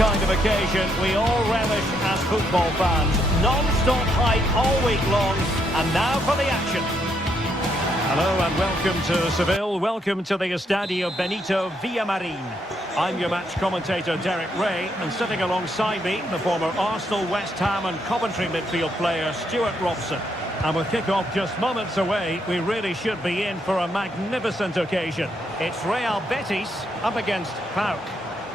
kind of occasion we all relish as football fans. Non-stop hype all week long, and now for the action. Hello and welcome to Seville. Welcome to the Estadio Benito Villamarin. I'm your match commentator Derek Ray, and sitting alongside me, the former Arsenal, West Ham and Coventry midfield player Stuart Robson. And with kick-off just moments away, we really should be in for a magnificent occasion. It's Real Betis up against PAOK.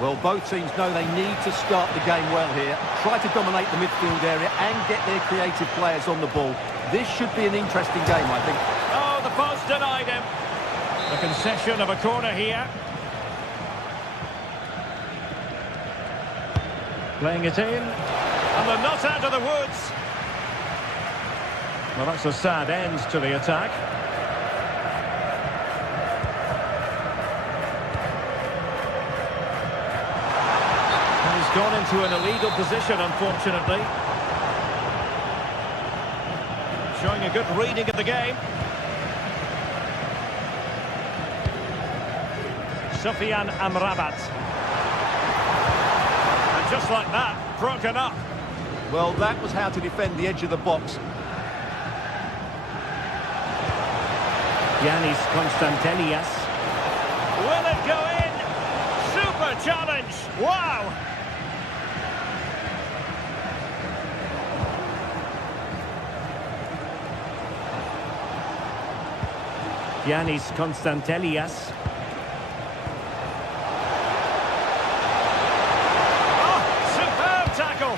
Well, both teams know they need to start the game well here. Try to dominate the midfield area and get their creative players on the ball. This should be an interesting game, I think. Oh, the post denied him. The concession of a corner here. Playing it in. And they're not out of the woods. Well, that's a sad end to the attack. He's gone into an illegal position, unfortunately. Showing a good reading of the game. Sufyan Amrabat. And just like that, broken up. Well, that was how to defend the edge of the box. Yanis Constantelias. Will it go in? Super challenge! Wow! Yanis Constantelias. Oh, superb tackle!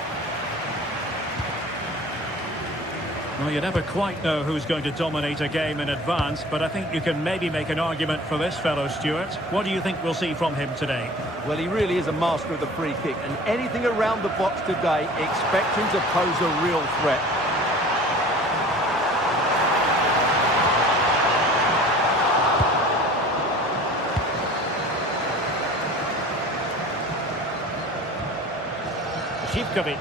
Well, you never quite know who's going to dominate a game in advance, but I think you can maybe make an argument for this fellow, Stuart. What do you think we'll see from him today? Well, he really is a master of the free kick, and anything around the box today, expect him to pose a real threat. Zivkovic.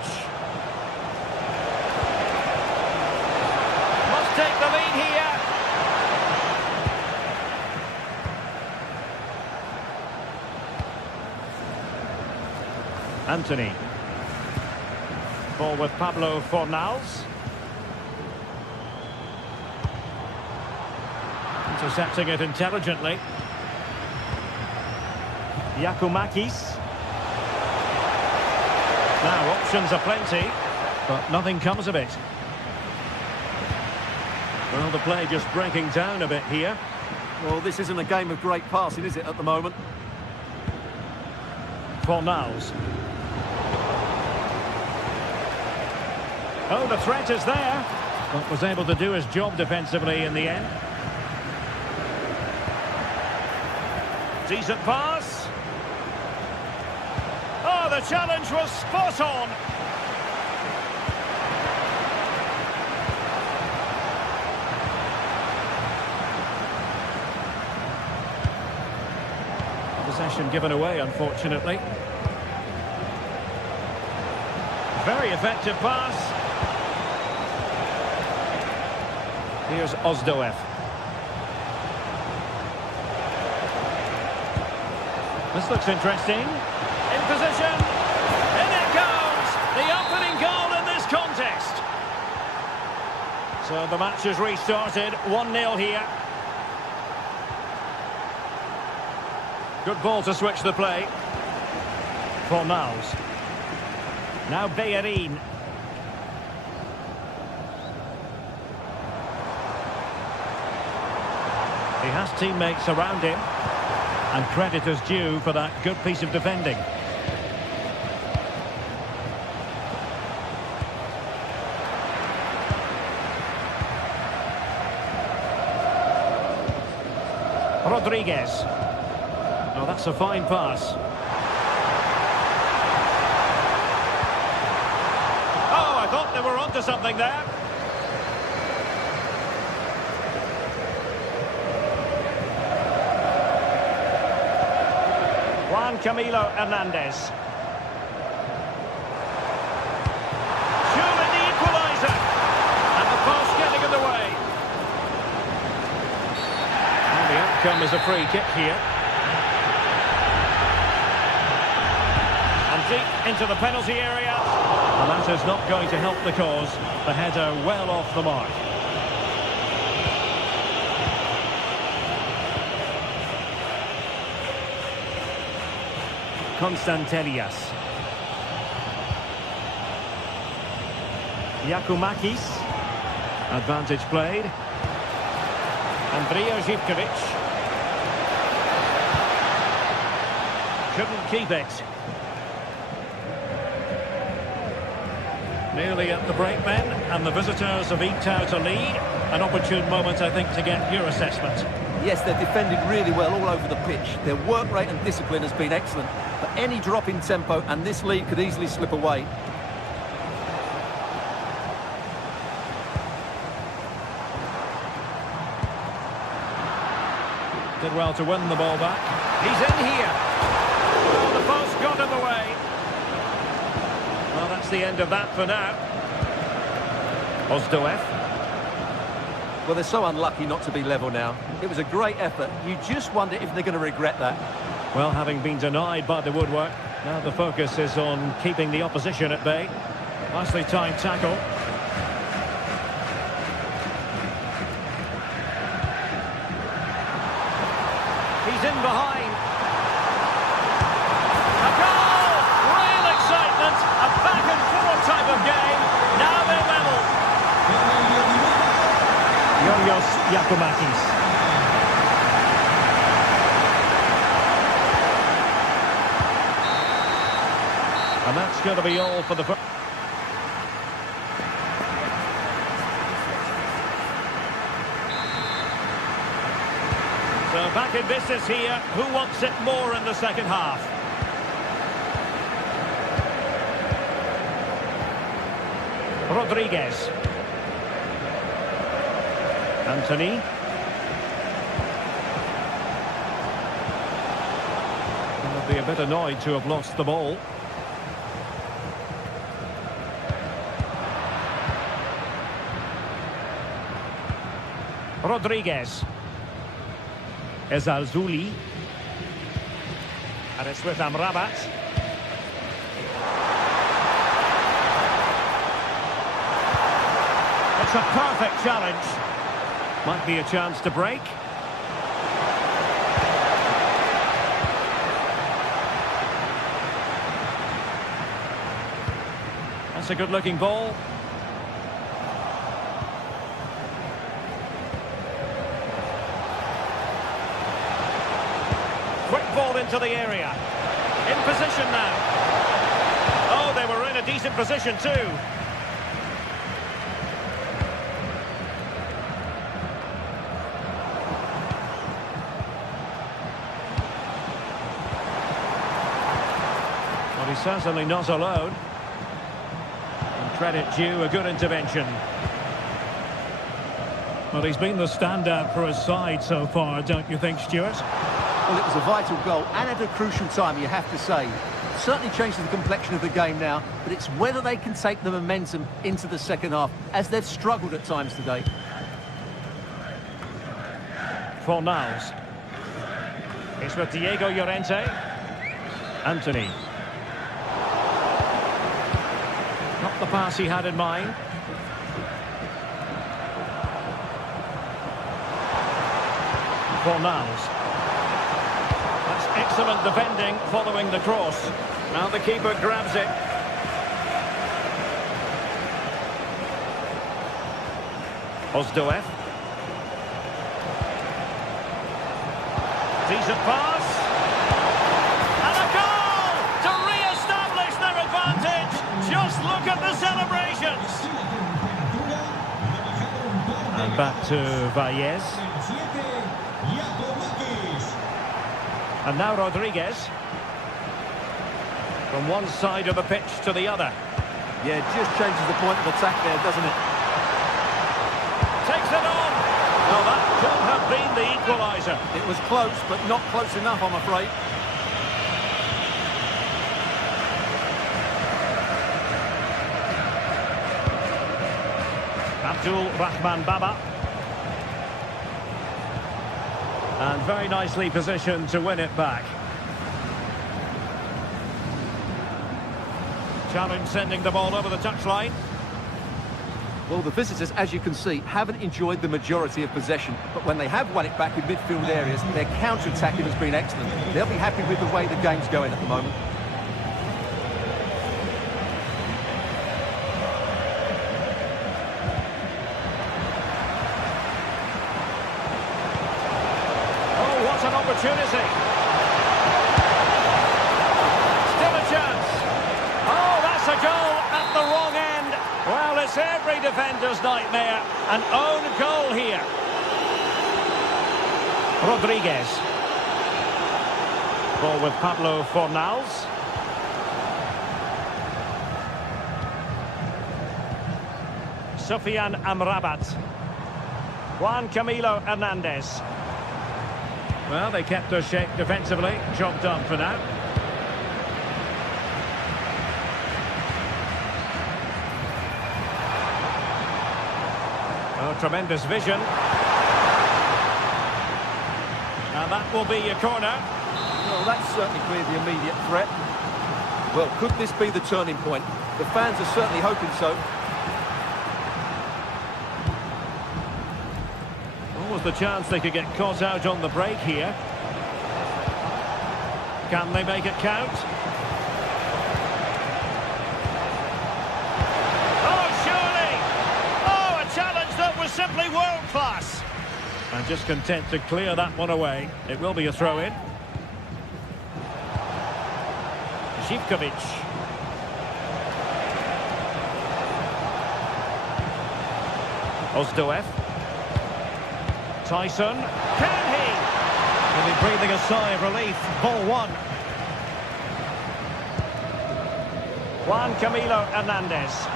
Must take the lead here. Anthony. Ball with Pablo Fornals. Intercepting it intelligently. Yakumakis. Now, options are plenty, but nothing comes of it. Well, the play just breaking down a bit here. Well, this isn't a game of great passing, is it, at the moment? Fornals. Oh, the threat is there, but was able to do his job defensively in the end. Decent pass. Oh, the challenge was spot on. Possession given away, unfortunately. Very effective pass. Here's Ozdoev. This looks interesting. In position. In it goes. The opening goal in this contest. So the match has restarted. 1-0 here. Good ball to switch the play. Fornals. Now Bellerin. He has teammates around him. And credit is due for that good piece of defending. Rodriguez. Oh, that's a fine pass. Oh, I thought they were onto something there. Juan Camilo Hernandez. Surely the equaliser. And the pass getting in the way. And the outcome is a free kick here. And deep into the penalty area. And that is not going to help the cause. The header well off the mark. Konstantelias. Yakumakis. Advantage played. Andrija Zivkovic. Couldn't keep it. Nearly at the break then, and the visitors have eked out a lead. An opportune moment, I think, to get your assessment. Yes, they've defended really well all over the pitch. Their work rate and discipline has been excellent. But any drop in tempo and this lead could easily slip away. Did well to win the ball back. He's in here. Oh, the post got in the way. Well, that's the end of that for now. Ozdoev. Well, they're so unlucky not to be level now. It was a great effort. You just wonder if they're going to regret that. Well, having been denied by the woodwork, now the focus is on keeping the opposition at bay. Nicely timed tackle. He's in behind. A goal! Real excitement. A back and forth type of game. Now they're level. Yorios Yakumakis. And that's going to be all for the first. So back in business here. Who wants it more in the second half? Rodriguez. Anthony. They'll be a bit annoyed to have lost the ball. Rodriguez. Ezalzouli. And it's with Amrabat. It's a perfect challenge. Might be a chance to break. That's a good-looking ball. Quick ball into the area. In position now. Oh, they were in a decent position too. Well, he's certainly not alone. And credit due, a good intervention. Well, he's been the standout for his side so far, don't you think, Stuart? Well, it was a vital goal and at a crucial time, you have to say. It certainly changes the complexion of the game now, but it's whether they can take the momentum into the second half, as they've struggled at times today. Fornals. It's with Diego Llorente. Anthony. Not the pass he had in mind. Fornals. Excellent defending following the cross. Now the keeper grabs it. Ozdoev. Decent pass. And a goal to re-establish their advantage. Just look at the celebrations. And back to Valles. And now Rodriguez. From one side of the pitch to the other. Yeah, it just changes the point of attack there, doesn't it? Takes it on. No, that could have been the equaliser. It was close, but not close enough, I'm afraid. Abdul Rahman Baba. And very nicely positioned to win it back. Challenge sending the ball over the touchline. Well, the visitors, as you can see, haven't enjoyed the majority of possession, but when they have won it back in midfield areas, their counter-attacking has been excellent. They'll be happy with the way the game's going at the moment. Oh, what an opportunity! Still a chance. Oh, that's a goal at the wrong end. Well, it's every defender's nightmare. An own goal here. Rodriguez. Ball with Pablo Fornals. Sofian Amrabat. Juan Camilo Hernandez. Well, they kept their shape defensively. Job done for now. Oh, tremendous vision. And that will be a corner. Well, that's certainly cleared the immediate threat. Well, could this be the turning point? The fans are certainly hoping so. What was the chance they could get caught out on the break here? Can they make it count? Oh, surely! Oh, a challenge that was simply world-class. And just content to clear that one away. It will be a throw-in. Zivkovic. Ozdoev. Tyson. Can he? Will be breathing a sigh of relief. Ball one. Juan Camilo Hernandez.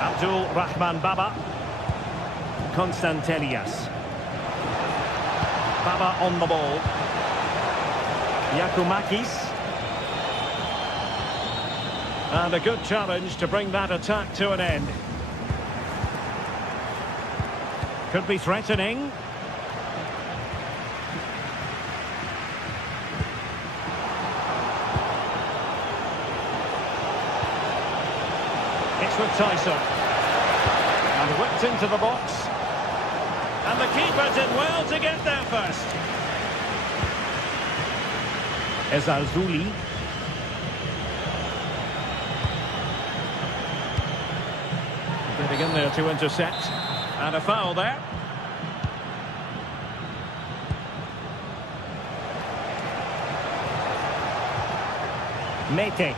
Abdul Rahman Baba. Constantelias. Baba on the ball. Yakumakis. And a good challenge to bring that attack to an end. Could be threatening. It's with Tyson. And whipped into the box. And the keeper did well to get there first. Ezalzouli. Getting in there to intercept. And a foul there. Mete.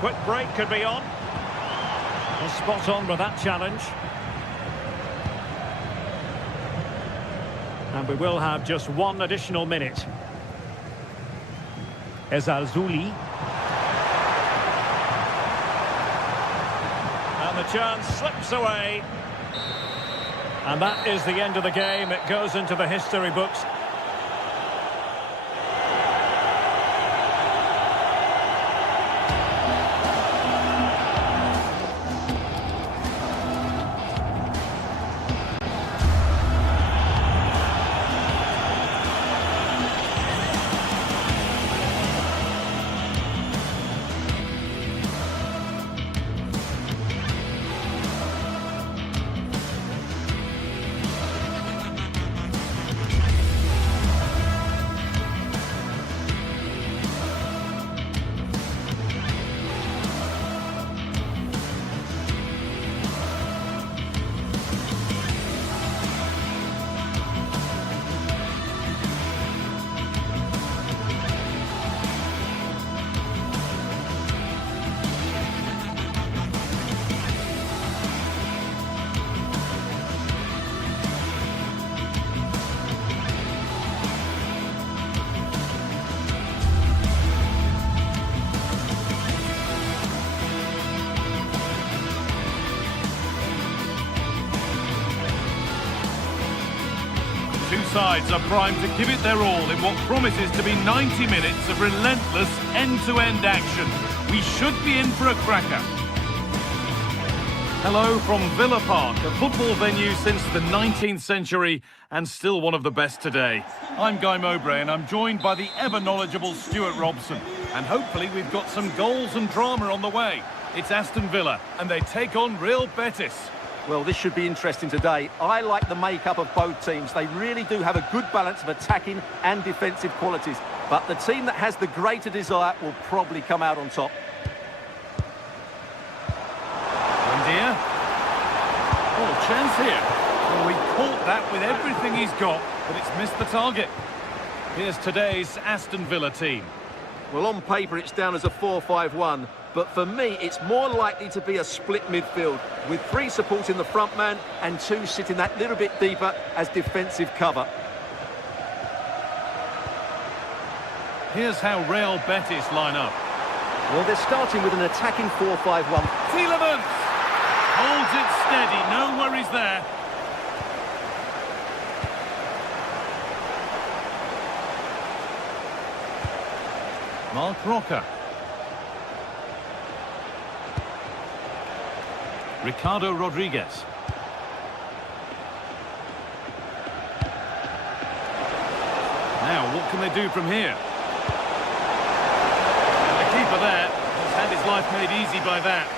Quick break could be on. Well, spot on with that challenge. And we will have just one additional minute. Ezalzouli. And the chance slips away. And that is the end of the game. It goes into the history books. Two sides are primed to give it their all in what promises to be 90 minutes of relentless end-to-end action. We should be in for a cracker. Hello from Villa Park, a football venue since the 19th century and still one of the best today. I'm Guy Mowbray and I'm joined by the ever-knowledgeable Stuart Robson. And hopefully we've got some goals and drama on the way. It's Aston Villa and they take on Real Betis. Well, this should be interesting today. I like the makeup of both teams. They really do have a good balance of attacking and defensive qualities. But the team that has the greater desire will probably come out on top. Here. Oh, chance here. Well, he caught that with everything he's got, but it's missed the target. Here's today's Aston Villa team. Well, on paper, it's down as a 4-5-1, but for me, it's more likely to be a split midfield, with 3 supporting the front man and 2 sitting that little bit deeper as defensive cover. Here's how Real Betis line up. Well, they're starting with an attacking 4-5-1. Tielemans! Holds it steady, no worries there. Mark Roca. Ricardo Rodriguez. Now, what can they do from here? And the keeper there has had his life made easy by that.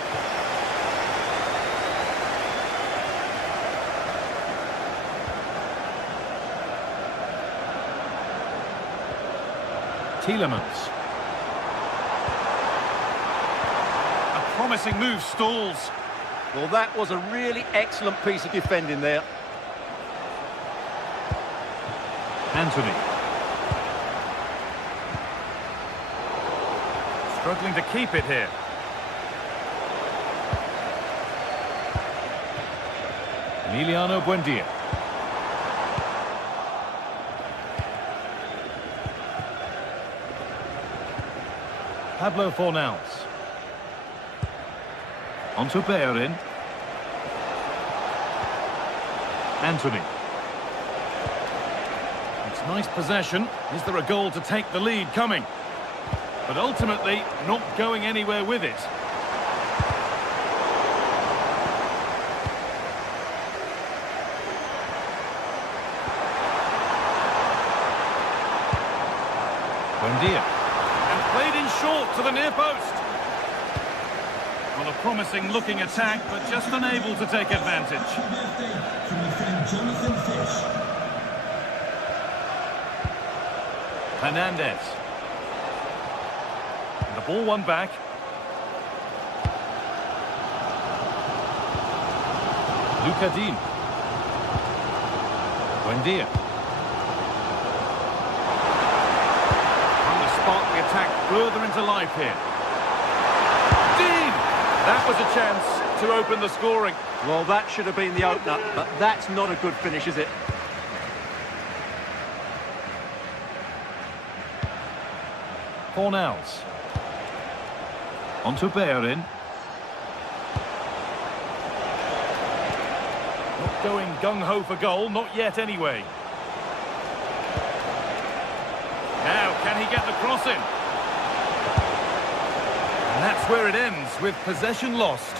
Tielemans. A promising move stalls. Well, that was a really excellent piece of defending there. Anthony. Struggling to keep it here. Emiliano Buendia. Pablo Fornals. Onto Bellerin. Anthony. It's nice possession. Is there a goal to take the lead coming? But ultimately, not going anywhere with it. Buendia. Played in short to the near post. Well, a promising looking attack, but just unable to take advantage. Hernandez. And the ball won back. Lucadine. Buendia. Spark the attack further into life here. Dean! That was a chance to open the scoring. Well, that should have been the opener, but that's not a good finish, is it? Fornals. Onto Bellerin. Not going gung-ho for goal, not yet anyway. Now, can he get the cross in? And that's where it ends, with possession lost.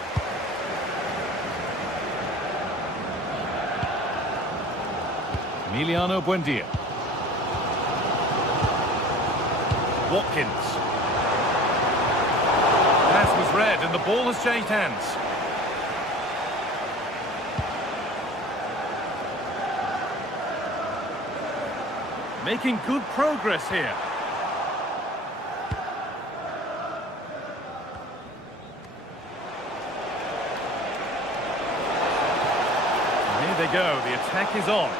Emiliano Buendia. Watkins. Pass was read and the ball has changed hands. Making good progress here. And here they go, the attack is on.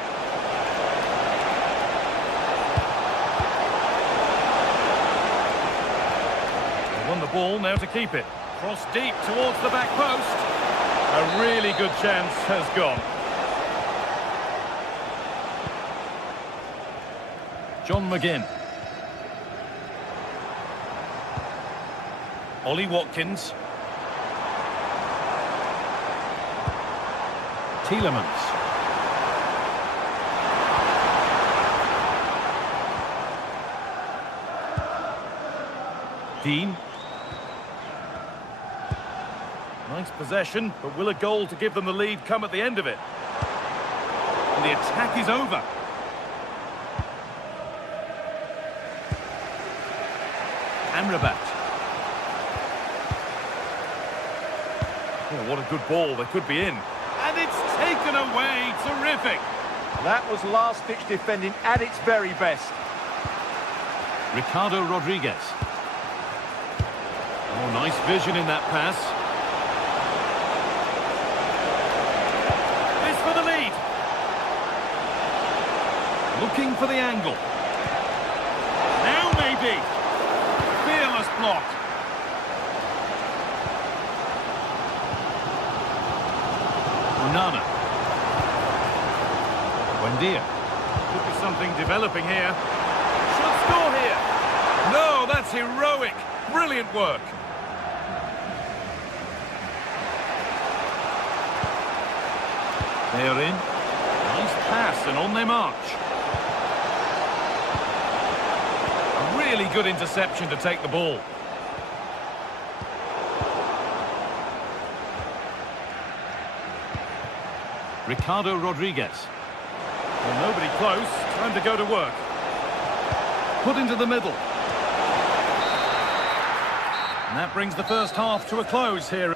They won the ball, now to keep it. Cross deep towards the back post. A really good chance has gone. John McGinn. Ollie Watkins. Tielemans. Dean. Nice possession, but will a goal to give them the lead come at the end of it? And the attack is over. Amrabat. Oh, what a good ball. They could be in. And it's taken away. Terrific. That was last-ditch defending at its very best. Ricardo Rodriguez. Oh, nice vision in that pass. This for the lead. Looking for the angle. Now maybe. Fearless block. Onana. Buendia. Could be something developing here. Should score here. No, that's heroic. Brilliant work. They are in. Nice pass and on they march. A really good interception to take the ball. Ricardo Rodriguez. Well, nobody close. Time to go to work. Put into the middle. And that brings the first half to a close here.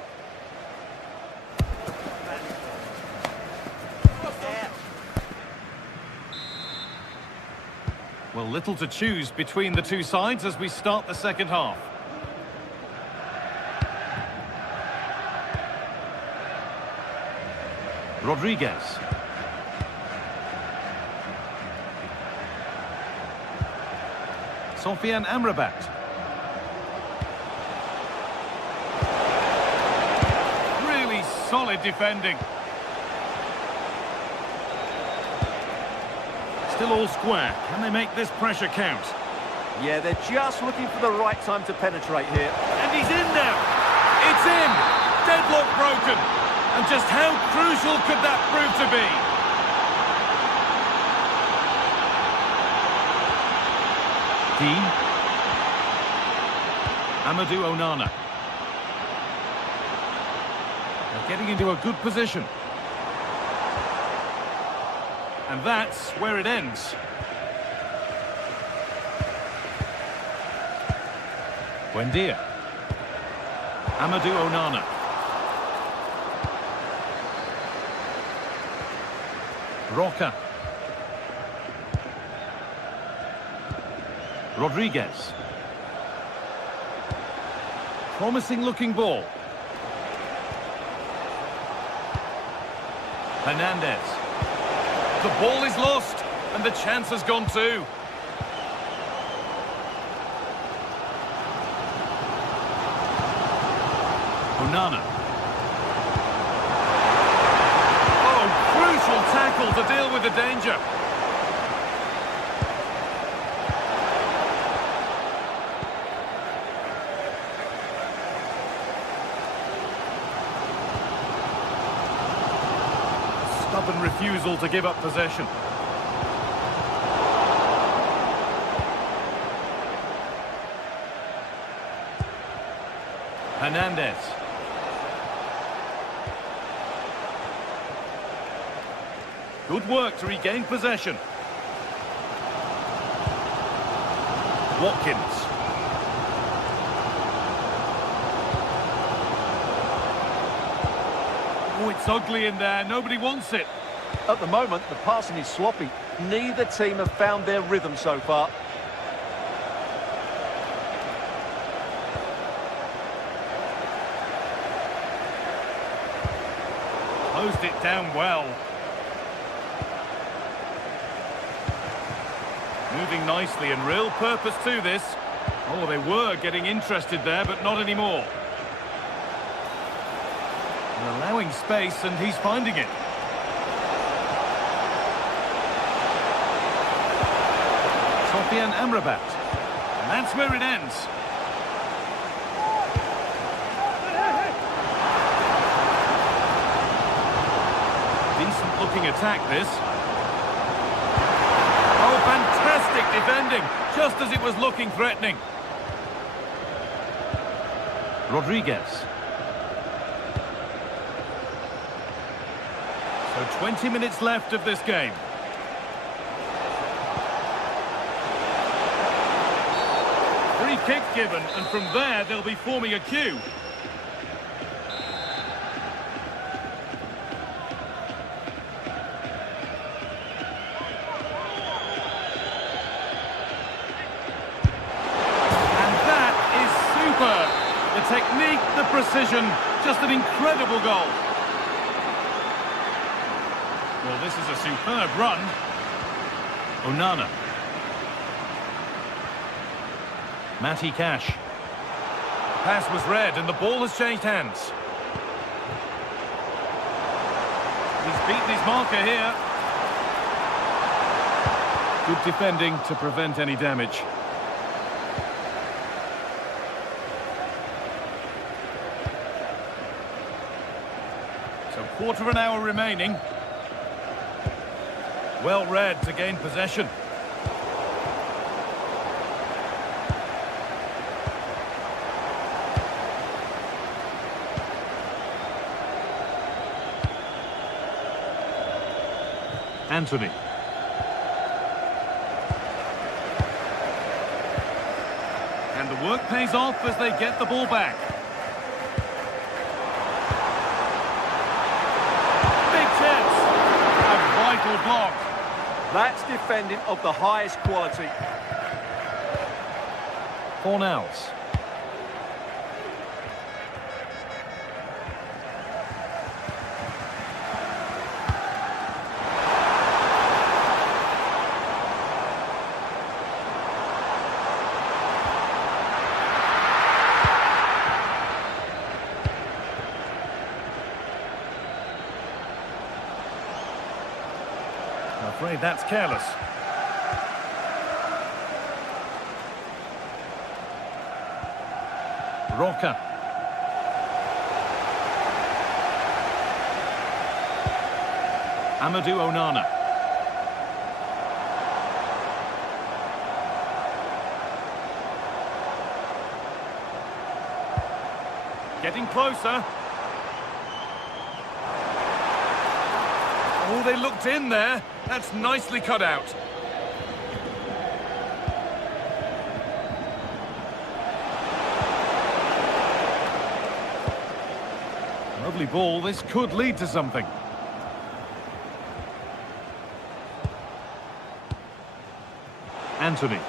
Well, little to choose between the two sides as we start the second half. Rodriguez. Sofian Amrabat. Really solid defending. Still all square. Can they make this pressure count? Yeah, they're just looking for the right time to penetrate here. And he's in now. It's in. Deadlock broken. And just how crucial could that prove to be? Dean. Amadou Onana. They're getting into a good position. And that's where it ends. Buendia. Amadou Onana. Roca. Rodriguez. Promising looking ball. Hernandez. The ball is lost, and the chance has gone too. Onana. Oh, crucial tackle to deal with the danger. Stubborn refusal to give up possession. Hernandez. Good work to regain possession. Watkins. Oh, it's ugly in there. Nobody wants it. At the moment, the passing is sloppy. Neither team have found their rhythm so far. Closed it down well. Moving nicely and real purpose to this. Oh, they were getting interested there, but not anymore. They're allowing space, and he's finding it. Sofian Amrabat. And that's where it ends. Decent looking attack, this. Oh, fantastic defending, just as it was looking threatening. So 20 minutes left of this game. Free kick given, and from there they'll be forming a queue. And that is superb. The technique, the precision, just an incredible goal. Well, this is a superb run. Onana. Matty Cash. Pass was read and the ball has changed hands. He's beaten his marker here. Good defending to prevent any damage. So quarter of an hour remaining. Well read to gain possession. Anthony. And the work pays off as they get the ball back. Big chance. A vital block. That's defending of the highest quality. Fornals. I'm afraid that's careless. Roca. Amadou Onana. Getting closer. Oh, they looked in there. That's nicely cut out. Lovely ball. This could lead to something. Anthony.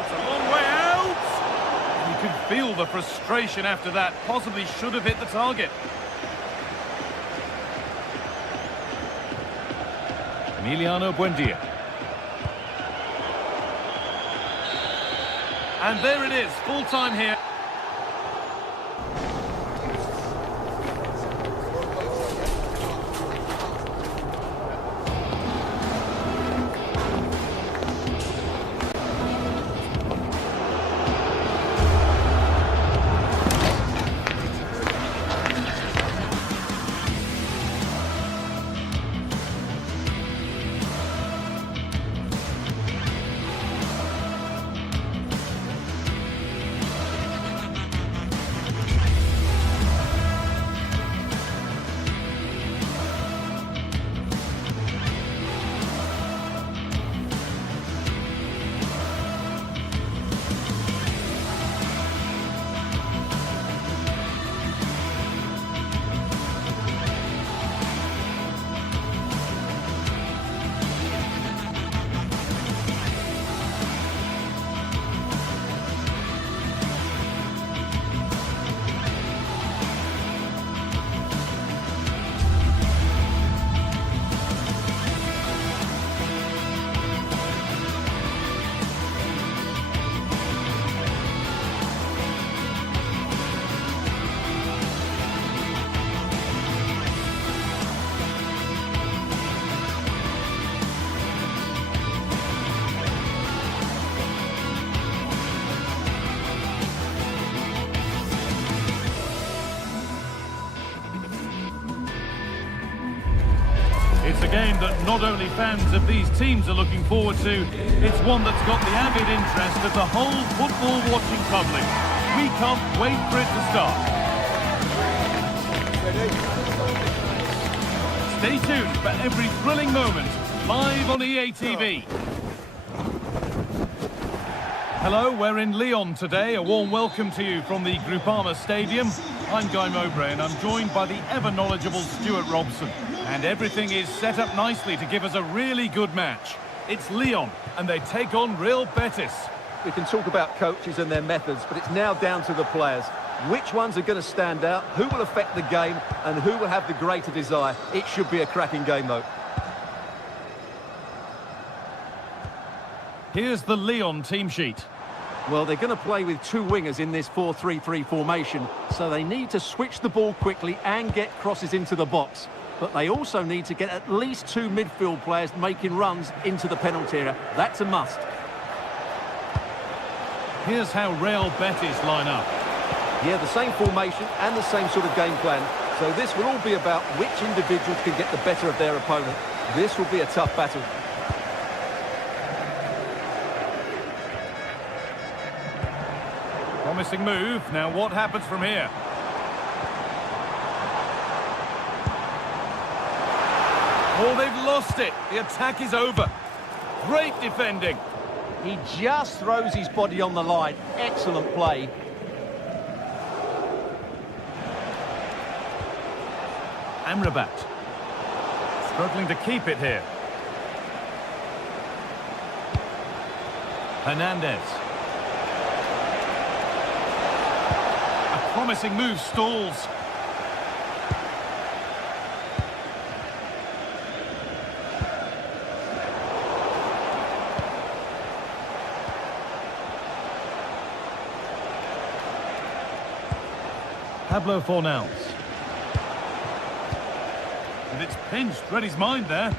It's a long way out. You can feel the frustration after that. Possibly should have hit the target. Emiliano Buendia. And there it is, full time here. It's a game that not only fans of these teams are looking forward to, it's one that's got the avid interest of the whole football-watching public. We can't wait for it to start. Stay tuned for every thrilling moment, live on EA TV. Hello, we're in Lyon today. A warm welcome to you from the Groupama Stadium. I'm Guy Mowbray and I'm joined by the ever-knowledgeable Stuart Robson. And everything is set up nicely to give us a really good match. It's Lyon and they take on Real Betis. We can talk about coaches and their methods, but it's now down to the players. Which ones are going to stand out, who will affect the game, and who will have the greater desire. It should be a cracking game, though. Here's the Lyon team sheet. Well, they're going to play with two wingers in this 4-3-3 formation, so they need to switch the ball quickly and get crosses into the box. But they also need to get at least two midfield players making runs into the penalty area. That's a must. Here's how Real Betis line up. Yeah, the same formation and the same sort of game plan. So this will all be about which individuals can get the better of their opponent. This will be a tough battle. Promising move. Now what happens from here? Oh, they've lost it. The attack is over. Great defending. He just throws his body on the line. Excellent play. Amrabat. Struggling to keep it here. Hernandez. A promising move stalls. Pablo Fornals. And it's pinched, read his mind there.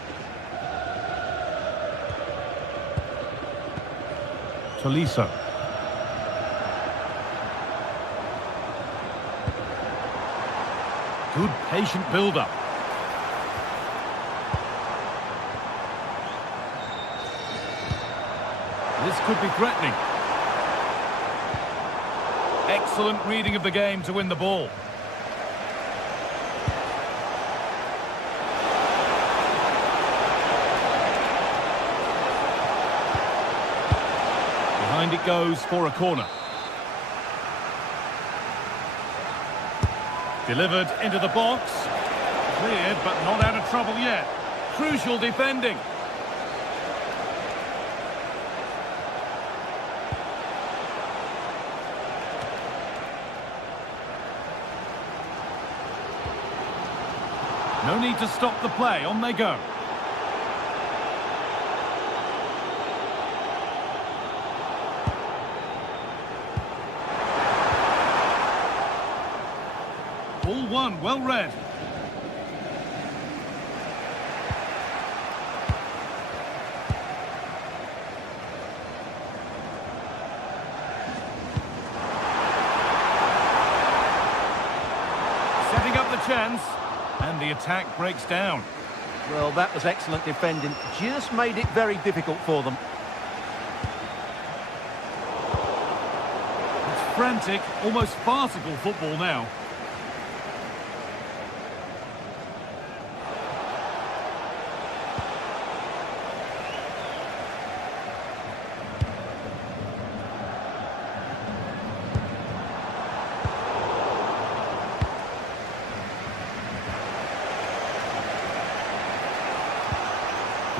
Tolisso. Good patient build-up. This could be threatening. Excellent reading of the game to win the ball. Behind it goes for a corner. Delivered into the box. Cleared, but not out of trouble yet. Crucial defending. No need to stop the play. On they go. Ball one, well read. Setting up the chance. And the attack breaks down. Well, that was excellent defending. Just made it very difficult for them. It's frantic, almost farcical football now.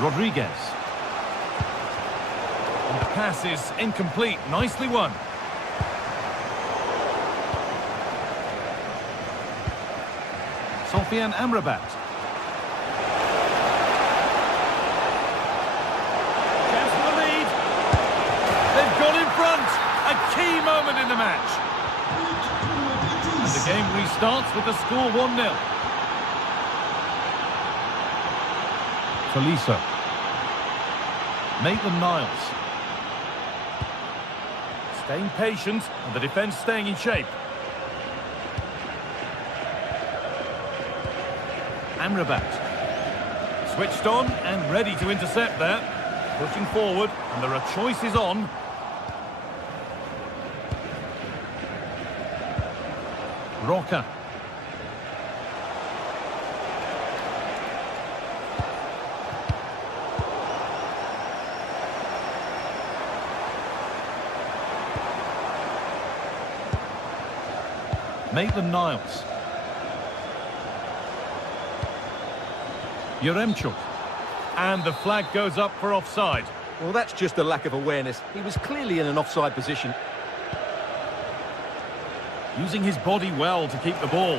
Rodriguez. And the pass is incomplete. Nicely won. Sofian Amrabat. Chance for the lead. They've gone in front. A key moment in the match. And the game restarts with the score 1-0. Tolisso. Maitland-Niles. Staying patient and the defence staying in shape. Amrabat. Switched on and ready to intercept there. Pushing forward and there are choices on. Roca. Maitland-Niles. Yaremchuk. And the flag goes up for offside. Well, that's just a lack of awareness. He was clearly in an offside position. Using his body well to keep the ball.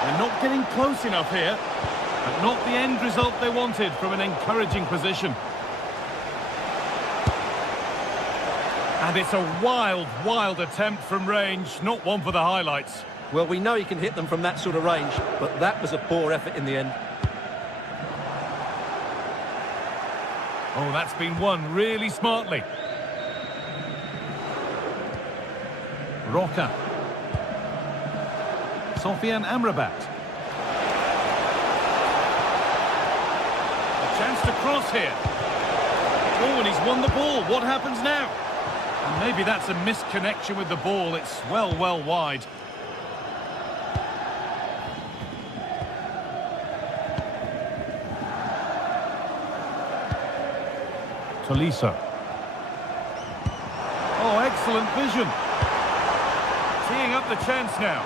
They're not getting close enough here, but not the end result they wanted from an encouraging position. And it's a wild, wild attempt from range, not one for the highlights. Well, we know he can hit them from that sort of range, but that was a poor effort in the end. Oh, that's been won really smartly. Roca. Sofian Amrabat. A chance to cross here. Oh, and he's won the ball. What happens now? And maybe that's a misconnection with the ball. It's well wide. Tolisso. Oh, excellent vision. Teeing up the chance now.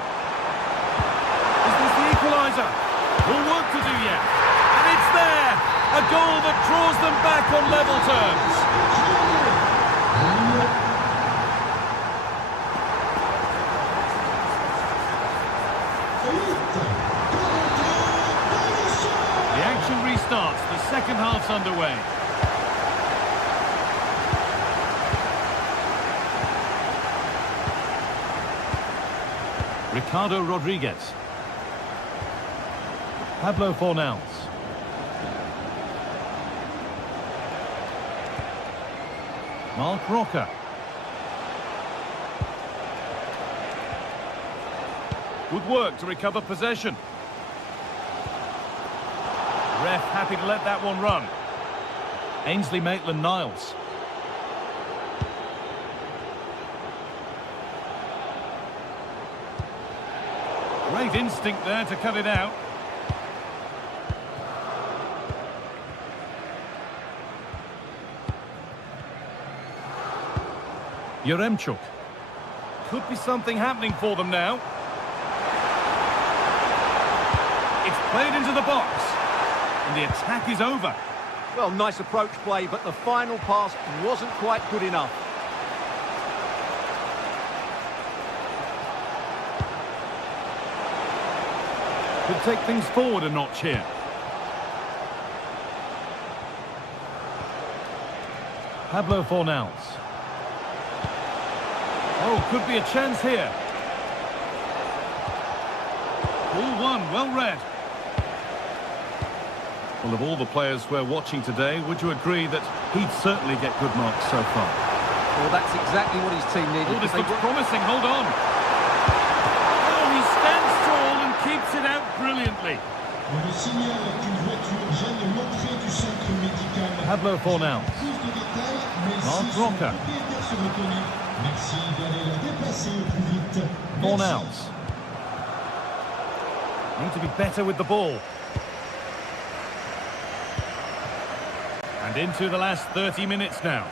Is this the equaliser? More work to do yet. And it's there! A goal that draws them back on level terms. The action restarts. The second half's underway. Ricardo Rodriguez. Pablo Fornals. Marc Roca. Good work to recover possession. Ref happy to let that one run. Ainsley Maitland-Niles. Great instinct there to cut it out. Yaremchuk. Could be something happening for them now. It's played into the box. And the attack is over. Well, nice approach play, but the final pass wasn't quite good enough. Could take things forward a notch here. Pablo Fornals. Oh, could be a chance here. Ball one, well read. Well, of all the players we're watching today, would you agree that he'd certainly get good marks so far? Well, that's exactly what his team needed. Oh, this looks promising, hold on. Oh, he stands tall and keeps it out brilliantly. Pablo Fornals. Marc Roca. Fornals. Need to be better with the ball. And into the last 30 minutes now.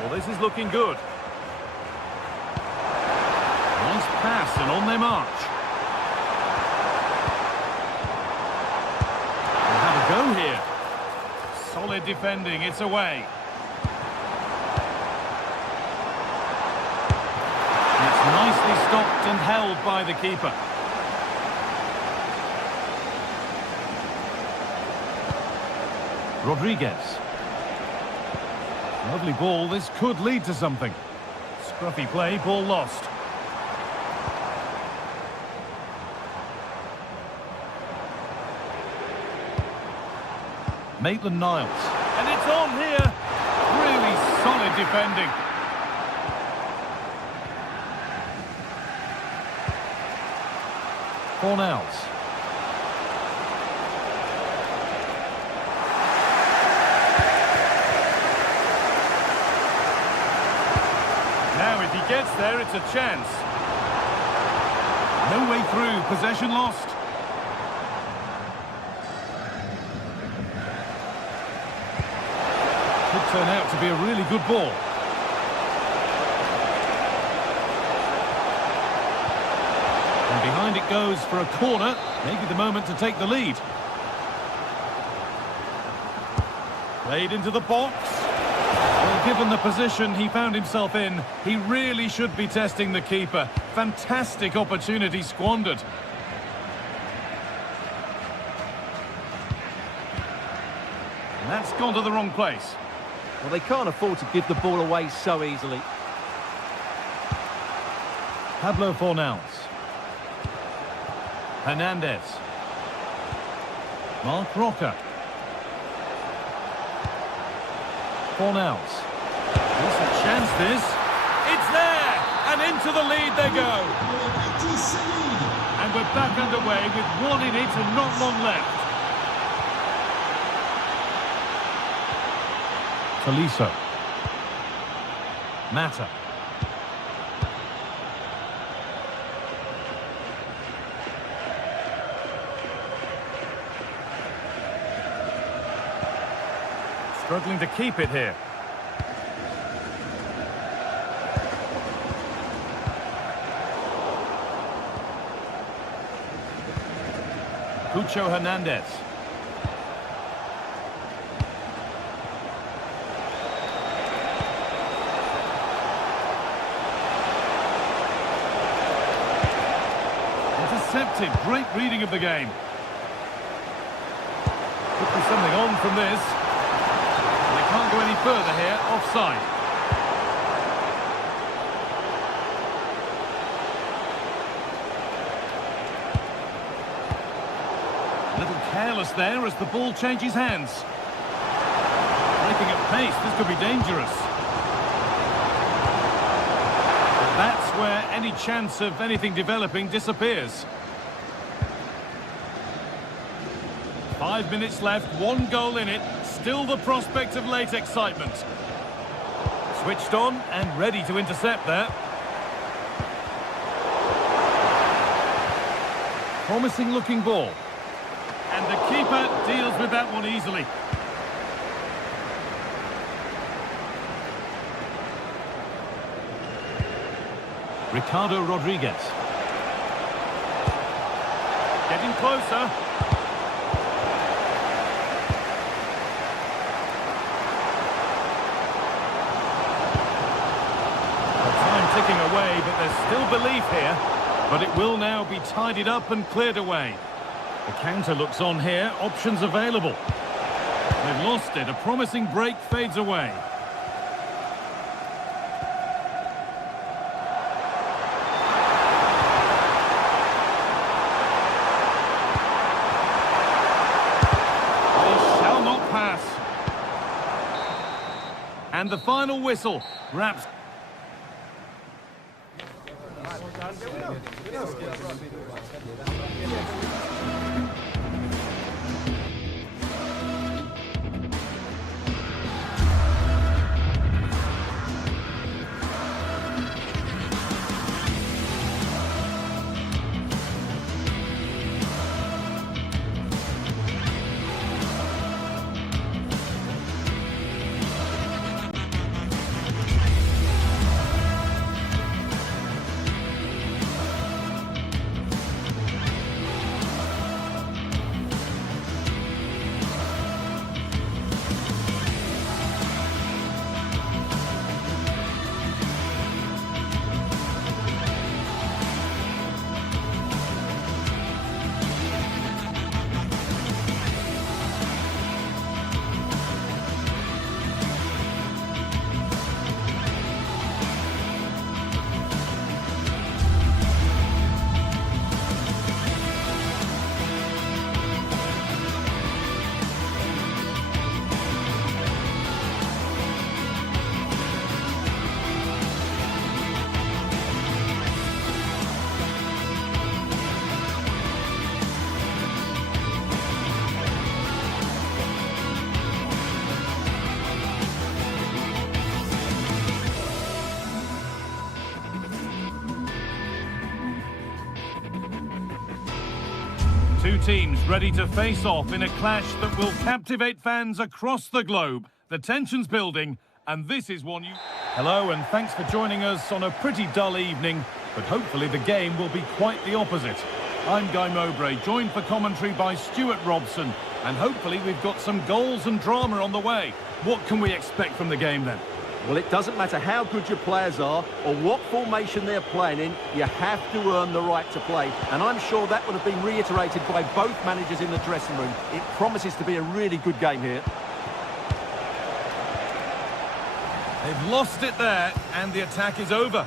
Well, this is looking good. Nice pass and on their march. They'll have a go here. Solid defending, it's away. And it's nicely stopped and held by the keeper. Rodriguez. Lovely ball, this could lead to something. Scruffy play, ball lost. Maitland-Niles. And it's on here. Really solid defending. Fornals. Now if he gets there, it's a chance. No way through, possession lost. Could turn out to be a really good ball. find it goes for a corner. Maybe the moment to take the lead. Played into the box. Well, given the position he found himself in, he really should be testing the keeper. Fantastic opportunity squandered. And that's gone to the wrong place. Well, they can't afford to give the ball away so easily. Pablo Fornals. Hernandez. Mark Roca. Fornals. Decent chance this. It's there! And into the lead they go. And we're back underway with one in it and not long left. Tolisso. Mata. Struggling to keep it here. Cucho Hernandez. Intercepted. Great reading of the game. Could be something on from this. Can't go any further here, offside. A little careless there as the ball changes hands. Breaking at pace, this could be dangerous. That's where any chance of anything developing disappears. 5 minutes left, 1 goal in it. Still the prospect of late excitement. Switched on and ready to intercept there. Promising looking ball. And the keeper deals with that one easily. Ricardo Rodriguez. Getting closer. Ticking away, but there's still belief here. But it will now be tidied up and cleared away. The counter looks on here, options available. They've lost it, a promising break fades away. They shall not pass. And the final whistle wraps. Two teams ready to face off in a clash that will captivate fans across the globe. The tension's building, and this is one you... Hello, and thanks for joining us on a pretty dull evening. but hopefully the game will be quite the opposite. I'm Guy Mowbray, joined for commentary by Stuart Robson, and hopefully we've got some goals and drama on the way. What can we expect from the game then? Well, it doesn't matter how good your players are or what formation they're playing in, you have to earn the right to play. And I'm sure that would have been reiterated by both managers in the dressing room. It promises to be a really good game here. They've lost it there, and the attack is over.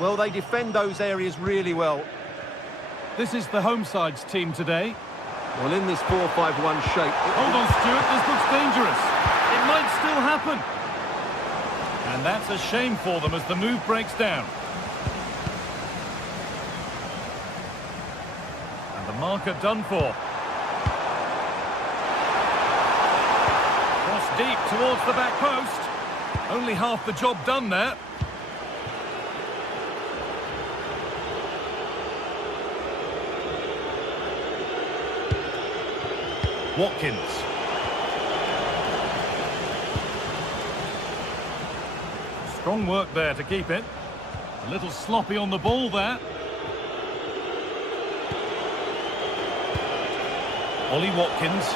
Well, they defend those areas really well. This is the home side's team today. Well, in this 4-5-1 shape... Hold on, Stuart, this looks dangerous. It might still happen. And that's a shame for them as the move breaks down. And the marker done for. Cross deep towards the back post. Only half the job done there. Watkins. Strong work there to keep it. A little sloppy on the ball there. Ollie Watkins.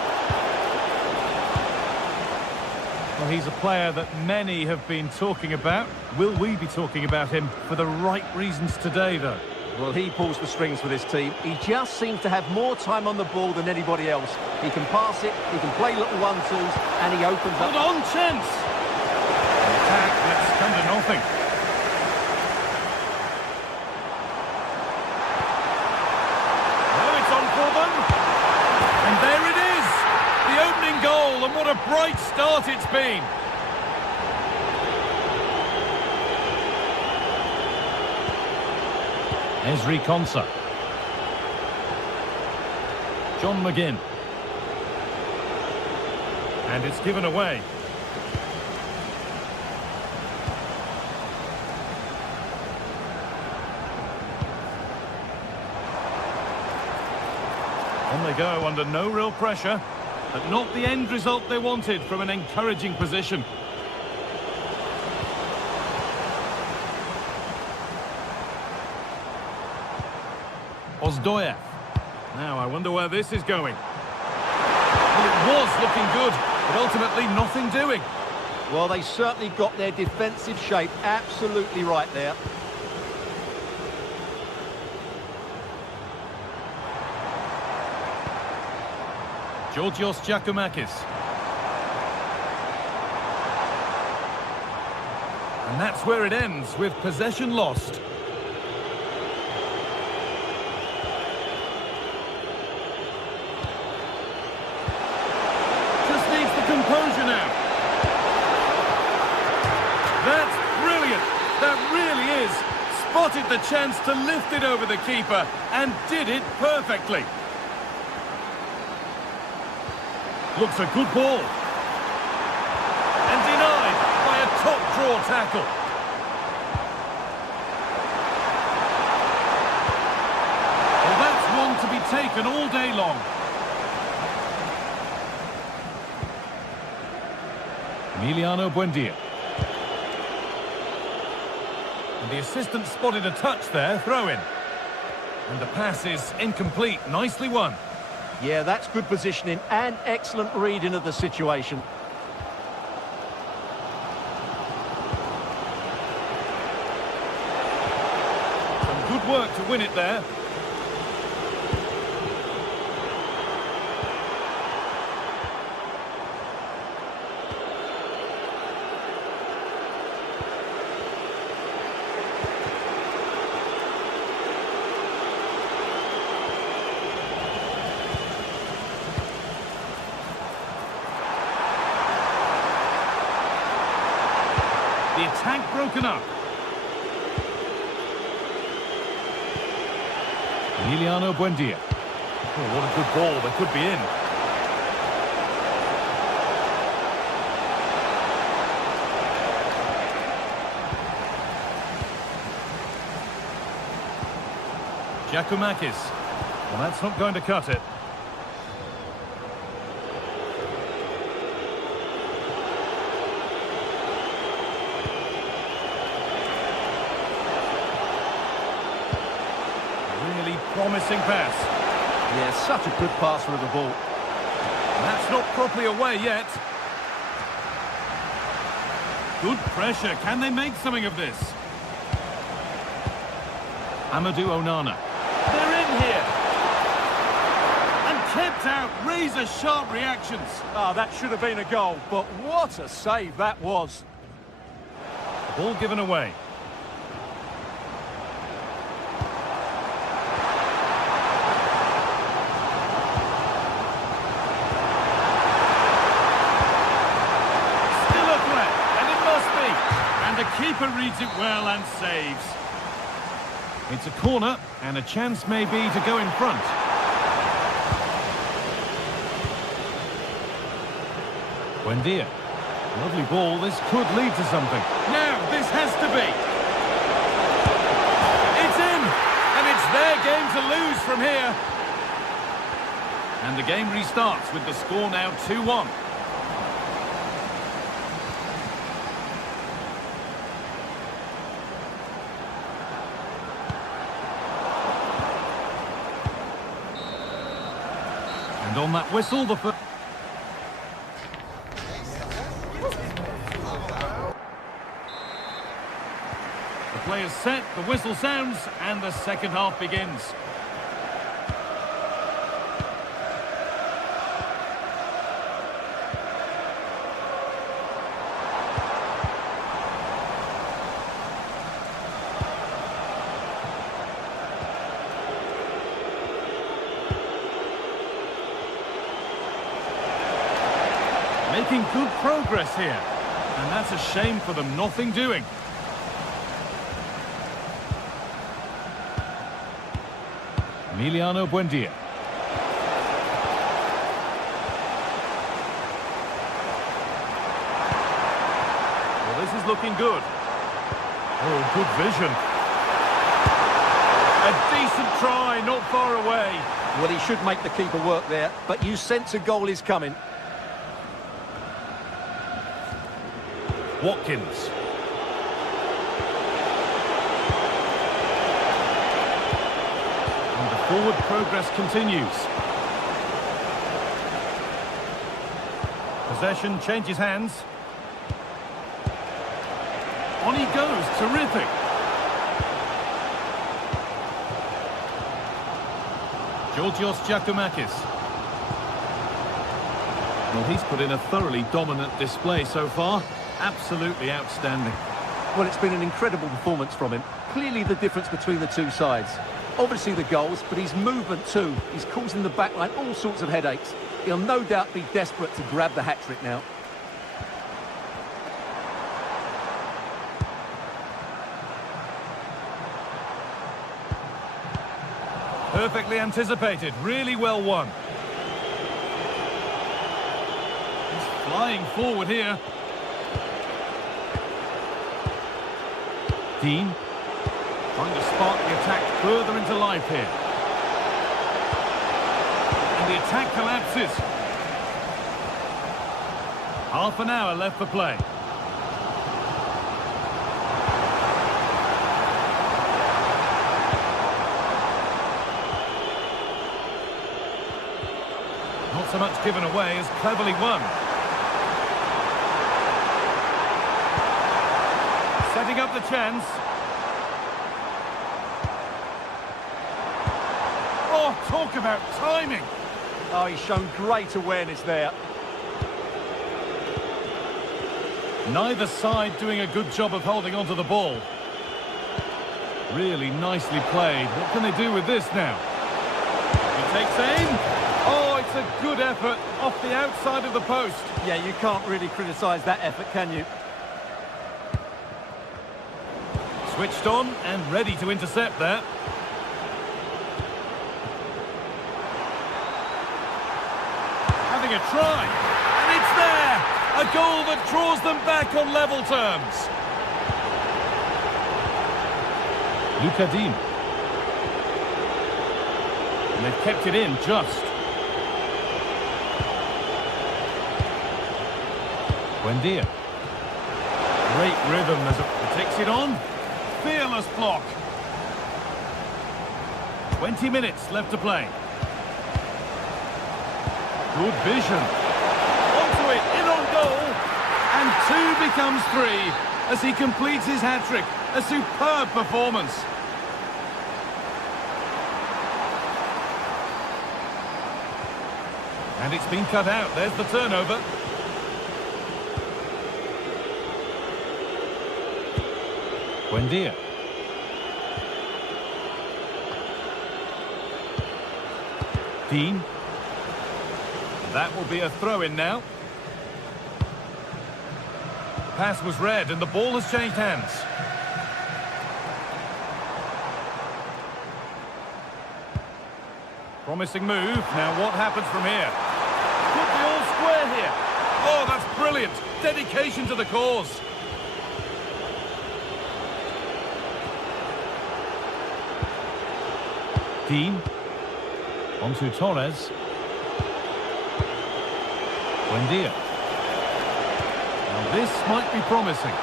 Well, he's a player that many have been talking about. Will we be talking about him for the right reasons today, though? Well, he pulls the strings for this team. He just seems to have more time on the ball than anybody else. He can pass it, he can play little one-twos, and he opens up... Hold on, chance! Attack, let's come to nothing. Now it's on for them. And there it is! The opening goal, and what a bright start it's been. Esri Konsa. John McGinn. And it's given away. On they go under no real pressure, but not the end result they wanted from an encouraging position. Ozdoyev. Now, I wonder where this is going. Well, it was looking good, but ultimately nothing doing. Well, they certainly got their defensive shape absolutely right there. Georgios Giacomakis. And that's where it ends, with possession lost. Just needs the composure now. That's brilliant. That really is. Spotted the chance to lift it over the keeper and did it perfectly. Looks a good ball. And denied by a top-draw tackle. Well, that's one to be taken all day long. Emiliano Buendia. And the assistant spotted a touch there, throw in. And the pass is incomplete, nicely won. Yeah, that's good positioning and excellent reading of the situation. Some good work to win it there. The attack broken up. Emiliano Buendia. Oh, what a good ball. They could be in. Giacomakis. Well, that's not going to cut it. Promising pass. Yeah, such a good passer of the ball. That's not properly away yet. Good pressure. Can they make something of this? Amadou Onana. They're in here. And kept out. Razor-sharp reactions. Ah, that should have been a goal, but what a save that was. Ball given away. The keeper reads it well and saves. It's a corner and a chance maybe to go in front. Buendia. Lovely ball, this could lead to something. Now, this has to be. It's in! And it's their game to lose from here. And the game restarts with the score now 2-1. And on that whistle, the first... The play is set, the whistle sounds, and the second half begins. Making good progress here. And that's a shame for them, nothing doing. Emiliano Buendia. Well, this is looking good. Oh, good vision. A decent try, not far away. Well, he should make the keeper work there, but you sense a goal is coming. Watkins. And the forward progress continues. Possession changes hands. On he goes, terrific. Georgios Giacomakis. Well, he's put in a thoroughly dominant display so far. Absolutely outstanding. Well, it's been an incredible performance from him. Clearly the difference between the two sides. Obviously the goals, but his movement too. He's causing the backline all sorts of headaches. He'll no doubt be desperate to grab the hat-trick now. Perfectly anticipated, really well won. He's flying forward here. Dean trying to spark the attack further into life here. And the attack collapses. Half an hour left for play. Not so much given away as cleverly won. Setting up the chance. Oh, talk about timing. Oh, he's shown great awareness there. Neither side doing a good job of holding onto the ball. Really nicely played. What can they do with this now? He takes aim. Oh, it's a good effort off the outside of the post. Yeah, you can't really criticise that effort, can you? Switched on and ready to intercept there. Having a try. And it's there. A goal that draws them back on level terms. Luca Dean. And they've kept it in just. Buendia. Great rhythm as it takes it on. Fearless block. 20 minutes left to play. Good vision. Onto it, in on goal. And 2 becomes 3 as he completes his hat-trick. A superb performance. And it's been cut out. There's the turnover. Buendia. Dean. That will be a throw-in now. Pass was read and the ball has changed hands. Promising move. Now what happens from here? Put the all square here. Oh, that's brilliant. Dedication to the cause. Dean. Onto Torres. Buendia. Now this might be promising.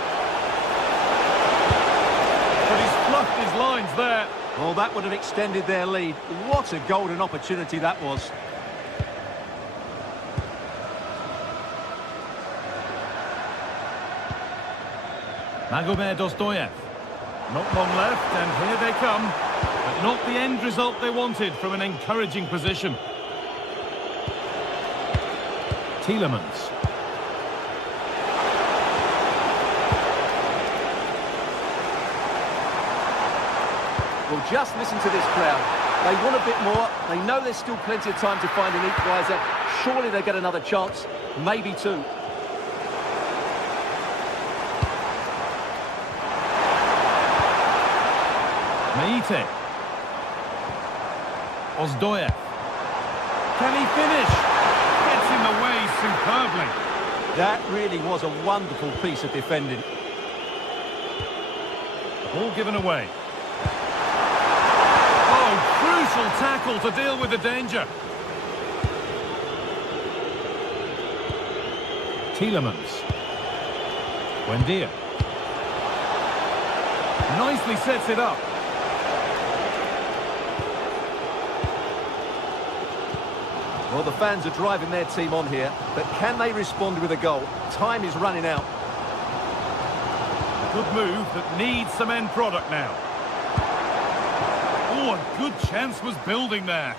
But he's fluffed his lines there. Well, that would have extended their lead. What a golden opportunity that was. Magomed Dostoyev. Not long left, and here they come. But not the end result they wanted from an encouraging position. Tielemans. Well, just listen to this crowd. They want a bit more. They know there's still plenty of time to find an equaliser. Surely they get another chance, maybe 2. Meite. Ozdoyev. Can he finish? Gets in the way superbly. That really was a wonderful piece of defending. Ball given away. Oh, crucial tackle to deal with the danger. Tielemans. Buendia. Nicely sets it up. Well, the fans are driving their team on here, but can they respond with a goal? Time is running out. A good move that needs some end product now. Oh, a good chance was building there.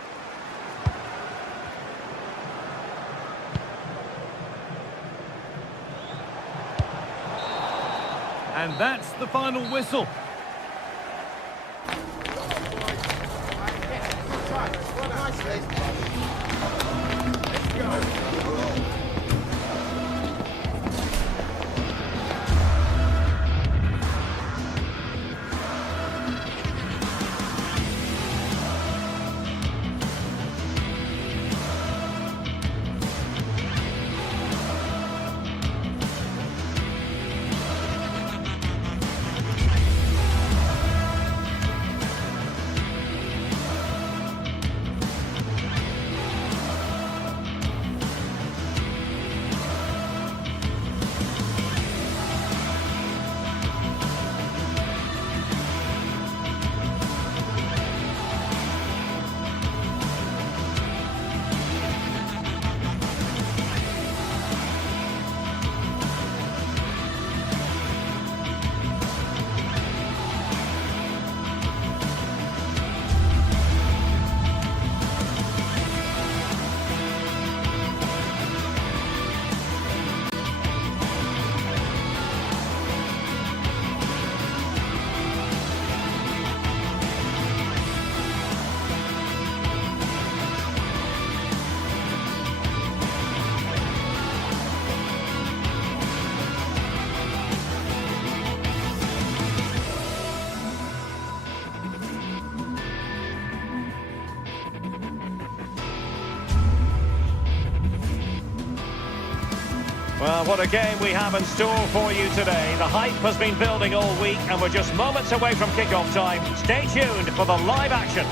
And that's the final whistle. Well, what a game we have in store for you today. The hype has been building all week and we're just moments away from kick-off time. Stay tuned for the live action.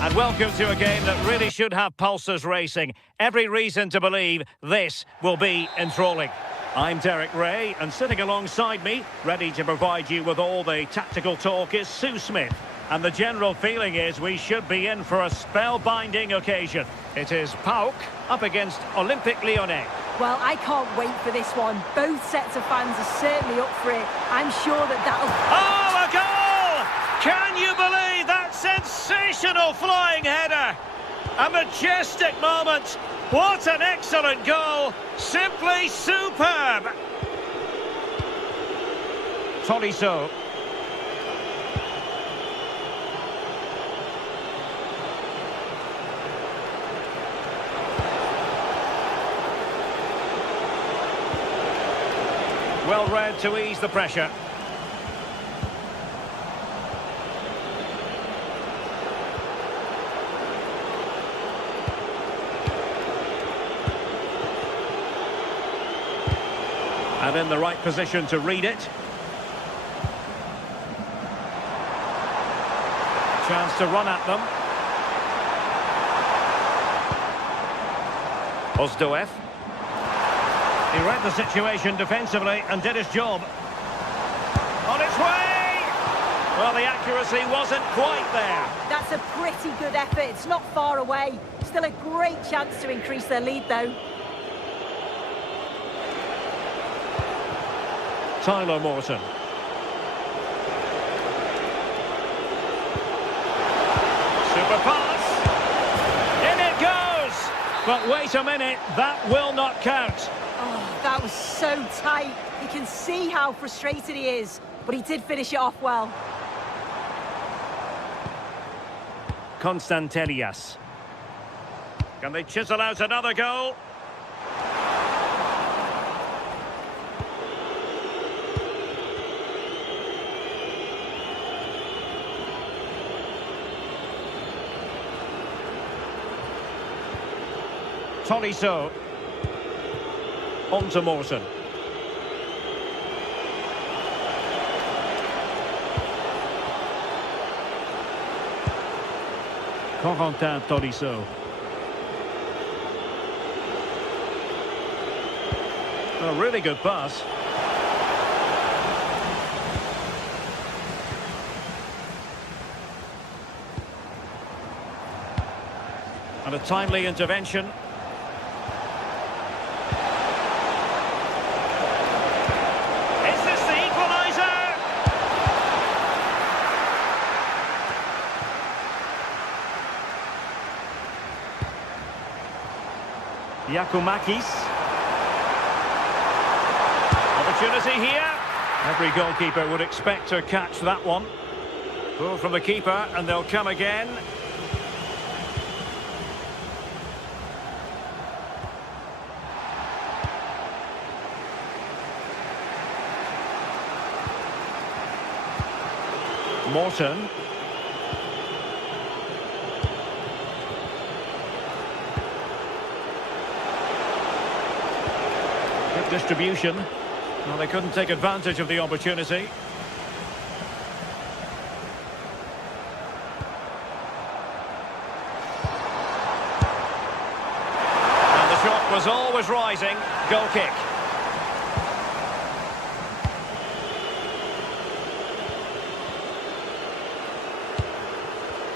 And welcome to a game that really should have pulses racing. Every reason to believe this will be enthralling. I'm Derek Ray, and sitting alongside me, ready to provide you with all the tactical talk, is Sue Smith. And the general feeling is we should be in for a spellbinding occasion. It is PAOK up against Olympique Lyonnais. Well, I can't wait for this one. Both sets of fans are certainly up for it. I'm sure that that'll... Oh, a goal! Can you believe that sensational flying header? A majestic moment. What an excellent goal. Simply superb. Tolisso. Well read to ease the pressure. And in the right position to read it. Chance to run at them. Ozdoev. He read the situation defensively and did his job. On its way! Well, the accuracy wasn't quite there. That's a pretty good effort. It's not far away. Still a great chance to increase their lead, though. Tyler Morton. Super pass. In it goes! But wait a minute, that will not count. Oh, that was so tight. You can see how frustrated he is, but he did finish it off well. Constantelias. Can they chisel out another goal? Tolisso. On to Morton. Corentin Tolisso. A really good pass. And a timely intervention. Is this the equaliser? Giacomakis. Opportunity here. Every goalkeeper would expect to catch that one. Goal from the keeper, and they'll come again. Morton. Good distribution. Well, they couldn't take advantage of the opportunity. And the shot was always rising. Goal kick.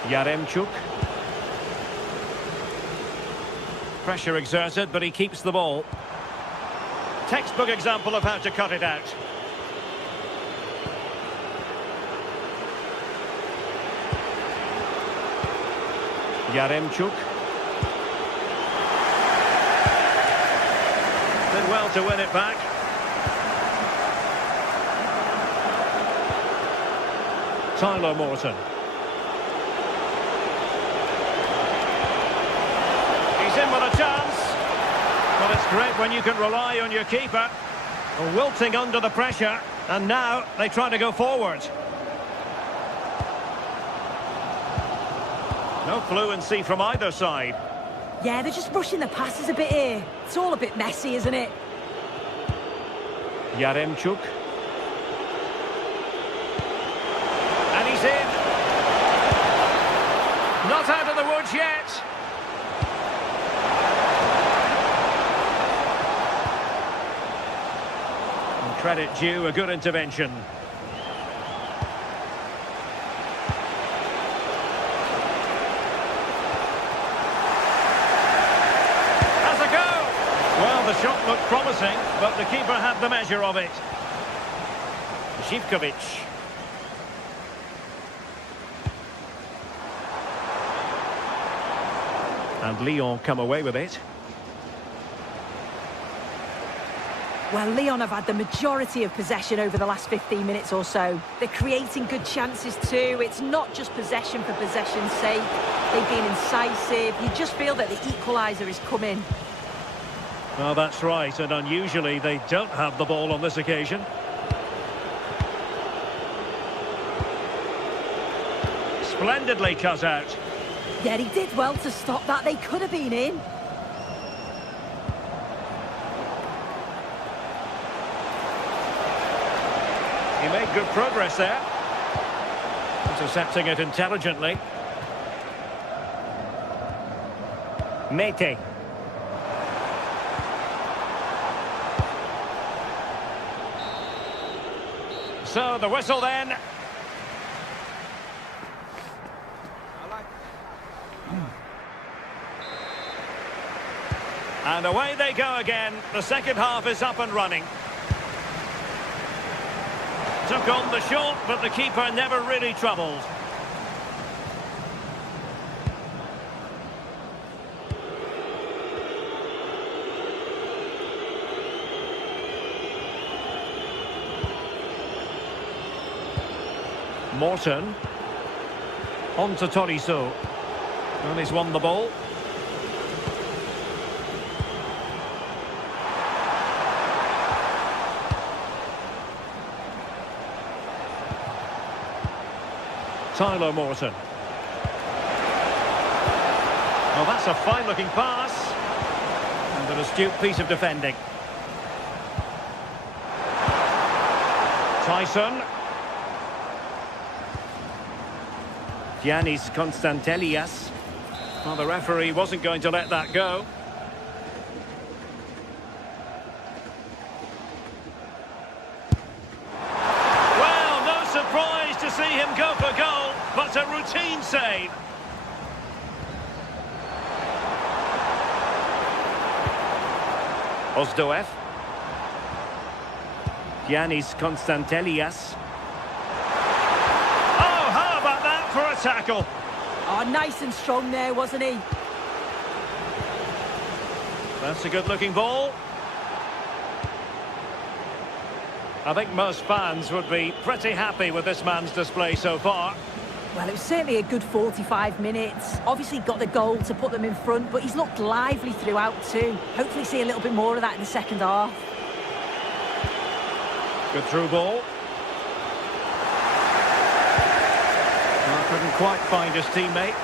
Yaremchuk. Pressure exerted, but he keeps the ball. Textbook example of how to cut it out. Yaremchuk. Did well to win it back. Tyler Morton. He's in with a chance. But it's great when you can rely on your keeper. Wilting under the pressure, and now they try to go forward. No fluency from either side. Yeah, they're just rushing the passes a bit here. It's all a bit messy, isn't it? Yaremchuk. And he's in. Not out of the woods yet. Credit due, a good intervention. shot looked promising, but the keeper had the measure of it. Zivkovic. And Lyon come away with it. Well, Lyon have had the majority of possession over the last 15 minutes or so. They're creating good chances too. It's not just possession for possession's sake. They've been incisive. You just feel that the equaliser is coming. Well, that's right, and unusually they don't have the ball on this occasion. Splendidly cut out. Yeah, he did well to stop that. They could have been in. He made good progress there. Intercepting it intelligently. Mete. So the whistle then. And away they go again. The second half is up and running. Took on the shot, but the keeper never really troubled. Morton. On to Tolisso. And he's won the ball. Tyler Morton. Well, that's a fine-looking pass. And an astute piece of defending. Tyson. Giannis Constantelias. Well, the referee wasn't going to let that go. Well, no surprise to see him go for goal, but a routine save. Ozdoev. Giannis Constantelias. For a tackle. Oh, nice and strong there, wasn't he? That's a good-looking ball. I think most fans would be pretty happy with this man's display so far. Well, it was certainly a good 45 minutes. Obviously got the goal to put them in front, but he's looked lively throughout too. Hopefully see a little bit more of that in the second half. Good through ball. Couldn't quite find his teammate.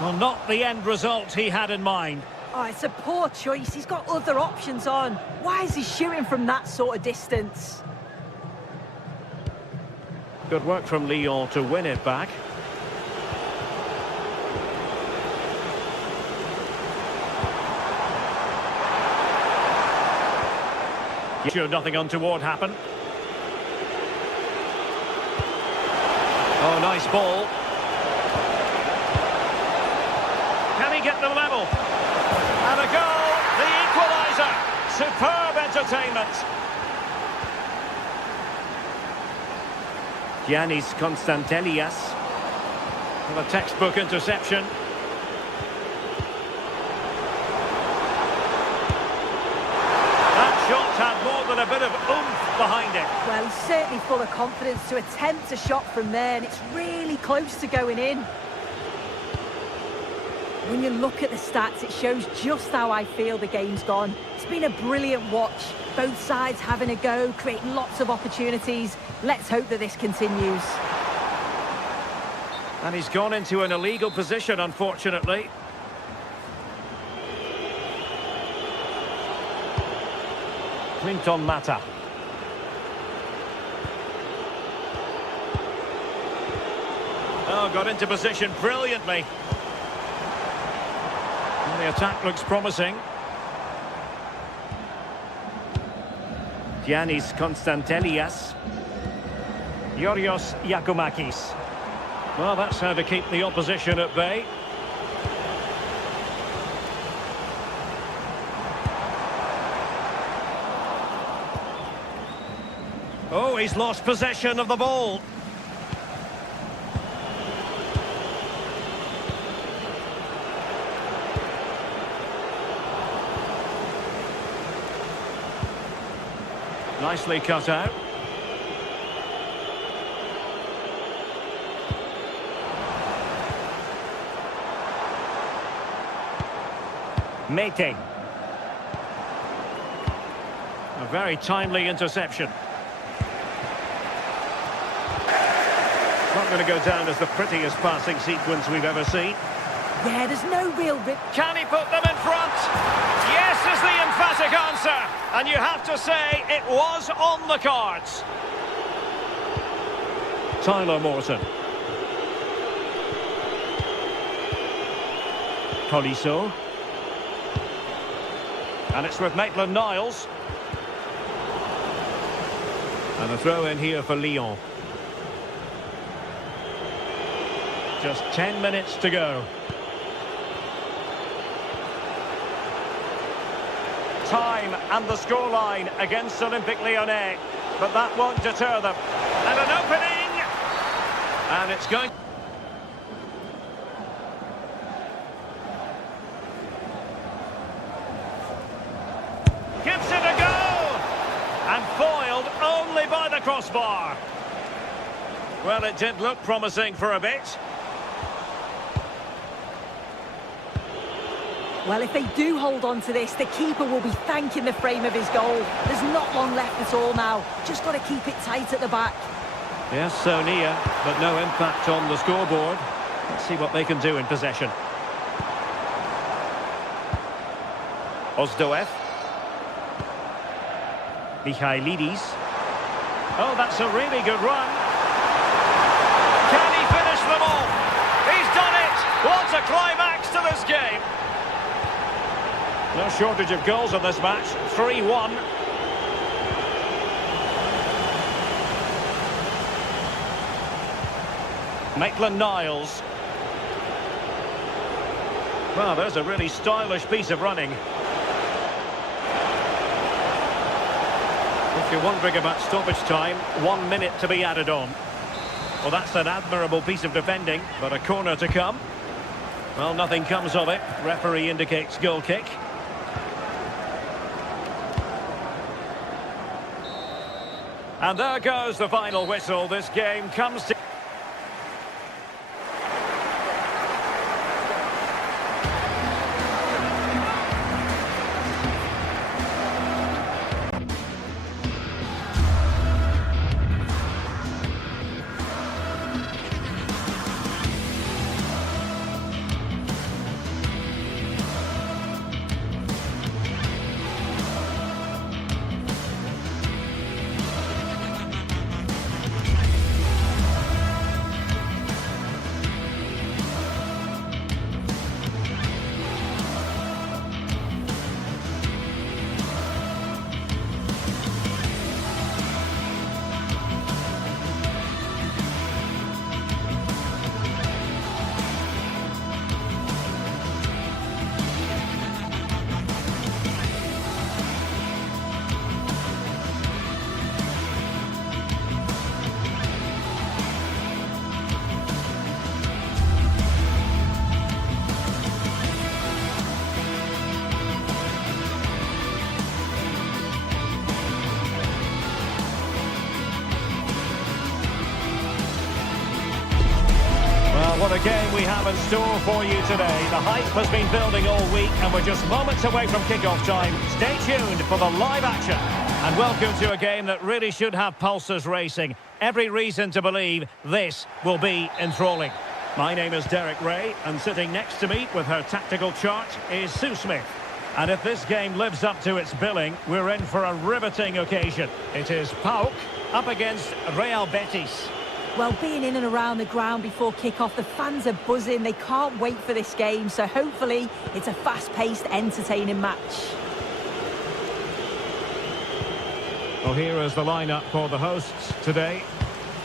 Well, not the end result he had in mind. Oh, it's a poor choice. He's got other options on. Why is he shooting from that sort of distance? Good work from Lyon to win it back. Sure, nothing untoward happened. Oh, nice ball. Can he get the level? And a goal, the equaliser. Superb entertainment. Giannis Constantelias. Well, a textbook interception. Had more than a bit of oomph behind it. Well, he's certainly full of confidence to attempt a shot from there, and it's really close to going in. When you look at the stats, it shows just how I feel the game's gone. It's been a brilliant watch. Both sides having a go, creating lots of opportunities. Let's hope that this continues. And he's gone into an illegal position, unfortunately. Clinton Mata. Oh, got into position brilliantly. And the attack looks promising. Giannis Constantelias. Yorios Yakumakis. Well, that's how to keep the opposition at bay. Oh, he's lost possession of the ball. Nicely cut out. Mete. A very timely interception. Not going to go down as the prettiest passing sequence we've ever seen. Yeah, there's no real rip. Can he put them in front? Yes is the emphatic answer. And you have to say it was on the cards. Tyler Morton. Tolisso. And it's with Maitland-Niles. And a throw in here for Lyon. Just 10 minutes to go. Time and the scoreline against Olympique Lyonnais. But that won't deter them. And an opening! And it's going... Gives it a go! And foiled only by the crossbar. Well, it did look promising for a bit. Well, if they do hold on to this, the keeper will be thanking the frame of his goal. There's not long left at all now. Just got to keep it tight at the back. Yes, so near, but no impact on the scoreboard. Let's see what they can do in possession. Ozdoev. Michailidis. Oh, that's a really good run. Can he finish them off? He's done it! What a climax to this game! No shortage of goals in this match. 3-1. Maitland-Niles. Well, there's a really stylish piece of running. If you're wondering about stoppage time, 1 minute to be added on. Well, that's an admirable piece of defending, but a corner to come. Well, nothing comes of it. Referee indicates goal kick. And there goes the final whistle. This game comes to... What a game we have in store for you today. The hype has been building all week and we're just moments away from kick-off time. Stay tuned for the live action. And welcome to a game that really should have pulses racing. Every reason to believe this will be enthralling. My name is Derek Ray and sitting next to me with her tactical chart is Sue Smith. And if this game lives up to its billing, we're in for a riveting occasion. It is PAOK up against Real Betis. Well, being in and around the ground before kick-off, the fans are buzzing. They can't wait for this game, so hopefully it's a fast-paced, entertaining match. Well, here is the lineup for the hosts today.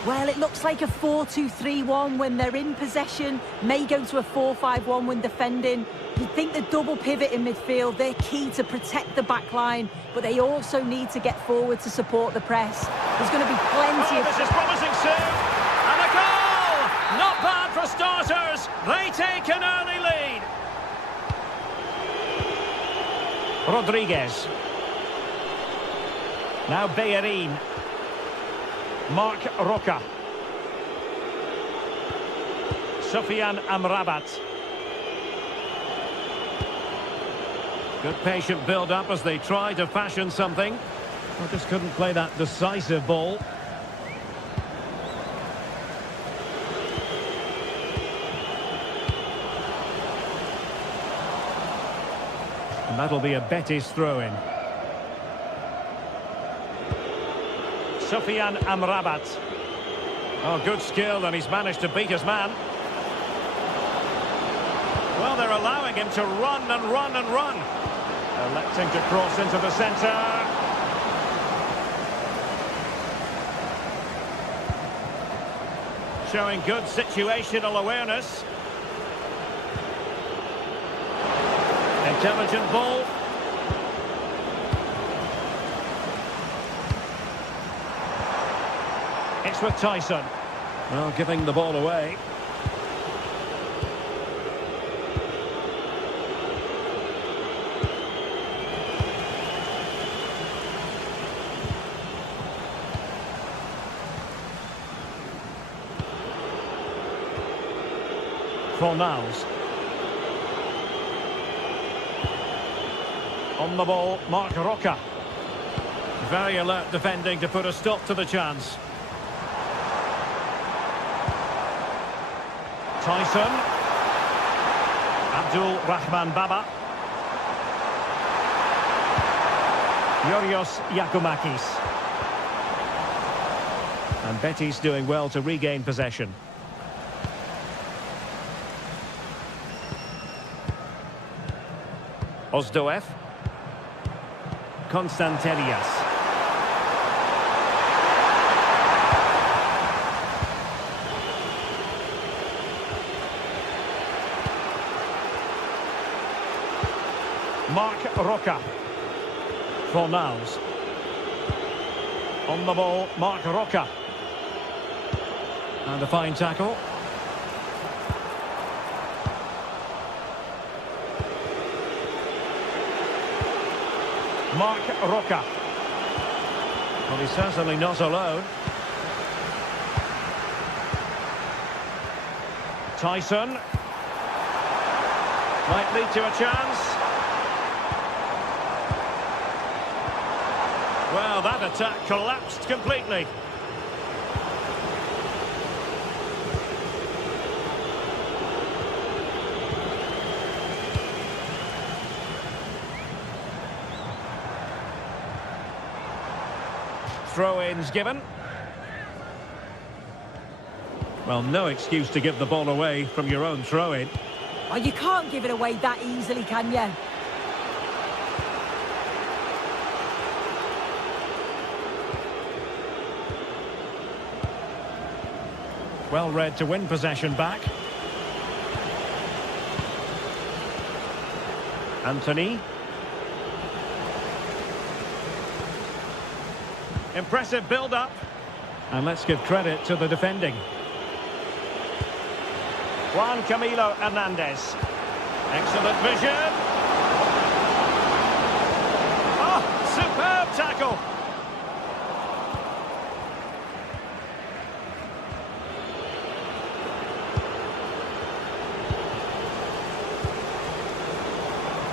Well, it looks like a 4-2-3-1 when they're in possession, may go to a 4-5-1 when defending. You'd think the double pivot in midfield, they're key to protect the back line, but they also need to get forward to support the press. There's going to be plenty of... This is promising soon. And a goal! Not bad for starters. They take an early lead. Rodriguez. Now Bellerin. Marc Roca. Sofiane Amrabat. Good patient build-up as they try to fashion something. Well, just couldn't play that decisive ball. And that'll be a Betis throw-in. Sofiane Amrabat. Oh, good skill, and he's managed to beat his man. Well, they're allowing him to run and run and run. Electing to cross into the centre. Showing good situational awareness. Intelligent ball. It's with Tyson. Well, giving the ball away. Fornals. On the ball, Marc Roca. Very alert defending to put a stop to the chance. Tyson. Abdul Rahman Baba. Yorios Yakumakis. And Betis doing well to regain possession. Ozdoev. Konstantelias. Marc Roca. Fornals. On the ball, Marc Roca. And a fine tackle. Marc Roca. Well, he's certainly not alone. Tyson. Might lead to a chance. Well, that attack collapsed completely. Throw-ins given. Well, no excuse to give the ball away from your own throw-in. Oh, you can't give it away that easily, can you? Well read to win possession back. Anthony. Impressive build-up. And let's give credit to the defending. Juan Camilo Hernandez. Excellent vision. Oh, superb tackle.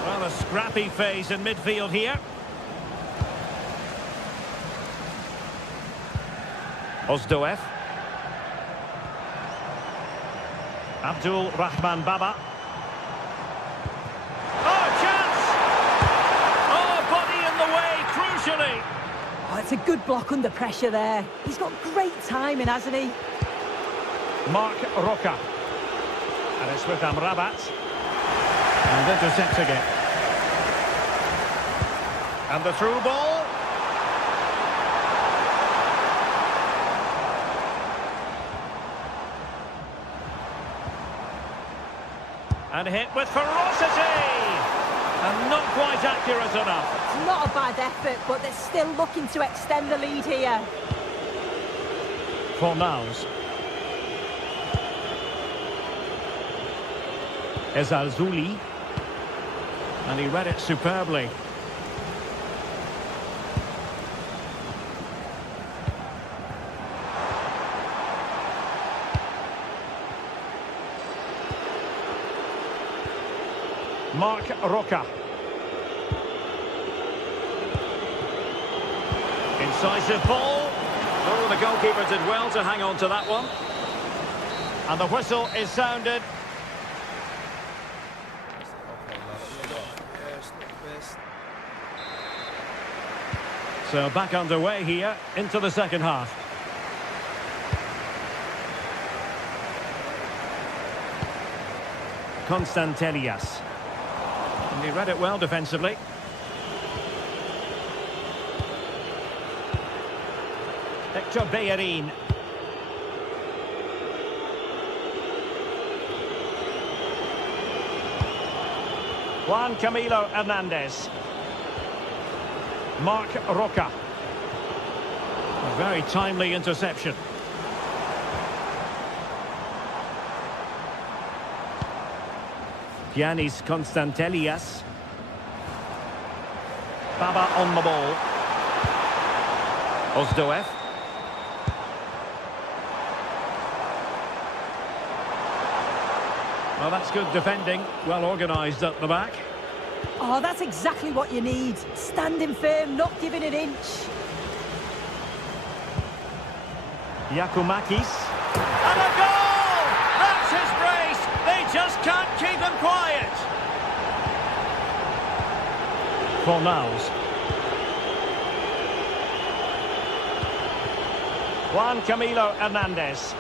Well, a scrappy phase in midfield here. Ozdoev. Abdul Rahman Baba. Oh, chance! Oh, body in the way, crucially. Oh, it's a good block under pressure there. He's got great timing, hasn't he? Marc Roca. And it's with Amrabat. And intercepting it. And the through And hit with ferocity! And not quite accurate enough. It's not a bad effort, but they're still looking to extend the lead here. Fornals. Ezalzouli. And he read it superbly. Marc Roca. Incisive ball. Oh, the goalkeeper did well to hang on to that one. And the whistle is sounded. So back underway here into the second half. Constantelias. And he read it well defensively. Hector Bellerin. Juan Camilo Hernandez. Marc Roca. A very timely interception. Giannis Constantelias. Baba on the ball. Ozdoev. Well, that's good defending. Well organised at the back. Oh, that's exactly what you need. Standing firm, not giving an inch. Yakumakis. And a goal! That's his brace! They just can't keep him quiet. Fornals. Juan Camilo Hernandez.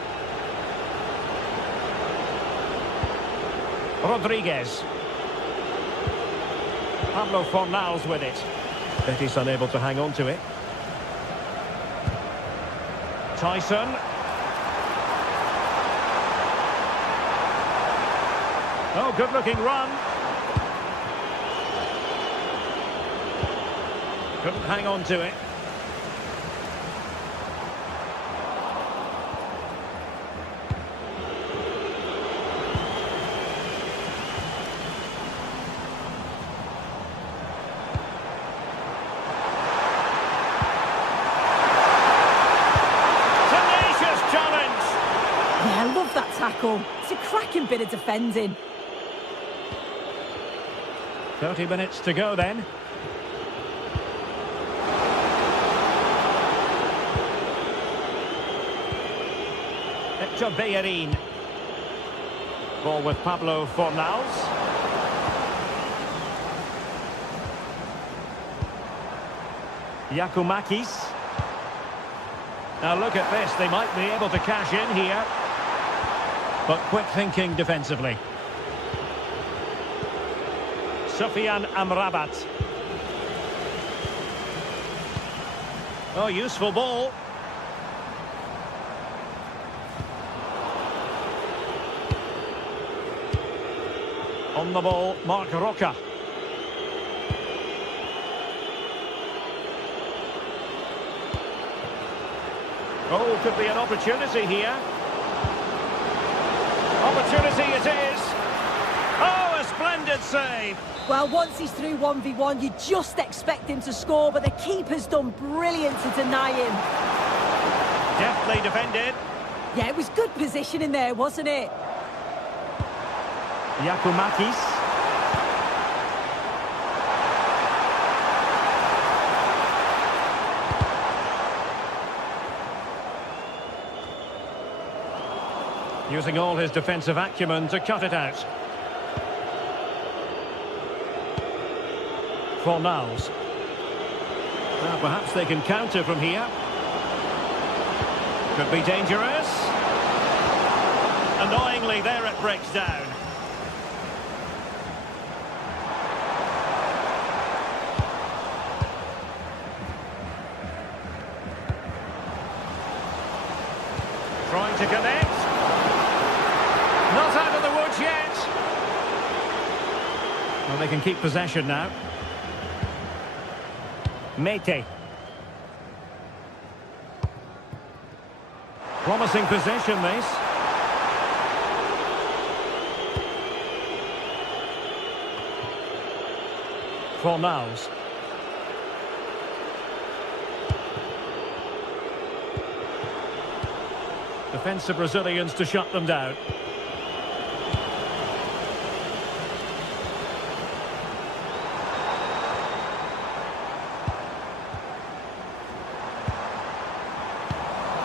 Rodriguez. Pablo Fornals with it. Betis unable to hang on to it. Tyson. Oh, good-looking run. Couldn't hang on to it. Tackle. It's a cracking bit of defending. 30 minutes to go then. Hector Bellerin. Ball with Pablo Fornals. Yakumakis. Now look at this, they might be able to cash in here. But quick thinking defensively. Sufyan Amrabat. Oh, useful ball. On the ball, Marc Roca. Oh, could be an opportunity here. Opportunity it is. Oh, a splendid save. Well, once he's through 1v1, you just expect him to score, but the keeper's done brilliant to deny him. Deftly defended. Yeah, it was good positioning there, wasn't it? Yakumakis. Using all his defensive acumen to cut it out. Fornals. Well, perhaps they can counter from here. Could be dangerous. Annoyingly, there it breaks down. Trying to connect. Not out of the woods yet. they can keep possession now. Mete. Promising position, this. Fornals. Defensive Brazilians to shut them down.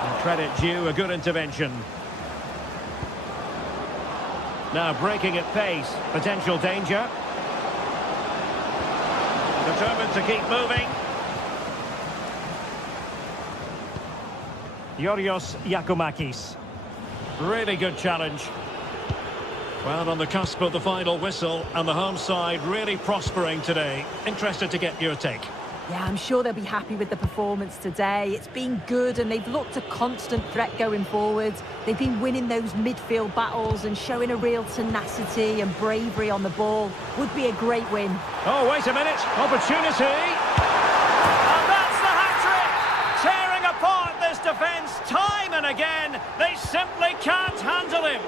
And credit due, a good intervention. Now breaking at pace, potential danger. Determined to keep moving. Yorios Giacomakis. Really good challenge. Well, on the cusp of the final whistle, and the home side really prospering today. Interested to get your take. Yeah, I'm sure they'll be happy with the performance today. It's been good and they've looked a constant threat going forward. They've been winning those midfield battles and showing a real tenacity and bravery on the ball. Would be a great win. Oh, wait a minute. Opportunity. And that's the hat-trick. Tearing apart this defence time and again. They simply can't handle him.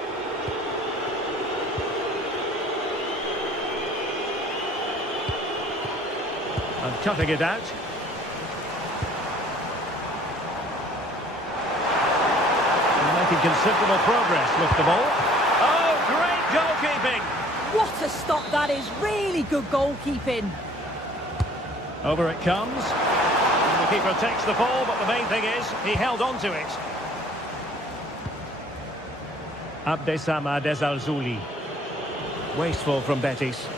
And cutting it out. And making considerable progress with the ball. Oh, great goalkeeping. What a stop that is. Really good goalkeeping. Over it comes. And the keeper takes the ball, but the main thing is he held on to it. Abdesama Desalzuli. Wasteful from Betis.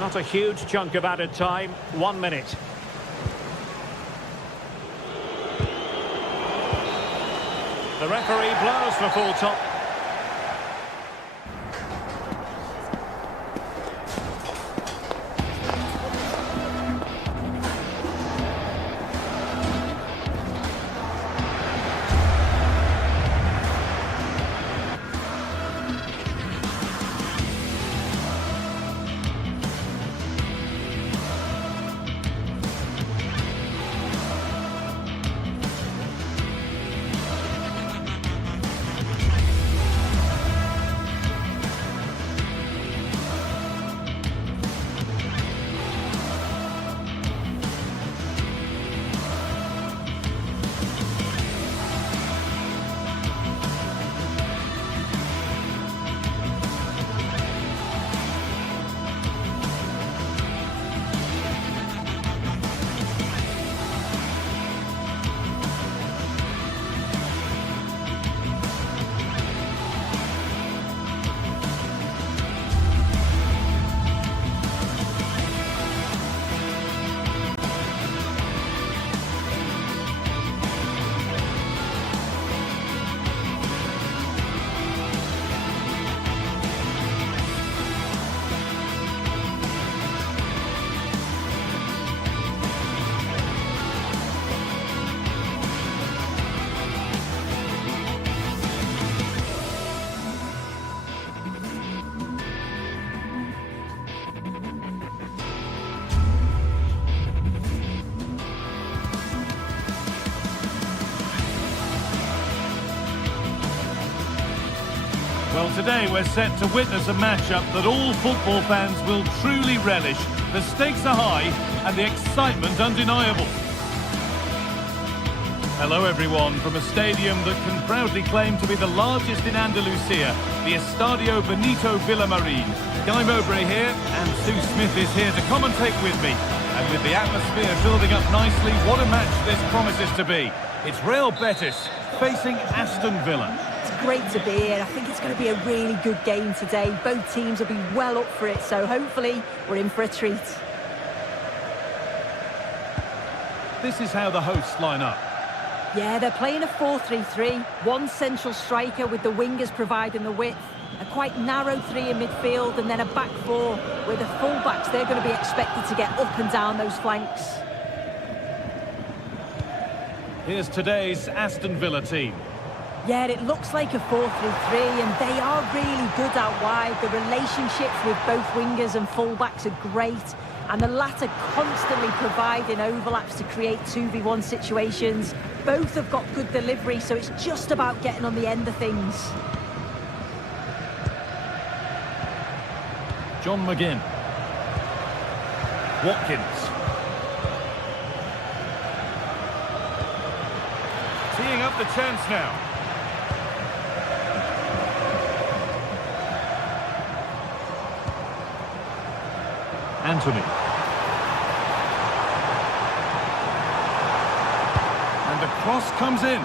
Not a huge chunk of added time. 1 minute. The referee blows for full top. Well, today we're set to witness a matchup that all football fans will truly relish. The stakes are high and the excitement undeniable. Hello everyone from a stadium that can proudly claim to be the largest in Andalusia, the Estadio Benito Villamarin. Guy Mowbray here, and Sue Smith is here to commentate with me. And with the atmosphere building up nicely, what a match this promises to be. It's Real Betis facing Aston Villa. Great to be here. I think it's going to be a really good game today. Both teams will be well up for it, so hopefully we're in for a treat. This is how the hosts line up. Yeah, they're playing a 4-3-3. One central striker with the wingers providing the width. A quite narrow three in midfield, and then a back four where the full-backs, they're going to be expected to get up and down those flanks. Here's today's Aston Villa team. Yeah, it looks like a 4-3-3, and they are really good out wide. The relationships with both wingers and fullbacks are great, and the latter constantly providing overlaps to create 2v1 situations. Both have got good delivery, so it's just about getting on the end of things. John McGinn. Watkins. Teeing up the chance now. Anthony. And the cross comes in.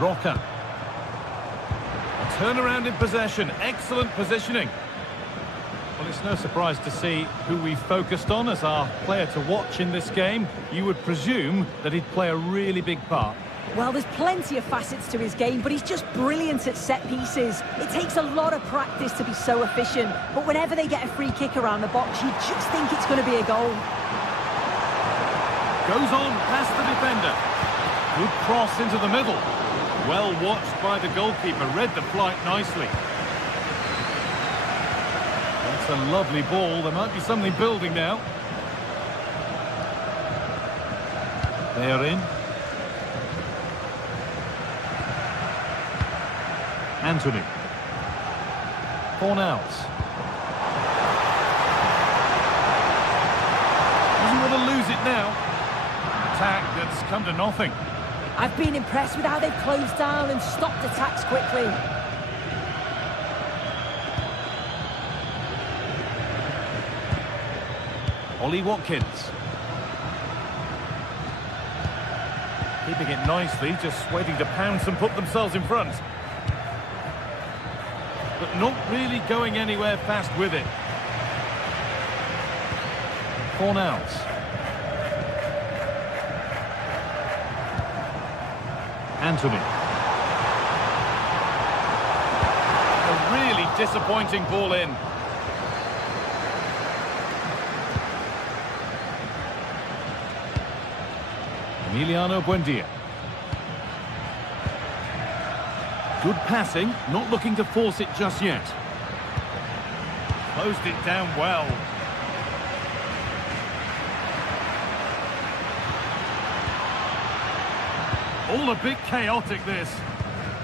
Roca. Turnaround in possession. Excellent positioning. Well, it's no surprise to see who we focused on as our player to watch in this game. You would presume that he'd play a really big part. Well, there's plenty of facets to his game, but he's just brilliant at set pieces. It takes a lot of practice to be so efficient, but whenever they get a free kick around the box, you just think it's going to be a goal. Goes on past the defender. Good cross into the middle. Well watched by the goalkeeper, read the flight nicely. That's a lovely ball. There might be something building now. They are in. Anthony. Fornals. Doesn't want to lose it now. Attack that's come to nothing. I've been impressed with how they've closed down and stopped attacks quickly. Ollie Watkins. Keeping it nicely, just waiting to pounce and put themselves in front. But not really going anywhere fast with it. Fornals. Anthony. A really disappointing ball in. Emiliano Buendia. Good passing, not looking to force it just yet. Closed it down well. All a bit chaotic, this.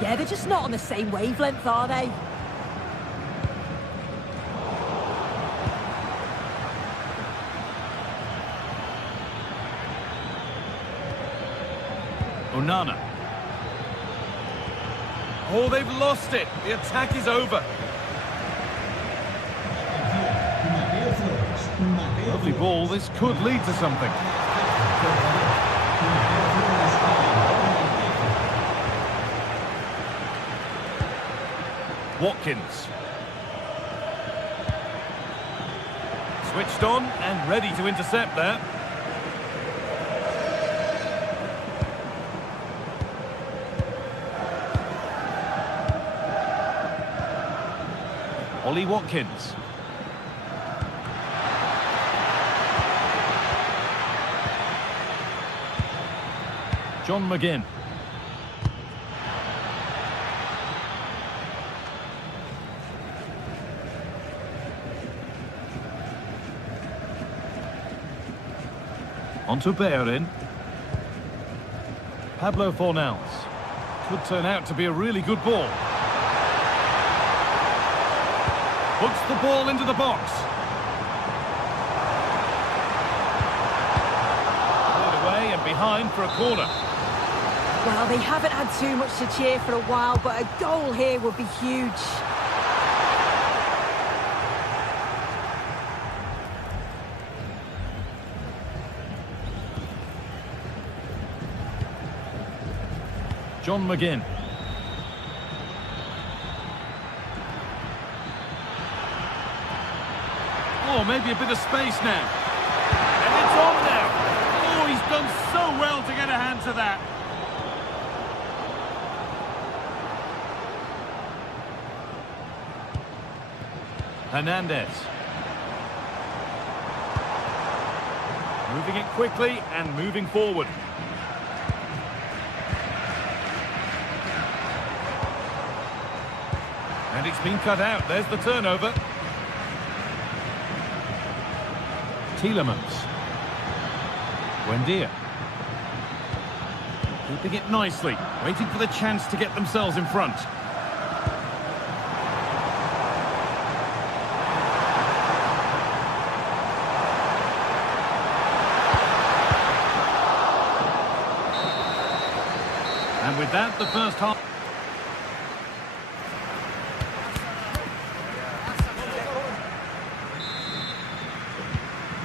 Yeah, they're just not on the same wavelength, are they? Onana. Oh, they've lost it. The attack is over. Lovely ball. This could lead to something. Watkins. Switched on and ready to intercept there. Ollie Watkins. John McGinn. On to Bellerin. Pablo Fornals. Could turn out to be a really good ball. Puts the ball into the box. Cleared away and behind for a corner. Well, they haven't had too much to cheer for a while, but a goal here would be huge. John McGinn. Oh, maybe a bit of space now. And it's on now. Oh, he's done so well to get a hand to that. Hernandez. moving it quickly and moving forward. And it's been cut out. There's the turnover. Tielemans. Buendia. Keeping it nicely, waiting for the chance to get themselves in front. And with that, the first half.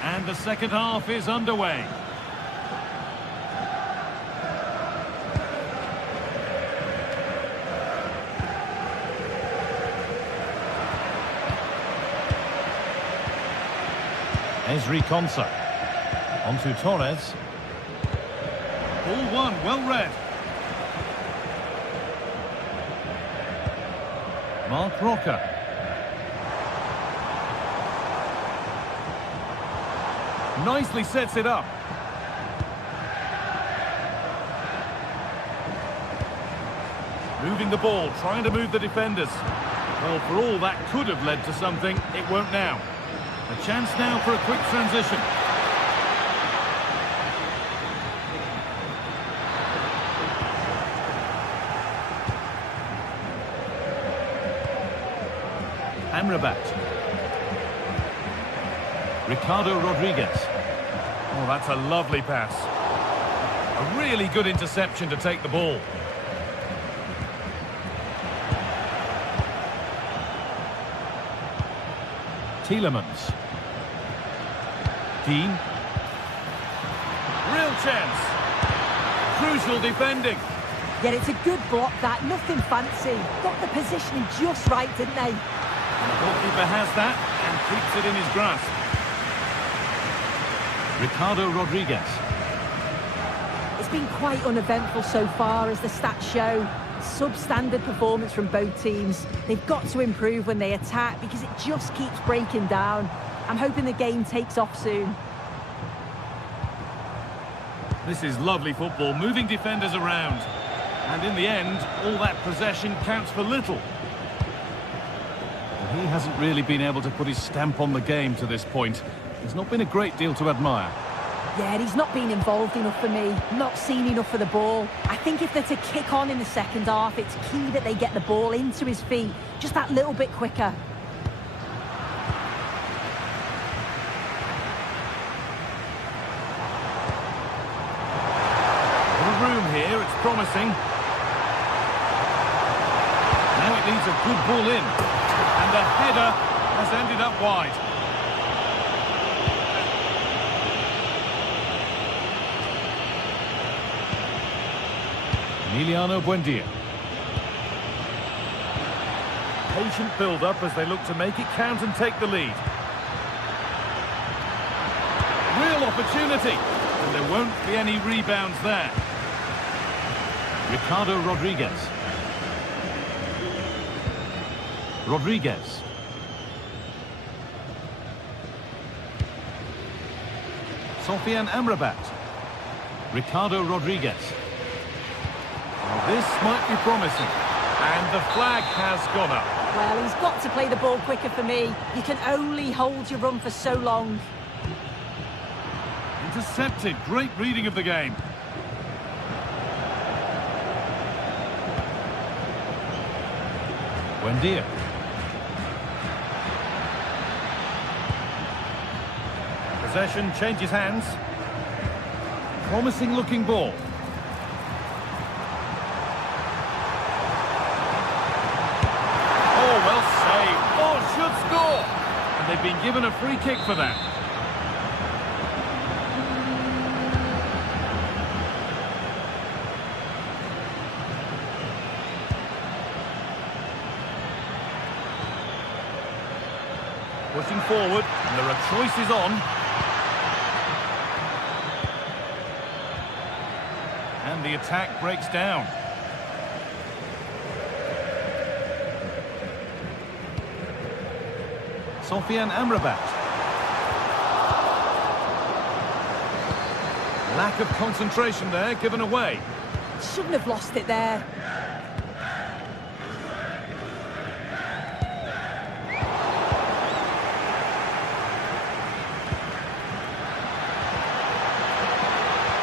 And the second half is underway. Ezri Konsa. Onto Torres. Ball one, well read. Mark Roca. Nicely sets it up. Moving the ball, trying to move the defenders. Well, for all that could have led to something, it won't now. A chance now for a quick transition. Amrabat. Ricardo Rodriguez. Oh, that's a lovely pass. A really good interception to take the ball. Tielemans. Dean. Real chance. Crucial defending. Yeah, it's a good block that, nothing fancy. Got the positioning just right, didn't they? And the goalkeeper has that and keeps it in his grasp. Ricardo Rodriguez. It's been quite uneventful so far, as the stats show. Substandard performance from both teams. They've got to improve when they attack because it just keeps breaking down. I'm hoping the game takes off soon. This is lovely football, moving defenders around. And in the end, all that possession counts for little. He hasn't really been able to put his stamp on the game to this point. There's not been a great deal to admire. Yeah, he's not been involved enough for me. Not seen enough for the ball. I think if they're to kick on in the second half, it's key that they get the ball into his feet just that little bit quicker. Little room here, it's promising. Now it needs a good ball in. And the header has ended up wide. Emiliano Buendia. Patient build-up as they look to make it count and take the lead. Real opportunity, and there won't be any rebounds there. Ricardo Rodriguez. Rodriguez. Sofian Amrabat. Ricardo Rodriguez. This might be promising. And the flag has gone up. Well, he's got to play the ball quicker for me. You can only hold your run for so long. Intercepted. Great reading of the game. Buendia. Possession changes hands. Promising looking ball. Oh, well saved. Oh, should score. And they've been given a free kick for that. Pushing forward, and there are choices on. And the attack breaks down. Sofian Amrabat. Lack of concentration there, given away. Shouldn't have lost it there.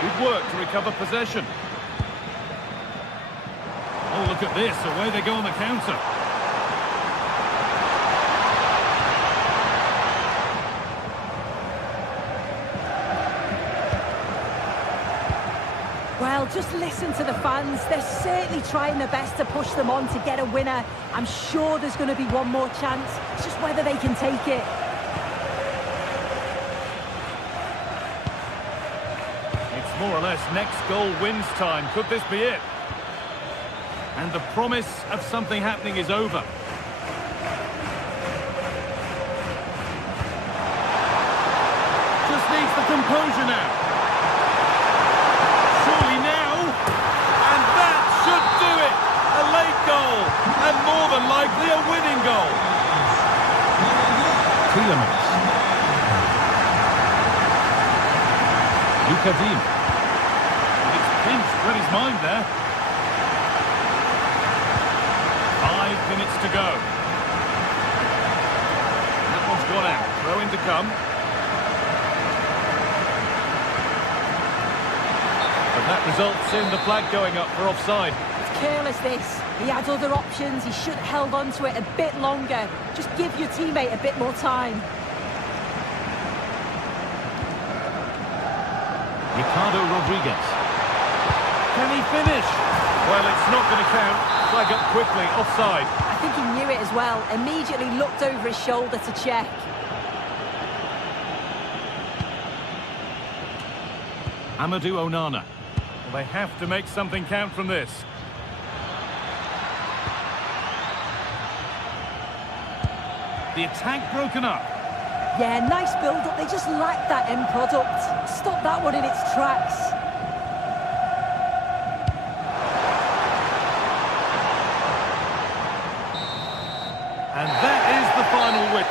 Good work to recover possession. Oh, look at this. Away they go on the counter. Well, just listen to the fans. They're certainly trying their best to push them on to get a winner. I'm sure there's going to be one more chance. It's just whether they can take it. It's more or less next goal wins time. Could this be it? And the promise of something happening is over. Just needs the composure now. Surely now. And that should do it. A late goal. And more than likely a winning goal. Tielemans. Luca Dean. It's pinched, read his mind there. 5 minutes to go. That one's gone out. Throw in to come. And that results in the flag going up for offside. It's careless, this. He had other options. He should have held on to it a bit longer. Just give your teammate a bit more time. Ricardo Rodriguez. Can he finish? Well, it's not going to count. Flag up quickly, offside. I think he knew it as well. Immediately looked over his shoulder to check. Amadou Onana. Well, they have to make something count from this. The attack broken up. Yeah, nice build-up. They just lacked that end product. Stop that one in its tracks. And that is the final whip.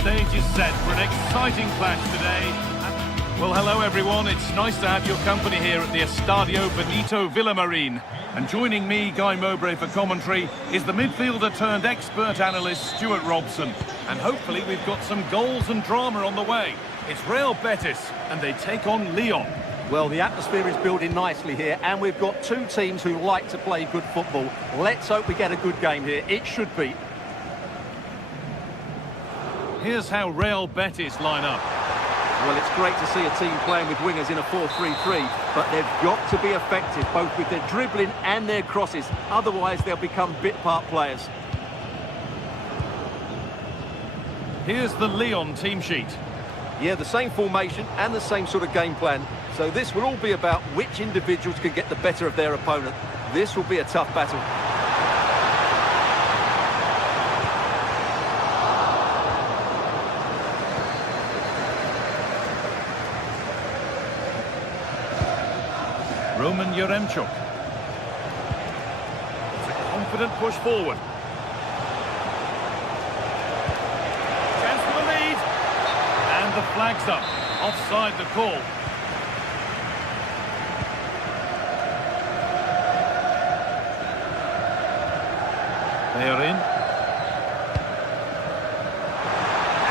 Stage is set for an exciting clash today. Well, hello everyone. It's nice to have your company here at the Estadio Benito Villamarín. And joining me, Guy Mowbray, for commentary is the midfielder turned expert analyst Stuart Robson. And hopefully we've got some goals and drama on the way. It's Real Betis and they take on Lyon. Well, the atmosphere is building nicely here, and we've got two teams who like to play good football. Let's hope we get a good game here. It should be. Here's how Real Betis line up. Well, it's great to see a team playing with wingers in a 4-3-3, but they've got to be effective, both with their dribbling and their crosses. Otherwise, they'll become bit-part players. Here's the Lyon team sheet. Yeah, the same formation and the same sort of game plan. So this will all be about which individuals can get the better of their opponent. This will be a tough battle. Roman Yaremchuk. It's a confident push forward. Chance for the lead. And the flag's up. Offside the call. They are in.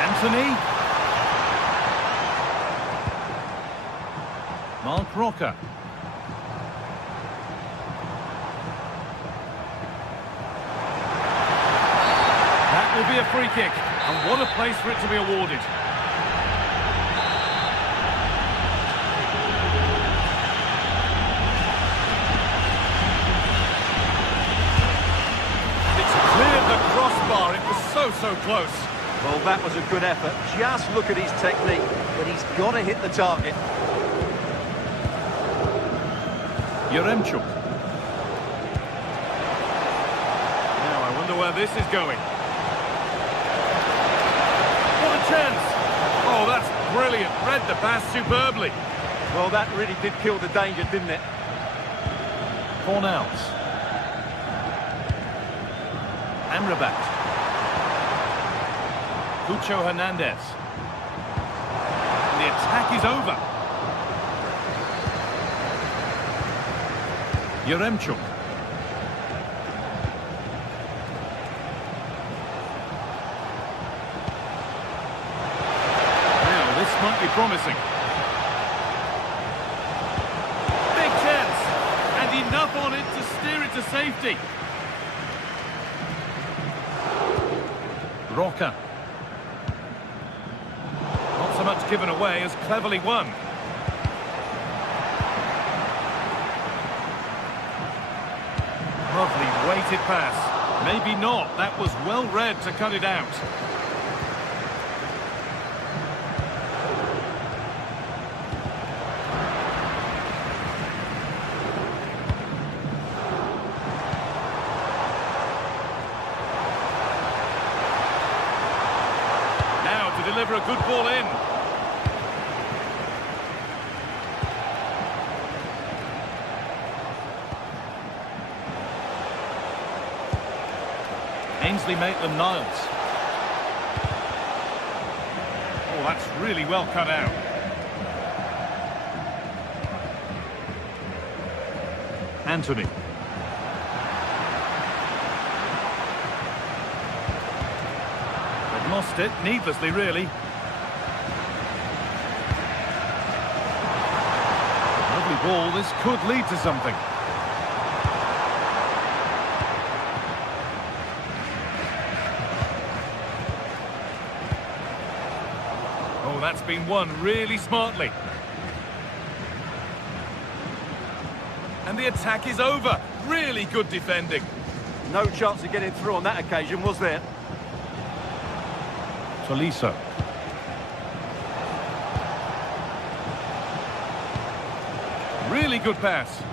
Anthony. Mark Rocker. That will be a free kick. And what a place for it to be awarded. Crossbar, it was so close. Well, that was a good effort. Just look at his technique, but he's got to hit the target. Yaremchuk. Now I wonder where this is going. What a chance! Oh, that's brilliant. Read the pass superbly. Well, that really did kill the danger, didn't it? Fornals. Amrabat. Cucho Hernandez. And the attack is over. Yaremchuk. Now, this might be promising. Big chance. And enough on it to steer it to safety. Rocker. Not so much given away as cleverly won. Lovely weighted pass. Maybe not. That was well read to cut it out. Deliver a good ball in. Ainsley Maitland-Niles. Oh, that's really well cut out. Anthony. Lost it, needlessly really. Lovely ball, this could lead to something. Oh, that's been won really smartly. And the attack is over. Really good defending. No chance of getting through on that occasion, was there? Tolisso. Really good pass.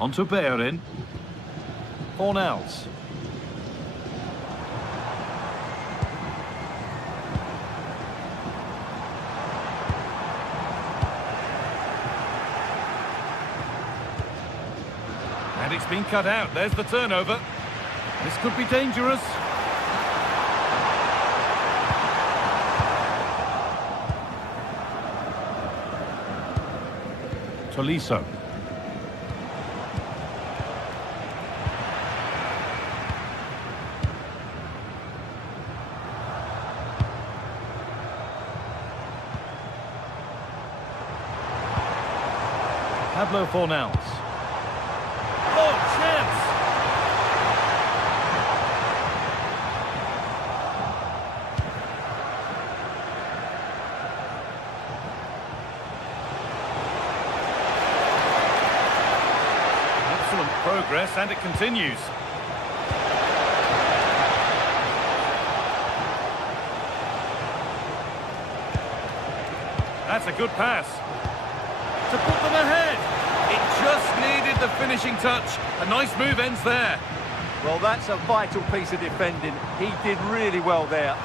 On to Bellerin. Fornals. And it's been cut out. There's the turnover. This could be dangerous. Tolisso. Pablo Fornals. Oh, chance! Excellent progress, and it continues. That's a good pass. To put them ahead. It just needed the finishing touch. A nice move ends there. Well, that's a vital piece of defending. He did really well there.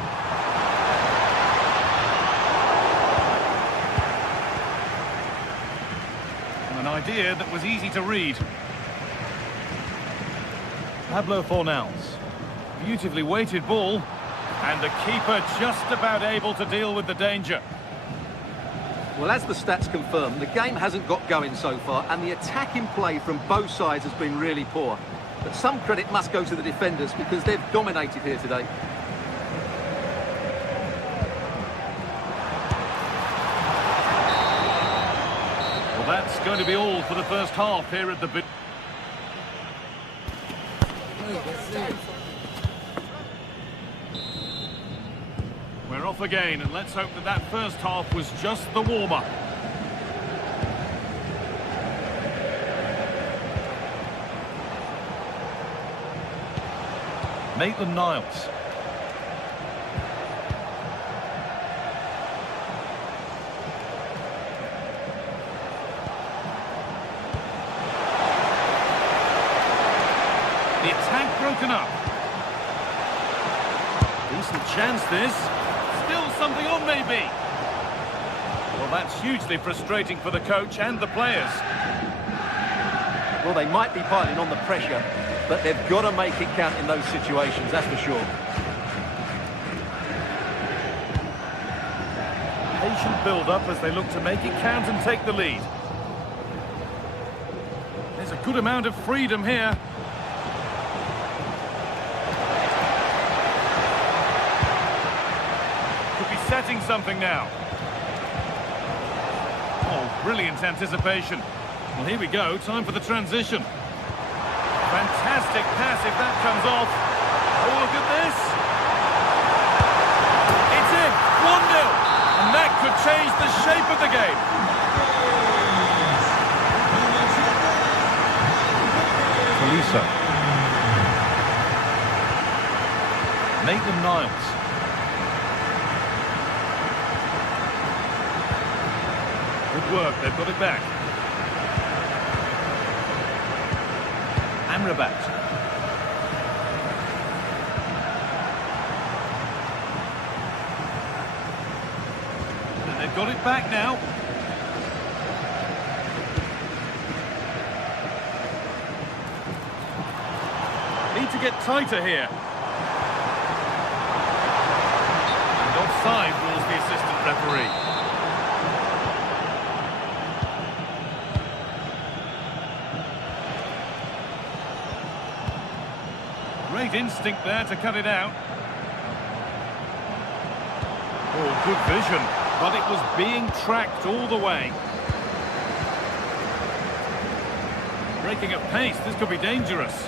An idea that was easy to read. Pablo Fornals. Beautifully weighted ball. And the keeper just about able to deal with the danger. Well, as the stats confirm, the game hasn't got going so far, and the attacking play from both sides has been really poor. But some credit must go to the defenders because they've dominated here today. Well, that's going to be all for the first half here at the... We're off again, and let's hope that that first half was just the warm-up. Maitland-Niles. The attack broken up. Decent chance this. Still something on maybe. Well, that's hugely frustrating for the coach and the players. Well, they might be piling on the pressure, but they've got to make it count in those situations, that's for sure. Patient build-up as they look to make it count and take the lead. There's a good amount of freedom here. Could be setting something now. Oh, brilliant anticipation. Well, here we go, time for the transition. Fantastic pass if that comes off. Oh, look at this. It's in, 1-0. And that could change the shape of the game. Felisa. Maitland-Niles. Good work, they've got it back. Amrabat. And they've got it back now. Need to get tighter here. And offside rules the assistant referee. Great instinct there to cut it out. Oh, good vision, but it was being tracked all the way. Breaking at pace, this could be dangerous.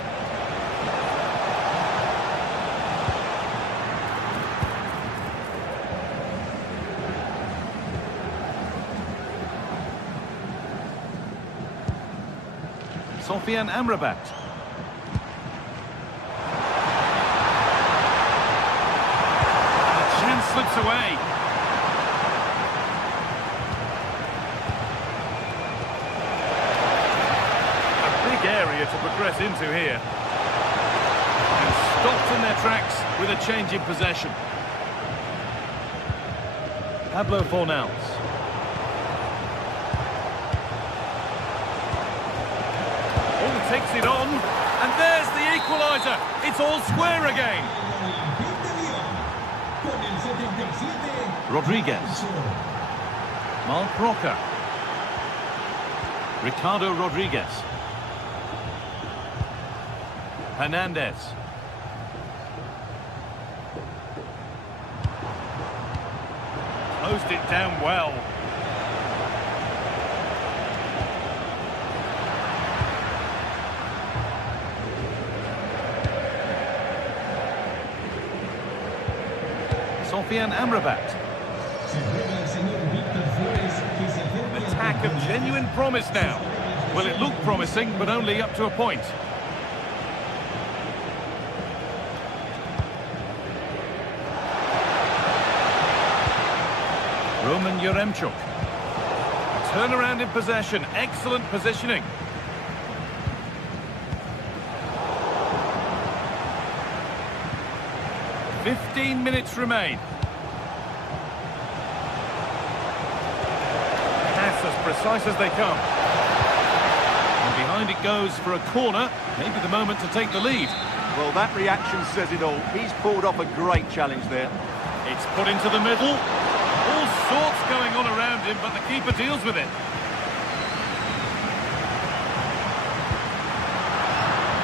Sofian Amrabat. Slips away. A big area to progress into here. And stopped in their tracks with a change in possession. Pablo Fornals. Oh, takes it on. And there's the equaliser. It's all square again. Rodriguez. Mark Roca. Ricardo Rodriguez. Hernandez. Closed it down well. Sofian Amrabat. An attack of genuine promise now. Well, it looked promising, but only up to a point. Roman Yaremchuk. Turnaround in possession. Excellent positioning. "15 minutes remain. That's as precise as they come. And behind it goes for a corner. Maybe the moment to take the lead. Well, that reaction says it all. He's pulled off a great challenge there. It's put into the middle. All sorts going on around him, but the keeper deals with it.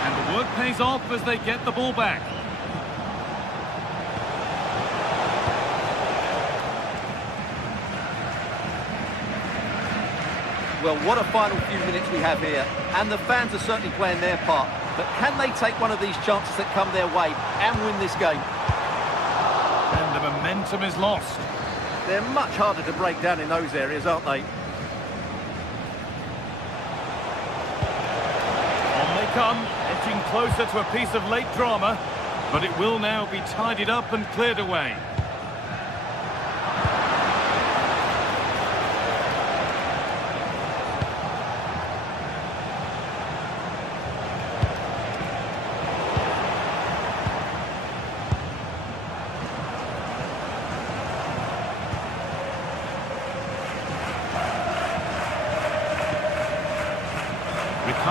And the work pays off as they get the ball back. Well, what a final few minutes we have here. And the fans are certainly playing their part. But can they take one of these chances that come their way and win this game? And the momentum is lost. They're much harder to break down in those areas, aren't they? On they come, edging closer to a piece of late drama. But it will now be tidied up and cleared away.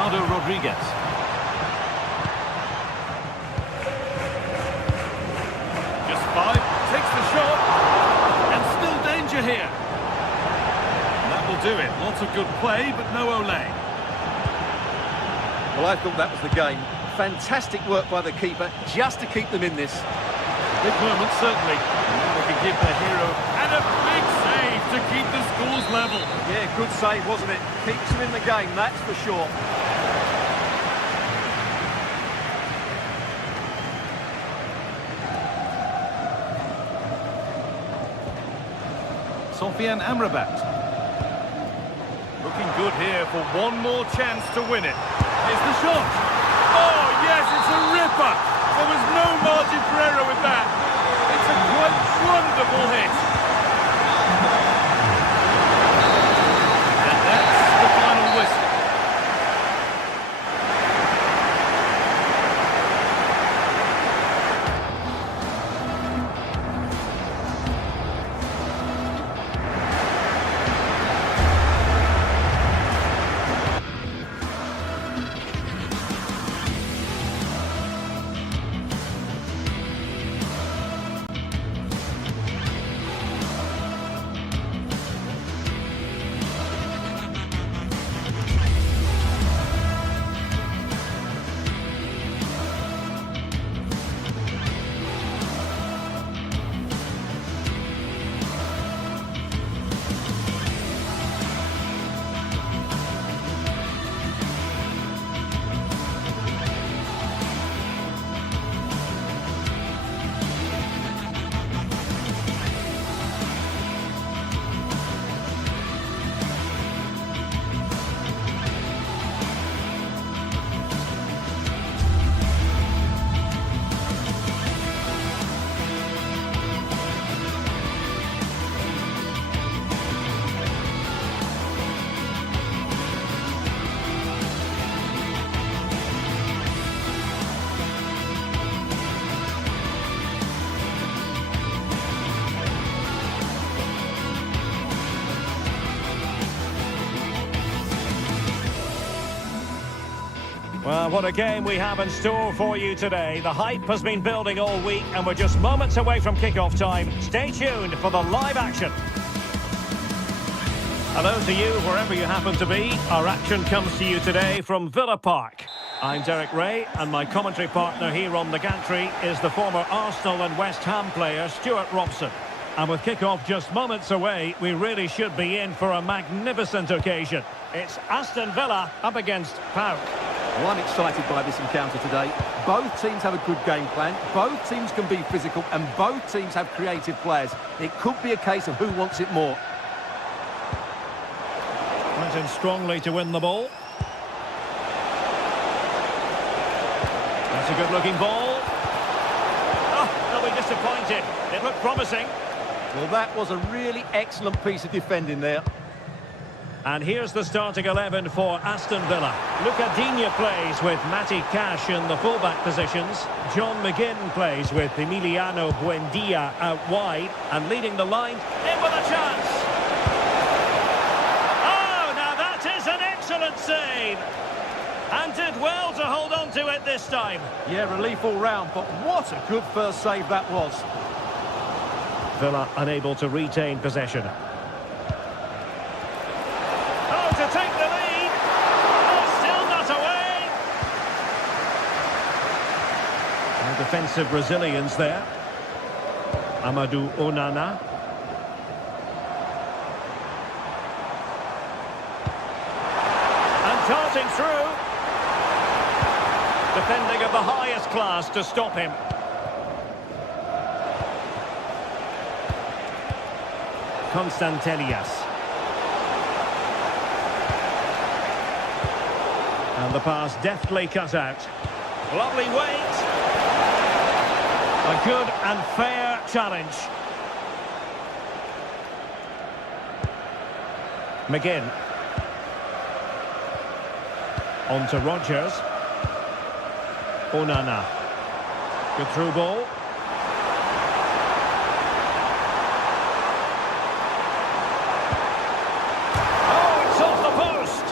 Rodriguez. Just 5, takes the shot, and still danger here. And that will do it. Lots of good play, but no Olé. Well, I thought that was the game. Fantastic work by the keeper, just to keep them in this. Big moment, certainly. And now they can give their hero and a big save to keep the scores level. Yeah, good save, wasn't it? Keeps them in the game, that's for sure. Sofian Amrabat. Looking good here for one more chance to win it. Here's the shot. Oh, yes, it's a ripper. There was no margin for error with that. It's a quite wonderful hit. And that's the final whistle. Well, what a game we have in store for you today. The hype has been building all week and we're just moments away from kick-off time. Stay tuned for the live action. Hello to you wherever you happen to be. Our action comes to you today from Villa Park. I'm Derek Ray and my commentary partner here on the gantry is the former Arsenal and West Ham player Stuart Robson. And with kick-off just moments away, we really should be in for a magnificent occasion. It's Aston Villa up against PAOK. Well, I'm excited by this encounter today. Both teams have a good game plan, both teams can be physical, and both teams have creative players. It could be a case of who wants it more. Went in strongly to win the ball. That's a good-looking ball. Oh, they'll be disappointed. It looked promising. Well, that was a really excellent piece of defending there. And here's the starting 11 for Aston Villa. Luca Digne plays with Matty Cash in the fullback positions. John McGinn plays with Emiliano Buendia out wide. And leading the line, in with a chance. Oh, now that is an excellent save. And did well to hold on to it this time. Yeah, relief all round, but what a good first save that was. Villa unable to retain possession. Oh, to take the lead. Oh, still not away. And defensive resilience there. Amadou Onana. And darting through. Defending of the highest class to stop him. Constantelias. And the pass deftly cut out. Lovely weight. A good and fair challenge. McGinn. On to Rodgers. Onana. Good through ball. Oh, it's off the post.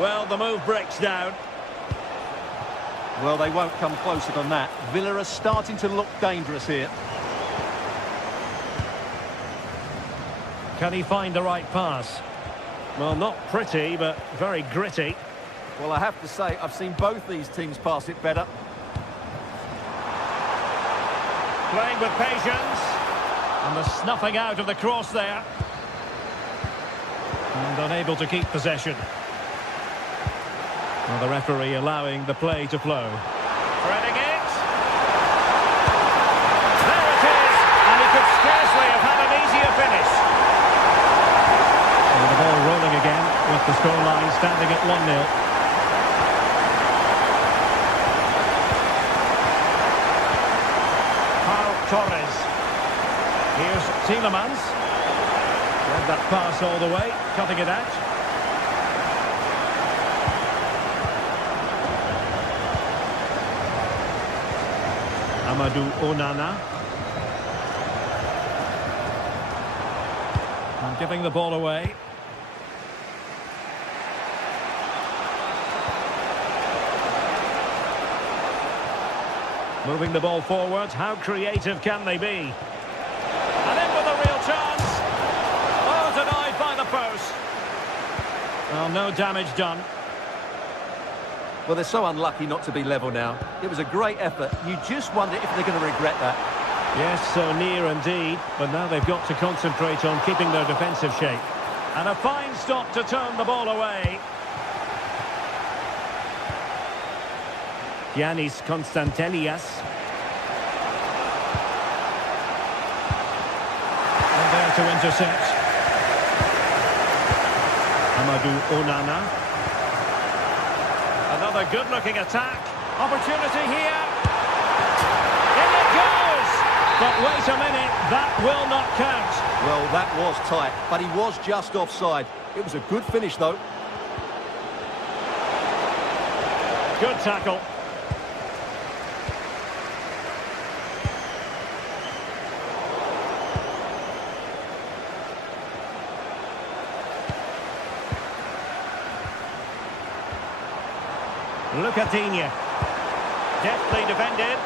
Well, the move breaks down. Well, they won't come closer than that. Villa are starting to look dangerous here. Can he find the right pass? Well, not pretty, but very gritty. Well, I have to say, I've seen both these teams pass it better. Playing with patience. And the snuffing out of the cross there. And unable to keep possession. Well, the referee allowing the play to flow. Threading it. There it is. And he could scarcely have had an easier finish. And the ball rolling again with the scoreline standing at 1-0. Torres. Here's Tielemans. Read that pass all the way, cutting it out. Amadou Onana. And giving the ball away. Moving the ball forward, how creative can they be? And in with a real chance. Oh, denied by the post. Well, no damage done. Well, they're so unlucky not to be level now. It was a great effort. You just wonder if they're going to regret that. Yes, so near indeed. But now they've got to concentrate on keeping their defensive shape. And a fine stop to turn the ball away. Giannis Constantelias. And there to intercept. Amadou Onana. Another good-looking attack. Opportunity here. In it goes! But wait a minute, that will not count. Well, that was tight, but he was just offside. It was a good finish, though. Good tackle. Luca Digne. Deftly defended.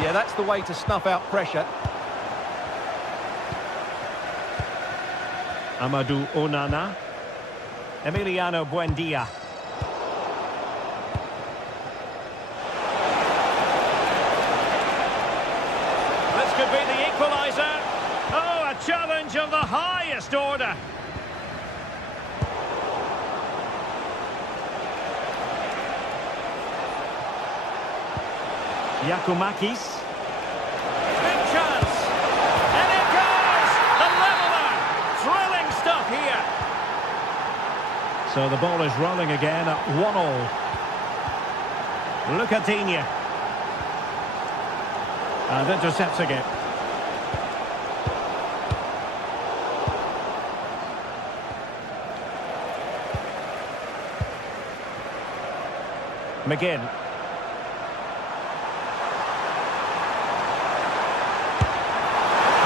Yeah, that's the way to snuff out pressure. Amadou Onana. Emiliano Buendia. This could be the equaliser. Oh, a challenge of the highest order. Yakumakis. Big chance. And it goes! The leveller! Thrilling stuff here. So the ball is rolling again at 1-1. Luca Digne. And intercepts again. McGinn.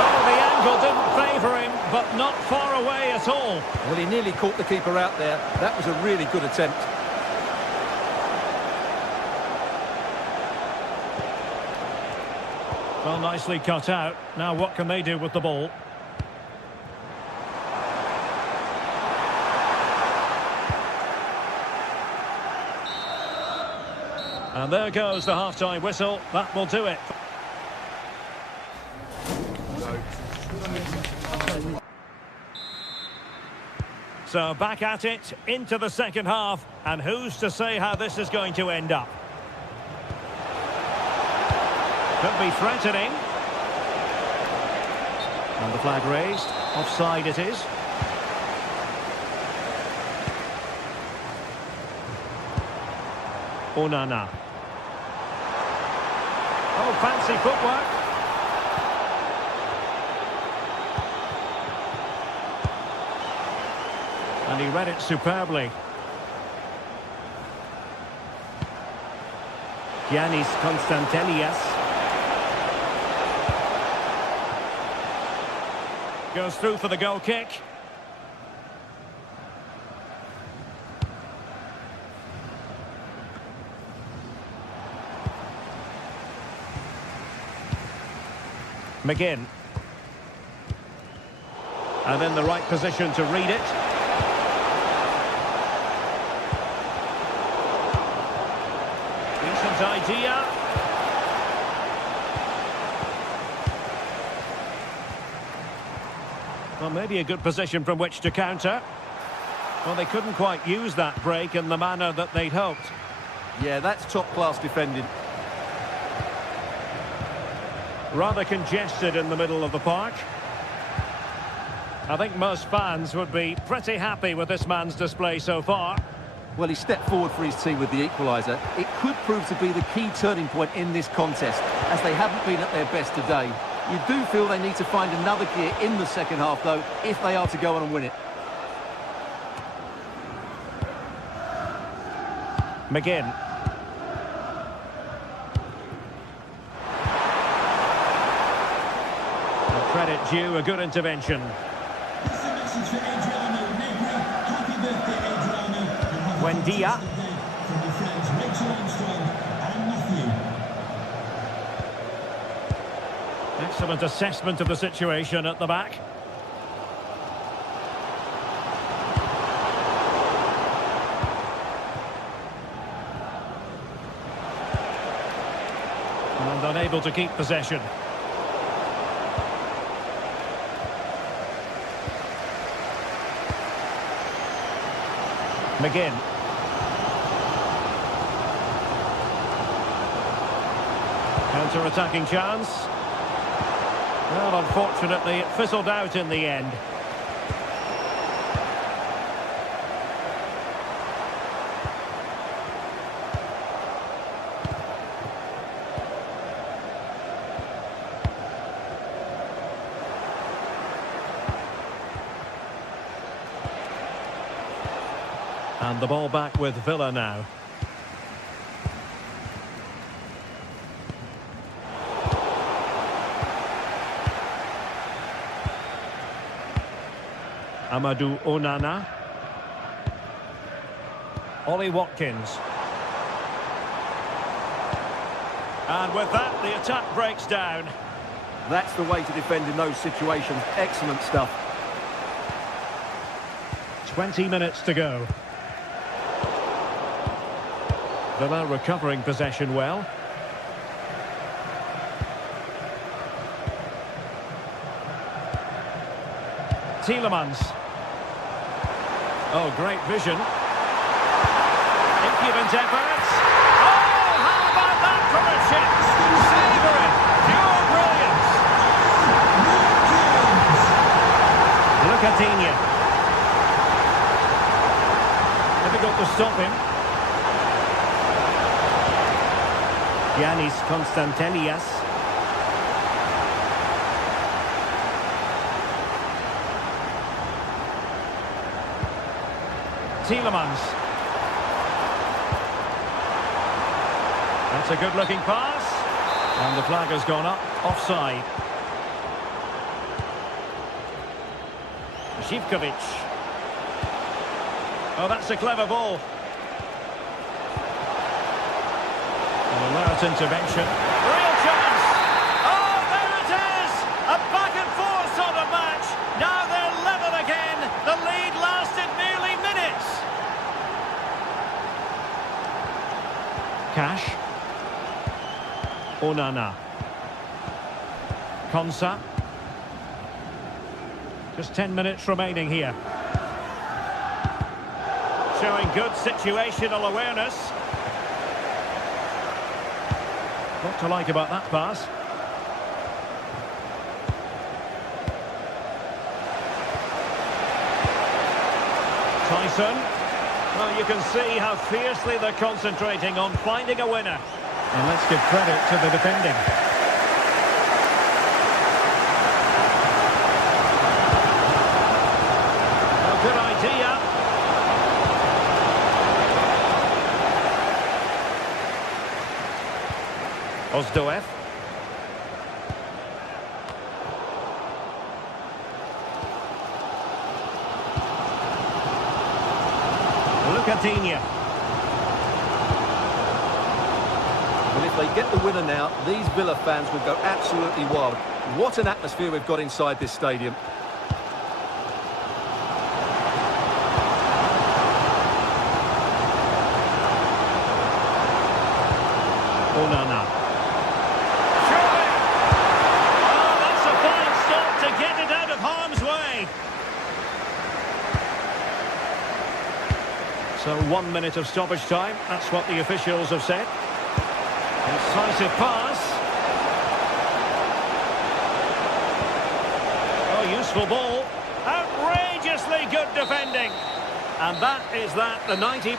Oh, the angle didn't favour him, but not far away at all. Well, he nearly caught the keeper out there. That was a really good attempt. Well, nicely cut out. Now what can they do with the ball? And there goes the half-time whistle. That will do it. So back at it, into the second half. And who's to say how this is going to end up? Could be threatening. And the flag raised. Offside it is. Onana. Oh, fancy footwork. And he read it superbly. Giannis Constantelias. Goes through for the goal kick. McGinn. And in the right position to read it. Decent idea. Well, maybe a good position from which to counter. Well, they couldn't quite use that break in the manner that they'd hoped. Yeah, that's top-class defending. Rather congested in the middle of the park. I think most fans would be pretty happy with this man's display so far. Well, he stepped forward for his team with the equaliser. It could prove to be the key turning point in this contest, as they haven't been at their best today. You do feel they need to find another gear in the second half, though, if they are to go on and win it. McGinn. Credit due, a good intervention. Buendia. Excellent assessment of the situation at the back. And unable to keep possession. McGinn. Counter-attacking chance. Well, unfortunately, it fizzled out in the end. And the ball back with Villa now. Amadou Onana. Ollie Watkins. And with that, the attack breaks down. That's the way to defend in those situations. Excellent stuff. 20 minutes to go. Villa recovering possession well. Tielemans. Oh, great vision. Impudent efforts. Oh, how about that from a chip? Savouring. Pure brilliance. Lucatinha. Difficult to stop him. Giannis Constantelias. Tielemans. That's a good-looking pass. And the flag has gone up, offside. Zivkovic. Oh, that's a clever ball. An alert intervention. Real chance! Oh, there it is! A back-and-forth sort of match. Now they're level again. The lead lasted nearly minutes. Cash. Onana. Konsa. Just 10 minutes remaining here. Showing good situational awareness. What to like about that pass? Tyson. Well, you can see how fiercely they're concentrating on finding a winner. And let's give credit to the defending. A good idea. Ozdoev. Lucatinha. Well, if they get the winner now, these Villa fans will go absolutely wild. What an atmosphere we've got inside this stadium. Onana. Surely! Oh, that's a fine stop to get it out of harm's way. So 1 minute of stoppage time. That's what the officials have said. Decisive pass. Oh, useful ball. Outrageously good defending. And that is that, the 90...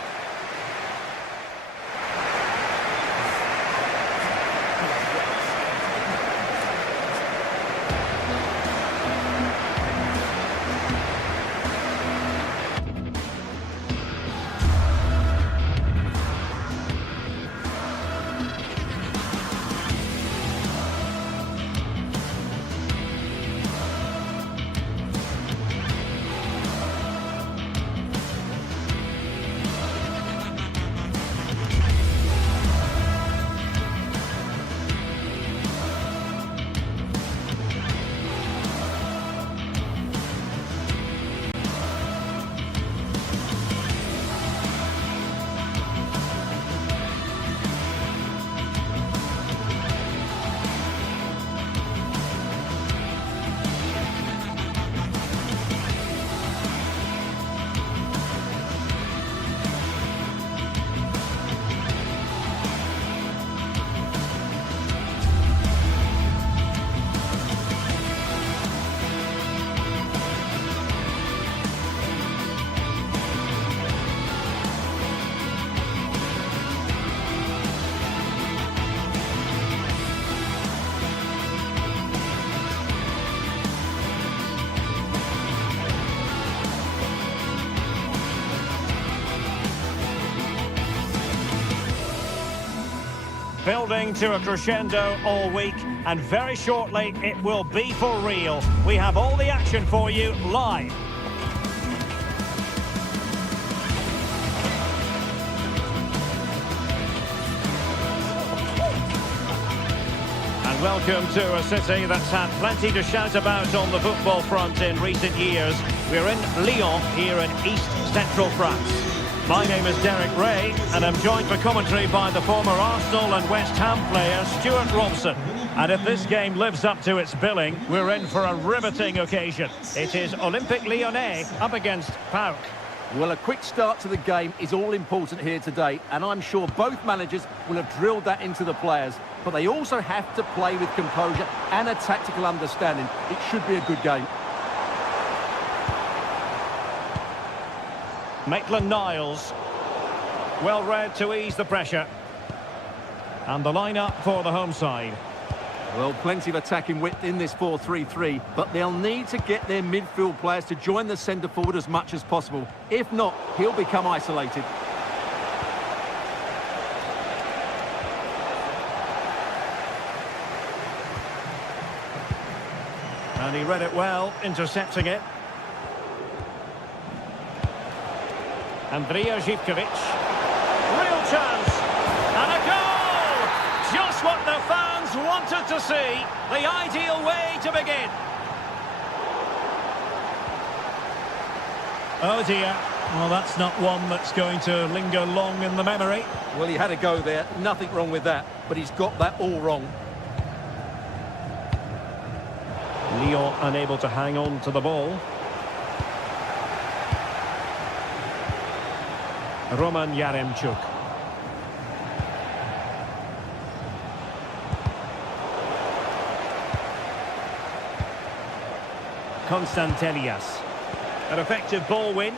Building to a crescendo all week, and very shortly it will be for real. We have all the action for you live. And welcome to a city that's had plenty to shout about on the football front in recent years. We're in Lyon, here in East Central France. My name is Derek Ray, and I'm joined for commentary by the former Arsenal and West Ham player Stuart Robson. And if this game lives up to its billing, we're in for a riveting occasion. It is Olympique Lyonnais up against PAOK. Well, a quick start to the game is all important here today, and I'm sure both managers will have drilled that into the players. But they also have to play with composure and a tactical understanding. It should be a good game. Maitland-Niles, well read to ease the pressure. And the line-up for the home side. Well, plenty of attacking width in this 4-3-3, but they'll need to get their midfield players to join the centre forward as much as possible. If not, he'll become isolated. he read it well, intercepting it. Andrija Zivkovic. Real chance. And a goal! Just what the fans wanted to see. The ideal way to begin. Oh dear. Well, that's not one that's going to linger long in the memory. Well, he had a go there. Nothing wrong with that. But he's got that all wrong. Lyon unable to hang on to the ball. Roman Yaremchuk. Konstantelias. An effective ball win.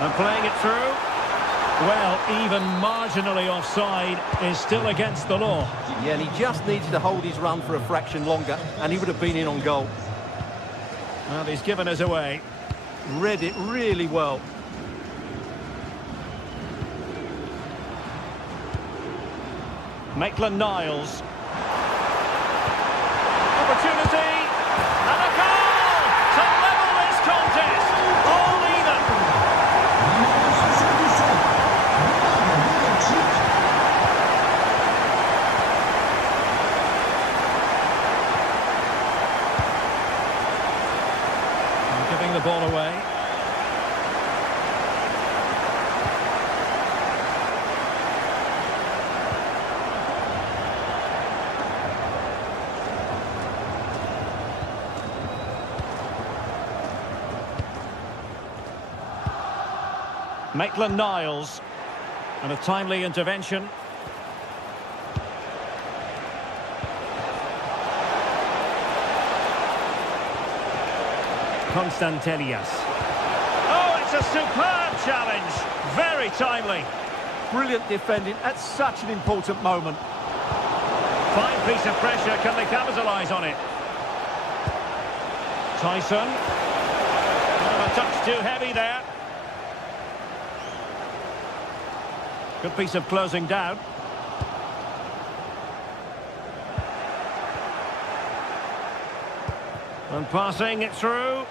And playing it through. Well, even marginally offside is still against the law. Yeah, and he just needed to hold his run for a fraction longer, and he would have been in on goal. Well, he's given us away. Read it really well. Maitland-Niles. Opportunity. And a goal to level this contest. All even. And giving the ball away. Maitland-Niles, and a timely intervention. Konstantelias. Oh, it's a superb challenge. Very timely. Brilliant defending at such an important moment. Fine piece of pressure. Can they capitalise on it? Tyson. Oh, a touch too heavy there. Good piece of closing down. And passing it through.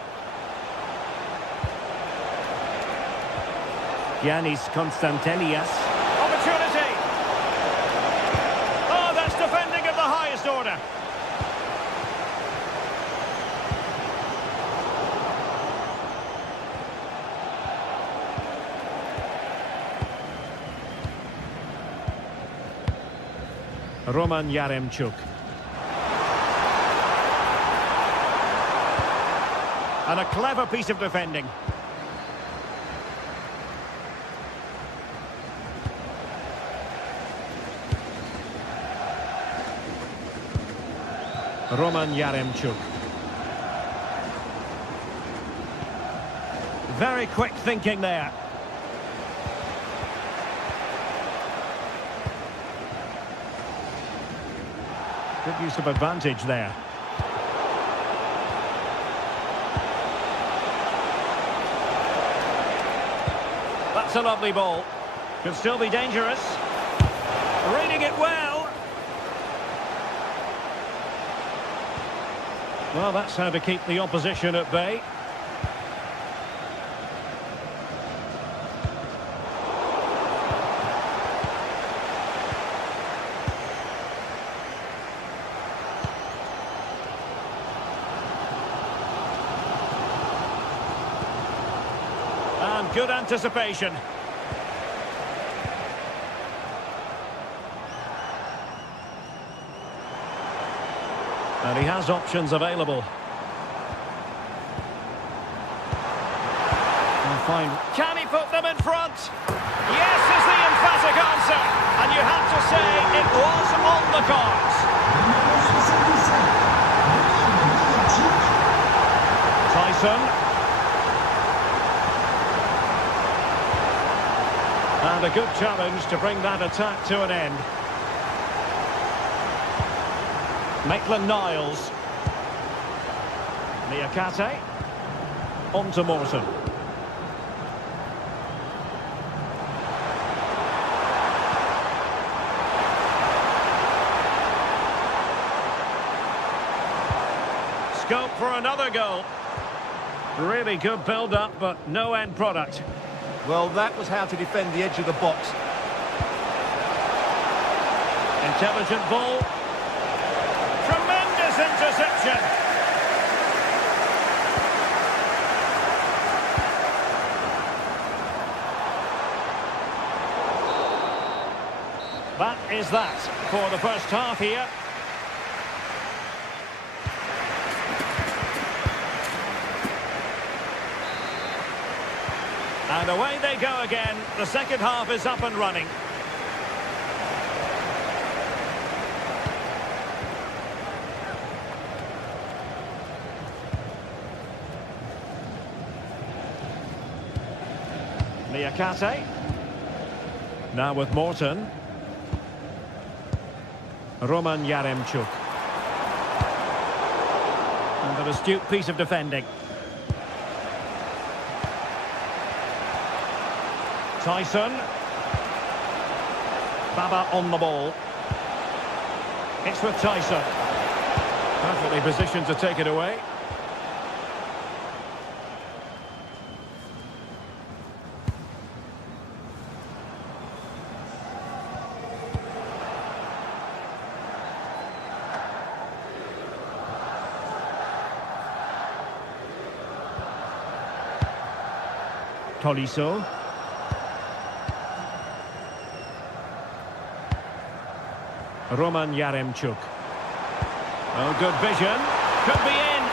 Giannis Konstantelias. Opportunity! Oh, that's defending of the highest order. Roman Yaremchuk. And a clever piece of defending. Roman Yaremchuk. Very quick thinking there. Good use of advantage there. That's a lovely ball. Could still be dangerous. Reading it well. Well, that's how to keep the opposition at bay. And good anticipation. And he has options available. And fine. Can he put them in front? Yes is the emphatic answer. And you have to say it was on the cards. Tyson. And a good challenge to bring that attack to an end. Maitland-Niles. Niakate. On to Morton. Scope for another goal. Really good build-up, but no end product. Well, that was how to defend the edge of the box. Intelligent ball. Tremendous interception. That is that for the first half here. And away they go again. The second half is up and running. Niakate. Now with Morton. Roman Yaremchuk. And an astute piece of defending. Tyson. Baba on the ball. It's with Tyson. Perfectly positioned to take it away. Tolisso. Roman Yaremchuk. Oh, good vision. Could be in.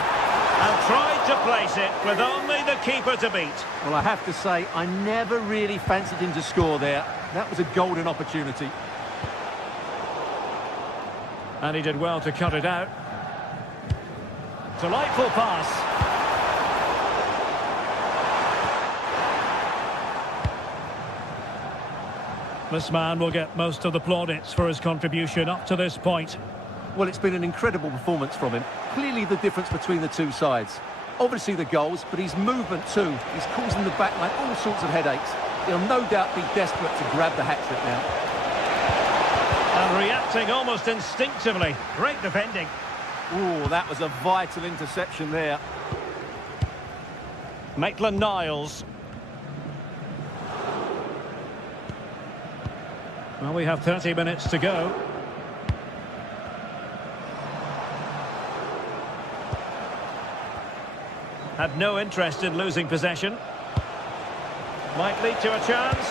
And tried to place it with only the keeper to beat. Well, I have to say, I never really fancied him to score there. That was a golden opportunity. And he did well to cut it out. Delightful pass. This man will get most of the plaudits for his contribution up to this point. Well, it's been an incredible performance from him. Clearly the difference between the two sides. Obviously the goals, but his movement too. He's causing the backline all sorts of headaches. He'll no doubt be desperate to grab the hat-trick now. And reacting almost instinctively. Great defending. Oh, that was a vital interception there. Maitland-Niles. Well, we have 30 minutes to go. Had no interest in losing possession. Might lead to a chance.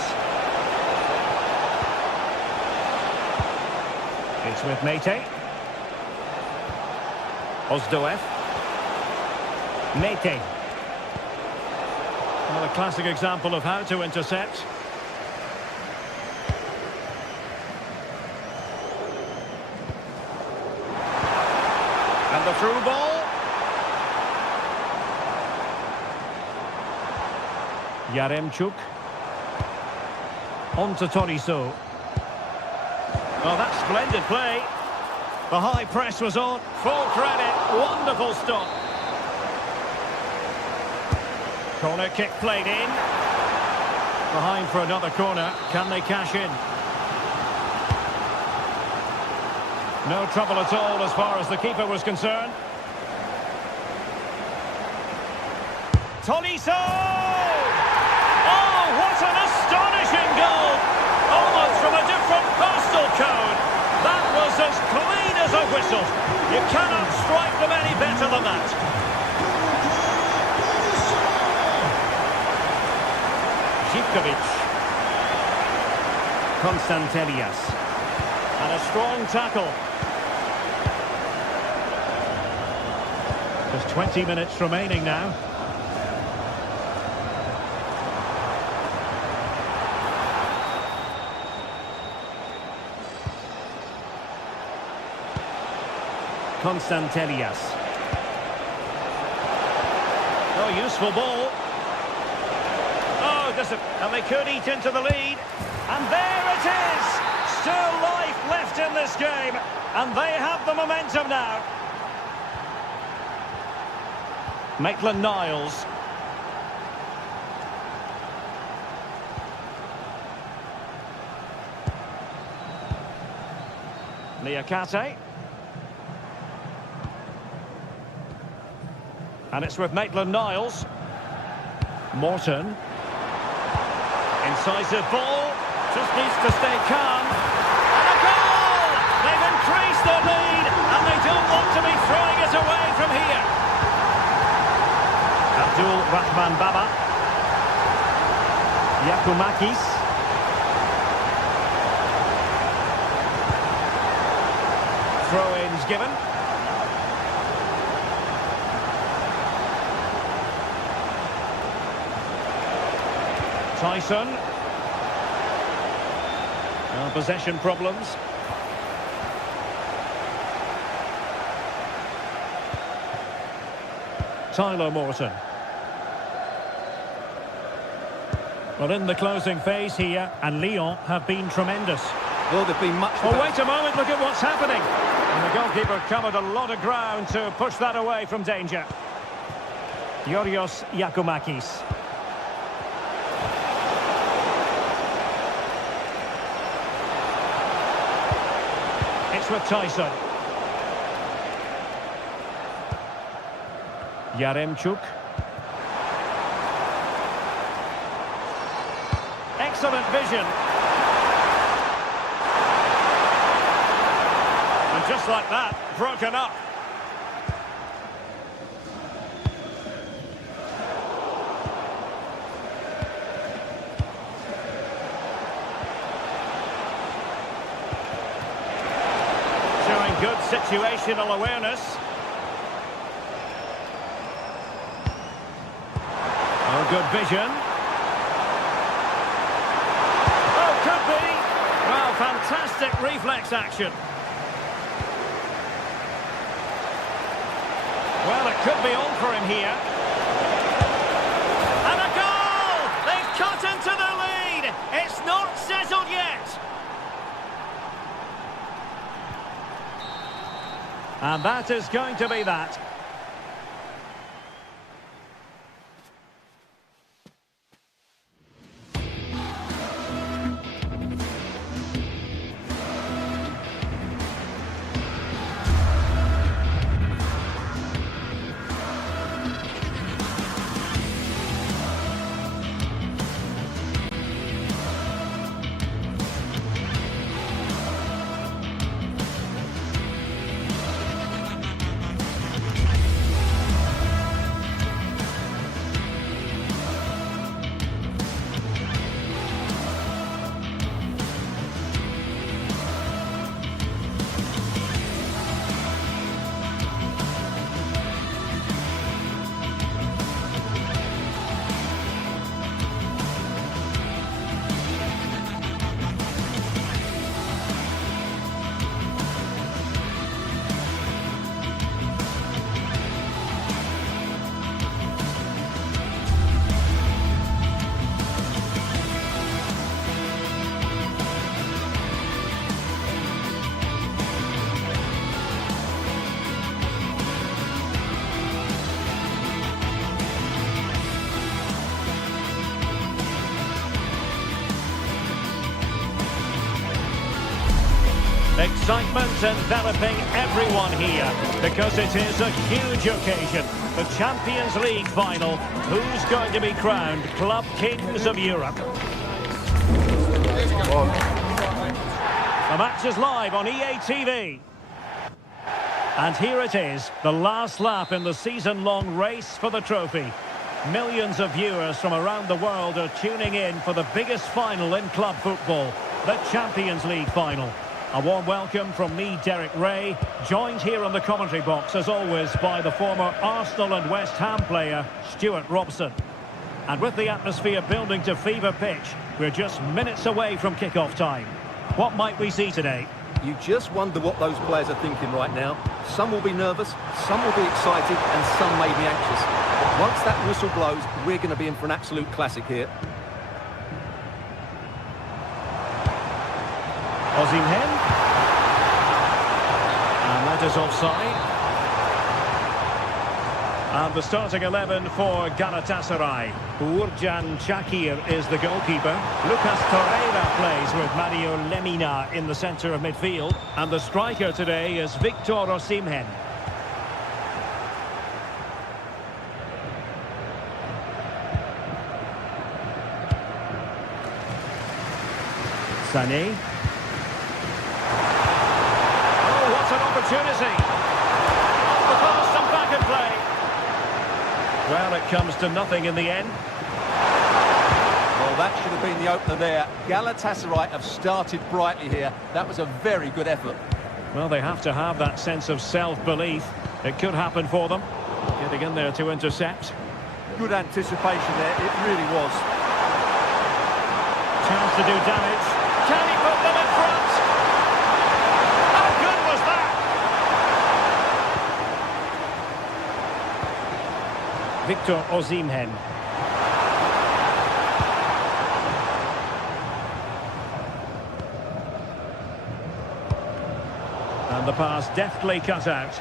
It's with Mete. Ozdoev. Mete. Well, a classic example of how to intercept. And the through ball. Yaremchuk. On to Tolisso. Oh, that's splendid play. The high press was on. Full credit. Wonderful stop. Corner kick played in. Behind for another corner. Can they cash in? No trouble at all as far as the keeper was concerned. Tolisso! Oh, what an astonishing goal! Almost from a different postal code. That was as clean as a whistle. You cannot strike them any better than that. Zivkovic. Konstantelias. And a strong tackle. There's 20 minutes remaining now. Konstantelias. Oh, useful ball. Oh, doesn't... And they could eat into the lead. And there it is! Still life left in this game. And they have the momentum now. Maitland-Niles. Niakate. And it's with Maitland-Niles. Morton. Incisive ball. Just needs to stay calm. And a goal! They've increased their lead, and they don't want to be throwing it away from here. Abdul Rahman Baba. Yakumakis. Throw-ins given. Tyson. Possession problems. Tyler Morton. Well, in the closing phase here, and Lyon have been tremendous. Well, they've been much... Oh, wait a moment, look at what's happening. And the goalkeeper covered a lot of ground to push that away from danger. Yorios Yakumakis. It's with Tyson. Yaremchuk. Excellent vision. And just like that, broken up. Showing good situational awareness. Oh, good vision. Oh, could be. Well, fantastic reflex action. Well, it could be on for him here. And a goal! They've cut into the lead. It's not settled yet. And that is going to be that. Excitement enveloping everyone here because it is a huge occasion. The Champions League final. Who's going to be crowned Club Kings of Europe? The match is live on EA TV. And here it is, the last lap in the season-long race for the trophy. Millions of viewers from around the world are tuning in for the biggest final in club football, the Champions League final. A warm welcome from me, Derek Ray, joined here in the commentary box, as always, by the former Arsenal and West Ham player, Stuart Robson. And with the atmosphere building to fever pitch, we're just minutes away from kick-off time. What might we see today? You just wonder what those players are thinking right now. Some will be nervous, some will be excited, and some may be anxious. But once that whistle blows, we're going to be in for an absolute classic here. Osimhen. And that is offside. And the starting 11 for Galatasaray. Uğurcan Çakır is the goalkeeper. Lucas Torreira plays with Mario Lemina in the centre of midfield. And the striker today is Victor Osimhen. Sané. Oh, what an opportunity! Off the post and back in play. Well, it comes to nothing in the end. Well, that should have been the opener there. Galatasaray have started brightly here. That was a very good effort. Well, they have to have that sense of self-belief. It could happen for them. Getting in there to intercept. Good anticipation there, it really was. Chance to do damage. Can he put them in front? How good was that? Victor Osimhen. And the pass deftly cut out.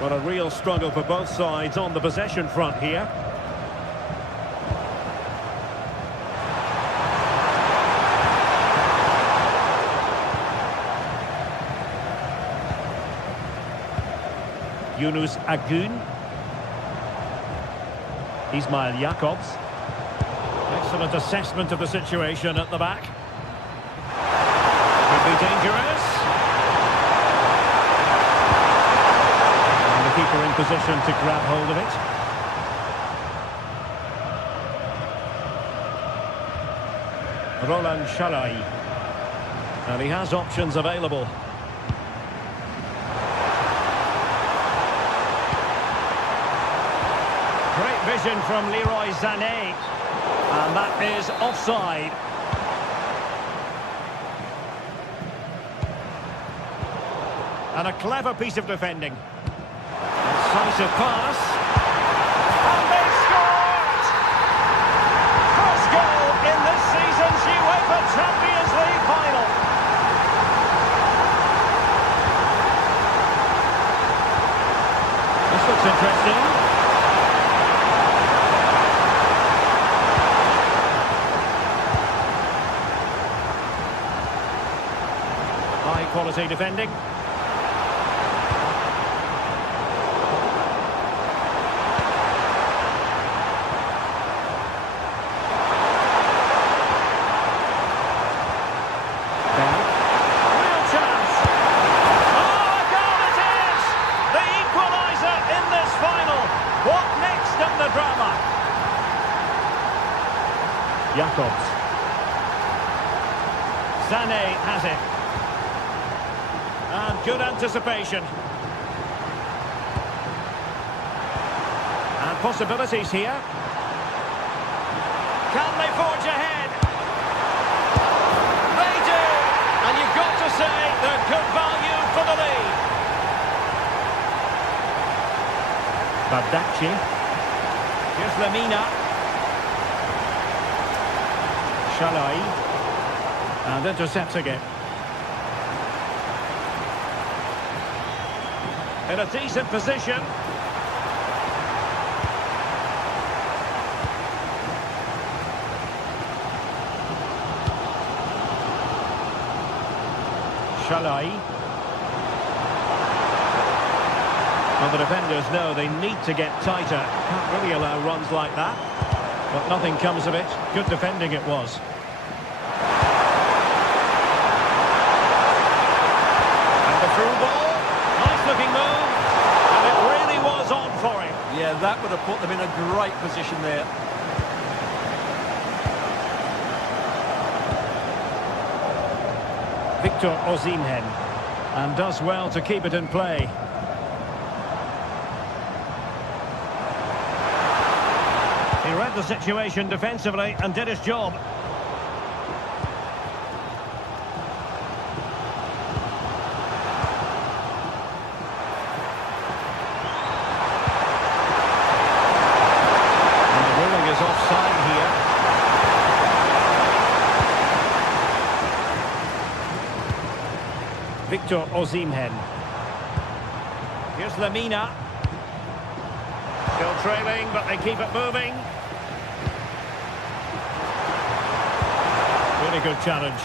What a real struggle for both sides on the possession front here. Yunus Agun. Ismail Jakobs. Excellent assessment of the situation at the back. Could be dangerous. And the keeper in position to grab hold of it. Roland Shalai. And he has options available. Great vision from Leroy Sané. And that is offside. And a clever piece of defending. Decisive pass. And they scored! First goal in this season's UEFA Champions League final. This looks interesting. High-quality defending. Real chance. Oh, a goal it is! The equaliser in this final. What next in the drama? Jakobs. Sané has it. And good anticipation. And possibilities here. Can they forge ahead? They do! And you've got to say they're good value for the lead. Bardacci. Here's Lemina. Shalai. And intercepting it. In a decent position. Shalai. Well, the defenders know they need to get tighter. Can't really allow runs like that. But nothing comes of it. Good defending it was. And the through ball. Nice-looking move, and it really was on for him. Yeah, that would have put them in a great position there. Victor Osimhen, and does well to keep it in play. He read the situation defensively and did his job. Offside here. Victor Osimhen. Here's Lamina. Still trailing, but they keep it moving. Really good challenge.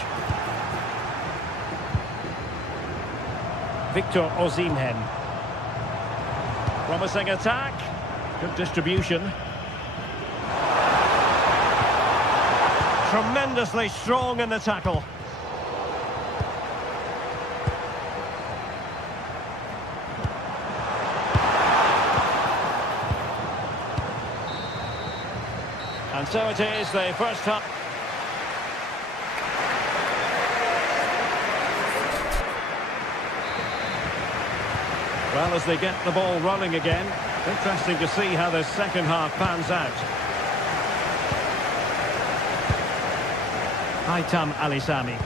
Victor Osimhen. Promising attack. Good distribution. Tremendously strong in the tackle. And so it is, the first half. Well, as they get the ball running again, interesting to see how the second half pans out. Aitam Alisami.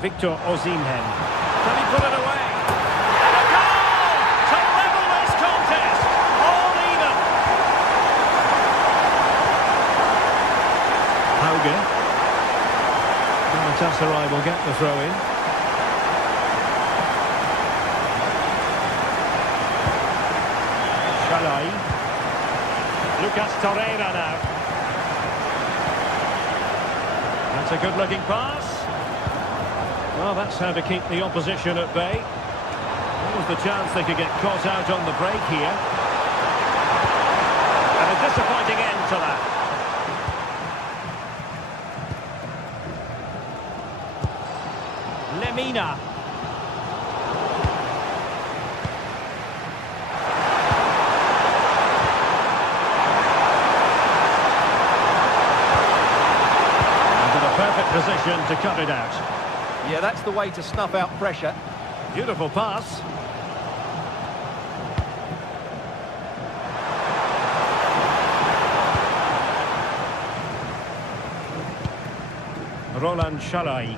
Victor Osimhen. Can he put it away? And a goal to level this contest. All even. Hauge. Galatasaray will get the throw in. Shalai. Lucas Torreira now. That's a good-looking pass. Well, that's how to keep the opposition at bay. What was the chance they could get caught out on the break here? And a disappointing end to that. Lemina. Into the perfect position to cut it out. Yeah, that's the way to snuff out pressure. Beautiful pass. Roland Shalai.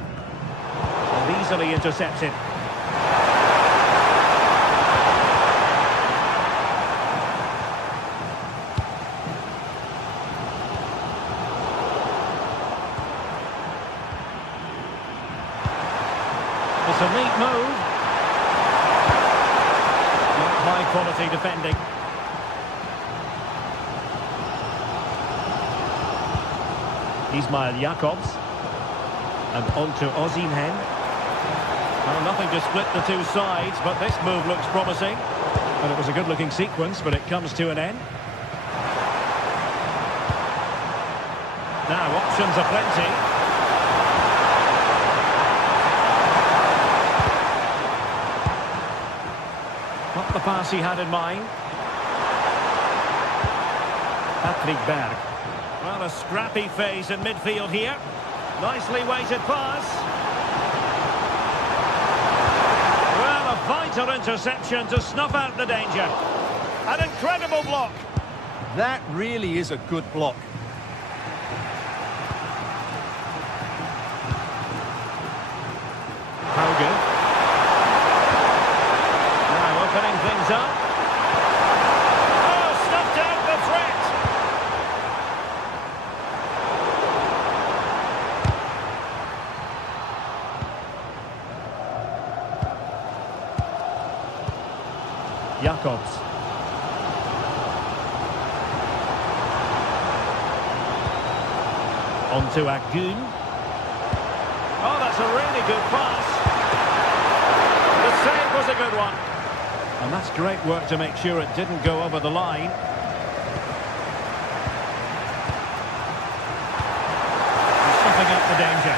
Easily intercepted. It's a neat move. High quality defending. Ismail Jakobs. And on to Osimhen. Well, nothing to split the two sides, but this move looks promising. And it was a good-looking sequence, but it comes to an end. Now, options are plenty. Not the pass he had in mind. Patrick Berg. Well, a scrappy phase in midfield here. Nicely weighted pass. Vital interception to snuff out the danger. An incredible block. That really is a good block. Hauge. Now opening things up. Oh, snuffed out the threat. Jakobs. On to Agun. Oh, that's a really good pass. The save was a good one. And that's great work to make sure it didn't go over the line. He's snuffing out the danger.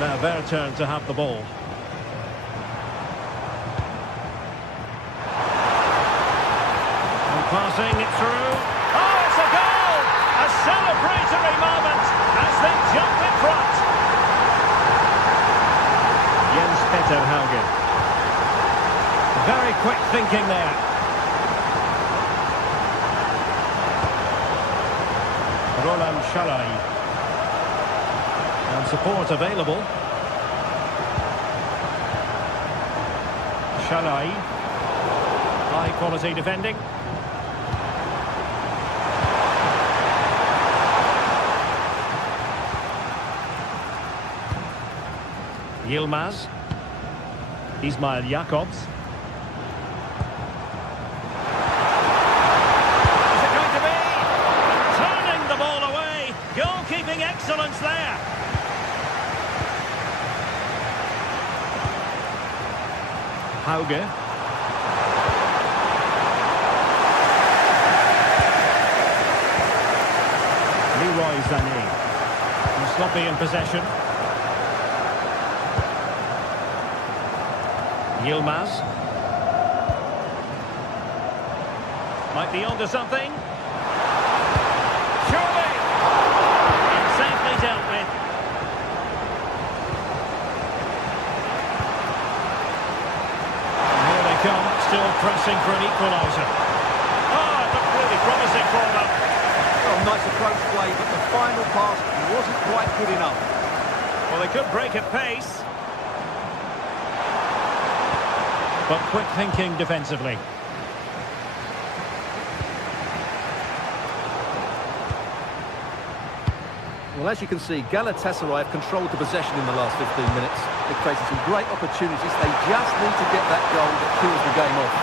Now their turn to have the ball. And passing it through. Oh, it's a goal! A celebratory moment as they jump in front. Jens Peter Hauge. Very quick thinking there. Roland Shalai. And support available. Shalai. High quality defending. Yilmaz. Ismail Jakobs. Is it going to be? Turning the ball away. Goalkeeping excellence there. Hauge. Leroy Sané. Sloppy in possession. Yilmaz. Might be onto something. Surely! It's safely dealt with. And here they come, still pressing for an equaliser. Oh, it looked really promising for them. Well, nice approach play, but the final pass wasn't quite good enough. Well, they could break at pace. But quick thinking defensively. Well, as you can see, Galatasaray have controlled the possession in the last 15 minutes. They've created some great opportunities. They just need to get that goal that kills the game off.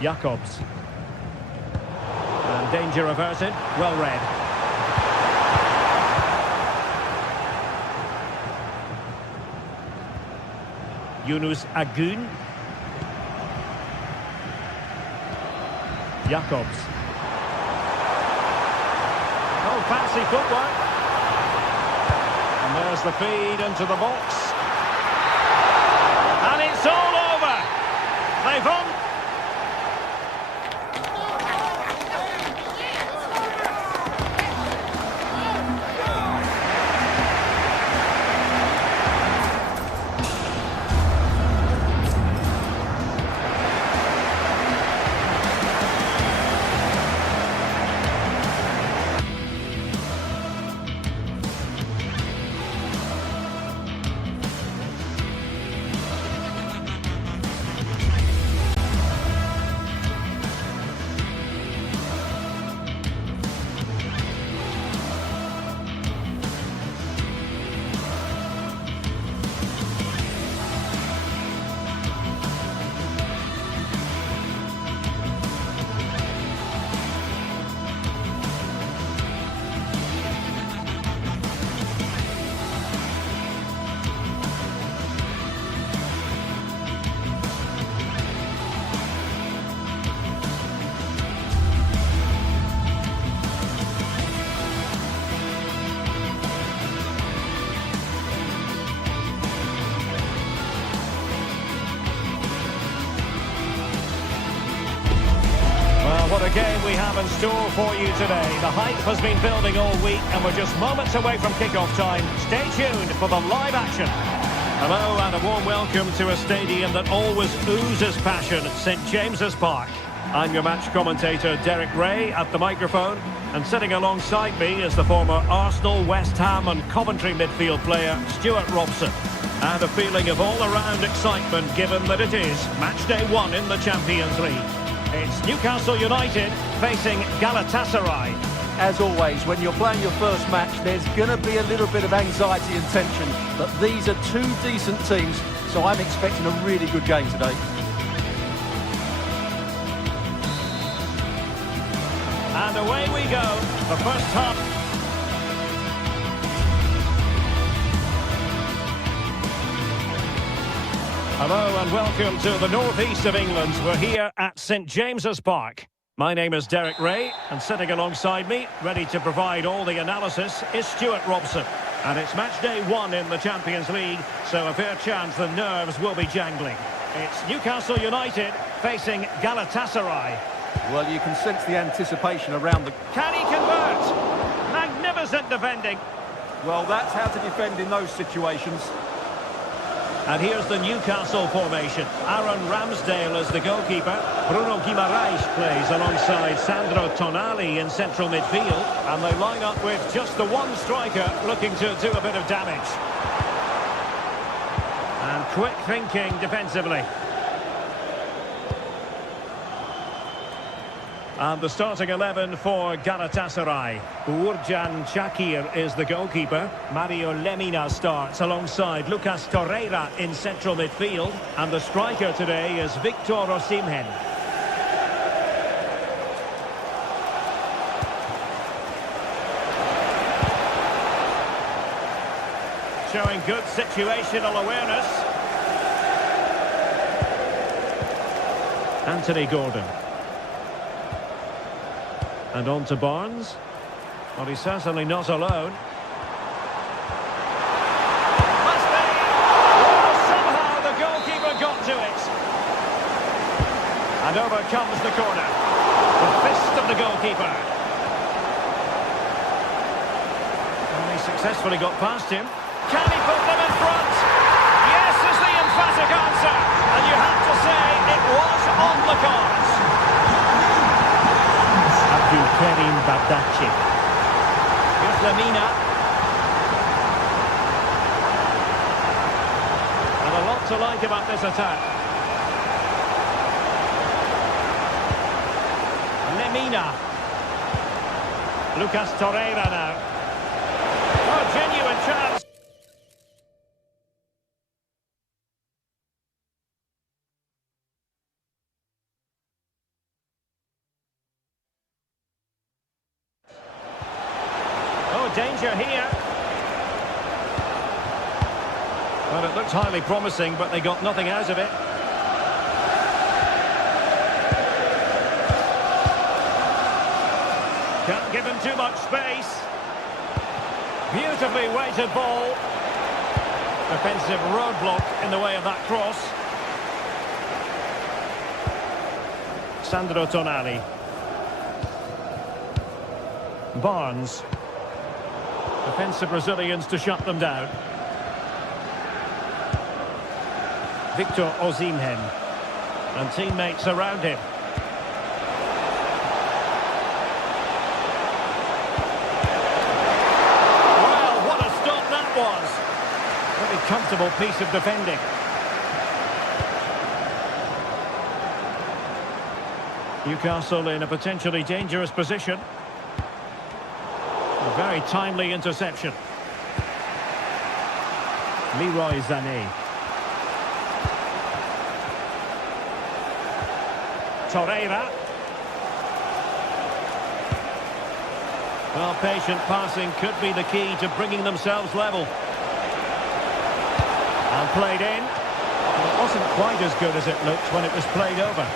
Jakobs. And danger averted. Well read. Yunus Agun. Jakobs. Oh, fancy footwork. And there's the feed into the box. And it's all over. They've won. What a game we have in store for you today. The hype has been building all week and we're just moments away from kick-off time. Stay tuned for the live action. Hello and a warm welcome to a stadium that always oozes passion, St James's Park. I'm your match commentator Derek Ray at the microphone, and sitting alongside me is the former Arsenal, West Ham and Coventry midfield player Stuart Robson. And a feeling of all-around excitement given that it is match day 1 in the Champions League. It's Newcastle United facing Galatasaray. As always, when you're playing your first match, there's going to be a little bit of anxiety and tension. But these are two decent teams, so I'm expecting a really good game today. And away we go, the first half. Hello and welcome to the northeast of England. We're here at St James's Park. My name is Derek Ray, and sitting alongside me, ready to provide all the analysis, is Stuart Robson. And it's match day 1 in the Champions League, so a fair chance the nerves will be jangling. It's Newcastle United facing Galatasaray. Well, you can sense the anticipation around the... Can he convert? Magnificent defending. Well, that's how to defend in those situations. And here's the Newcastle formation. Aaron Ramsdale is the goalkeeper. Bruno Guimaraes plays alongside Sandro Tonali in central midfield. And they line up with just the one striker looking to do a bit of damage. And quick thinking defensively. And the starting 11 for Galatasaray. Uğurcan Çakır is the goalkeeper. Mario Lemina starts alongside Lucas Torreira in central midfield. And the striker today is Victor Osimhen. Showing good situational awareness. Anthony Gordon. And on to Barnes. Well, he's certainly not alone. Must be! Oh, somehow the goalkeeper got to it. And over comes the corner. The fist of the goalkeeper. And he successfully got past him. Can he put them in front? Yes is the emphatic answer. And you have to say it was on the cards. Kerim Badaci. Here's Lemina. And a lot to like about this attack. Lemina. Lucas Torreira now. Oh, genuine chance. Danger here. Well, it looked highly promising, but they got nothing out of it. Can't give him too much space. Beautifully weighted ball. Defensive roadblock in the way of that cross. Sandro Tonali. Barnes. Defensive Brazilians to shut them down. Victor Osimhen. And teammates around him. Well, what a stop that was. Very comfortable piece of defending. Newcastle in a potentially dangerous position. A very timely interception. Leroy Sané. Torreira. Well, patient passing could be the key to bringing themselves level. And played in. Well, it wasn't quite as good as it looked when it was played over.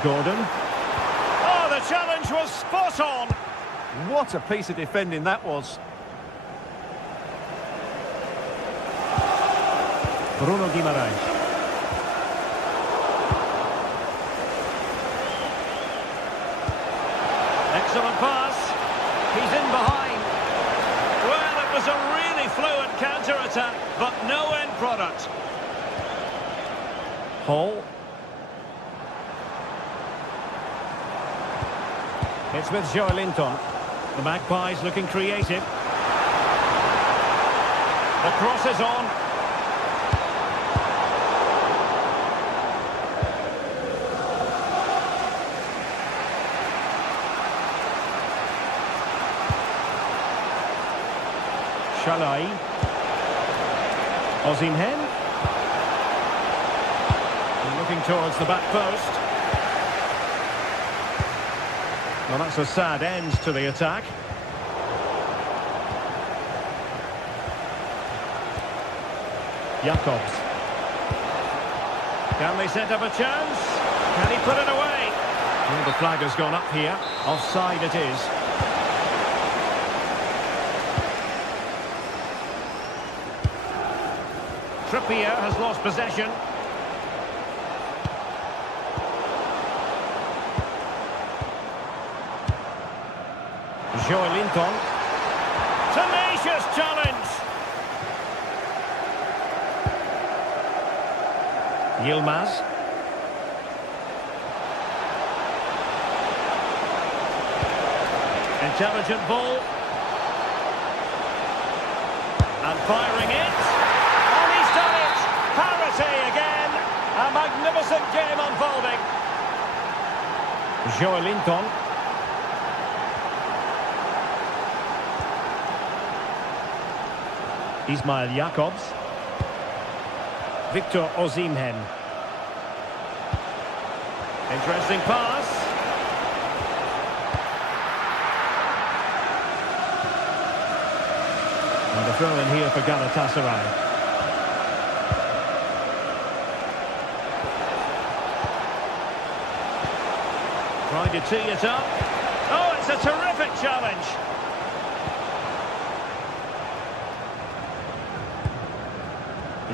Gordon. Oh, the challenge was spot on. What a piece of defending that was. Bruno Guimaraes. Excellent pass. He's in behind. Well, it was a really fluid counter-attack, but no end product. Hall. It's with Joelinton. The Magpies looking creative. The cross is on. Shalai. Osimhen. Looking towards the back post. Well, that's a sad end to the attack. Jakobs. Can they set up a chance? Can he put it away? Well, the flag has gone up here. Offside it is. Trippier has lost possession. Joelinton. Tenacious challenge. Yilmaz. Intelligent ball. And firing it. And he's done it. Parity again. A magnificent game unfolding. Joelinton. Ismail Jakobs. Victor Osimhen. Interesting pass. And the throw in here for Galatasaray. Trying to tee it up. Oh, it's a terrific challenge.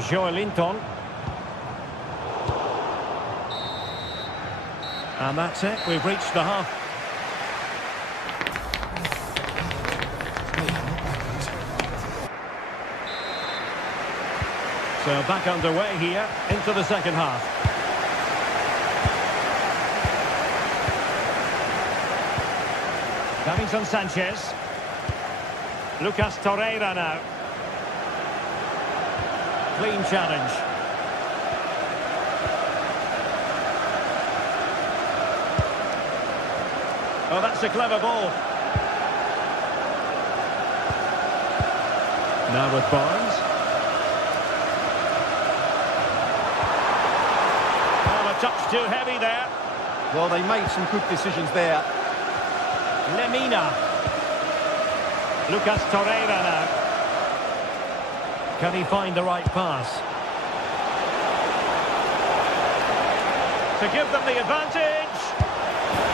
Joelinton. And that's it, we've reached the half. So back underway here, into the second half. Davinson Sanchez. Lucas Torreira now. Clean challenge. Oh, that's a clever ball. Now with Barnes. Oh, a touch too heavy there. Well, they made some good decisions there. Lemina. Lucas Torreira now. Can he find the right pass? To give them the advantage.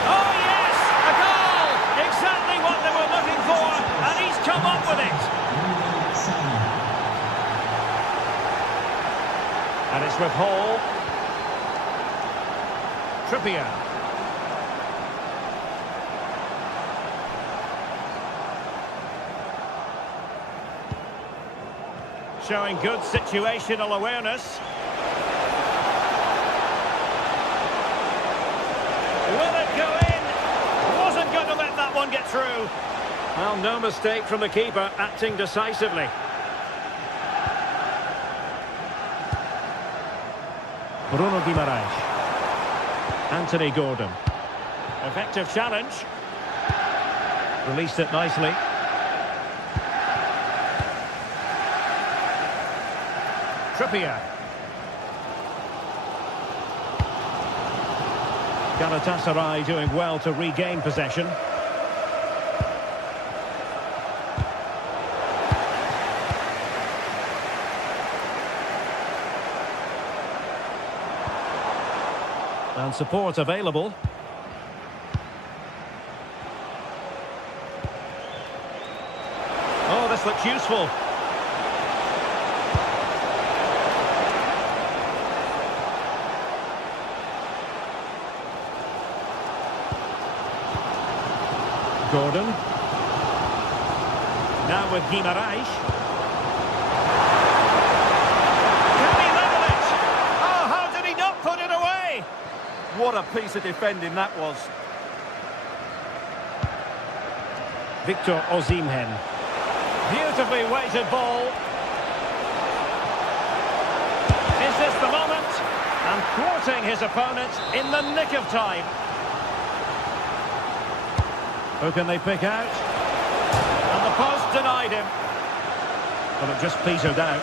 Oh, yes! A goal! Exactly what they were looking for, and he's come up with it. And it's with Hall. Trippier. Showing good situational awareness. Will it go in? Wasn't going to let that one get through. Well, no mistake from the keeper, acting decisively. Bruno Guimaraes. Anthony Gordon. Effective challenge. Released it nicely. Trippier. Galatasaray doing well to regain possession. And support available. Oh, this looks useful. Gordon. Now with Guimaraes. Can he level it? Oh, how did he not put it away? What a piece of defending that was. Victor Osimhen. Beautifully weighted ball. Is this the moment? And thwarting his opponent in the nick of time. Who can they pick out? And the post denied him. Well, it just petered out.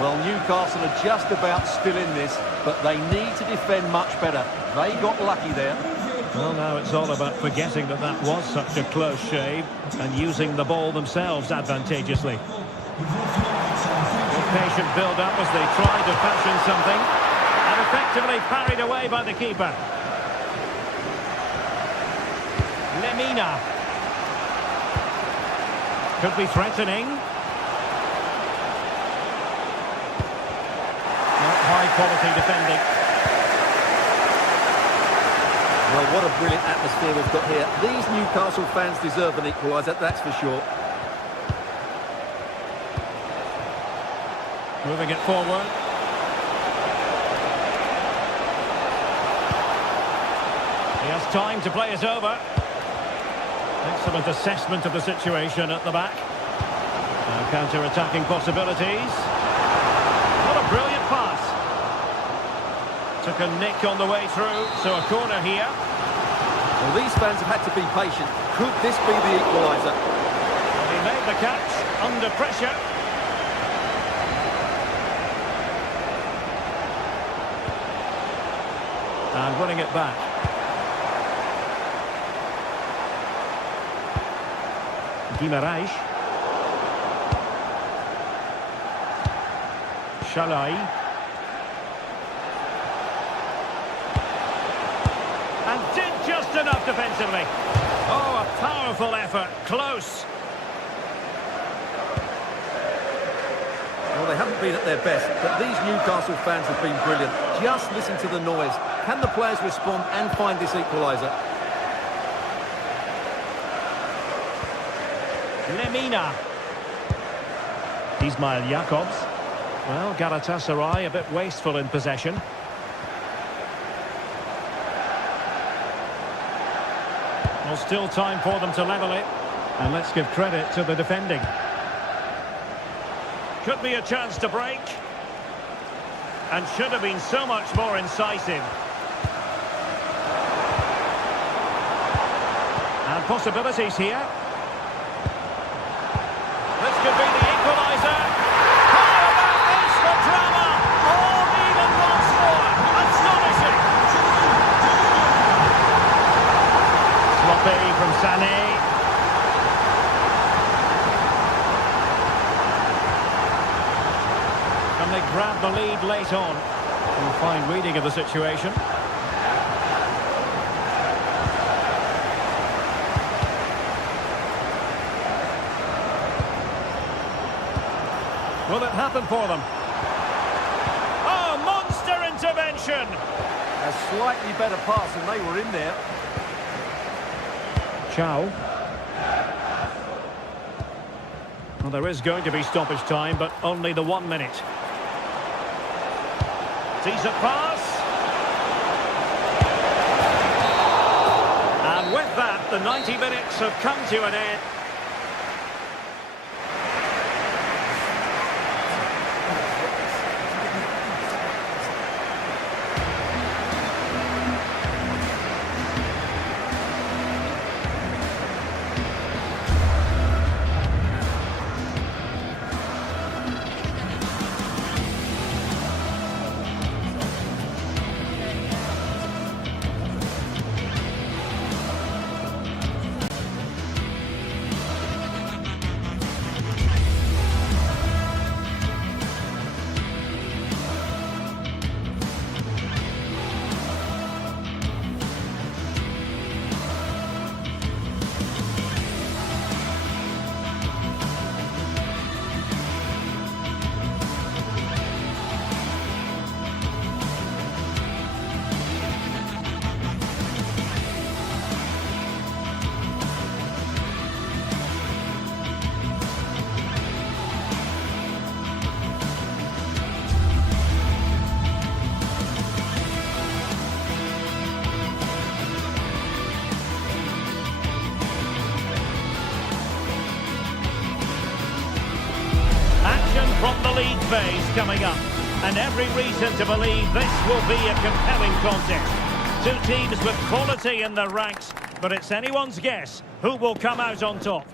Well, Newcastle are just about still in this, but they need to defend much better. They got lucky there. Well, now it's all about forgetting that that was such a close shave and using the ball themselves advantageously. Patient build-up as they try to fashion something, and effectively parried away by the keeper. Lemina. Could be threatening. Not high-quality defending. What a brilliant atmosphere we've got here. These Newcastle fans deserve an equaliser, that's for sure. Moving it forward. He has time to play it over. Excellent assessment of the situation at the back. Now counter-attacking possibilities. What a brilliant pass. Took a nick on the way through, so a corner here. Well, these fans have had to be patient. Could this be the equaliser? He made the catch under pressure. And winning it back. Guimaraes. Shalai. And did just enough defensively. Oh, a powerful effort. Close. Well, they haven't been at their best, but these Newcastle fans have been brilliant. Just listen to the noise. Can the players respond and find this equaliser? Lemina. Ismail Jakobs. Well, Galatasaray a bit wasteful in possession. Well, still time for them to level it. And let's give credit to the defending. Could be a chance to break. And should have been so much more incisive. And possibilities here. This could be the equaliser. How about this for drama? All even once more. Astonishing. Sloppy from Sané. And they grab the lead late on. And fine reading of the situation. Will it happen for them? Oh, monster intervention! A slightly better pass and they were in there. Chow. Well, there is going to be stoppage time, but only the 1 minute. Decent pass. And with that, the 90 minutes have come to an end. From the league phase coming up, and every reason to believe this will be a compelling contest. Two teams with quality in their ranks, but it's anyone's guess who will come out on top.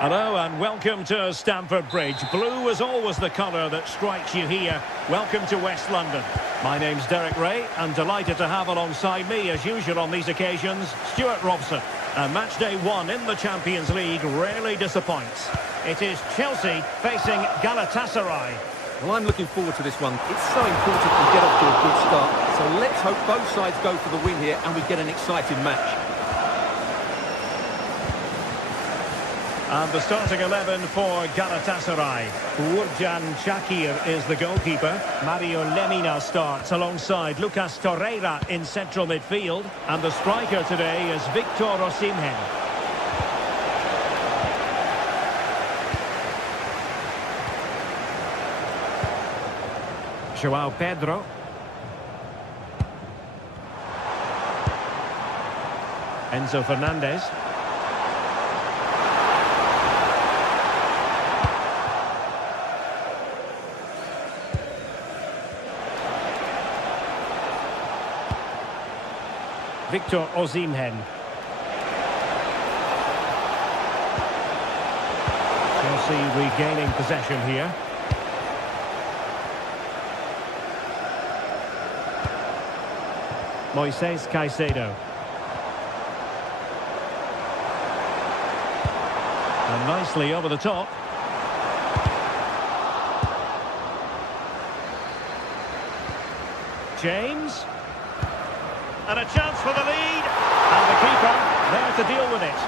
Hello and welcome to Stamford Bridge. Blue is always the colour that strikes you here. Welcome to West London. My name's Derek Ray, and delighted to have alongside me, as usual on these occasions, Stuart Robson. And match day 1 in the Champions League rarely disappoints. It is Chelsea facing Galatasaray. Well, I'm looking forward to this one. It's so important to get off to a good start. So let's hope both sides go for the win here and we get an exciting match. And the starting 11 for Galatasaray. Uğurcan Çakır is the goalkeeper. Mario Lemina starts alongside Lucas Torreira in central midfield. And the striker today is Victor Osimhen. João Pedro. Enzo Fernandez. Victor Osimhen. Chelsea regaining possession here. Moises Caicedo. And nicely over the top. James. And a chance for the lead. And the keeper there to deal with it.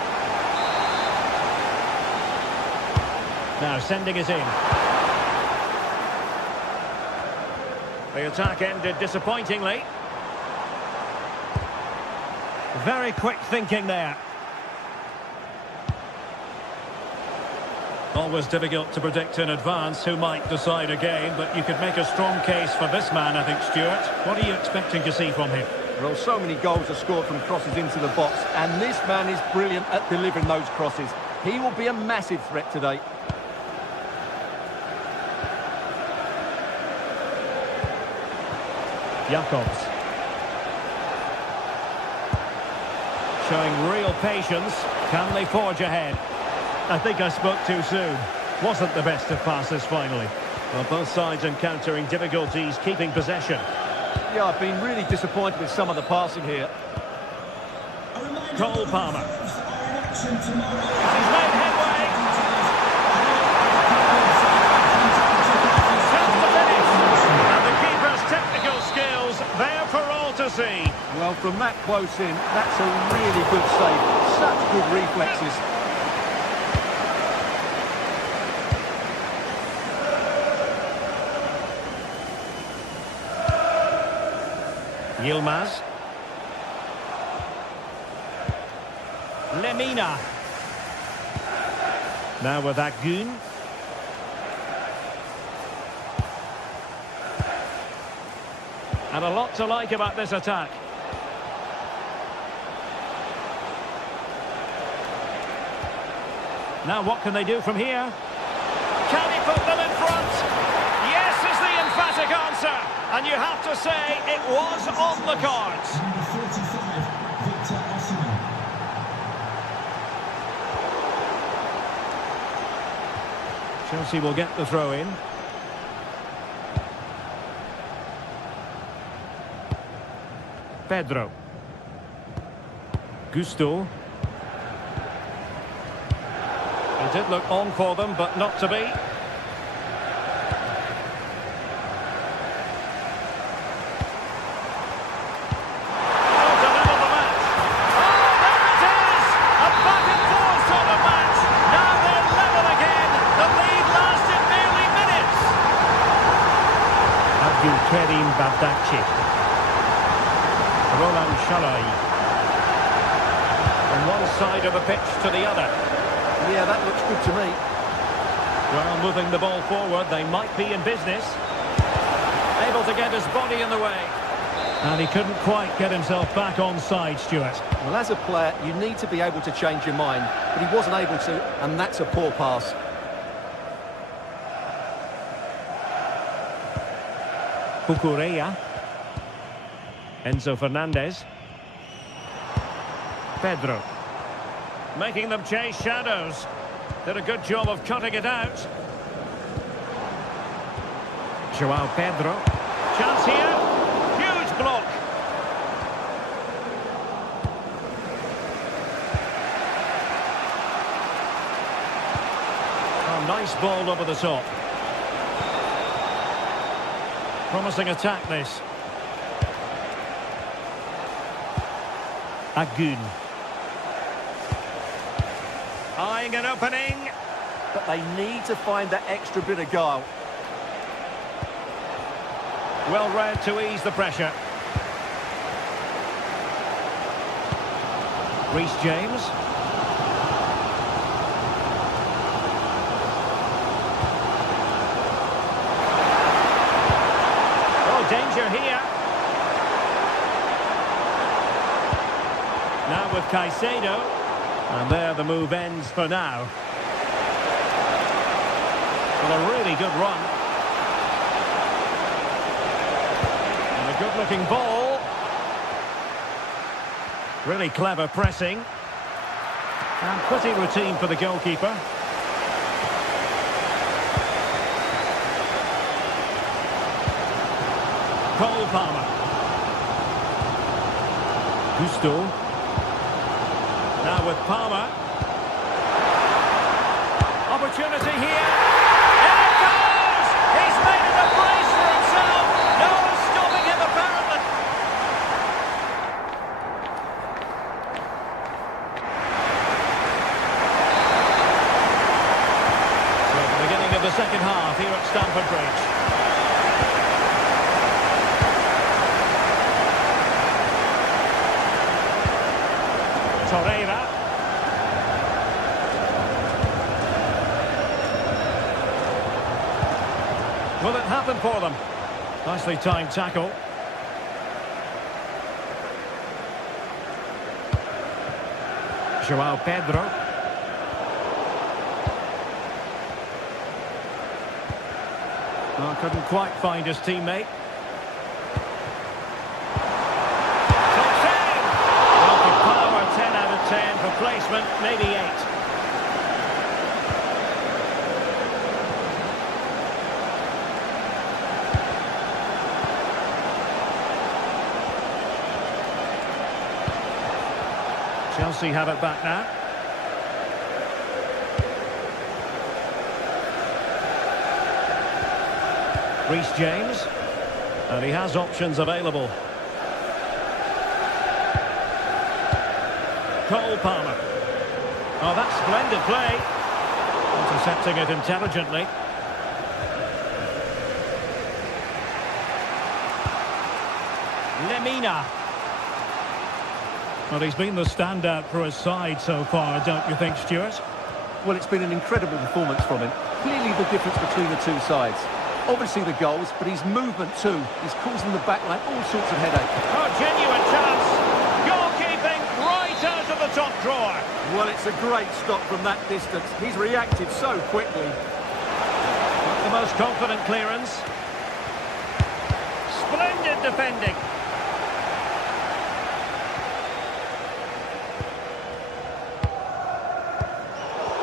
Now sending it in. The attack ended disappointingly. Very quick thinking there. Always difficult to predict in advance who might decide a game, but you could make a strong case for this man, I think, Stuart. What are you expecting to see from him? Well, so many goals are scored from crosses into the box, and this man is brilliant at delivering those crosses. He will be a massive threat today. Jakobs. Showing real patience. Can they forge ahead? I think I spoke too soon. Wasn't the best of passes finally. Well, both sides encountering difficulties keeping possession. Yeah, I've been really disappointed with some of the passing here. Cole Palmer. He's made headway. Chance to finish. And the keeper's technical skills there for all to see. Well, from that close in, that's a really good save. Such good reflexes. Yilmaz. Lemina. Now with Akgün. And a lot to like about this attack. Now what can they do from here? Can he put them in front? Yes is the emphatic answer. And you have to say it was on the cards. Number 45, Victor Osimhen. Chelsea will get the throw in. Pedro. Gusto. It did look on for them, but not to be. Kerim Bardakci. Roland Shalai. From one side of the pitch to the other. Yeah, that looks good to me. Well, moving the ball forward, they might be in business. Able to get his body in the way. And he couldn't quite get himself back on side, Stuart. Well, as a player, you need to be able to change your mind, but he wasn't able to, and that's a poor pass. Cucurella. Enzo Fernandez. Pedro. Making them chase shadows. Did a good job of cutting it out. João Pedro. Chance here. Huge block. Oh, nice ball over the top. Promising attack, this. Akgün. Eyeing an opening. But they need to find that extra bit of guile. Well read to ease the pressure. Reece James. Oh, danger here. Now with Caicedo. And there the move ends for now. Well, a really good run. And a good-looking ball. Really clever pressing. And pretty routine for the goalkeeper. Cole Palmer. Gusto. Now with Palmer. Opportunity here. And it goes! He's made it a place for himself. No stopping him apparently. So the beginning of the second half here at Stamford Bridge. Torreira. Will it happen for them? Nicely timed tackle. João Pedro. Oh, couldn't quite find his teammate. Well, for power, 10 out of 10. For placement, maybe 8. Chelsea have it back now. Reece James. And he has options available. Cole Palmer. Oh, that's splendid play. Intercepting it intelligently. Lemina. Well, he's been the standout for his side so far, don't you think, Stuart? Well, it's been an incredible performance from him. Clearly the difference between the two sides. Obviously the goals, but his movement too. He's causing the backline all sorts of headache. Oh, genuine chance. Goalkeeping right out of the top drawer. Well, it's a great stop from that distance. He's reacted so quickly. Not the most confident clearance. Splendid defending.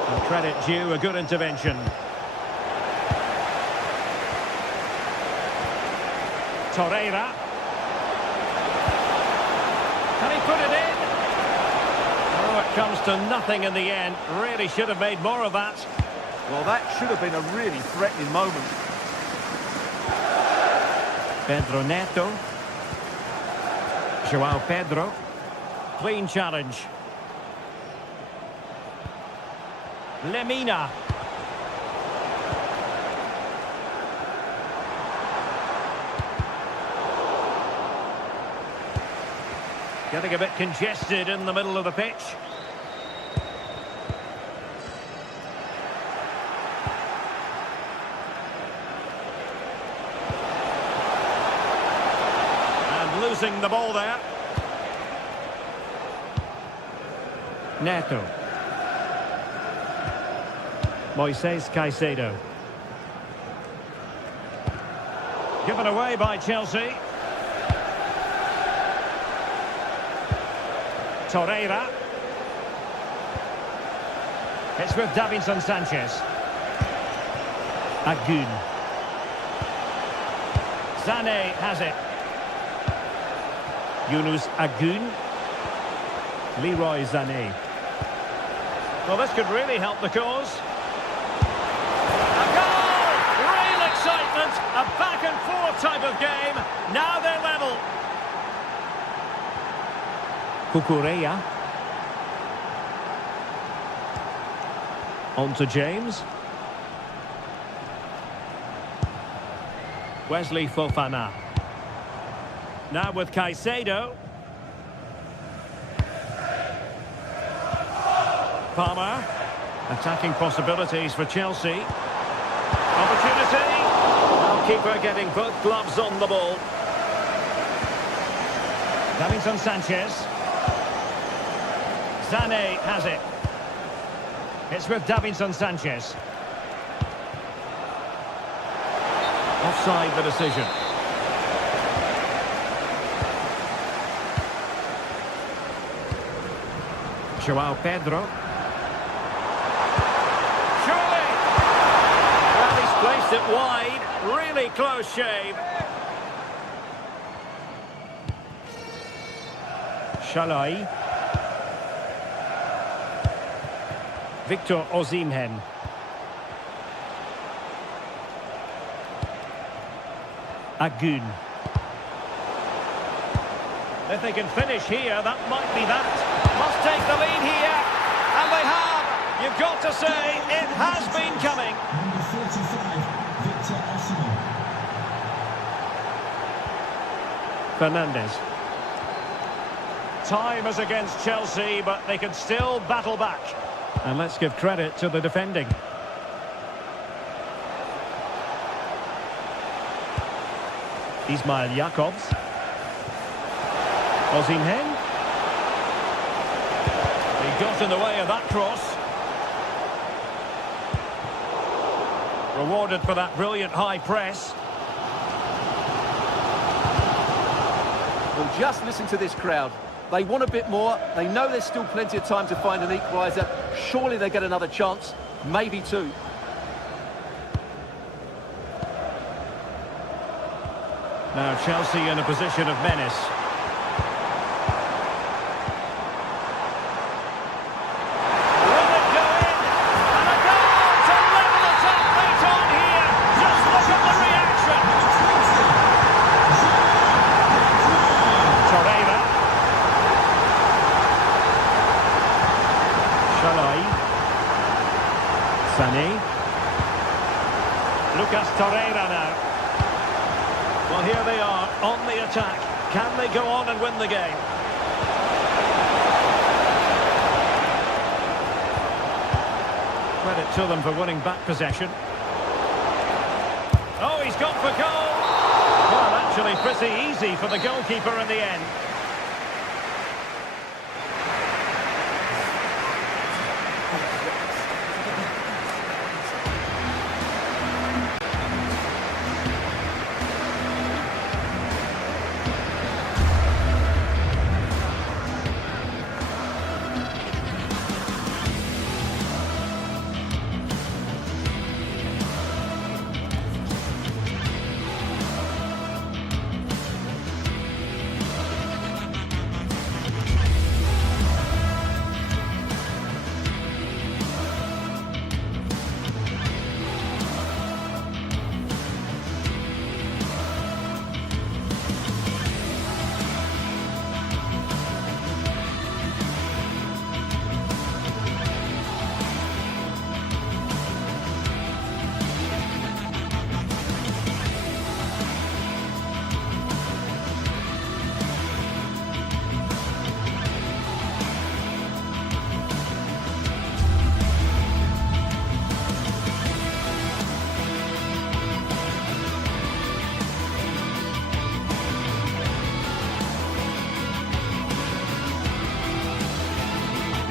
And credit due, a good intervention. Torreira. Can he put it in? Oh, it comes to nothing in the end. Really should have made more of that. Well, that should have been a really threatening moment. Pedro Neto. João Pedro. Clean challenge. Lemina. Getting a bit congested in the middle of the pitch. And losing the ball there. Neto. Moises Caicedo. Given away by Chelsea. Torreira. It's with Davinson Sanchez. Agun. Sané has it. Yunus Agun. Leroy Sané. Well, this could really help the cause. A goal! Real excitement. A back and forth type of game. Now they're level. Cucurella. On to James. Wesley Fofana. Now with Caicedo. Palmer. Attacking possibilities for Chelsea. Opportunity. Goalkeeper getting both gloves on the ball. Davinson Sanchez. Sané has it. It's with Davinson Sanchez. Offside the decision. João Pedro. Surely! Well, he's placed it wide. Really close shave. Shalai. Victor Osimhen. Agun. If they can finish here, that might be that. Must take the lead here. And they have. You've got to say, it has been coming. Number 45, Victor Osimhen. Fernandes. Time is against Chelsea, but they can still battle back. And let's give credit to the defending. Ismail Jakobs. Osimhen. He got in the way of that cross. Rewarded for that brilliant high press. Well, just listen to this crowd. They want a bit more. They know there's still plenty of time to find an equaliser. Surely they get another chance, maybe two. Now Chelsea in a position of menace. Will it go in? And a goal to level it up late on here. Just look at the reaction. Torreira. Shalai. Sané. Lucas Torreira now. Well, here they are, on the attack. Can they go on and win the game? Credit to them for winning back possession. Oh, he's gone for goal! Well, actually pretty easy for the goalkeeper in the end.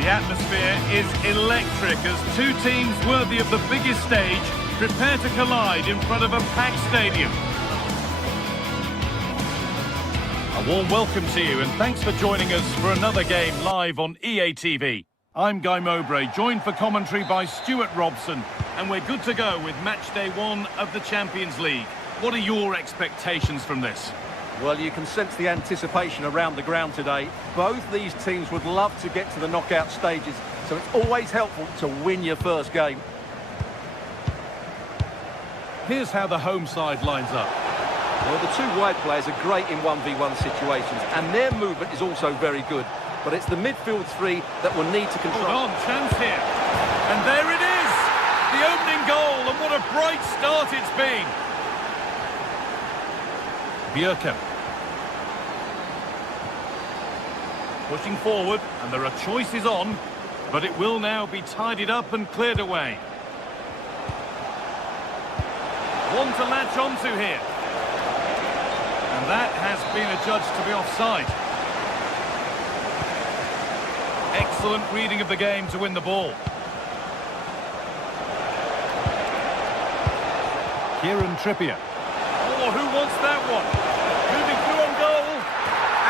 The atmosphere is electric as two teams worthy of the biggest stage prepare to collide in front of a packed stadium. A warm welcome to you and thanks for joining us for another game live on EA TV. I'm Guy Mowbray, joined for commentary by Stuart Robson, and we're good to go with match day 1 of the Champions League. What are your expectations from this? Well, you can sense the anticipation around the ground today. Both these teams would love to get to the knockout stages, so it's always helpful to win your first game. Here's how the home side lines up. Well, the two wide players are great in 1v1 situations, and their movement is also very good. But it's the midfield three that will need to control. Hold on, chance here. And there it is! The opening goal, and what a bright start it's been. Bjerken. Pushing forward, and there are choices on, but it will now be tidied up and cleared away. One to latch onto here. And that has been adjudged to be offside. Excellent reading of the game to win the ball. Kieran Trippier. Oh, who wants that one? Moving through on goal.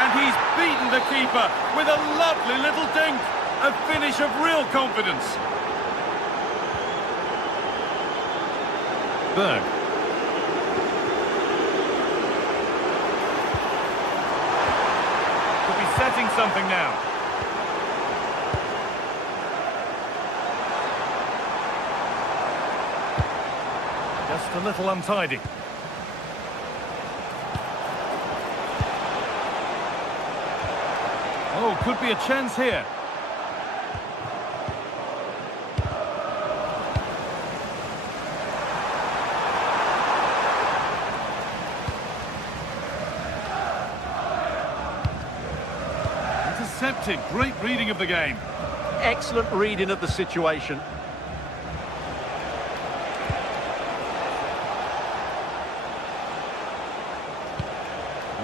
And he's beaten the keeper with a lovely little dink. A finish of real confidence. Berg. Could be setting something now. Just a little untidy. Oh, could be a chance here. Intercepted. Great reading of the game. Excellent reading of the situation.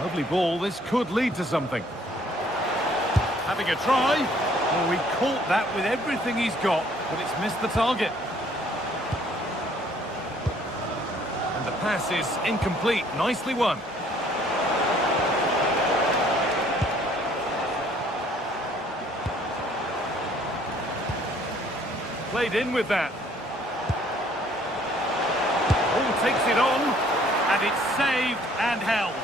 Lovely ball. This could lead to something. Having a try. Oh, he caught that with everything he's got, but it's missed the target. And the pass is incomplete. Nicely won. Played in with that. Oh, takes it on, and it's saved and held.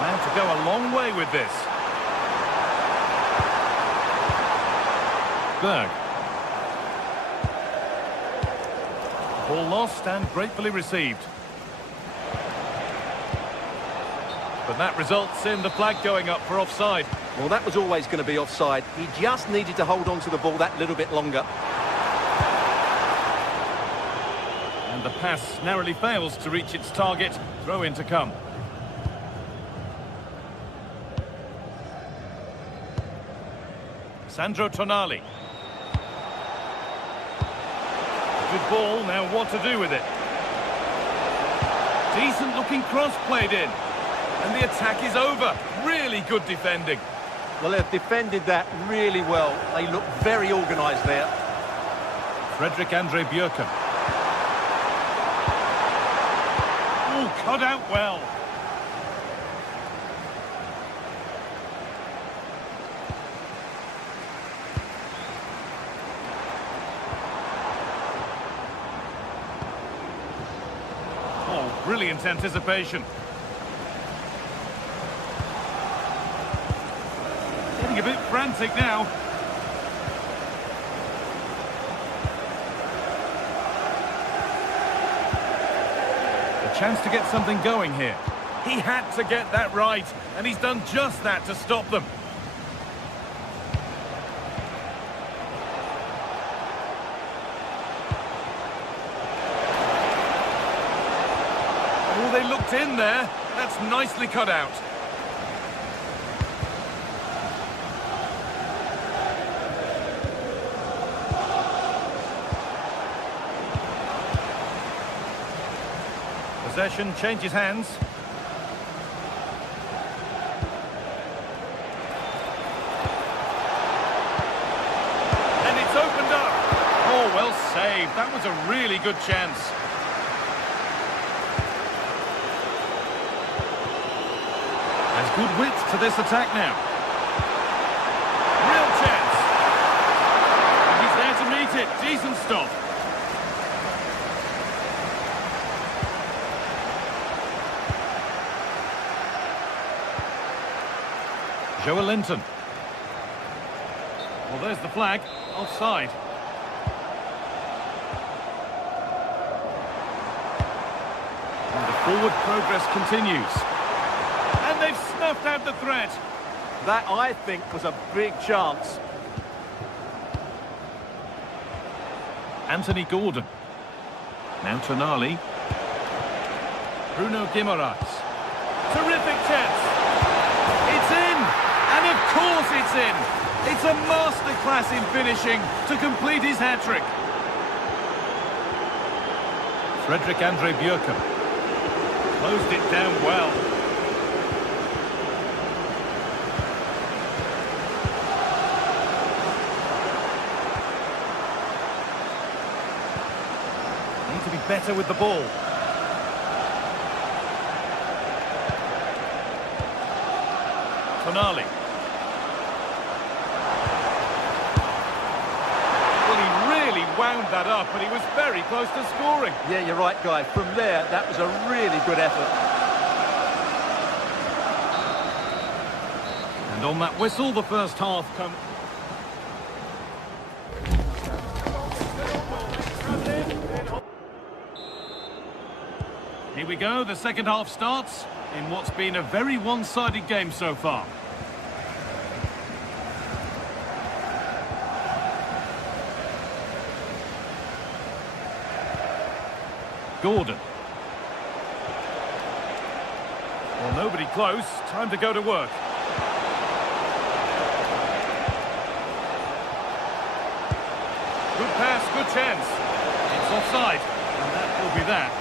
Man to go a long way with this. Berg. Ball lost and gratefully received. But that results in the flag going up for offside. Well, that was always going to be offside. He just needed to hold on to the ball that little bit longer. And the pass narrowly fails to reach its target. Throw in to come. Sandro Tonali. Good ball, now what to do with it? Decent looking cross played in. And the attack is over. Really good defending. Well, they've defended that really well. They look very organised there. Fredrik Andre Bjerken. Oh, cut out well. Oh, brilliant anticipation. Getting a bit frantic now. A chance to get something going here. He had to get that right, and he's done just that to stop them. Oh, they looked in there. That's nicely cut out. Possession changes hands. And it's opened up. Oh, well saved. That was a really good chance. There's good width to this attack now. Real chance. And he's there to meet it. Decent stop. Joel Linton. Well, there's the flag. Offside. And the forward progress continues. And they've snuffed out the threat. That, I think, was a big chance. Anthony Gordon. Now Tonali. Bruno Guimaraes. Terrific chance. It's in! And of course it's in! It's a masterclass in finishing to complete his hat-trick. Frederick Andre Björken. Closed it down well. Need to be better with the ball. Tonali. Well, he really wound that up, but he was very close to scoring. Yeah, you're right, Guy. From there, that was a really good effort. And on that whistle, the first half comes. Here we go, the second half starts in what's been a very one-sided game so far. Gordon. Well, nobody close. Time to go to work. Good pass, good chance. It's offside, and that will be that.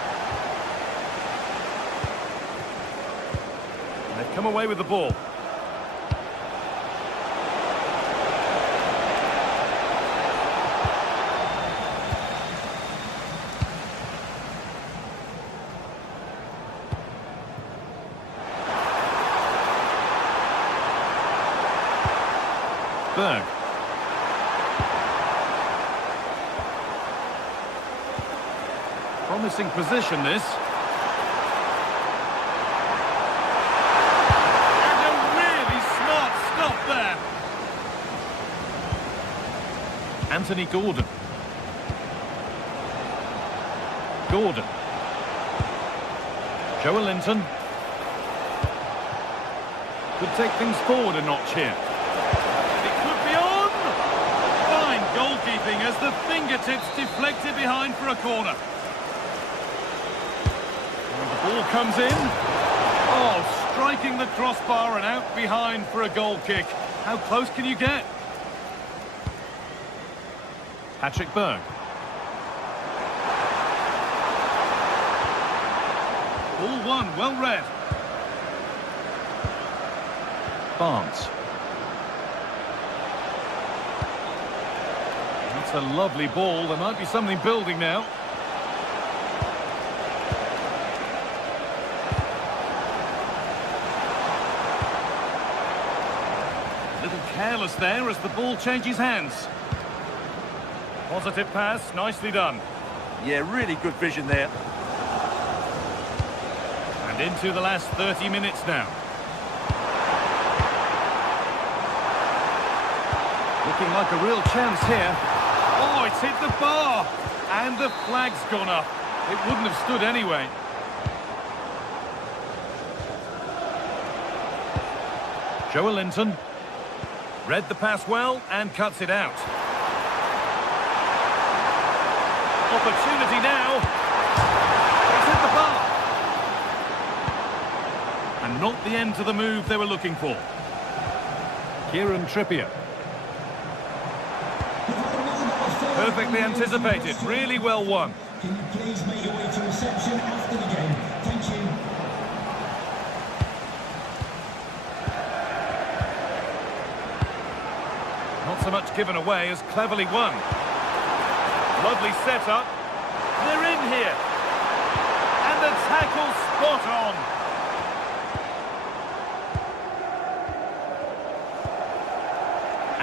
And they've come away with the ball. Berg. Promising position, this. And a really smart stop there. Anthony Gordon. Gordon. Joelinton. Could take things forward a notch here. Goalkeeping as the fingertips deflected behind for a corner. And the ball comes in. Oh, striking the crossbar and out behind for a goal kick. How close can you get? Patrick Berg. Ball one, well read. Barnes. That's a lovely ball. There might be something building now. A little careless there as the ball changes hands. Positive pass, nicely done. Yeah, really good vision there. And into the last 30 minutes now. Looking like a real chance here. Oh, it's hit the bar. And the flag's gone up. It wouldn't have stood anyway. Joelinton. Read the pass well and cuts it out. Opportunity now. It's hit the bar. And not the end to the move they were looking for. Kieran Trippier. Perfectly anticipated, really well won. Can you please make your way to reception after the game? Thank you. Not so much given away as cleverly won. Lovely setup. They're in here. And the tackle spot on.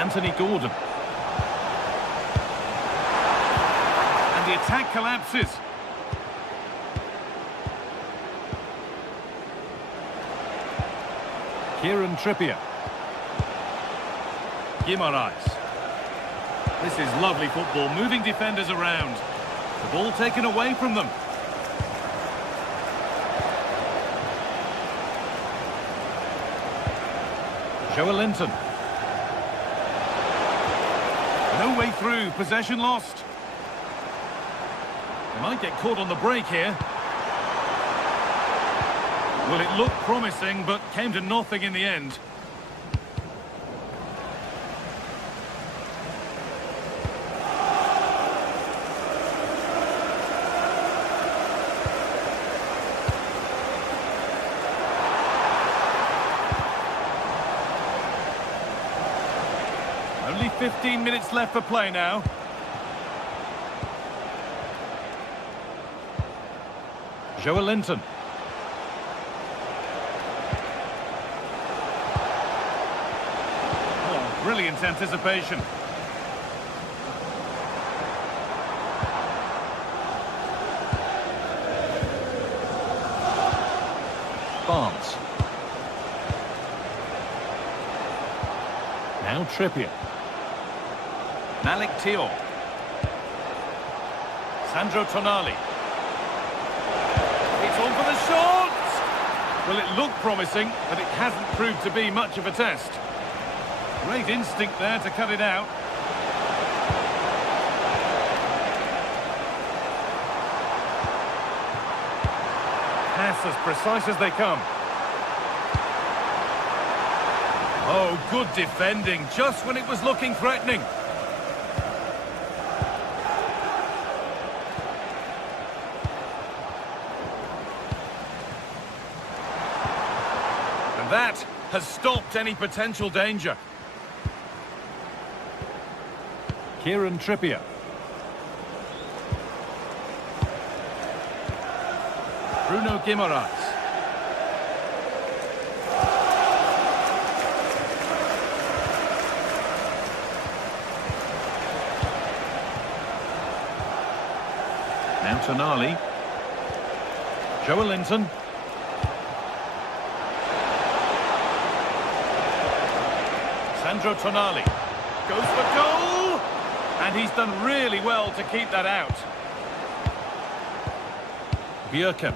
Anthony Gordon. The attack collapses. Kieran Trippier. Guimaraes. This is lovely football, moving defenders around. The ball taken away from them. Linton. No way through, possession lost. They might get caught on the break here. Well, it looked promising, but came to nothing in the end. Only 15 minutes left for play now. Linton. Oh, brilliant anticipation. Barnes. Now Trippier. Malik Thiaw. Sandro Tonali. It's on for the shot! Well, it looked promising, but it hasn't proved to be much of a test. Great instinct there to cut it out. Pass as precise as they come. Oh, good defending, just when it was looking threatening. And that has stopped any potential danger. Kieran Trippier. Bruno Guimaraes. Now Tonali. Linton. Sandro Tonali. Goes for goal! And he's done really well to keep that out. Bjerken.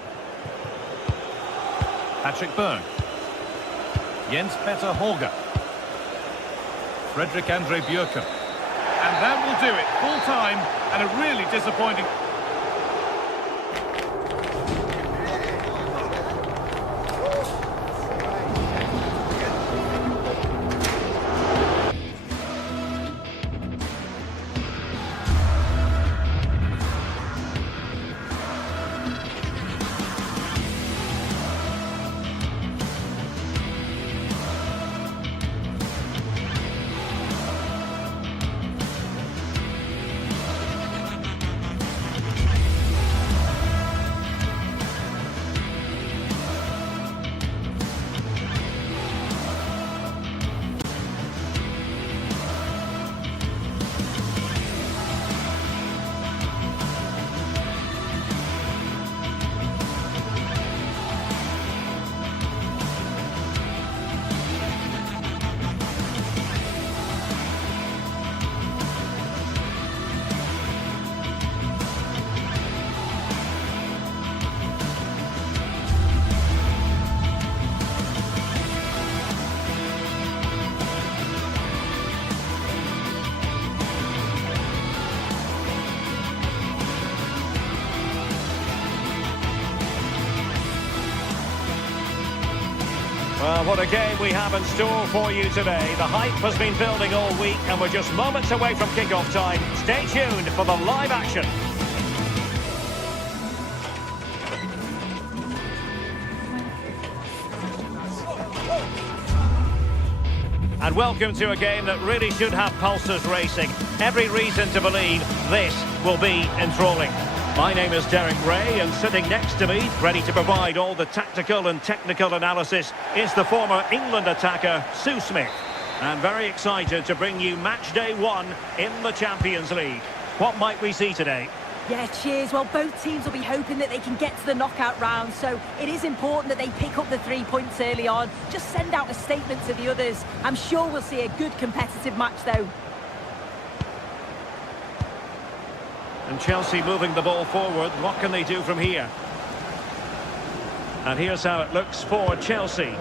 Patrick Berg. Jens Petter Holger. Fredrik Andre Bjerken. And that will do it. Full time and a really disappointing... Well, what a game we have in store for you today. The hype has been building all week and we're just moments away from kick-off time. Stay tuned for the live action. And welcome to a game that really should have pulses racing. Every reason to believe this will be enthralling. My name is Derek Ray, and sitting next to me, ready to provide all the tactical and technical analysis, is the former England attacker, Sue Smith. And very excited to bring you match day 1 in the Champions League. What might we see today? Yeah, cheers. Well, both teams will be hoping that they can get to the knockout round, so it is important that they pick up the 3 points early on. Just send out a statement to the others. I'm sure we'll see a good competitive match, though. And Chelsea moving the ball forward. What can they do from here? And here's how it looks for Chelsea.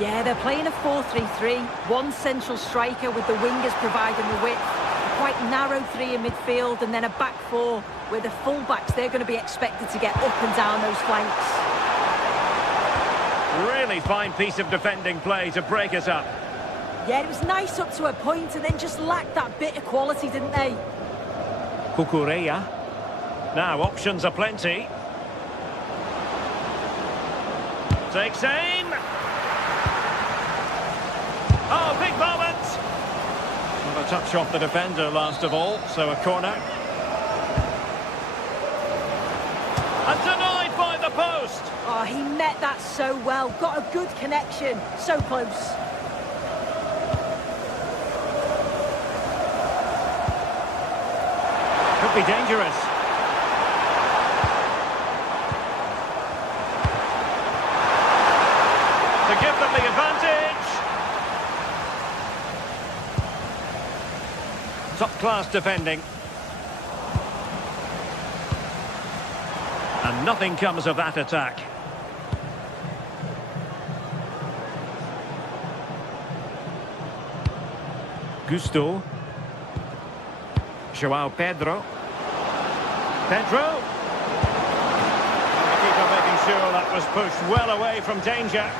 Yeah, they're playing a 4-3-3. One central striker with the wingers providing the width. A quite narrow three in midfield, and then a back four where the full-backs, they're going to be expected to get up and down those flanks. Really fine piece of defending play to break us up. Yeah, it was nice up to a point, and then just lacked that bit of quality, didn't they? Cucurella. Now, options are plenty. Takes aim. Oh, big moment. Well, a touch off the defender last of all, so a corner. And denied by the post. Oh, he met that so well. Got a good connection. So close. Could be dangerous. To give them the advantage. Top-class defending. And nothing comes of that attack. Gusto. João Pedro. Pedro. The keeper making sure that was pushed well away from danger.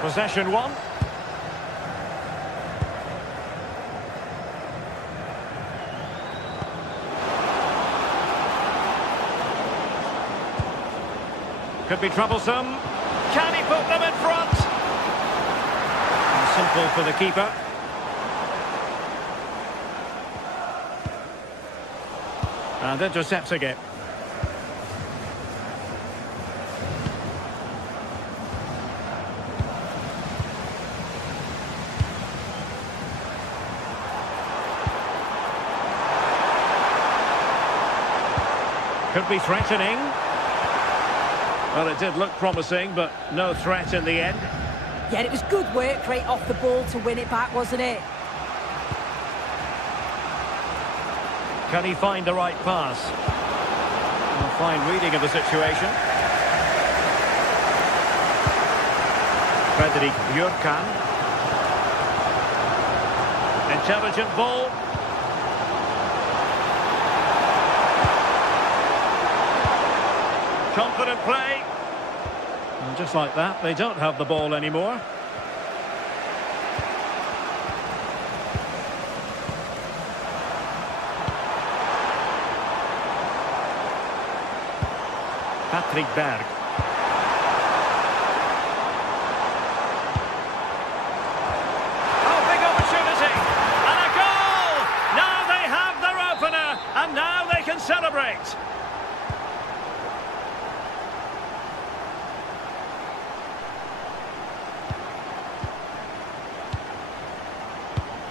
Possession one. Could be troublesome. Can he put them in front? And simple for the keeper. And intercepting it. Could be threatening. Well, it did look promising, but no threat in the end. Yeah, it was good work right off the ball to win it back, wasn't it? Can he find the right pass? A fine reading of the situation. Frederick Björkan. Intelligent ball. Confident play. And just like that, they don't have the ball anymore. Patrick Berg. Oh, big opportunity. And a goal! Now they have their opener, and now they can celebrate.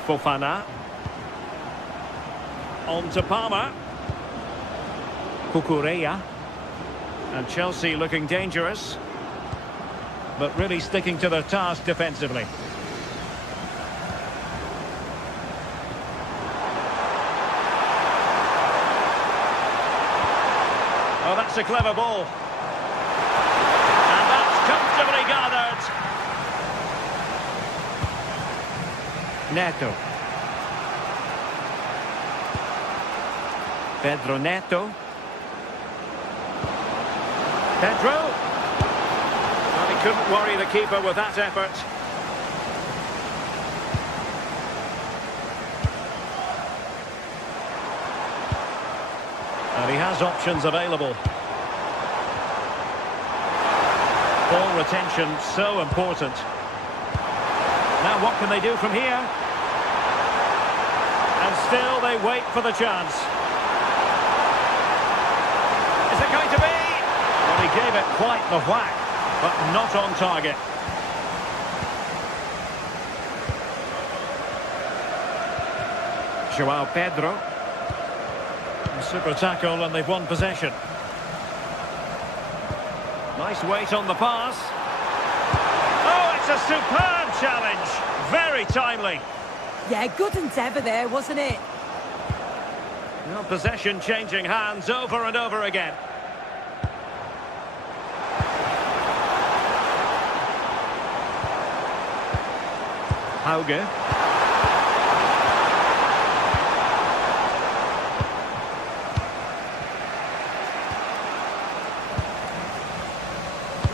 Fofana. On to Palmer. Cucurella. And Chelsea looking dangerous, but really sticking to their task defensively. Oh, that's a clever ball. And that's comfortably gathered. Neto. Pedro Neto. Pedro. Well, he couldn't worry the keeper with that effort. And he has options available. Ball retention, so important. Now what can they do from here? And still they wait for the chance. Is it going to be? Well, he gave it quite the whack, but not on target. João Pedro. A super tackle and they've won possession. Nice weight on the pass. Oh, it's a superb challenge. Very timely. Yeah, good endeavour there, wasn't it? Well, possession changing hands over and over again. Hauge.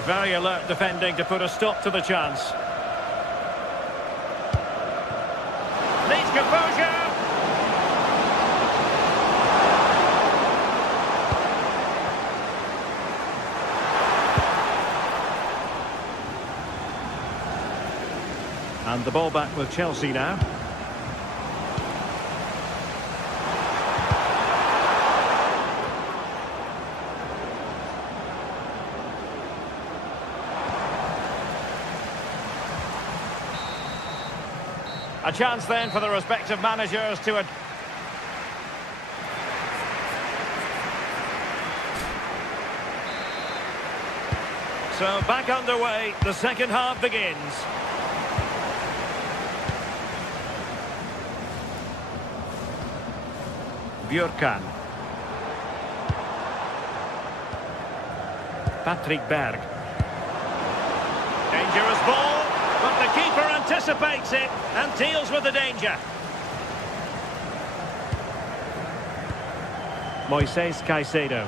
Very alert defending to put a stop to the chance. Needs composure. And the ball back with Chelsea now. A chance then for the respective managers to... So back underway, the second half begins. Björkan. Patrick Berg. Dangerous ball, but the keeper anticipates it and deals with the danger. Moises Caicedo.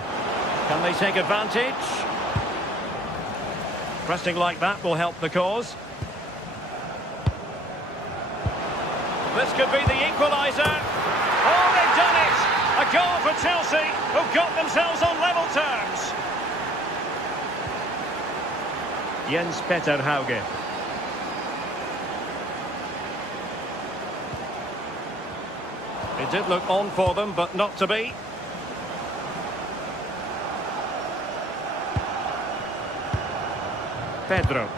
Can they take advantage? Pressing like that will help the cause. This could be the equaliser. Oh, they've done it! A goal for Chelsea, who've got themselves on level terms. Jens Peter Hauge. It did look on for them, but not to be. Pedro.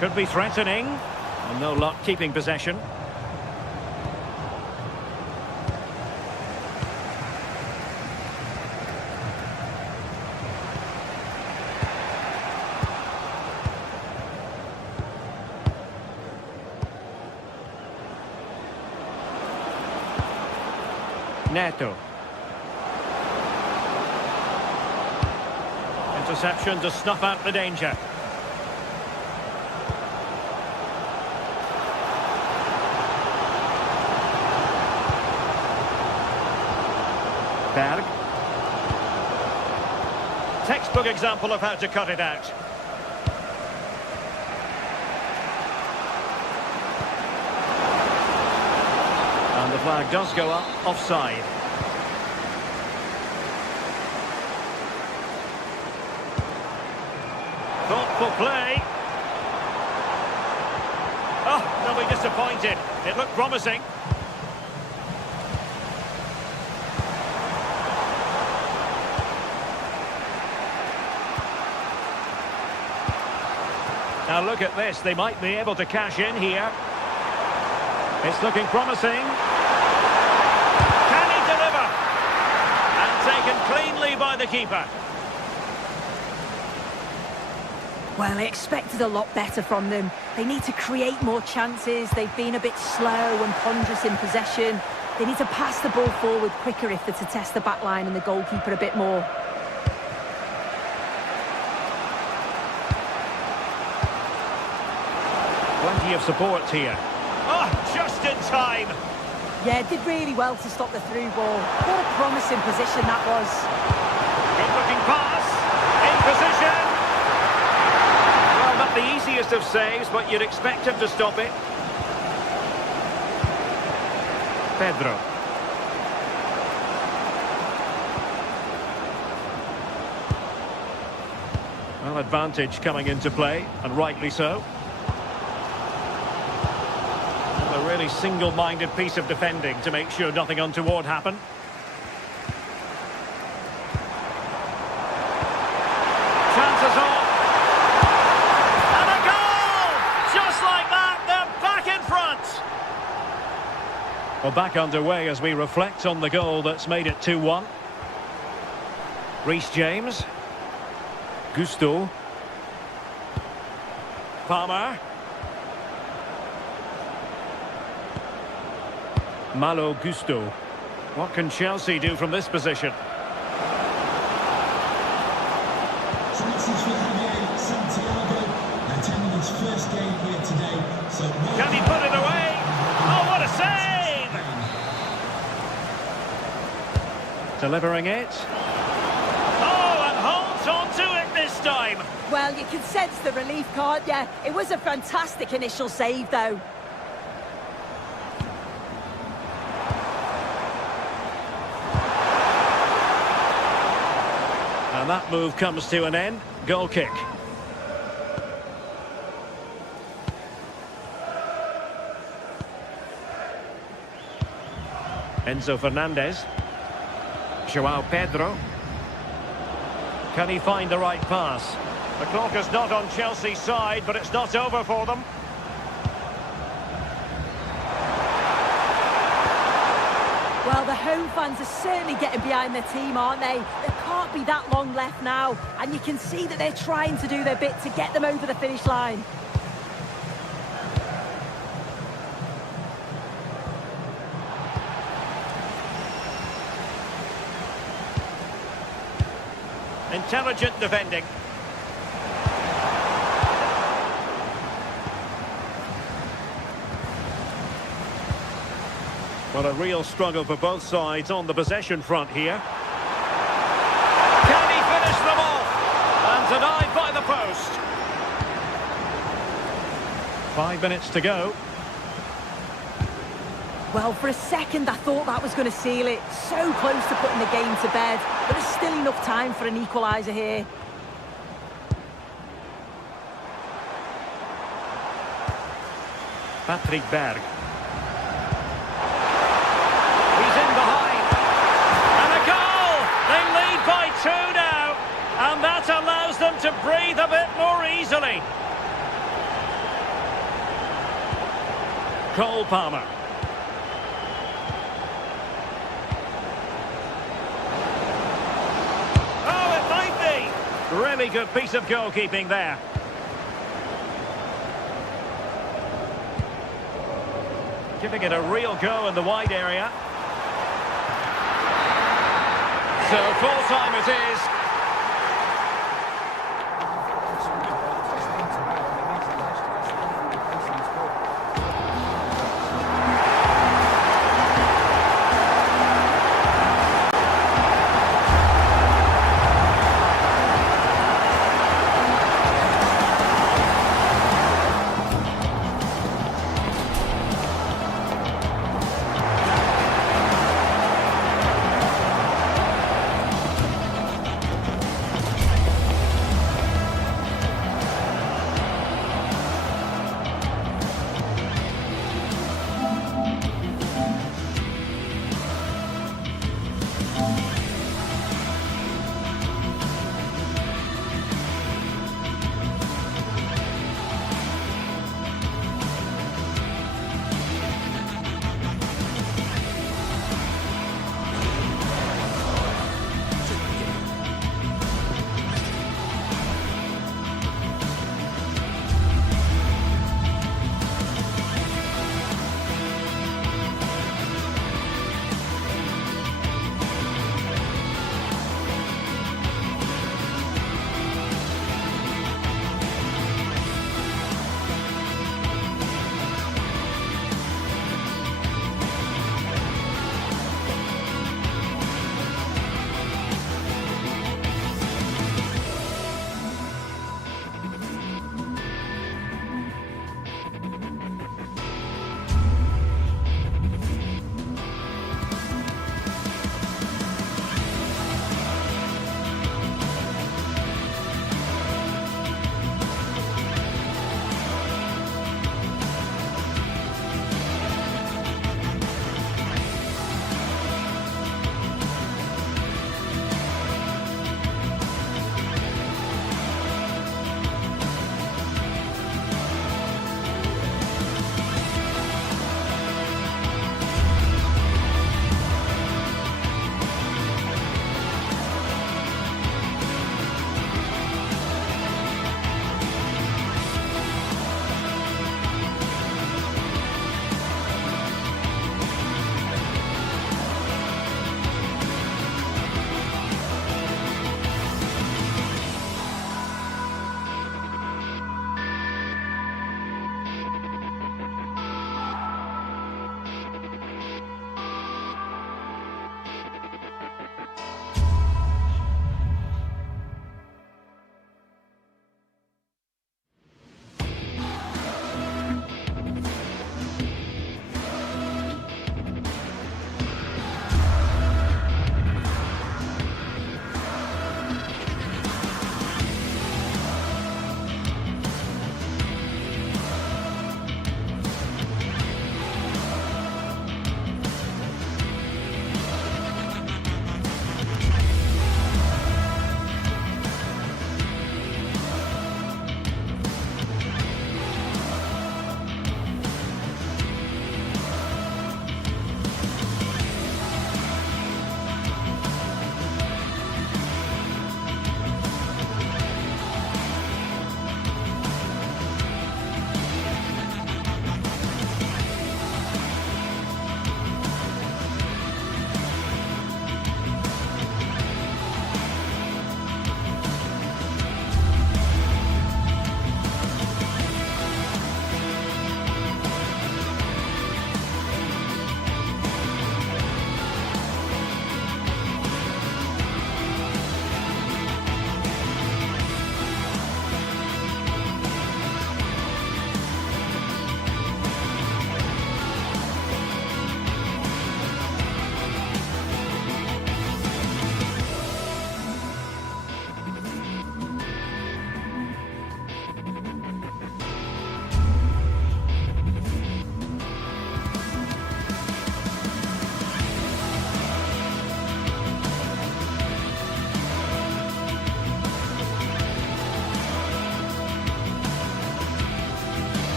Could be threatening. And no luck keeping possession. Neto. Interception to snuff out the danger. Berg. Textbook example of how to cut it out. And the flag does go up, offside. Thoughtful play. Oh, they'll be disappointed. It looked promising. Now look at this, they might be able to cash in here. It's looking promising. Can he deliver? And taken cleanly by the keeper. Well, I expected a lot better from them. They need to create more chances. They've been a bit slow and ponderous in possession. They need to pass the ball forward quicker if they're to test the back line and the goalkeeper a bit more. Plenty of support here. Oh, just in time. Yeah, did really well to stop the through ball. What a promising position that was. Good looking pass. In position. Well, not the easiest of saves, but you'd expect him to stop it. Pedro. Well, advantage coming into play, and rightly so. A really single-minded piece of defending to make sure nothing untoward happened. Chances on. And a goal! Just like that, they're back in front. Well, back underway as we reflect on the goal that's made it 2-1. Reece James. Gusto. Palmer. Malo Gusto. What can Chelsea do from this position? Chances for Javier Santiago. Delivering it. Oh, and holds on to it this time. Well, you can sense the relief, can't you? It was a fantastic initial save, though. And that move comes to an end. Goal kick. Enzo Fernandez. João Pedro. Can he find the right pass? The clock is not on Chelsea's side, but it's not over for them. Well, the home fans are certainly getting behind their team, aren't they? There can't be that long left now, and you can see that they're trying to do their bit to get them over the finish line. Intelligent defending. Well, a real struggle for both sides on the possession front here. Can he finish them off? And denied by the post. 5 minutes to go. Well, for a second, I thought that was going to seal it. So close to putting the game to bed. But there's still enough time for an equaliser here. Patrick Berg. He's in behind. And a goal! They lead by 2 now. And that allows them to breathe a bit more easily. Cole Palmer. Really good piece of goalkeeping there. Giving it a real go in the wide area. So full time it is.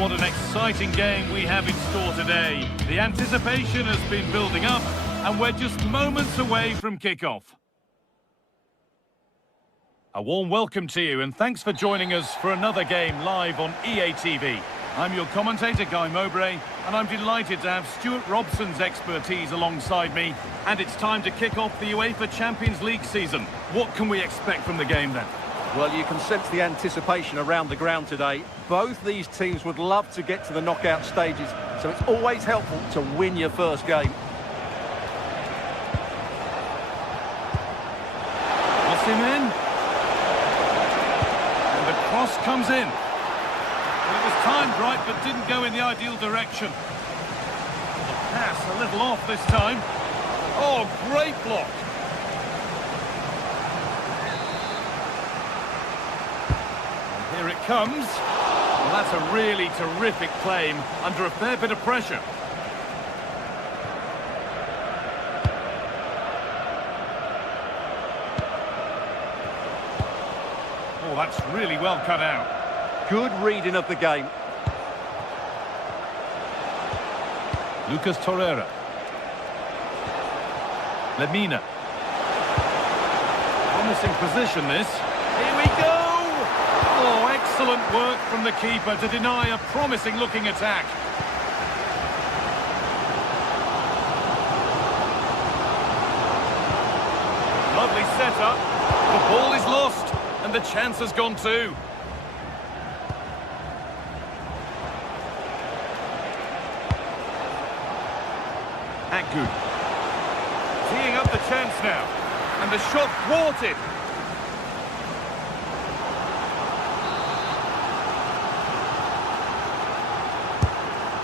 what an exciting game we have in store today. The anticipation has been building up, and we're just moments away from kickoff. A warm welcome to you, and thanks for joining us for another game live on EA TV. I'm your commentator, Guy Mowbray, and I'm delighted to have Stuart Robson's expertise alongside me. And it's time to kick off the UEFA Champions League season. What can we expect from the game then? Well, you can sense the anticipation around the ground today. Both these teams would love to get to the knockout stages, so it's always helpful to win your first game. Osimhen. And the cross comes in. Well, it was timed right, but didn't go in the ideal direction. The pass a little off this time. Oh, great block. Here it comes. Well, that's a really terrific claim under a fair bit of pressure. Oh, that's really well cut out. Good reading of the game. Lucas Torreira. Lemina. Promising position this. Here we go! Oh, excellent work from the keeper to deny a promising-looking attack. Lovely setup. The ball is lost, and the chance has gone too. Agu. Teeing up the chance now, and the shot thwarted.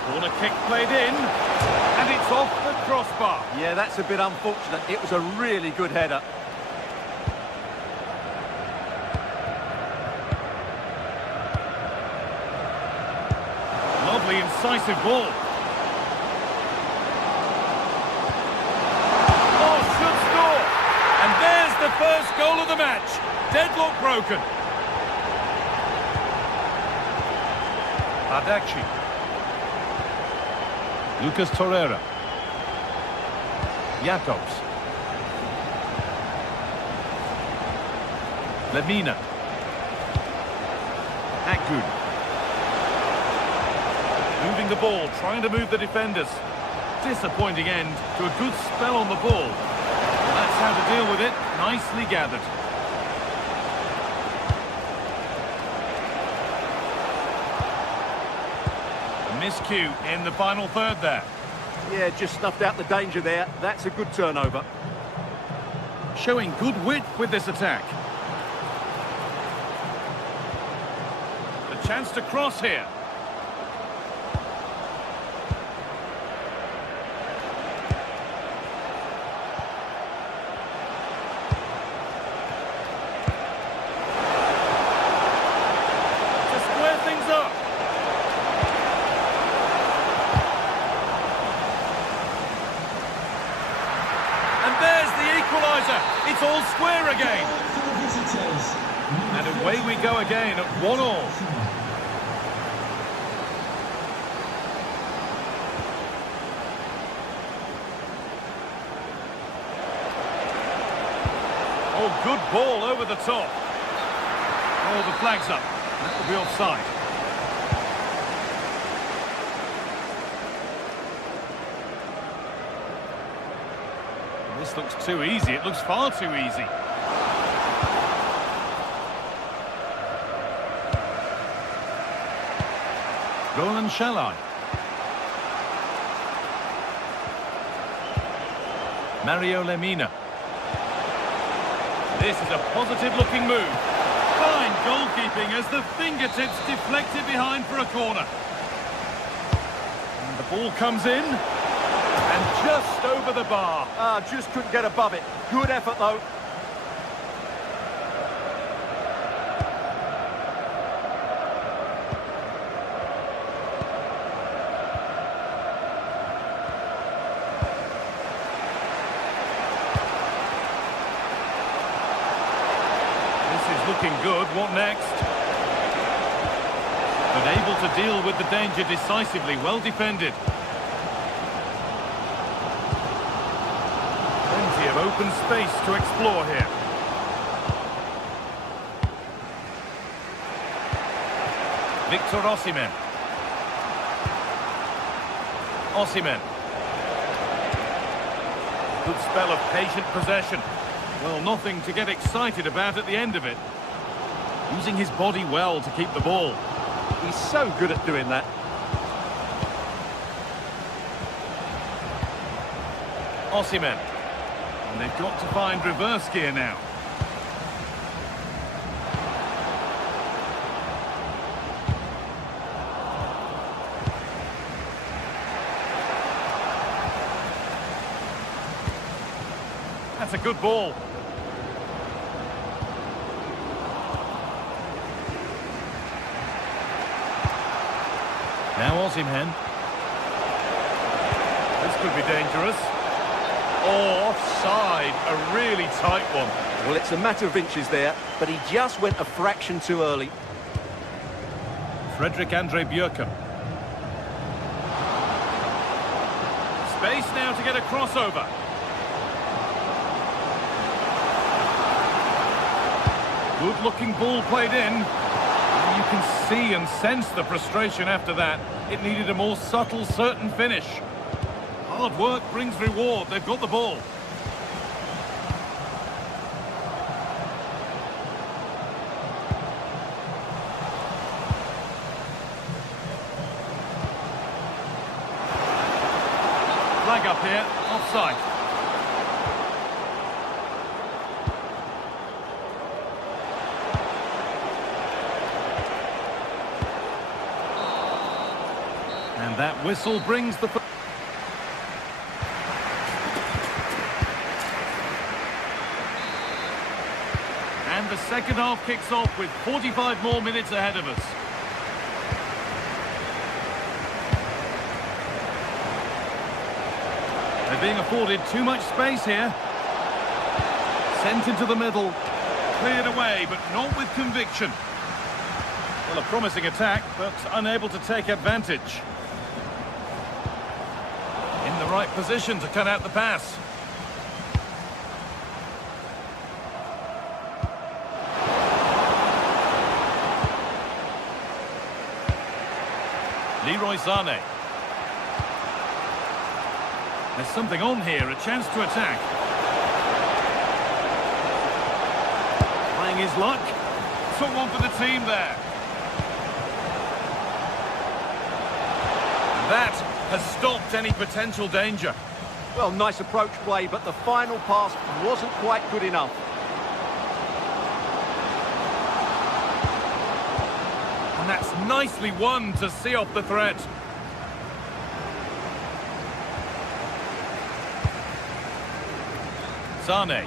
Corner kick played in, and it's off the crossbar. Yeah, that's a bit unfortunate. It was a really good header. Lovely incisive ball. Oh, should score! And there's the first goal of the match. Deadlock broken. Adachi. Lucas Torreira. Jacobs. Lemina. Agu. Moving the ball, trying to move the defenders. Disappointing end to a good spell on the ball. That's how to deal with it. Nicely gathered. Miscue in the final third there. Yeah, just snuffed out the danger there. That's a good turnover. Showing good width with this attack. A chance to cross here. To square things up. It's all square again. And away we go again at 1-1. Oh, good ball over the top. Oh, the flag's up. That will be offside. This looks too easy. It looks far too easy. Roland Shalai. Mario Lemina. This is a positive-looking move. Fine goalkeeping as the fingertips deflected behind for a corner. And the ball comes in. And just over the bar. Just couldn't get above it. Good effort, though. This is looking good. What next? But able to deal with the danger decisively, well defended. Plenty of open space to explore here. Victor Osimhen. Osimhen. Good spell of patient possession. Well, nothing to get excited about at the end of it. Using his body well to keep the ball. He's so good at doing that. Osimhen. And they've got to find reverse gear now. That's a good ball. Now Osimhen. This could be dangerous. Oh, offside. A really tight one. Well, it's a matter of inches there, but he just went a fraction too early. Frederick Andre Bjerkum. Space now to get a crossover. Good-looking ball played in. And you can see and sense the frustration after that. It needed a more subtle, certain finish. Hard work brings reward. They've got the ball. Flag up here, offside. And that whistle brings the... And the second half kicks off with 45 more minutes ahead of us. They're being afforded too much space here. Sent into the middle. Cleared away, but not with conviction. Well, a promising attack, but unable to take advantage. In the right position to cut out the pass. Leroy Sané. There's something on here, a chance to attack. Trying his luck. Took one for the team there. That has stopped any potential danger. Well, nice approach play, but the final pass wasn't quite good enough. And that's nicely won to see off the threat. Sané.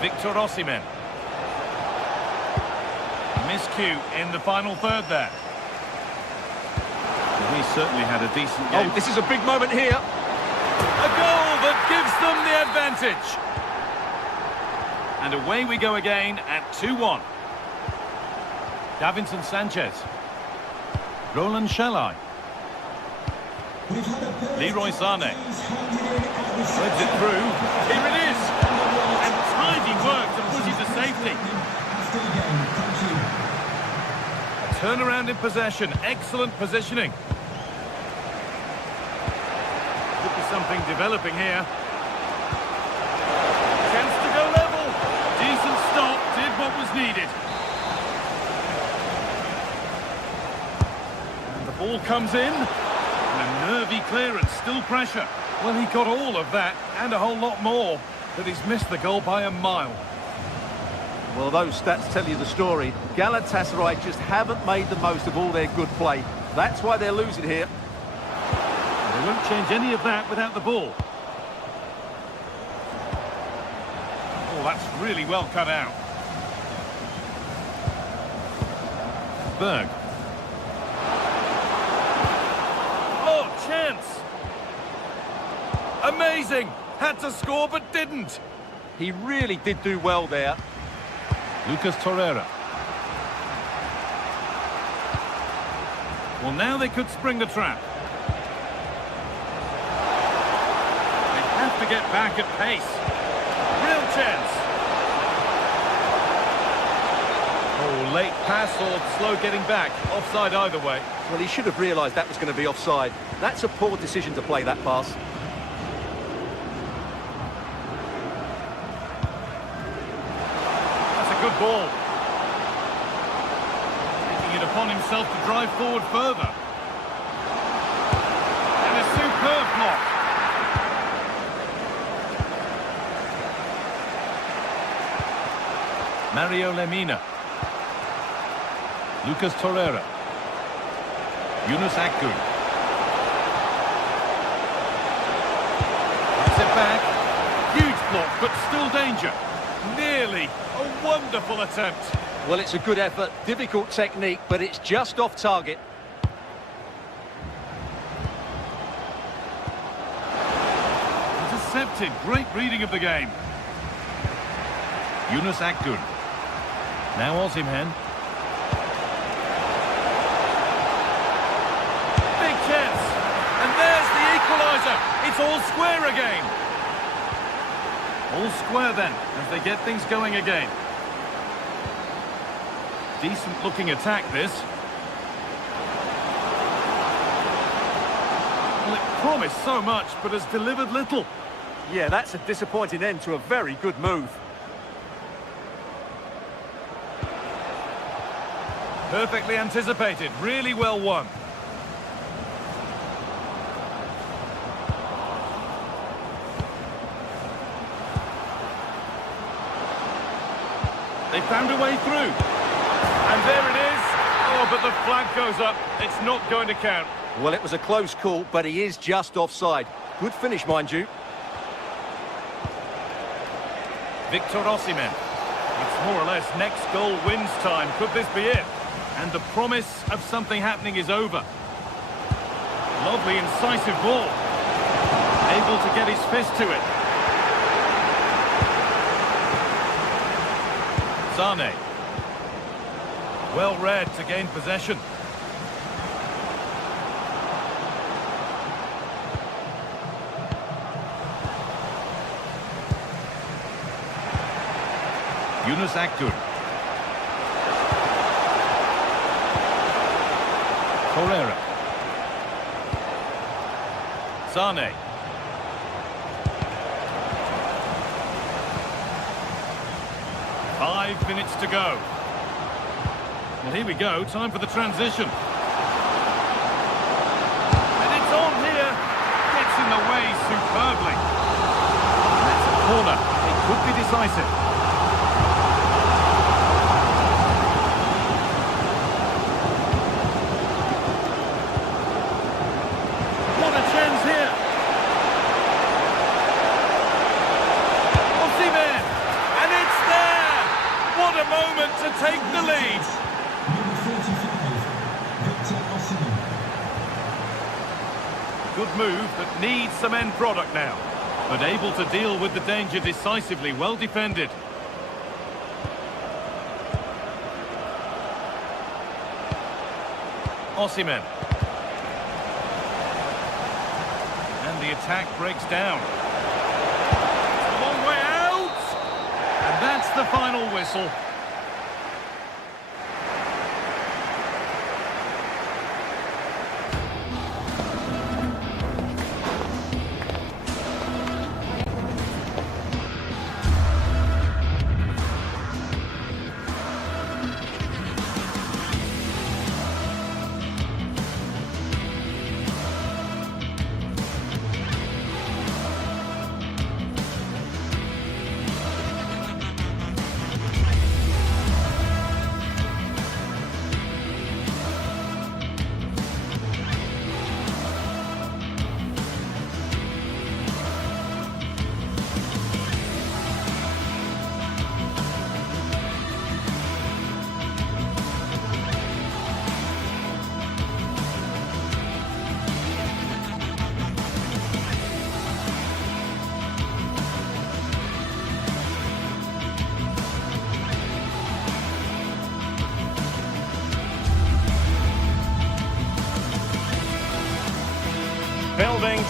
Victor Osimhen. Miscue in the final third there. He certainly had a decent game. Oh, this is a big moment here. A goal that gives them the advantage. And away we go again at 2-1. Davinson Sanchez. Roland Shalai. Leroy Sané. Threads it through. Here it is. And tidy work to put it to safety. A turnaround in possession. Excellent positioning. Could be something developing here. Chance to go level. Decent stop. Did what was needed. And the ball comes in. And a nervy clearance. Still pressure. Well, he got all of that and a whole lot more, but he's missed the goal by a mile. Well, those stats tell you the story. Galatasaray just haven't made the most of all their good play. That's why they're losing here. They won't change any of that without the ball. Oh, that's really well cut out. Berg. Oh, chance! Amazing! Had to score but didn't. He really did do well there. Lucas Torreira. Well, now they could spring the trap. They have to get back at pace. Real chance. Oh, late pass or slow getting back. Offside either way. Well, he should have realised that was going to be offside. That's a poor decision to play that pass. That's a good ball. Taking it upon himself to drive forward further. And a superb block. Mario Lemina. Lucas Torreira. Yunus Akgün. Puts it back. Huge block, but still danger. Nearly. A wonderful attempt. Well, it's a good effort, difficult technique, but it's just off target. Intercepted. Great reading of the game. Yunus Akgün. Now Osimhen. Big chance. And there's the equaliser. It's all square again. All square then, as they get things going again. Decent looking attack, this. Well, it promised so much, but has delivered little. Yeah, that's a disappointing end to a very good move. Perfectly anticipated, really well won. They found a way through. And there it is. Oh, but the flag goes up. It's not going to count. Well, it was a close call, but he is just offside. Good finish, mind you. Victor Osimhen. It's more or less next goal wins time. Could this be it? And the promise of something happening is over. Lovely, incisive ball. Able to get his fist to it. Sane. Well read to gain possession. Yunus Akgün. Torreira. Sane. Five minutes to go. Well, here we go. Time for the transition. And it's on here. Gets in the way superbly. That's a corner. It could be decisive. What a chance here. Osimhen. And it's there. What a moment to take the lead. Number 45, Victor Osimhen. Good move, but needs some end product now. But able to deal with the danger decisively. Well defended. Osimhen. And the attack breaks down. It's a long way out. And that's the final whistle.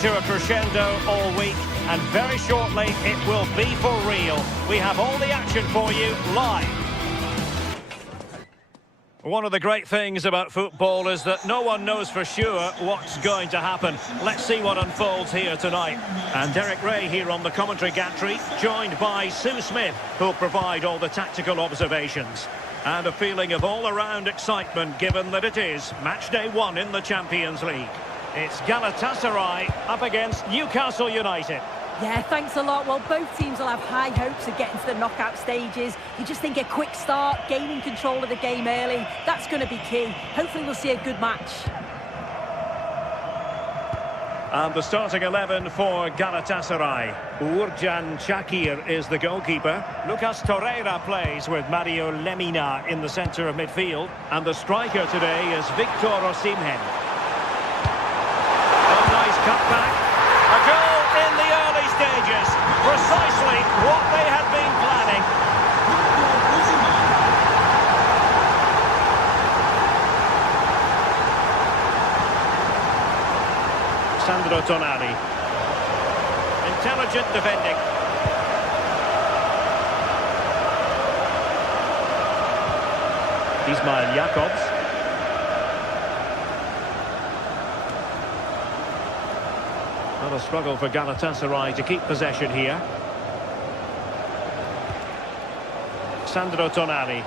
to a crescendo all week, and very shortly it will be for real. We have all the action for you live. One of the great things about football is that no one knows for sure what's going to happen. Let's see what unfolds here tonight. And Derek Ray here on the commentary gantry, joined by Sue Smith, who'll provide all the tactical observations. And a feeling of all-around excitement, given that it is match day 1 in the Champions League. It's Galatasaray up against Newcastle United. Yeah, thanks a lot. Well, both teams will have high hopes of getting to the knockout stages. You just think a quick start, gaining control of the game early, that's going to be key. Hopefully we'll see a good match. And the starting 11 for Galatasaray. Uğurcan Çakır is the goalkeeper. Lucas Torreira plays with Mario Lemina in the centre of midfield. And the striker today is Victor Osimhen. A nice cutback. A goal in the early stages. Precisely what they had been planning. Sandro Tonali. Intelligent defending. Ismail Jakobs. Not a struggle for Galatasaray to keep possession here. Sandro Tonali.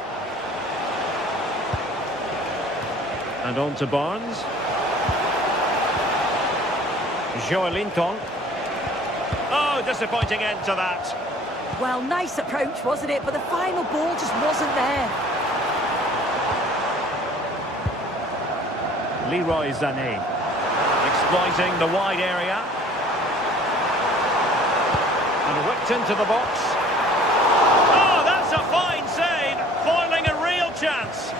And on to Barnes. Joelinton. Oh, disappointing end to that. Well, nice approach, wasn't it? But the final ball just wasn't there. Leroy Sané. Exploiting the wide area. And whipped into the box. Oh, that's a fine save. Foiling a real chance.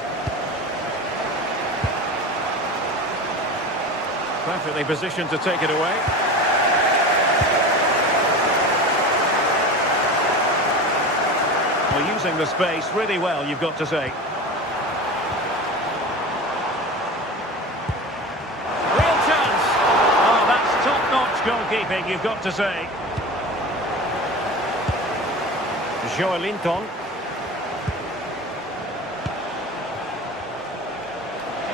Perfectly positioned to take it away. Well, using the space really well, you've got to say. Real chance. Oh, that's top-notch goalkeeping, you've got to say. Joelinton.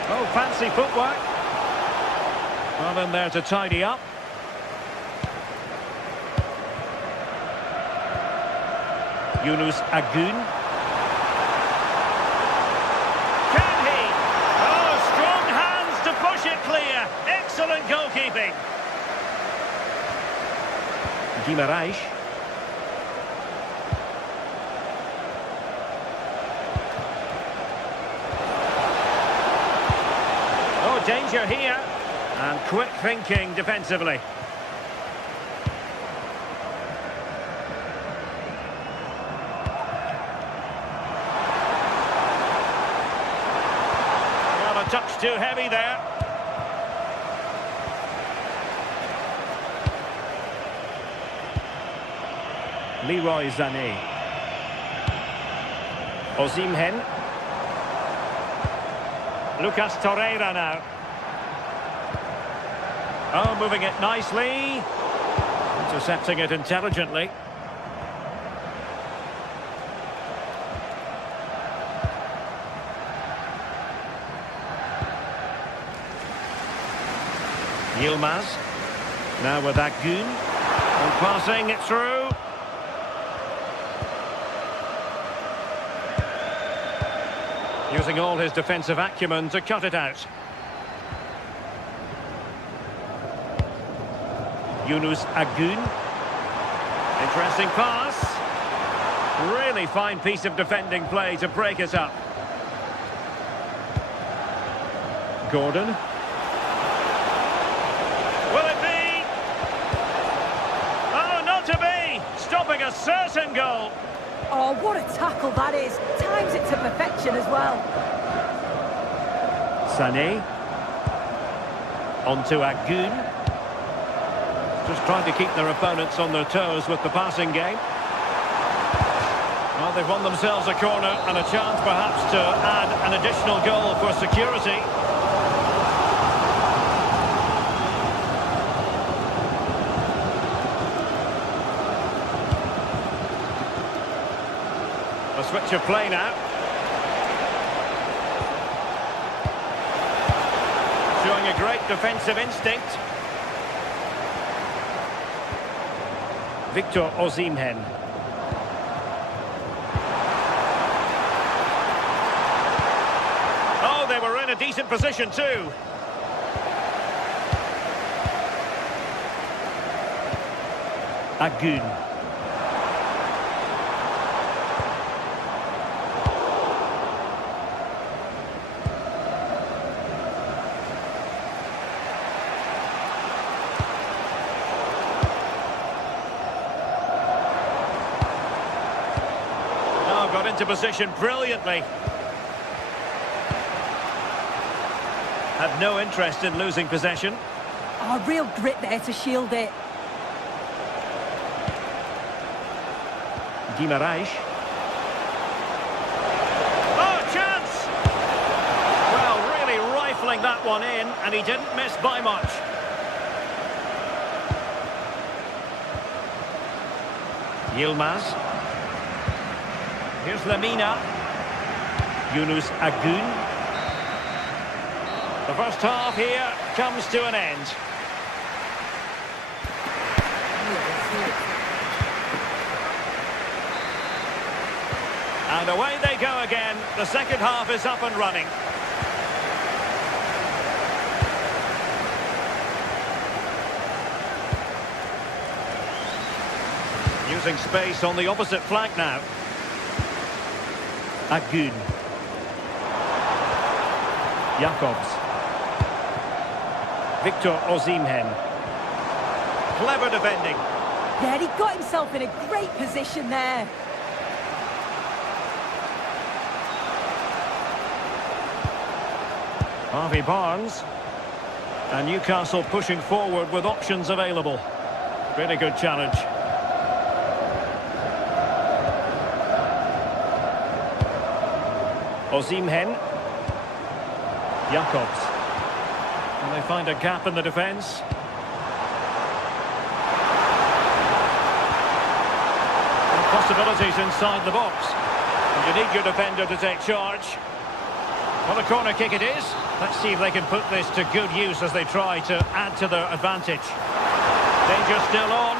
Oh, fancy footwork. Well, in there to tidy up. Yunus Agun. Can he? Oh, strong hands to push it clear. Excellent goalkeeping. Guimarães. Oh, danger here. And quick thinking defensively. Well, a touch too heavy there. Leroy Sané. Osimhen. Lucas Torreira now. Oh, moving it nicely. Intercepting it intelligently. Yilmaz. Now with Agun. And passing it through. Using all his defensive acumen to cut it out. Yunus Agun. Interesting pass. Really fine piece of defending play to break it up. Gordon. Will it be? Oh, not to be! Stopping a certain goal. Oh, what a tackle that is. Times it to perfection as well. Sané. On to Agun. Just trying to keep their opponents on their toes with the passing game. Well, they've won themselves a corner and a chance perhaps to add an additional goal for security. A switch of play now. Showing a great defensive instinct. Victor Osimhen. Oh, they were in a decent position too. Agun. Oh, got into position brilliantly. Had no interest in losing possession. Oh, real grit there to shield it. Guimaraes. Oh, chance! Well, really rifling that one in, and he didn't miss by much. Yilmaz. Here's Lamina. Yunus Agun. The first half here comes to an end. And away they go again. The second half is up and running. Using space on the opposite flank now. Agun. Jakobs. Victor Osimhen. Clever defending. Yeah, he got himself in a great position there. Harvey Barnes. And Newcastle pushing forward with options available. Really good challenge. Osimhen. Jakobs. And they find a gap in the defence. And possibilities inside the box. And you need your defender to take charge. Well, a corner kick it is. Let's see if they can put this to good use as they try to add to their advantage. Danger still on.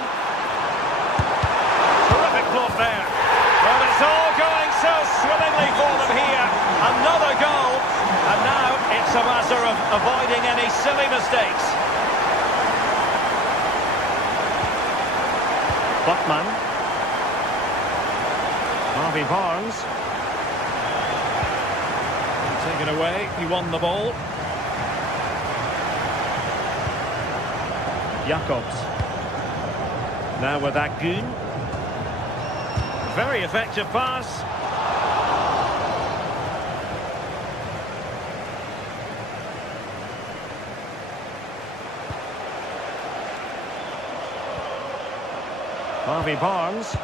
Terrific block there. Well, it's all going so swimmingly for them here. Another goal. And now it's a matter of avoiding any silly mistakes. Buckman. Harvey Barnes. Taken away, he won the ball. Jakobs. Now with Agun. Very effective pass. Harvey Barnes.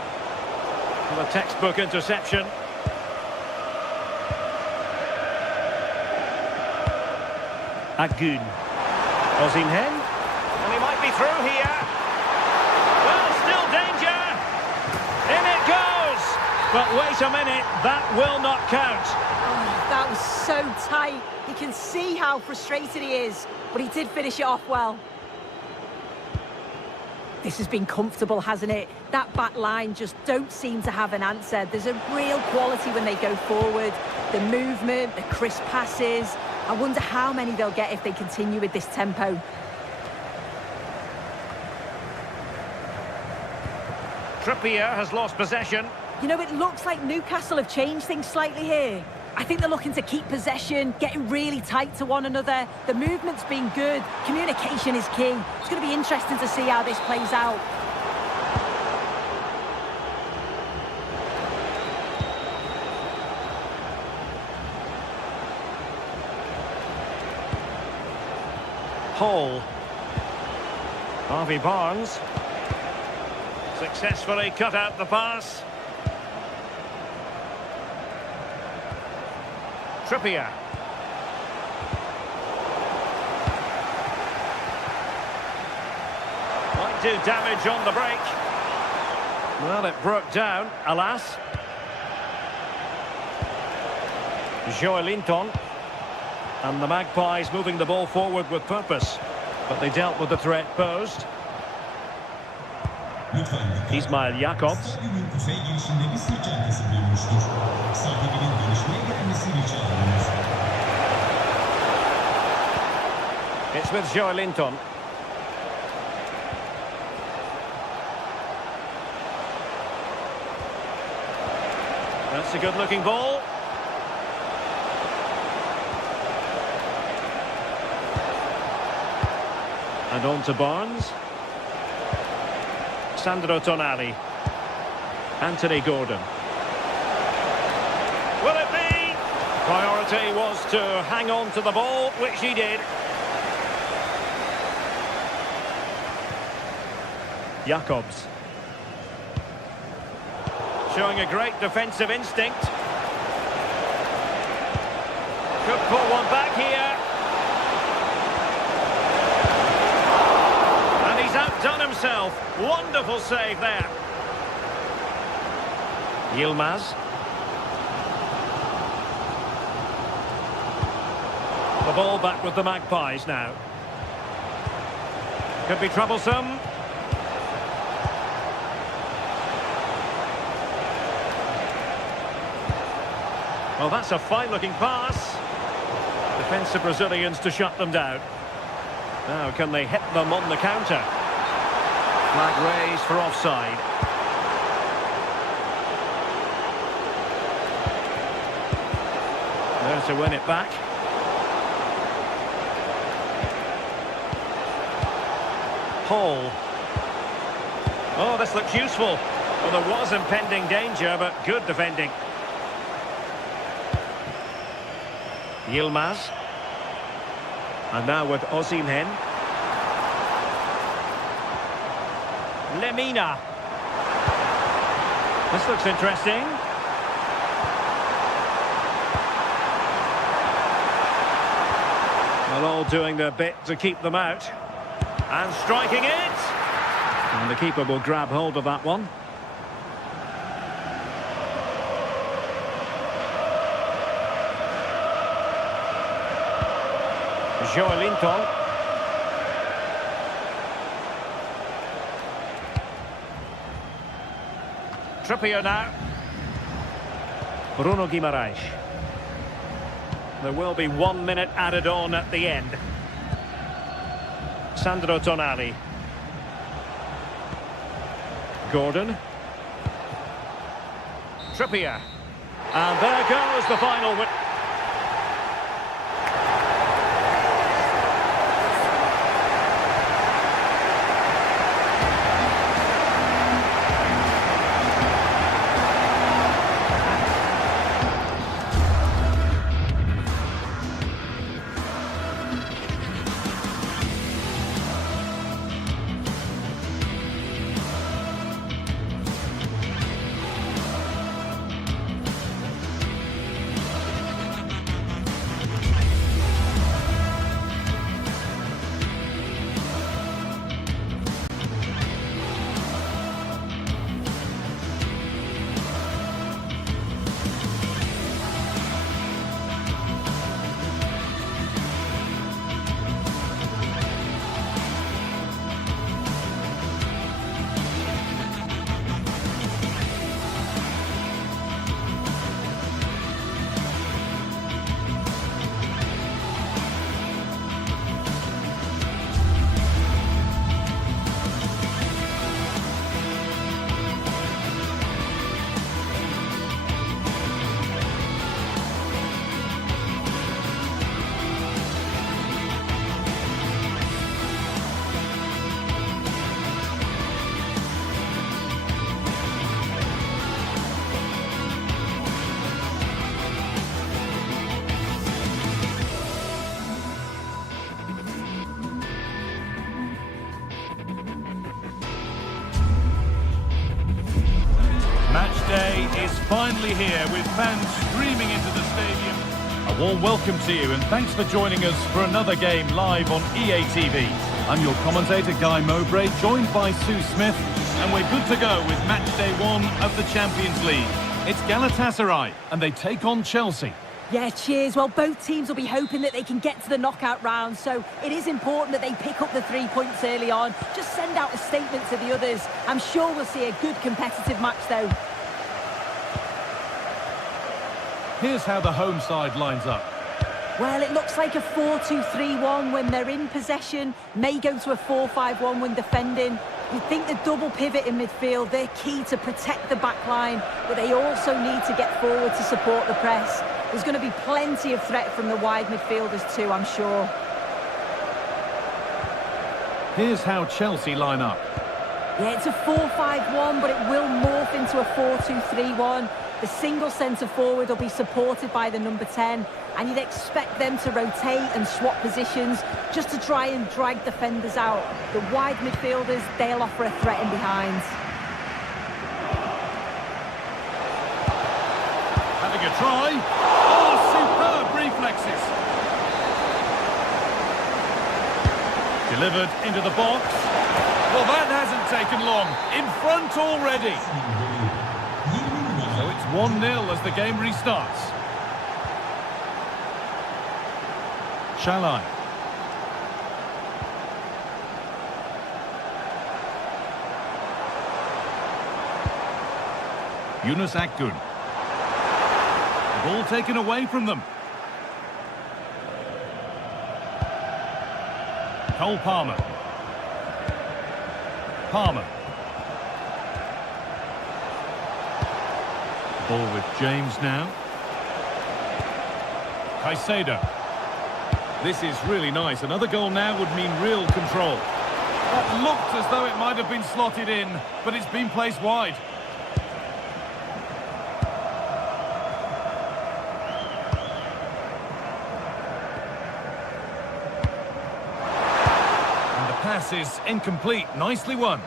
With a textbook interception. Agun. Osimhen. And he might be through here. Well, still danger. In it goes. But wait a minute, that will not count. Oh, that was so tight. You can see how frustrated he is, but he did finish it off well. This has been comfortable, hasn't it? That back line just don't seem to have an answer. There's a real quality when they go forward. The movement, the crisp passes. I wonder how many they'll get if they continue with this tempo. Trippier has lost possession. You know, it looks like Newcastle have changed things slightly here. I think they're looking to keep possession, getting really tight to one another. The movement's been good. Communication is key. It's going to be interesting to see how this plays out. Hall. Harvey Barnes. Successfully cut out the pass. Trippier. Might do damage on the break. Well, it broke down, alas. Joelinton. And the Magpies moving the ball forward with purpose. But they dealt with the threat posed. Ismail Jakobs. Stadyumun kuzey girişinde bir sırt çantası bulunmuştur. Sahibinin görüşmeye gelmesi rica ediliniz. It's with Joelinton. That's a good-looking ball. And on to Barnes. Sandro Tonali. Anthony Gordon. Will it be? Priority was to hang on to the ball, which he did. Jakobs. Showing a great defensive instinct. Could pull one back here. And he's outdone himself. Wonderful save there. Yilmaz. The ball back with the Magpies now. Could be troublesome. Well, that's a fine-looking pass. Defensive Brazilians to shut them down. Now, can they hit them on the counter? Flag raised for offside. There to win it back. Hall. Oh, this looks useful. Well, there was impending danger, but good defending. Yilmaz. And now with Osimhen. Lemina. This looks interesting. Well, all doing their bit to keep them out. And striking it. And the keeper will grab hold of that one. Joelinton. Trippier now. Bruno Guimaraes. There will be 1 minute added on at the end. Sandro Tonali. Gordon. Trippier. And there goes the final win. Is finally here with fans streaming into the stadium. A warm welcome to you and thanks for joining us for another game live on EA TV. I'm your commentator Guy Mowbray, joined by Sue Smith, and we're good to go with match day 1 of the Champions League. It's Galatasaray and they take on Chelsea. Yeah, cheers. Well, both teams will be hoping that they can get to the knockout round, so it is important that they pick up the 3 points early on. Just send out a statement to the others. I'm sure we'll see a good competitive match, though. Here's how the home side lines up. Well, it looks like a 4-2-3-1 when they're in possession. May go to a 4-5-1 when defending. You think the double pivot in midfield, they're key to protect the back line, but they also need to get forward to support the press. There's going to be plenty of threat from the wide midfielders too, I'm sure. Here's how Chelsea line up. Yeah, it's a 4-5-1, but it will morph into a 4-2-3-1. The single centre-forward will be supported by the number 10, and you'd expect them to rotate and swap positions just to try and drag defenders out. The wide midfielders, they'll offer a threat in behind. Having a try. Oh, superb reflexes. Delivered into the box. Well, that hasn't taken long. In front already. So it's 1-0 as the game restarts. Shalai. Yunus Akgün. The ball taken away from them. Cole Palmer. Palmer. Ball with James now. Caicedo. This is really nice. Another goal now would mean real control. That looked as though it might have been slotted in, but it's been placed wide. And the pass is incomplete. Nicely won.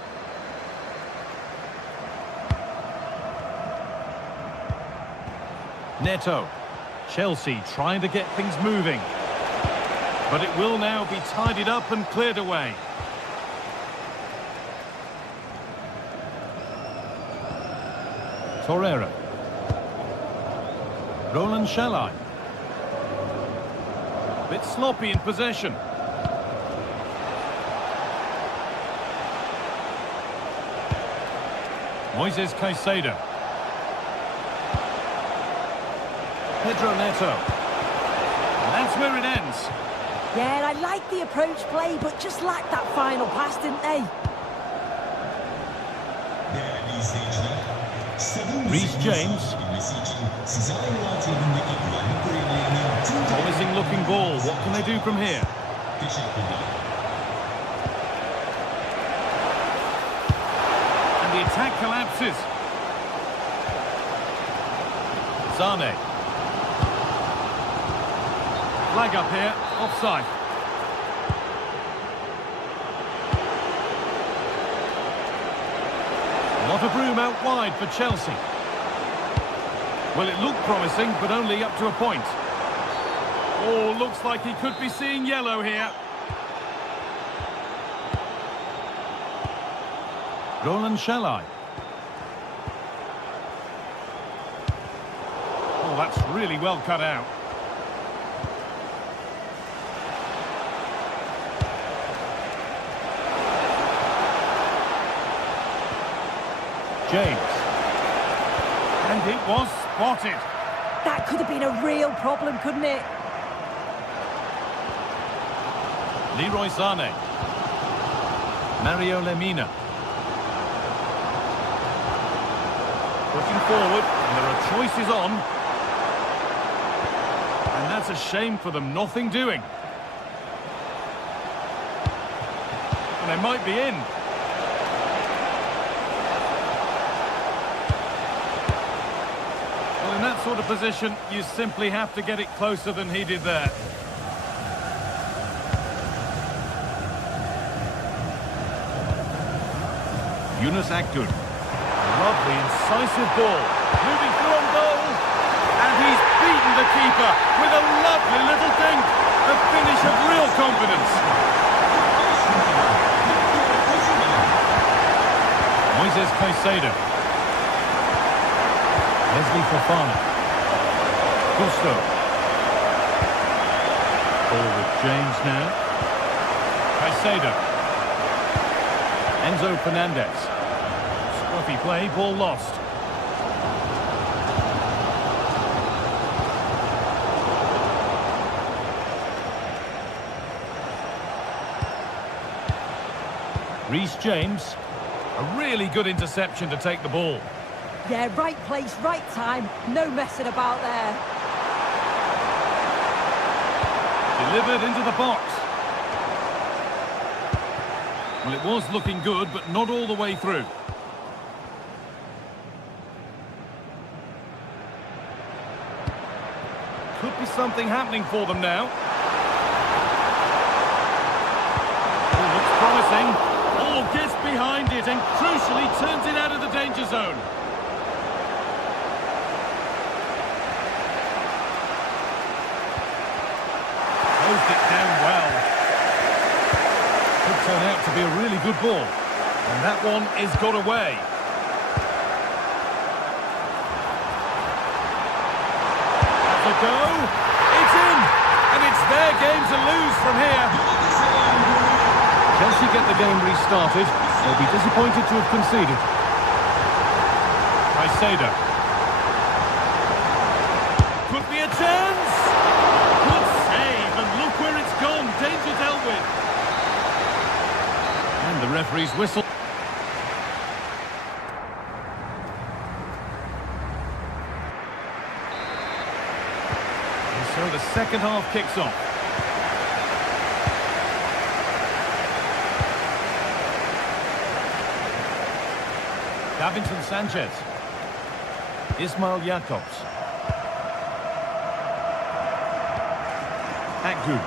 Neto. Chelsea trying to get things moving. But it will now be tidied up and cleared away. Torreira. Roland Shalai. Bit sloppy in possession. Moises Caicedo. Pedro Neto. And that's where it ends. Yeah, I like the approach play, but just lacked that final pass, didn't they? Değerli izleyiciler, stadın Reece James. bilmesi için size ayrılan yerindeki güvenlik görevlilerinin tüm Promising looking ball. What can they do from here? teşekkürler. And the attack collapses. Zane. Flag up here. Offside. A lot of room out wide for Chelsea. Well, it looked promising, but only up to a point. Oh, looks like he could be seeing yellow here. Roland Shalai. Oh, that's really well cut out. James. And it was spotted. That could have been a real problem, couldn't it? Leroy Sané. Mario Lemina. Pushing forward, and there are choices on. And that's a shame for them, nothing doing. And they might be in. In that sort of position, you simply have to get it closer than he did there. Yunus Akgün. Lovely, incisive ball. Moving through on goal. And he's beaten the keeper with a lovely little dink. A finish of real confidence. Moises Caicedo. Leslie Fofana. Gusto. Ball with James now. Caicedo. Enzo Fernandez. Scruffy play, ball lost. Reece James. A really good interception to take the ball. Yeah, right place, right time. No messing about there. Delivered into the box. Well, it was looking good, but not all the way through. Could be something happening for them now. Oh, looks promising. Oh, gets behind it and crucially turns it out of the danger zone. Closed it down well. Could turn out to be a really good ball. And that one is got away. That's a go. It's in. And it's their game to lose from here. Chelsea get the game restarted. They'll be disappointed to have conceded. Caicedo. Could be a chance. Good save, and look where it's gone. Danger dealt with. And the referee's whistle. And so the second half kicks off. Davinson Sanchez. Ismail Jakobs. Akgün.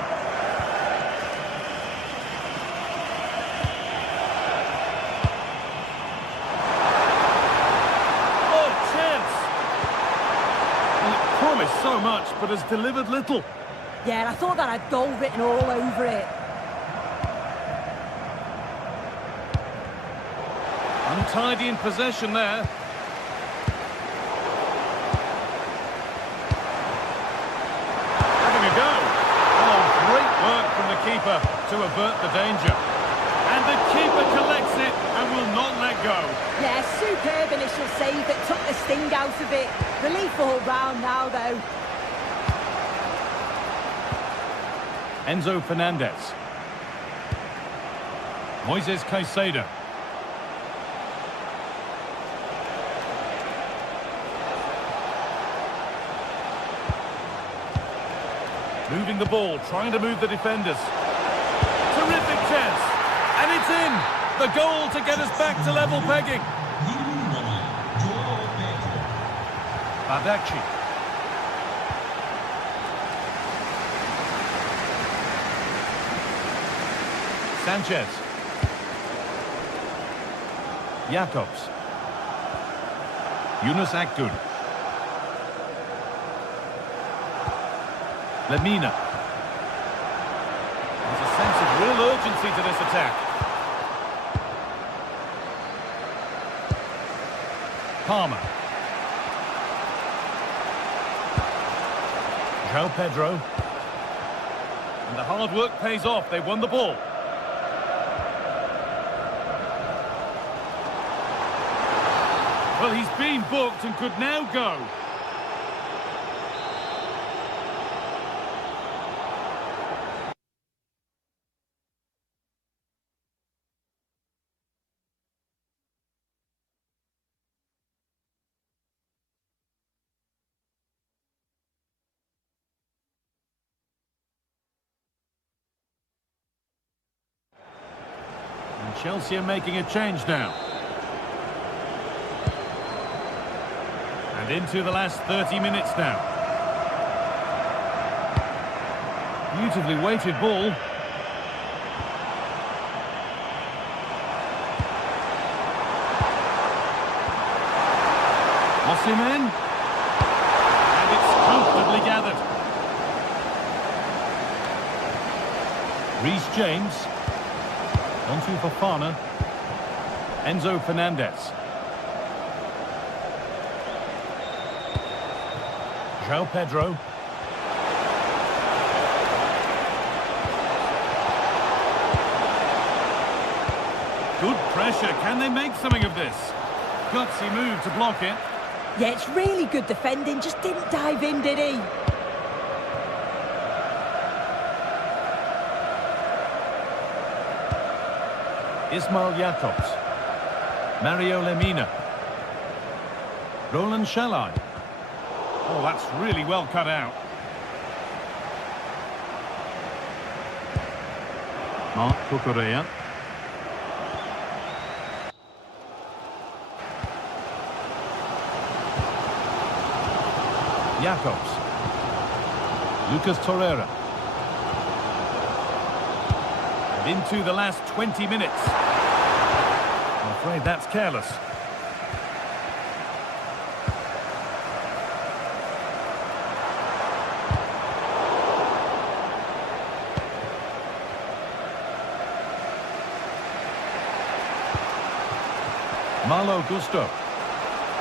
Oh, chance! Well, it promised so much, but has delivered little. Yeah, and I thought that had goal written all over it. Untidy in possession there. Having a go. Oh, great work from the keeper to avert the danger. And the keeper collects it and will not let go. Yeah, superb initial save that took the sting out of it. Relief all round now, though. Enzo Fernandez. Moises Caicedo. Moving the ball, trying to move the defenders. Terrific chance. And it's in. The goal to get us back to level pegging. Badaci. Sanchez. Jakobs. Yunus Akgün. Lemina. There's a sense of real urgency to this attack. Palmer. João Pedro. And the hard work pays off. They won the ball. Well, he's been booked and could now go. And Chelsea are making a change now. And into the last 30 minutes now. Beautifully weighted ball. Osimhen. And it's comfortably gathered. Reece James. Onto Fofana. Enzo Fernandez. João Pedro. Good pressure. Can they make something of this? Gutsy move to block it. Yeah, it's really good defending. Just didn't dive in, did he? Ismail Jakobs. Mario Lemina. Roland Shalai. Oh, that's really well cut out. Mark Cucurella. Jakobs. Lucas Torreira. And into the last 20 minutes. I'm afraid that's careless. Malo Gusto.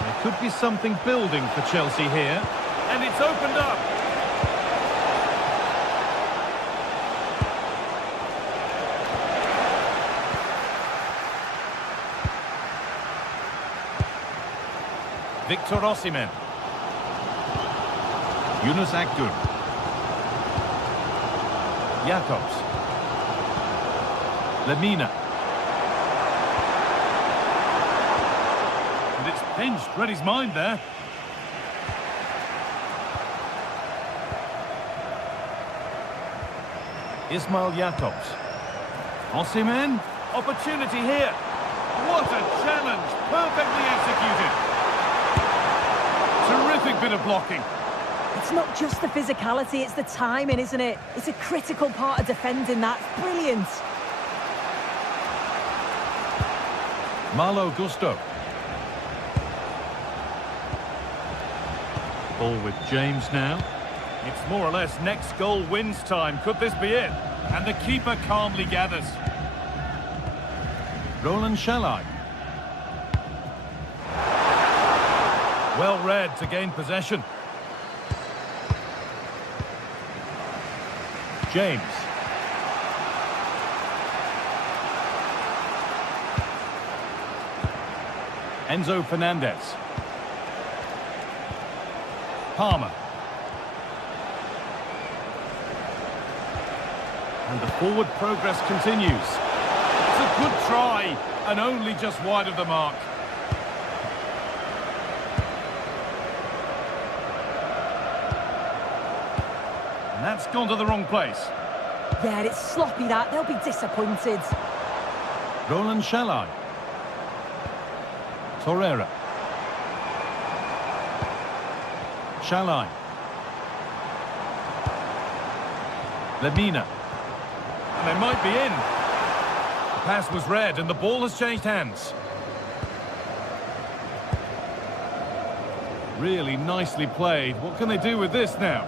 There could be something building for Chelsea here. And it's opened up. Victor Osimhen. Yunus Akgün. Jakobs. Lemina. And it's pinched. Read his mind there. Ismail Jakobs. Osimhen. Opportunity here. What a challenge. Perfectly executed. Terrific bit of blocking. It's not just the physicality, it's the timing, isn't it? It's a critical part of defending that. Brilliant. Malo Gusto. Ball with James now. It's more or less next goal wins time. Could this be it? And the keeper calmly gathers. Roland Shalai. Well read to gain possession. James. Enzo Fernandez. Palmer. And the forward progress continues. It's a good try, and only just wide of the mark. And that's gone to the wrong place. Yeah, it's sloppy that. They'll be disappointed. Roland Shalai. Torreira. Shalai. Lemina. And they might be in. The pass was read and the ball has changed hands. Really nicely played. What can they do with this now?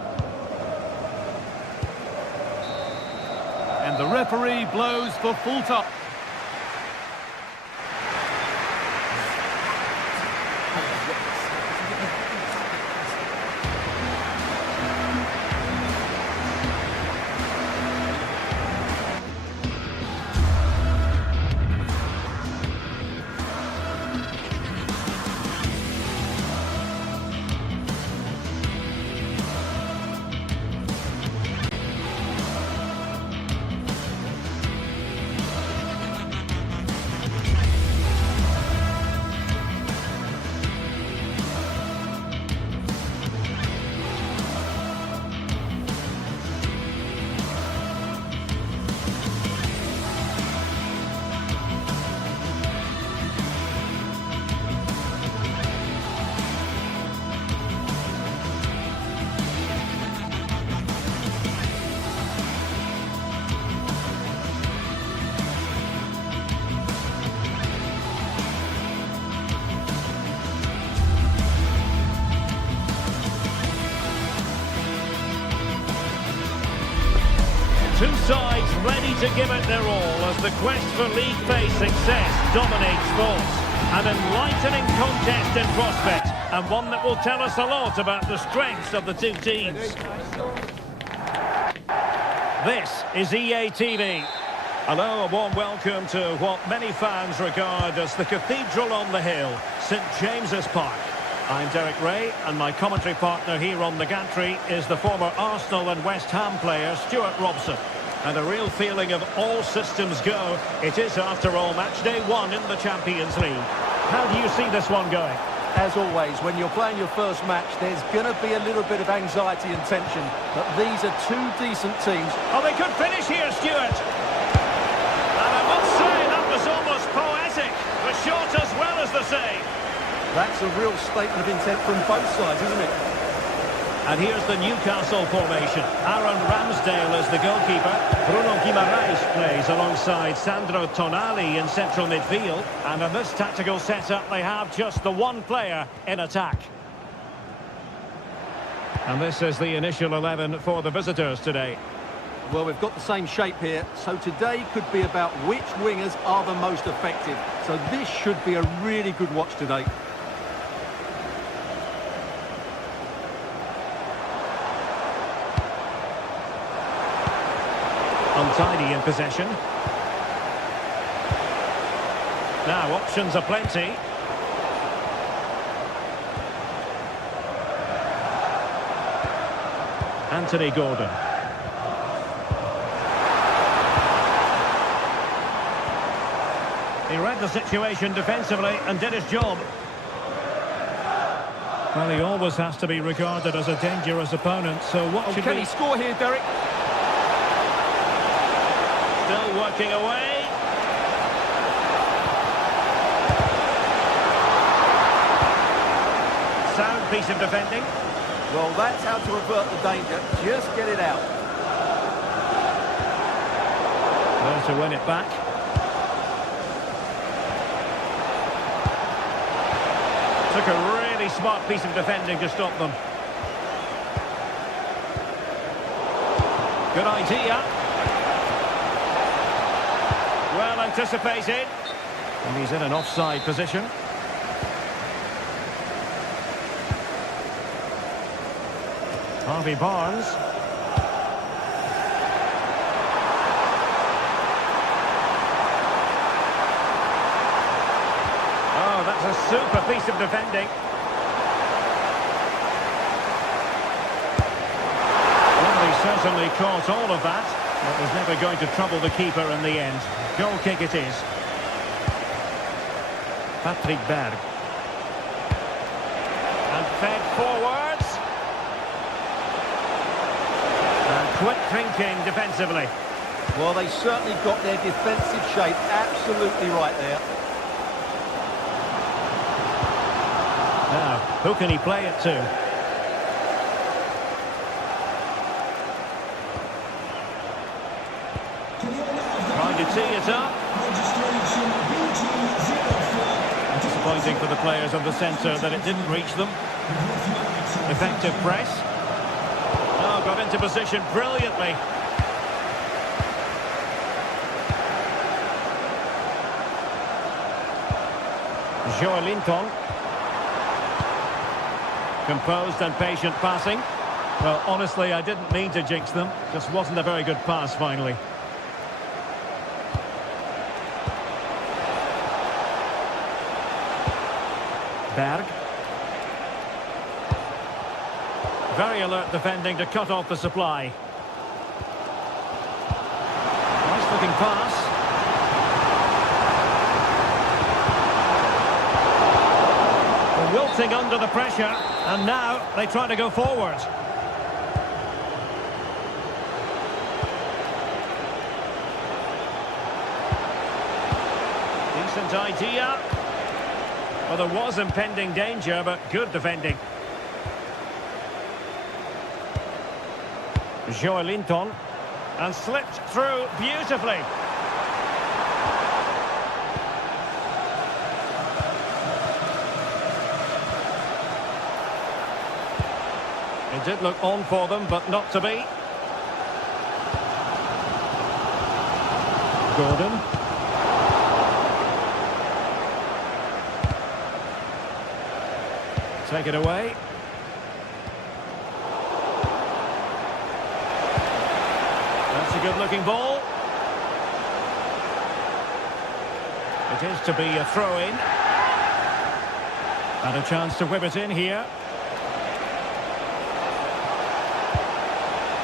And the referee blows for full time. Two sides ready to give it their all as the quest for league phase success dominates sports. An enlightening contest in prospect, and one that will tell us a lot about the strengths of the two teams. This is EA TV. Hello, a warm welcome to what many fans regard as the cathedral on the hill, St James's Park. I'm Derek Ray, and my commentary partner here on the gantry is the former Arsenal and West Ham player Stuart Robson. And a real feeling of all systems go. It is, after all, match day 1 in the Champions League. How do you see this one going? As always, when you're playing your first match, there's going to be a little bit of anxiety and tension. But these are two decent teams. Oh, they could finish here, Stuart. And I must say, that was almost poetic. The shot as well as the save. That's a real statement of intent from both sides, isn't it? And here's the Newcastle formation. Aaron Ramsdale is the goalkeeper. Bruno Guimaraes plays alongside Sandro Tonali in central midfield. And in this tactical setup, they have just the one player in attack. And this is the initial 11 for the visitors today. Well, we've got the same shape here. So today could be about which wingers are the most effective. So this should be a really good watch today. Untidy in possession. Now, options are plenty. Anthony Gordon. He read the situation defensively and did his job. Well, he always has to be regarded as a dangerous opponent, so what should Can we... he score here, Derek? Still working away. Sound piece of defending. Well, that's how to avert the danger. Just get it out. Well, to win it back. Took a really smart piece of defending to stop them. Good idea. Well anticipated. And he's in an offside position. Harvey Barnes. Oh, that's a super piece of defending. Well, he certainly caught all of that. But was never going to trouble the keeper in the end. Goal kick it is. Patrick Berg. And fed forwards. And quick thinking defensively. Well, they certainly got their defensive shape absolutely right there. Now, who can he play it to? Trying to tee it up. Disappointing for the players of the centre that it didn't reach them. Effective press. Oh, got into position brilliantly. Joelinton. Composed and patient passing. Well, honestly, I didn't mean to jinx them. Just wasn't a very good pass, finally. Berg. Very alert defending to cut off the supply. Nice looking pass. Wilting under the pressure, and now they try to go forward. Decent idea. Well, there was impending danger, but good defending. Joelinton. And slipped through beautifully. It did look on for them, but not to be. Gordon. Take it away. That's a good-looking ball. It is to be a throw-in. And a chance to whip it in here.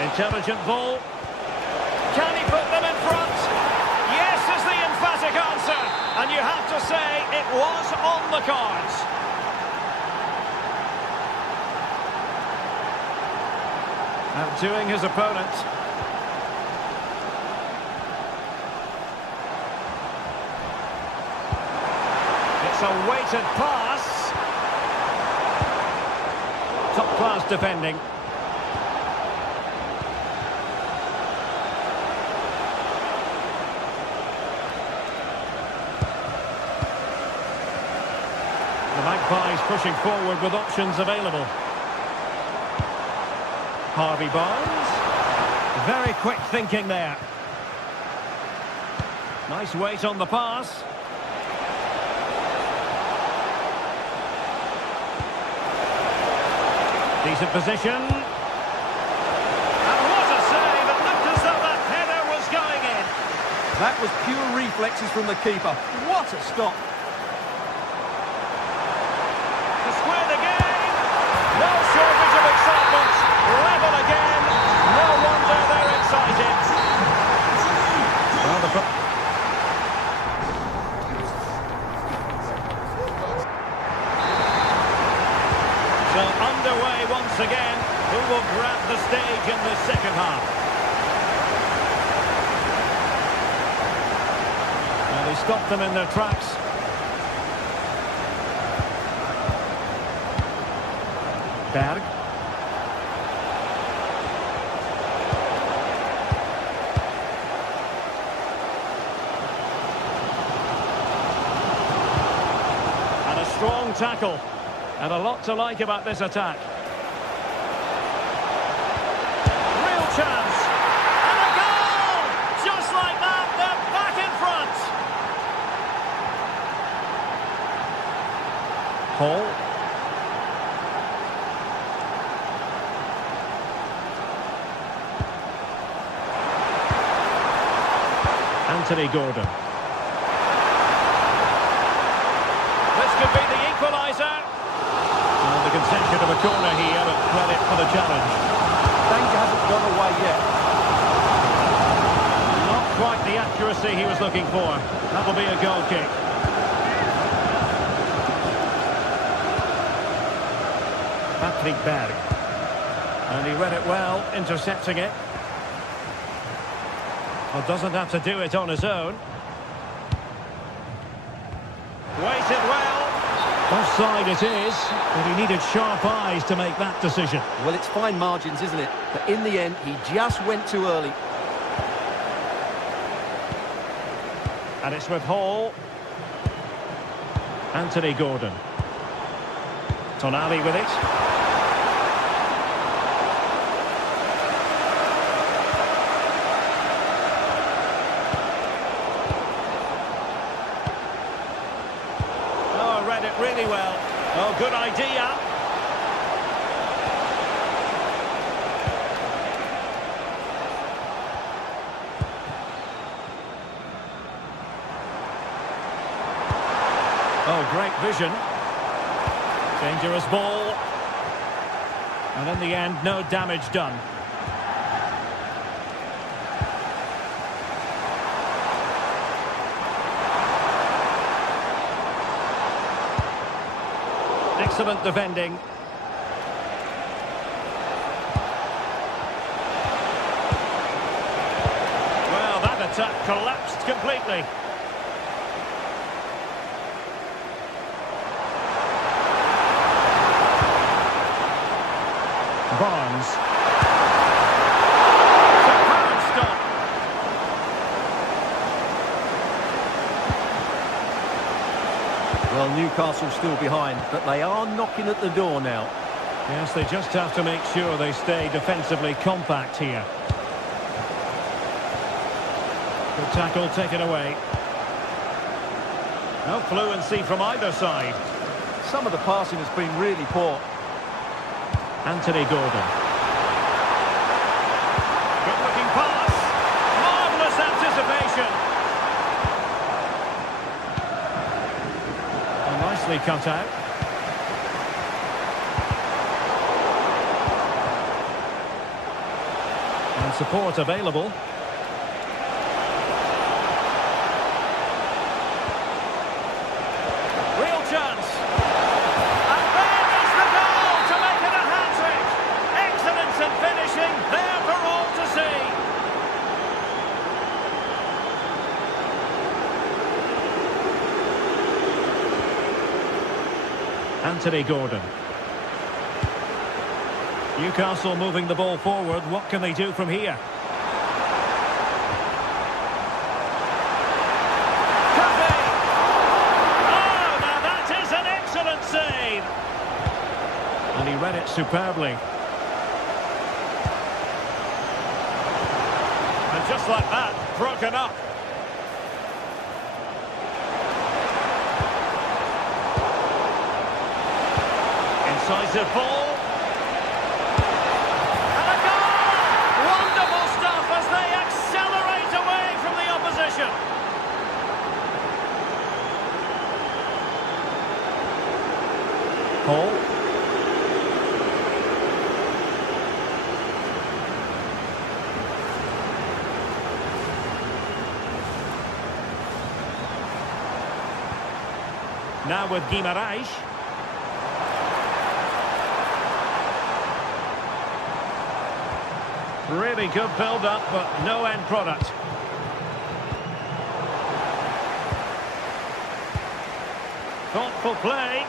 Intelligent ball. Can he put them in front? Yes is the emphatic answer. And you have to say it was on the cards. Outdoing his opponent. It's a weighted pass. Top-class defending. The Magpies pushing forward with options available. Harvey Barnes. Very quick thinking there. Nice weight on the pass. Decent position. And what a save! It looked as though that header was going in. That was pure reflexes from the keeper. What a stop! To square the game. No shortage of excitement. Level again. No wonder they're excited. Well, so underway once again. Who will grab the stage in the second half? Well, they stopped them in their tracks. Berg. And a strong tackle. And a lot to like about this attack. Real chance. And a goal! Just like that, they're back in front. Hall. Anthony Gordon. This could be the equaliser. Well, the concession of a corner here, but credit for the challenge. Danger hasn't gone away yet. Not quite the accuracy he was looking for. That will be a goal kick. Patrick Berg. And he read it well, intercepting it. Well, doesn't have to do it on his own. Waited well. Offside it is, but he needed sharp eyes to make that decision. Well, it's fine margins, isn't it? But in the end, he just went too early. And it's with Hall. Anthony Gordon. Tonali with it. Oh, read it really well. Oh, good idea. Oh, great vision. Dangerous ball. And in the end, no damage done. Excellent defending. Well, that attack collapsed completely. Barnes. Superb stop. Well, Newcastle's still behind, but they are knocking at the door now. Yes, they just have to make sure they stay defensively compact here. Good tackle taken away. No fluency from either side. Some of the passing has been really poor. Anthony Gordon. Good-looking pass. Marvellous anticipation. Nicely cut out. And support available. Real chance. And there is the goal to make it a hat-trick. Excellence in finishing, there for all to see. Anthony Gordon. Newcastle moving the ball forward. What can they do from here? Oh, now that is an excellent save. And he read it superbly. And just like that, broken up. Incisive ball. And a goal! Wonderful stuff as they accelerate away from the opposition. Paul. Now with Guimaraes. Really good build-up, but no end product. Thoughtful play.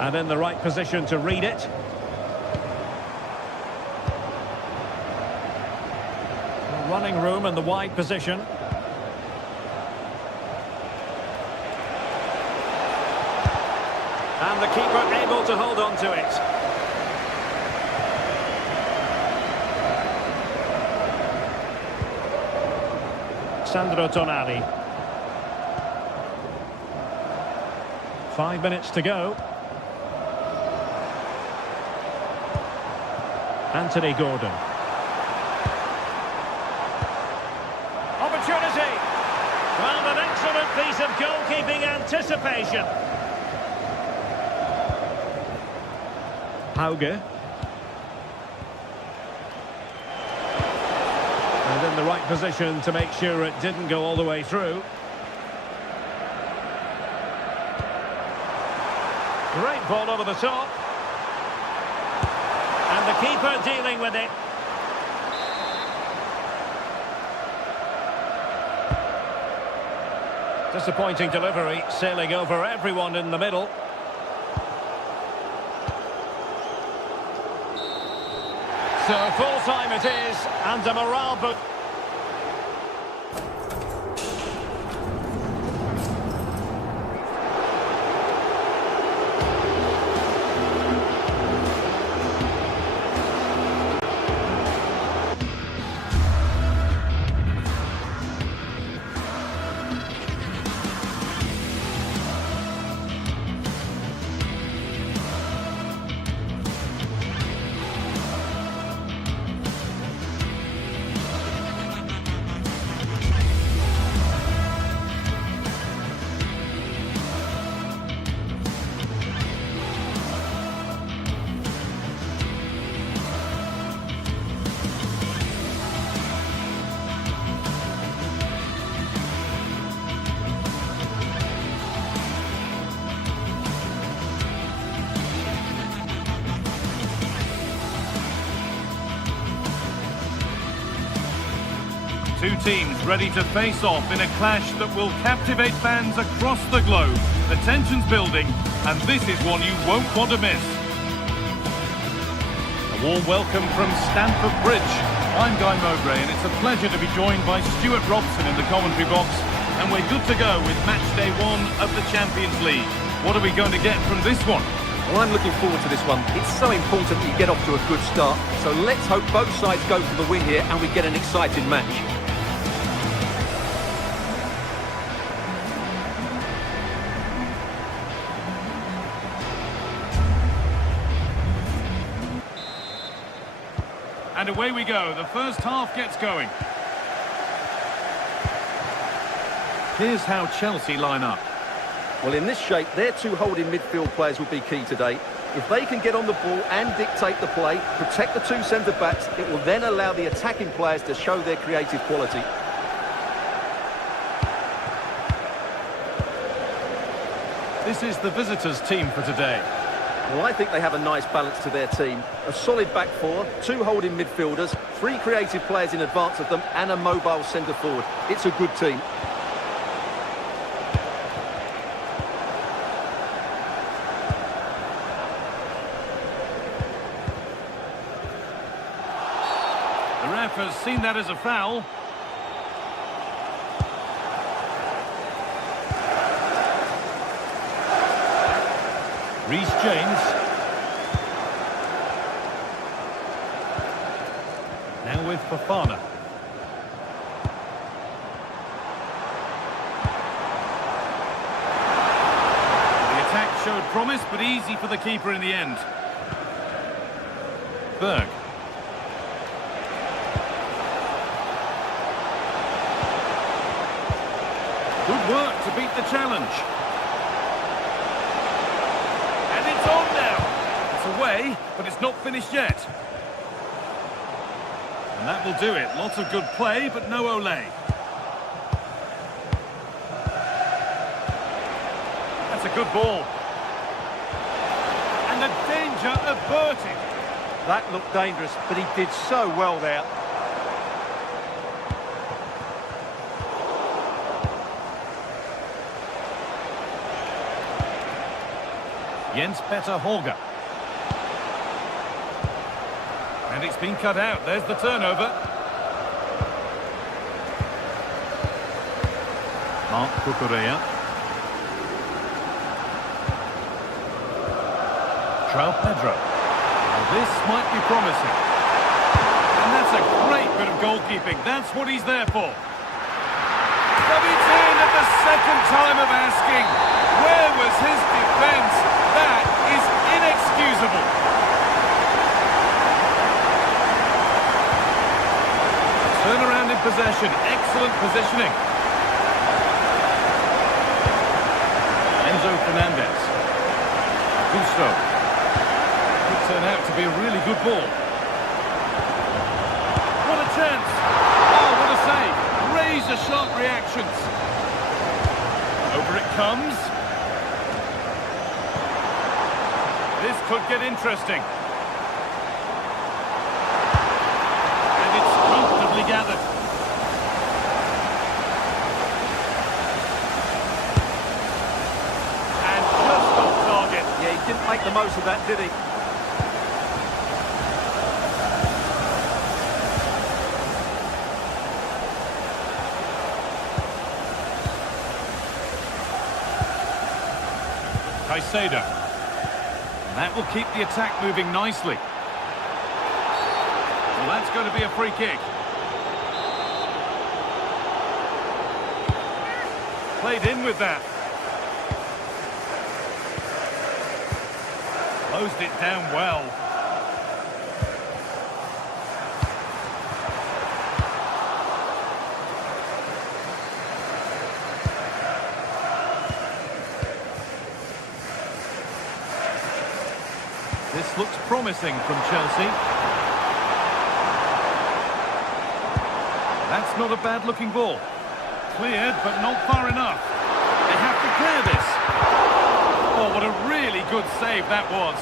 And in the right position to read it. Running room in the wide position. And the keeper able to hold on to it. Sandro Tonali. 5 minutes to go. Anthony Gordon. Opportunity. Well, an excellent piece of goalkeeping anticipation. Hauge. And in the right position to make sure it didn't go all the way through. Great ball over the top. And the keeper dealing with it. Disappointing delivery, sailing over everyone in the middle. So full time it is, and a morale boost. Two teams ready to face off in a clash that will captivate fans across the globe. The tension's building, and this is one you won't want to miss. A warm welcome from Stamford Bridge. I'm Guy Mowbray, and it's a pleasure to be joined by Stuart Robson in the commentary box. And we're good to go with match day 1 of the Champions League. What are we going to get from this one? Well, I'm looking forward to this one. It's so important that you get off to a good start. So let's hope both sides go for the win here and we get an exciting match. And away we go. The first half gets going. Here's how Chelsea line up. Well, in this shape, their two holding midfield players will be key today. If they can get on the ball and dictate the play, protect the two centre-backs, it will then allow the attacking players to show their creative quality. This is the visitors' team for today. Well, I think they have a nice balance to their team. A solid back four, two holding midfielders, three creative players in advance of them, and a mobile centre-forward. It's a good team. The ref has seen that as a foul. Reece James. Now with Fofana. The attack showed promise, but easy for the keeper in the end. Berg. Good work to beat the challenge. And it's on now. It's away, but it's not finished yet. And that will do it. Lots of good play, but no Olé. That's a good ball. And the danger averted. That looked dangerous, but he did so well there. Jens-Peter Holger. And it's been cut out. There's the turnover. Marc Cucurella. João Pedro. Well, this might be promising. And that's a great bit of goalkeeping. That's what he's there for. But it's in at the second time of asking. Where was his defence? That is inexcusable. Turnaround in possession. Excellent positioning. Enzo Fernandez. Gusto. Could turn out to be a really good ball. What a chance. Oh, what a save. Razor-sharp reactions. Over it comes. This could get interesting. And it's comfortably gathered. And just off target. Yeah, he didn't make the most of that, did he? Caicedo. That will keep the attack moving nicely. Well, that's going to be a free kick. Played in with that. Closed it down well. This looks promising from Chelsea. That's not a bad-looking ball. Cleared, but not far enough. They have to clear this. Oh, what a really good save that was.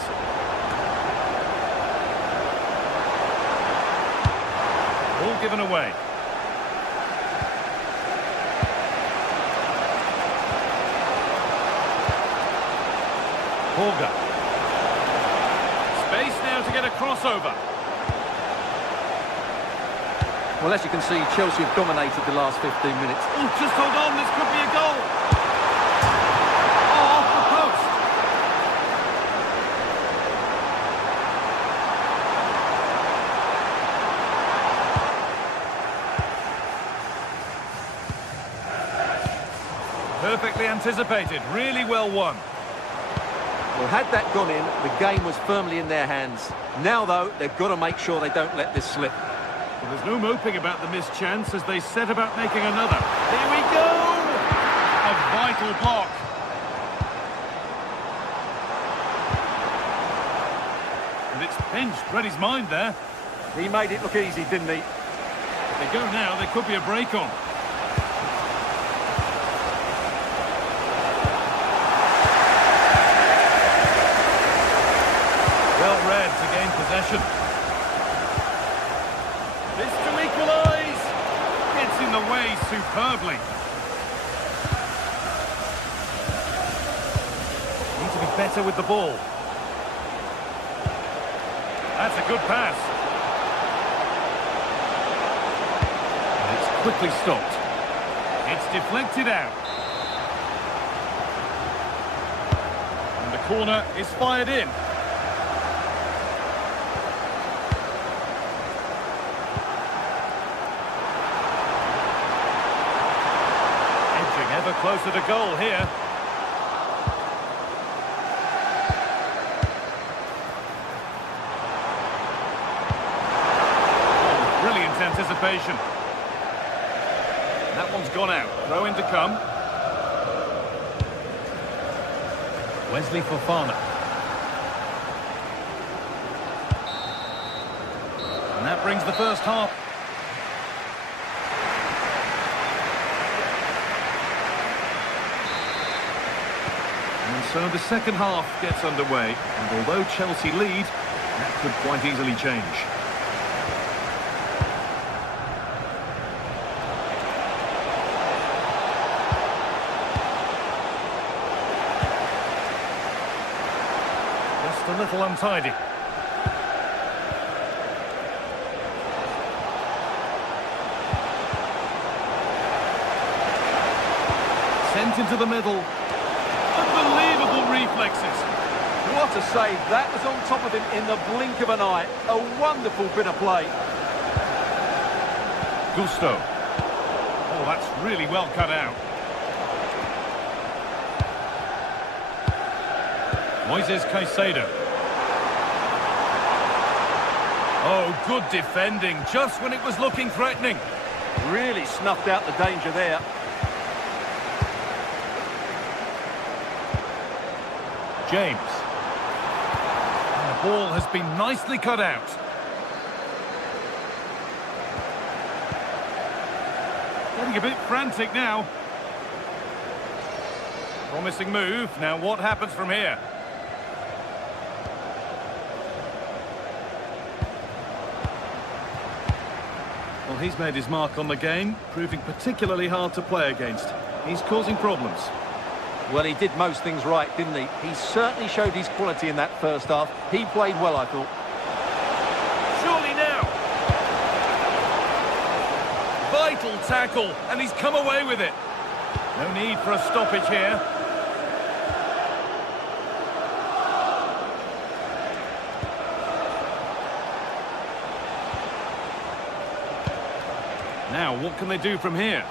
Ball given away. Holger. Space now to get a crossover. Well, as you can see, Chelsea have dominated the last 15 minutes. Oh, just hold on, this could be a goal. Oh, off the post. Perfectly anticipated, really well won. Well, had that gone in, the game was firmly in their hands. Now, though, they've got to make sure they don't let this slip. Well, there's no moping about the missed chance as they set about making another. Here we go! vital block. And it's pinched, read his mind there. He made it look easy, didn't he? If they go now, there could be a break on. Well read to gain possession. This to equalise. Gets in the way superbly. Need to be better with the ball. That's a good pass. And it's quickly stopped. It's deflected out. And the corner is fired in. Edging ever closer to goal here. Anticipation. That one's gone out. Throw in to come. Wesley Fofana. And that brings the first half. And so the second half gets underway. And although Chelsea lead, that could quite easily change. A little untidy. Sent into the middle. Unbelievable reflexes. What a save. That was on top of him in the blink of an eye. A wonderful bit of play. Gusto. Oh, that's really well cut out. Moises Caicedo. Oh, good defending, just when it was looking threatening. Really snuffed out the danger there. James. And the ball has been nicely cut out. Getting a bit frantic now. Promising move. Now what happens from here? Well, he's made his mark on the game, proving particularly hard to play against. He's causing problems. Well, he did most things right, didn't he? He certainly showed his quality in that first half. He played well, I thought. Surely now. Vital tackle, and he's come away with it. No need for a stoppage here. Now, what can they do from here?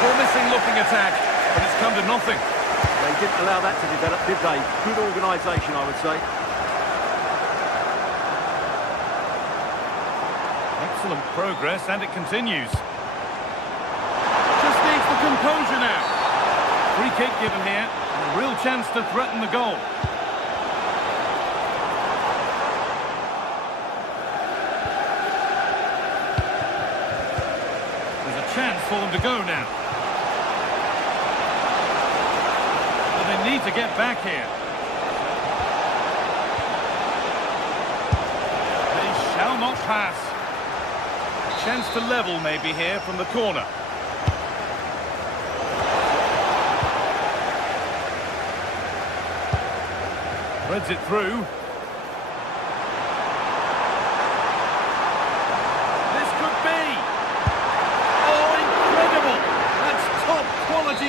Promising looking attack, but it's come to nothing. They didn't allow that to develop, did they? Good organisation, I would say. Excellent progress, and it continues. Just needs the composure now. Free kick given here, and a real chance to threaten the goal. Chance for them to go now. But they need to get back here. They shall not pass. A chance to level maybe here from the corner. Threads it through.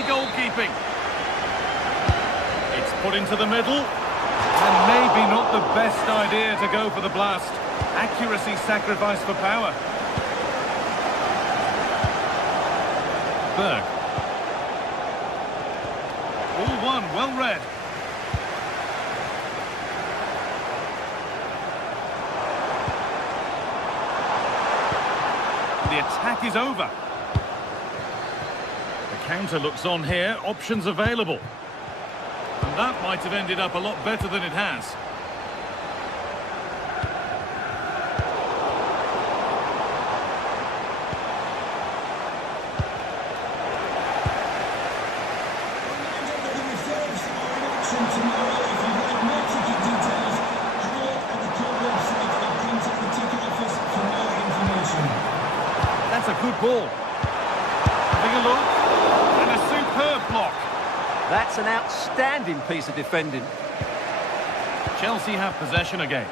Goalkeeping. It's put into the middle, and maybe not the best idea to go for the blast. Accuracy sacrificed for power. Berg. All one, well read. The attack is over. The counter looks on here, options available. And that might have ended up a lot better than it has. That's a good ball. Having a look, and a superb block. That's an outstanding piece of defending. Chelsea have possession again.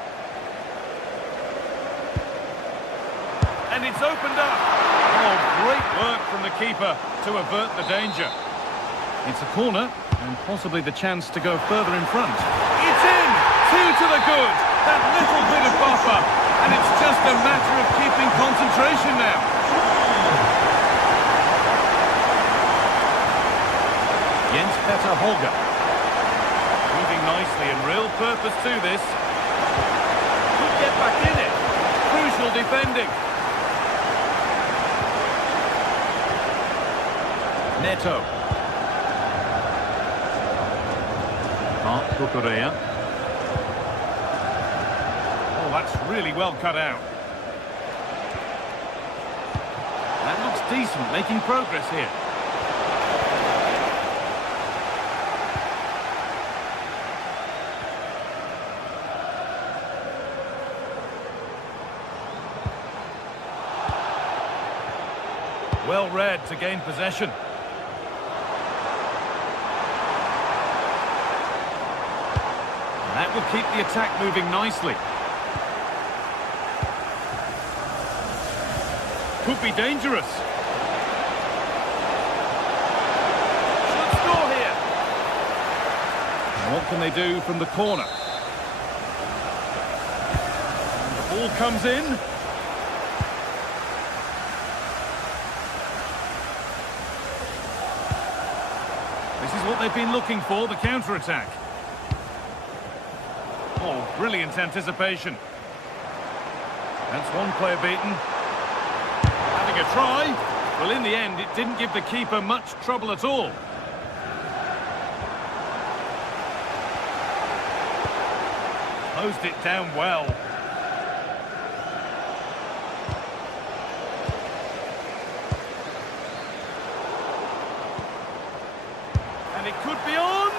And it's opened up. Oh, great work from the keeper to avert the danger. It's a corner, and possibly the chance to go further in front. It's in! 2 to the good! That little bit of buffer, and it's just a matter of keeping concentration now. Peter Holger. Moving nicely and real purpose to this. Could get back in it. Crucial defending. Neto. Mark Cucurella. Oh, that's really well cut out. That looks decent, making progress here. Well read to gain possession. And that will keep the attack moving nicely. Could be dangerous. Should score here. And what can they do from the corner? And the ball comes in. This is what they've been looking for, the counter-attack. Oh, brilliant anticipation. That's one player beaten. Having a try. Well, in the end, it didn't give the keeper much trouble at all. Closed it down well. It could be on!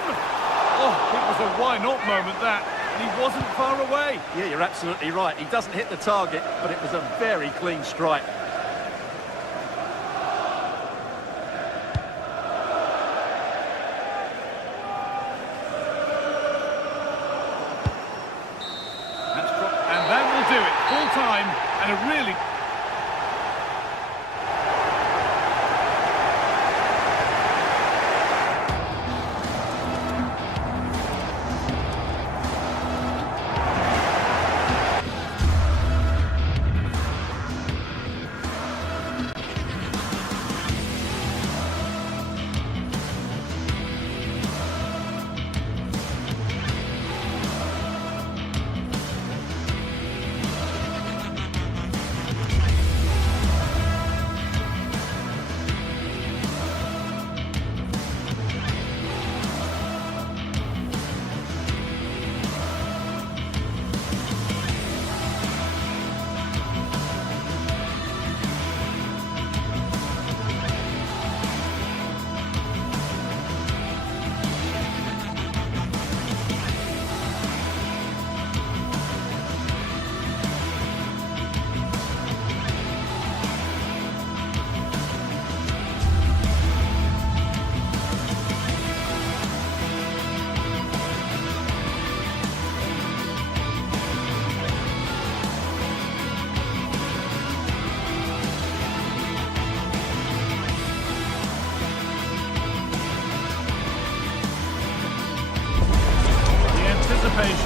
Oh, it was a why-not moment, that. And he wasn't far away. Yeah, you're absolutely right. He doesn't hit the target, but it was a very clean strike. And that will do it. Full time, and a really...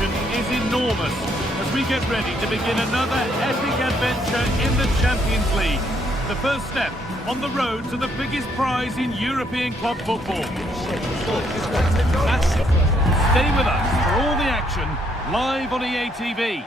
Is enormous as we get ready to begin another epic adventure in the Champions League. The first step on the road to the biggest prize in European club football. Stay with us for all the action live on EA TV.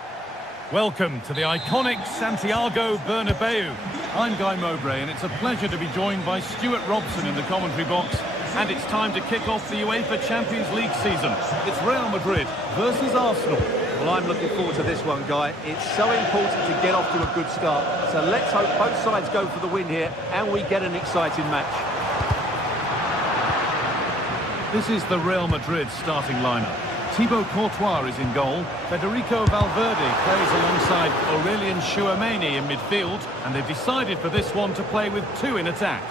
Welcome to the iconic Santiago Bernabeu. I'm Guy Mowbray, and it's a pleasure to be joined by Stuart Robson in the commentary box. And it's time to kick off the UEFA Champions League season. It's Real Madrid versus Arsenal. Well, I'm looking forward to this one, Guy. It's so important to get off to a good start. So let's hope both sides go for the win here and we get an exciting match. This is the Real Madrid starting lineup. Thibaut Courtois is in goal. Federico Valverde plays alongside Aurelien Tchouameni in midfield. And they've decided for this one to play with two in attack.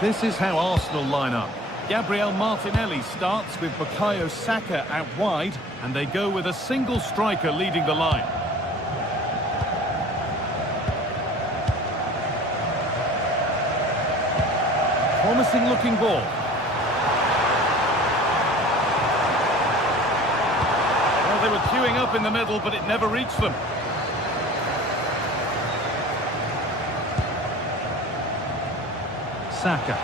This is how Arsenal line up. Gabriel Martinelli starts with Bukayo Saka out wide, and they go with a single striker leading the line. Promising looking ball. Well, they were queuing up in the middle, but it never reached them. Saka.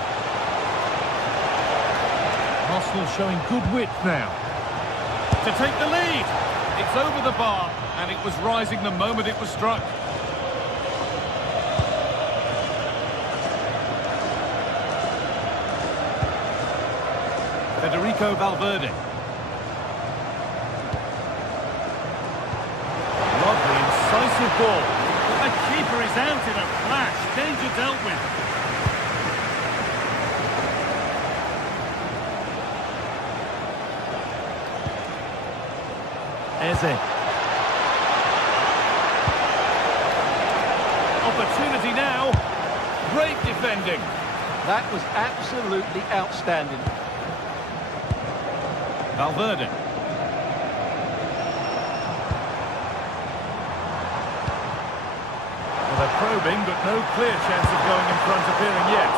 Arsenal showing good width now. To take the lead. It's over the bar, and it was rising the moment it was struck. Federico Valverde. Lovely, incisive ball. The keeper is out in a flash. Danger dealt with. Eze. Opportunity now. Great defending. That was absolutely outstanding. Valverde. Well, they're probing, but no clear chance of going in front appearing yet.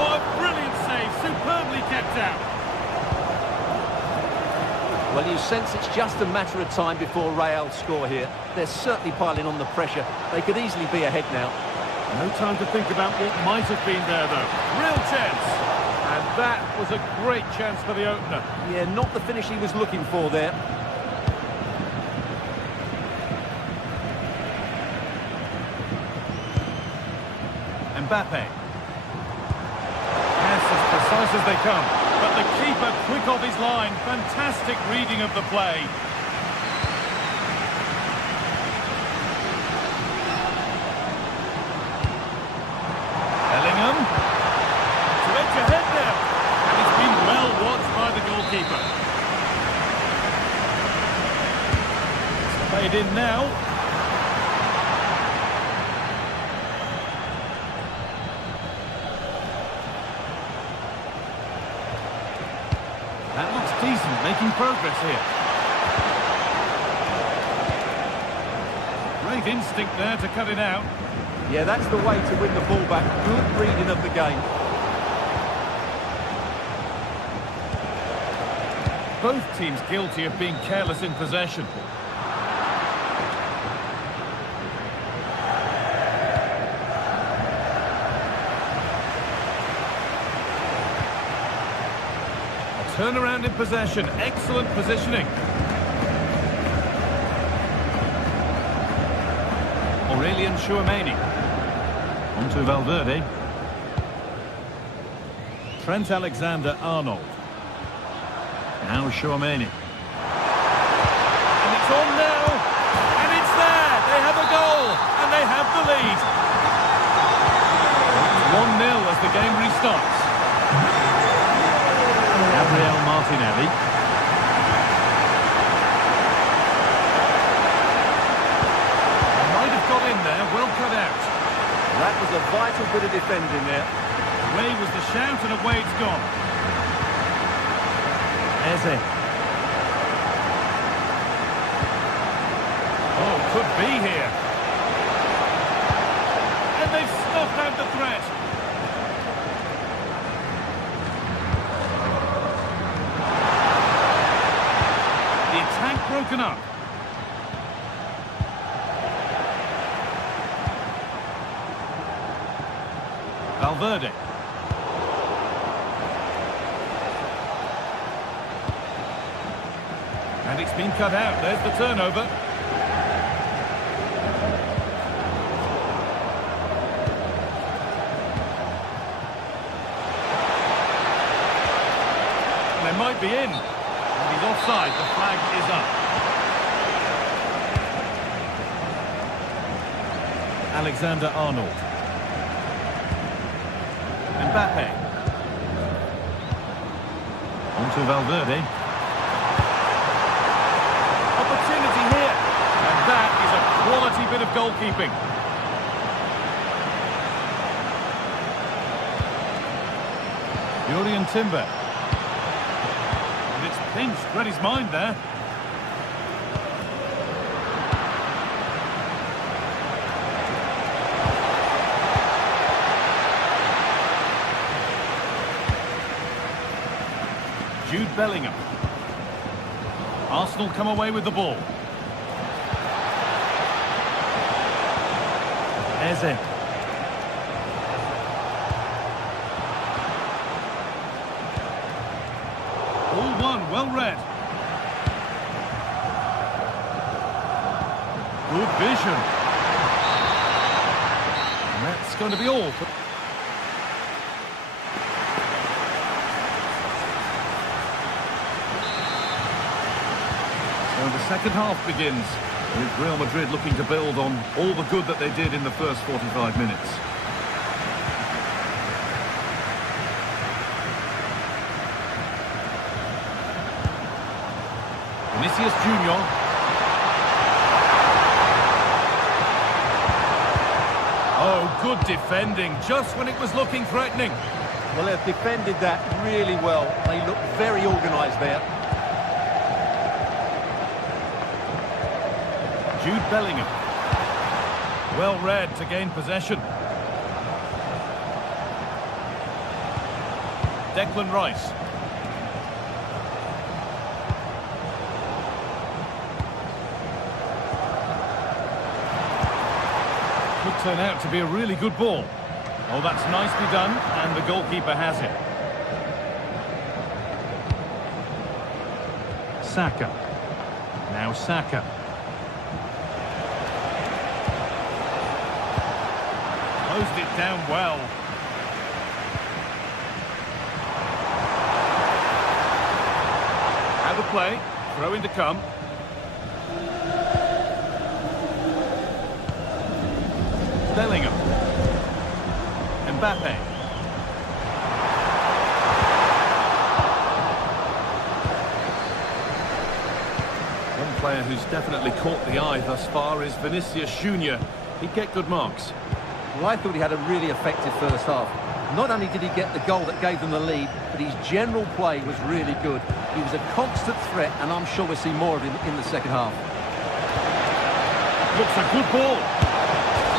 Oh, a brilliant save. Superbly kept out. Well, you sense it's just a matter of time before Real score here. They're certainly piling on the pressure. They could easily be ahead now. No time to think about what might have been there, though. Real chance. And that was a great chance for the opener. Yeah, not the finish he was looking for there. Mbappe. Yes, as precise as they come. But the keeper quick off his line. Fantastic reading of the play. Bellingham. To edge ahead there. And it's been well watched by the goalkeeper. It's played in now. That looks decent, making progress here. Great instinct there to cut it out. Yeah, that's the way to win the ball back. Good reading of the game. Both teams guilty of being careless in possession. Turnaround in possession, excellent positioning. Aurelien Tchouameni. On to Valverde. Trent Alexander-Arnold. Now Tchouameni. And it's on now. And it's there. They have a goal. And they have the lead. It's 1-0 as the game restarts. Gabriel Martinelli. Might have got in there, well cut out. That was a vital bit of defending there. Away was the shout and away it's gone. Eze. Oh, could be here. And they've snuffed out the threat. Broken up. Valverde. And it's been cut out. There's the turnover. might be in. And he's offside. The flag is up. Alexander-Arnold. Mbappe. On to Valverde. Opportunity here. And that is a quality bit of goalkeeping. Jurrien Timber. And it's pinched. Read his mind there. Jude Bellingham. Arsenal come away with the ball. Eze. All one, well read. Good vision. And that's going to be all. So the second half begins, with Real Madrid looking to build on all the good that they did in the first 45 minutes. Vinicius Junior. Oh, good defending, just when it was looking threatening. Well, they've defended that really well. They look very organised there. Jude Bellingham. Well read to gain possession. Declan Rice. Could turn out to be a really good ball. Oh, that's nicely done, and the goalkeeper has it. Saka. Now Saka. Closed it down well. Have a play. Throw in to come. Bellingham. Mbappe. One player who's definitely caught the eye thus far is Vinicius Junior. He'd get good marks. Well, I thought he had a really effective first half. Not only did he get the goal that gave them the lead, but his general play was really good. He was a constant threat, and I'm sure we'll see more of him in the second half. Looks a good ball.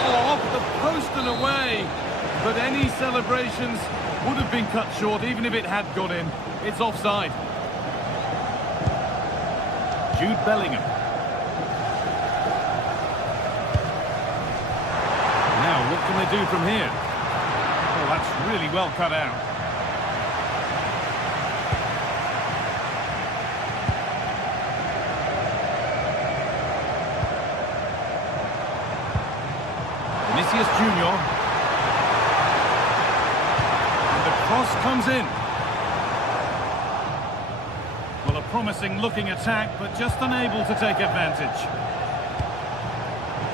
Oh, off the post and away. But any celebrations would have been cut short, even if it had gone in. It's offside. Jude Bellingham. Now, what can they do from here? Oh, that's really well cut out. Vinicius Junior. And the cross comes in. Well, a promising looking attack, but just unable to take advantage.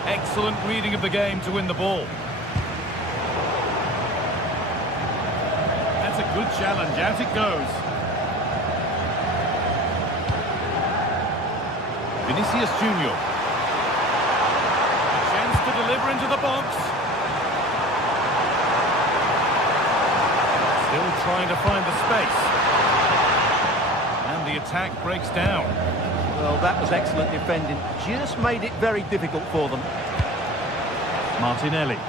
Excellent reading of the game to win the ball. That's a good challenge. Out it goes. Vinicius Junior. A chance to deliver into the box. Still trying to find the space. And the attack breaks down. Well, that was excellent defending. Just made it very difficult for them. Martinelli.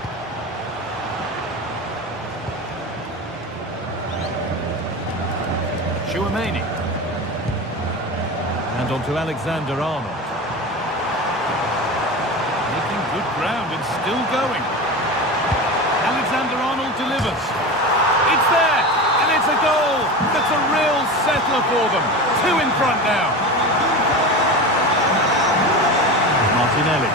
Chouameni. And on to Alexander-Arnold. Making good ground and still going. Alexander-Arnold delivers. It's there! And it's a goal! That's a real settler for them. 2 in front now. Martinelli.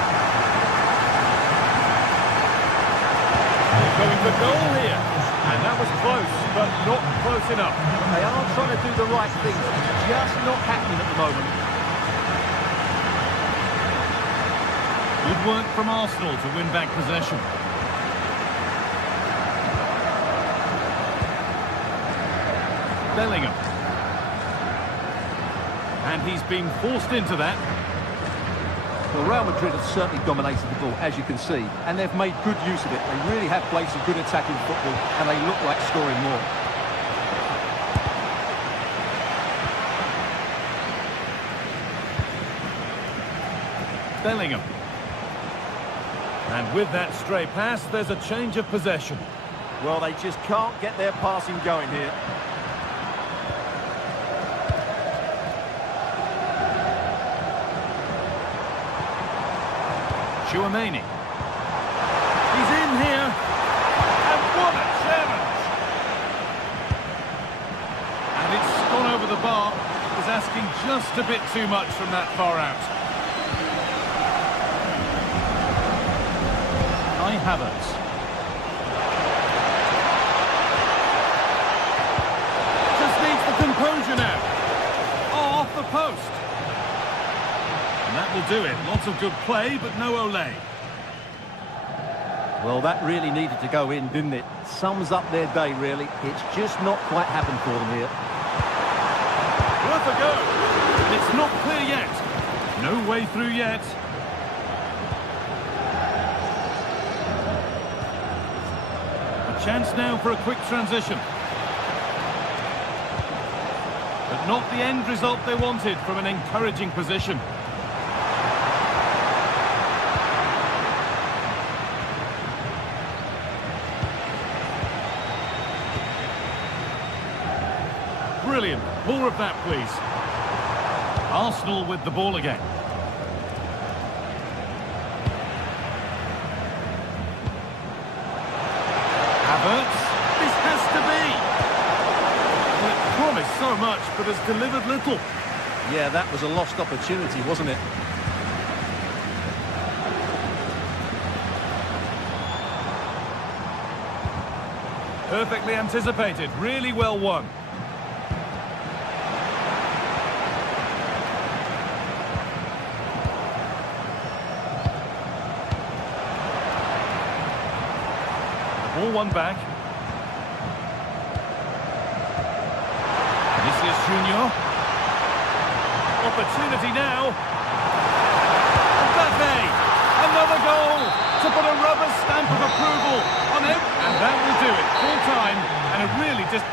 Going for goal here. And that was close, but not close enough. They are trying to do the right things, it's just not happening at the moment. Good work from Arsenal to win back possession. Bellingham. And he's been forced into that. Well, Real Madrid have certainly dominated the ball, as you can see, and they've made good use of it. They really have played some good attacking football, and they look like scoring more. Bellingham. And with that stray pass, there's a change of possession. Well, they just can't get their passing going here. Chouameni. He's in here. And what a challenge! And it's gone over the bar. It was asking just a bit too much from that far out. Kai Havertz. Just needs the composure now. Oh, off the post. And that will do it. Lots of good play, but no Olé. Well, that really needed to go in, didn't it? Sums up their day, really. It's just not quite happened for them here. Worth a go. It's not clear yet. No way through yet. A chance now for a quick transition. But not the end result they wanted from an encouraging position. Brilliant. More of that, please. Arsenal with the ball again. Havertz. This has to be. Well, it promised so much, but has delivered little. Yeah, that was a lost opportunity, wasn't it? Perfectly anticipated. Really well won. Ball one back. Vinicius Junior. Opportunity now. Mbappe. Another goal to put a rubber stamp of approval on him. And that will do it. Full time. And it really just...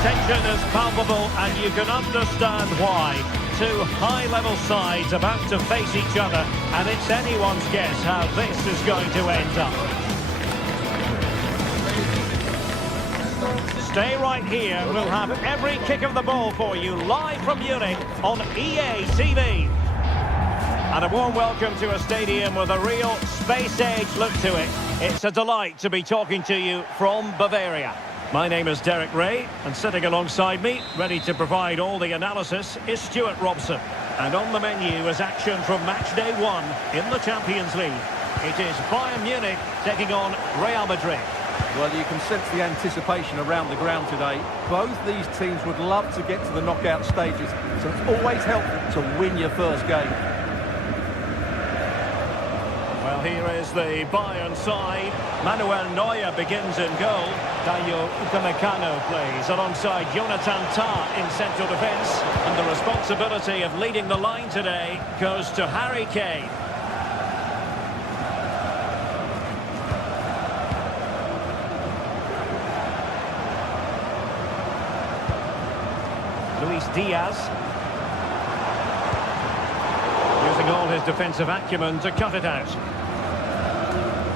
Tension is palpable, and you can understand why. Two high-level sides about to face each other, and it's anyone's guess how this is going to end up. Stay right here. We'll have every kick of the ball for you live from Munich on EA TV. And a warm welcome to a stadium with a real space-age look to it. It's a delight to be talking to you from Bavaria. My name is Derek Ray, and sitting alongside me, ready to provide all the analysis, is Stuart Robson. And on the menu is action from match day 1 in the Champions League. It is Bayern Munich taking on Real Madrid. Well, you can sense the anticipation around the ground today. Both these teams would love to get to the knockout stages, so it's always helpful to win your first game. Well, here is the Bayern side. Manuel Neuer begins in goal. Dayo Upamecano plays alongside Jonathan Tah in central defence. And the responsibility of leading the line today goes to Harry Kane. Luis Diaz. Using all his defensive acumen to cut it out.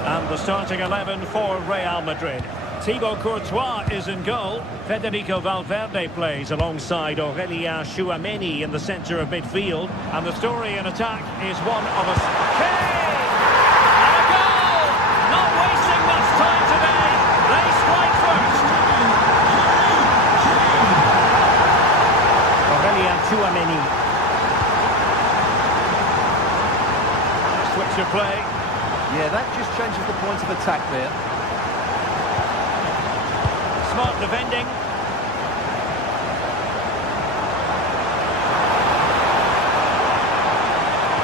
And the starting 11 for Real Madrid. Thibaut Courtois is in goal. Federico Valverde plays alongside Aurélien Tchouameni in the centre of midfield. And the story in attack is one of a... Kane! And a goal! Not wasting much time today. They strike first. Aurélien Tchouameni. Switch of play. Yeah, that just changes the point of attack there. Smart defending.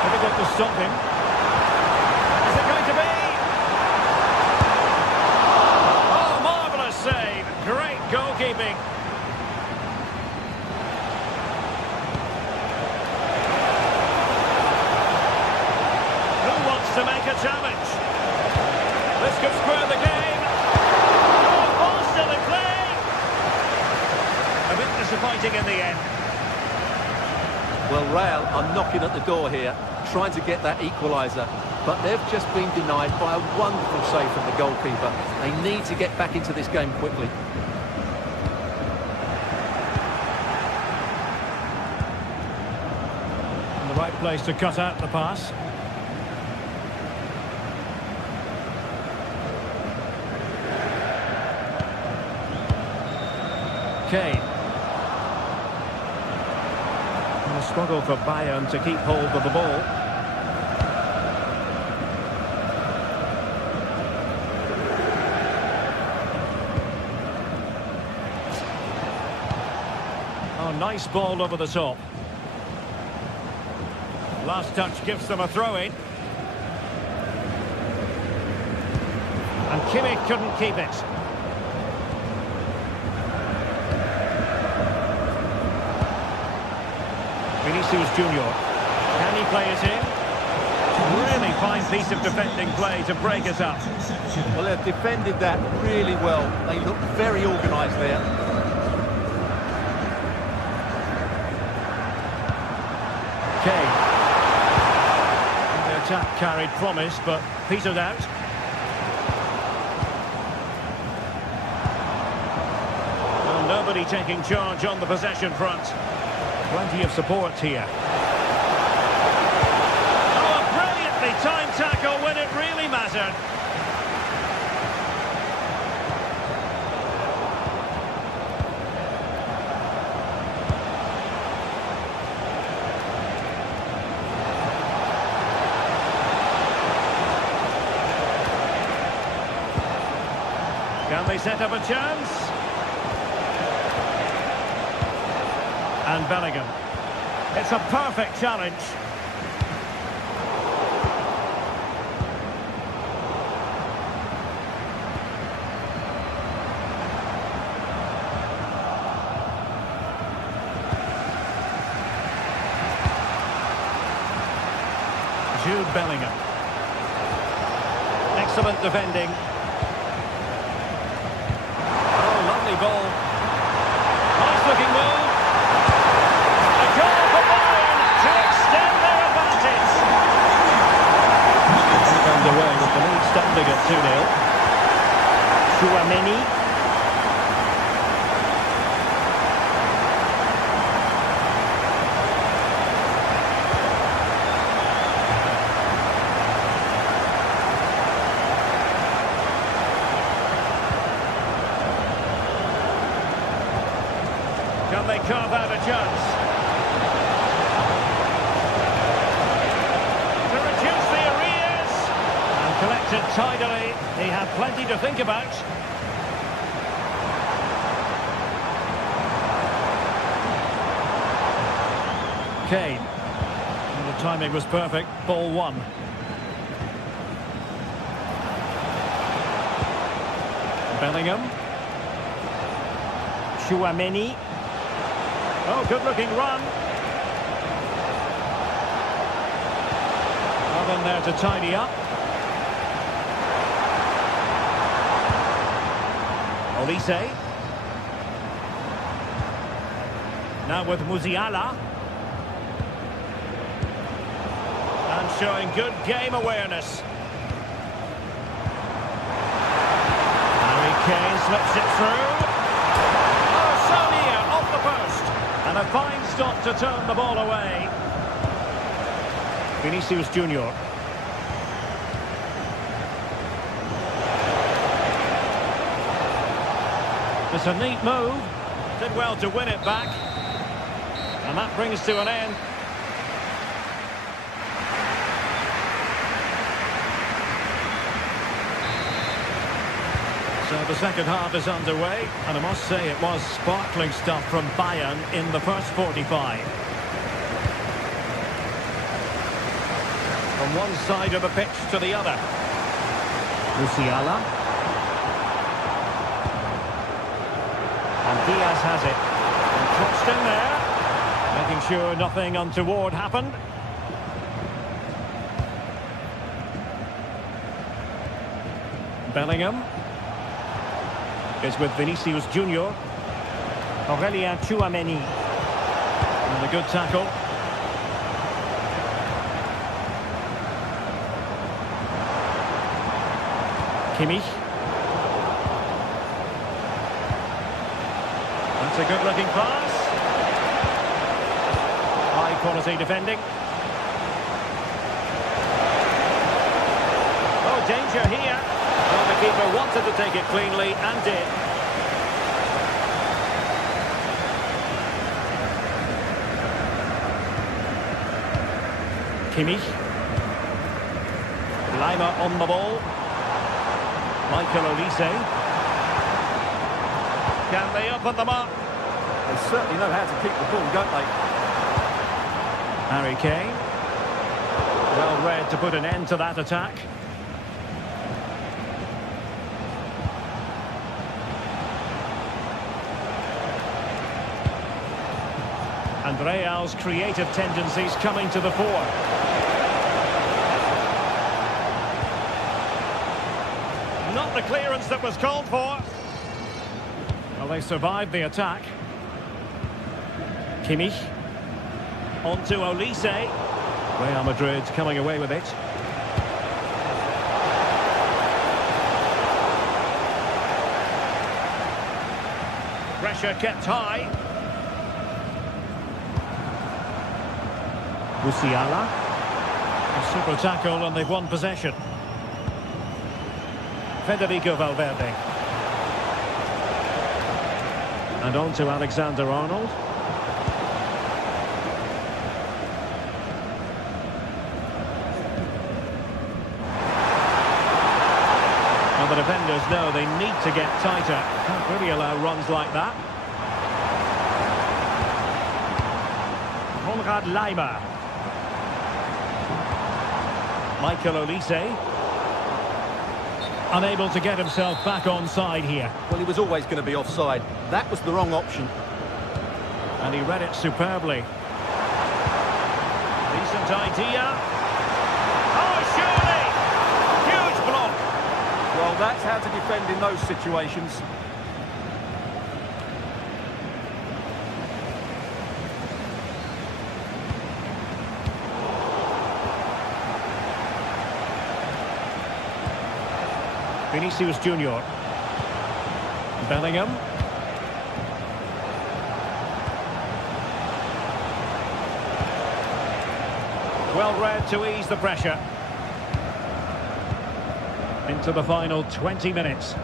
Difficult to stop him. Is it going to be? Oh, marvellous save. Great goalkeeping. Who wants to make a challenge? This could square the game. Oh, ball still in play. A bit disappointing in the end. Well, Real are knocking at the door here, trying to get that equaliser. But they've just been denied by a wonderful save from the goalkeeper. They need to get back into this game quickly. In the right place to cut out the pass. Kane. And a struggle for Bayern to keep hold of the ball. Oh, nice ball over the top. Last touch gives them a throw-in. And Kimmich couldn't keep it. Vinicius Junior. Can he play it in? Really fine piece of defending play to break us up. Well, they've defended that really well. They look very organised there. Kane. The attack carried promise, but petered out. Well, nobody taking charge on the possession front. Plenty of support here. Oh, a brilliantly timed tackle when it really mattered. Can they set up a chance? And Bellingham. It's a perfect challenge. Jude Bellingham. Excellent defending. Oh, lovely ball. Nice looking move. Underway with the lead standing at 2-0. Tchouameni. Can they carve out a chance? Collected tidily. He had plenty to think about. Kane. And the timing was perfect. Ball one. Bellingham. Tchouaméni. Oh, good-looking run. Nothing there to tidy up. Olise. Now with Musiala. And showing good game awareness. Harry Kane slips it through. Oh, so near, off the post. And a fine stop to turn the ball away. Vinicius Junior. It's a neat move. Did well to win it back. And that brings to an end. So the second half is underway, and I must say it was sparkling stuff from Bayern in the first 45. From one side of the pitch to the other. Musiala. And Diaz has it. And crossed in there. Making sure nothing untoward happened. Bellingham. Is with Vinicius Junior. Aurelien Tchouaméni. And a good tackle. Kimmich. That's a good-looking pass. High-quality defending. Oh, danger here. Well, the keeper wanted to take it cleanly and did. Kimmich. Lima on the ball. Michael Olise. Can they open them up? They certainly know how to keep the ball, don't they? Harry Kane. Well read to put an end to that attack. And Real's creative tendencies coming to the fore. Not the clearance that was called for. Well, they survived the attack. Kimmich. On to Olise. Real Madrid coming away with it. Pressure kept high. Musiala. A super tackle and they've won possession. Federico Valverde. And on to Alexander-Arnold. Well, the defenders know they need to get tighter. Can't really allow runs like that. Konrad Laimer. Michael Olise. Unable to get himself back onside here. Well, he was always going to be offside. That was the wrong option. And he read it superbly. Decent idea. Oh, surely! Huge block. Well, that's how to defend in those situations. Vinicius Junior. Bellingham. Well read to ease the pressure. Into the final 20 minutes.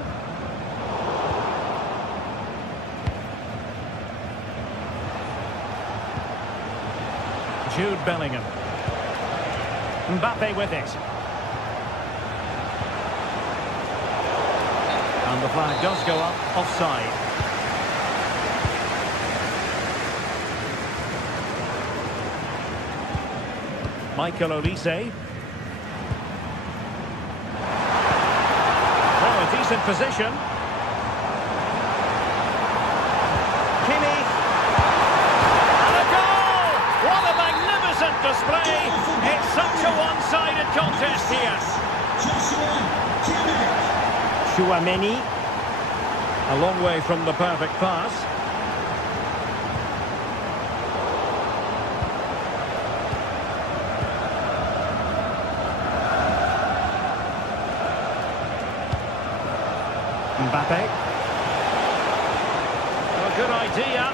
Jude Bellingham. Mbappe with it. And the flag does go up, offside. Michael Olise. Oh, a decent position. Kimmich. And a goal! What a magnificent display! It's such a one-sided contest here. Chouameni. A long way from the perfect pass. Mbappe. A good idea.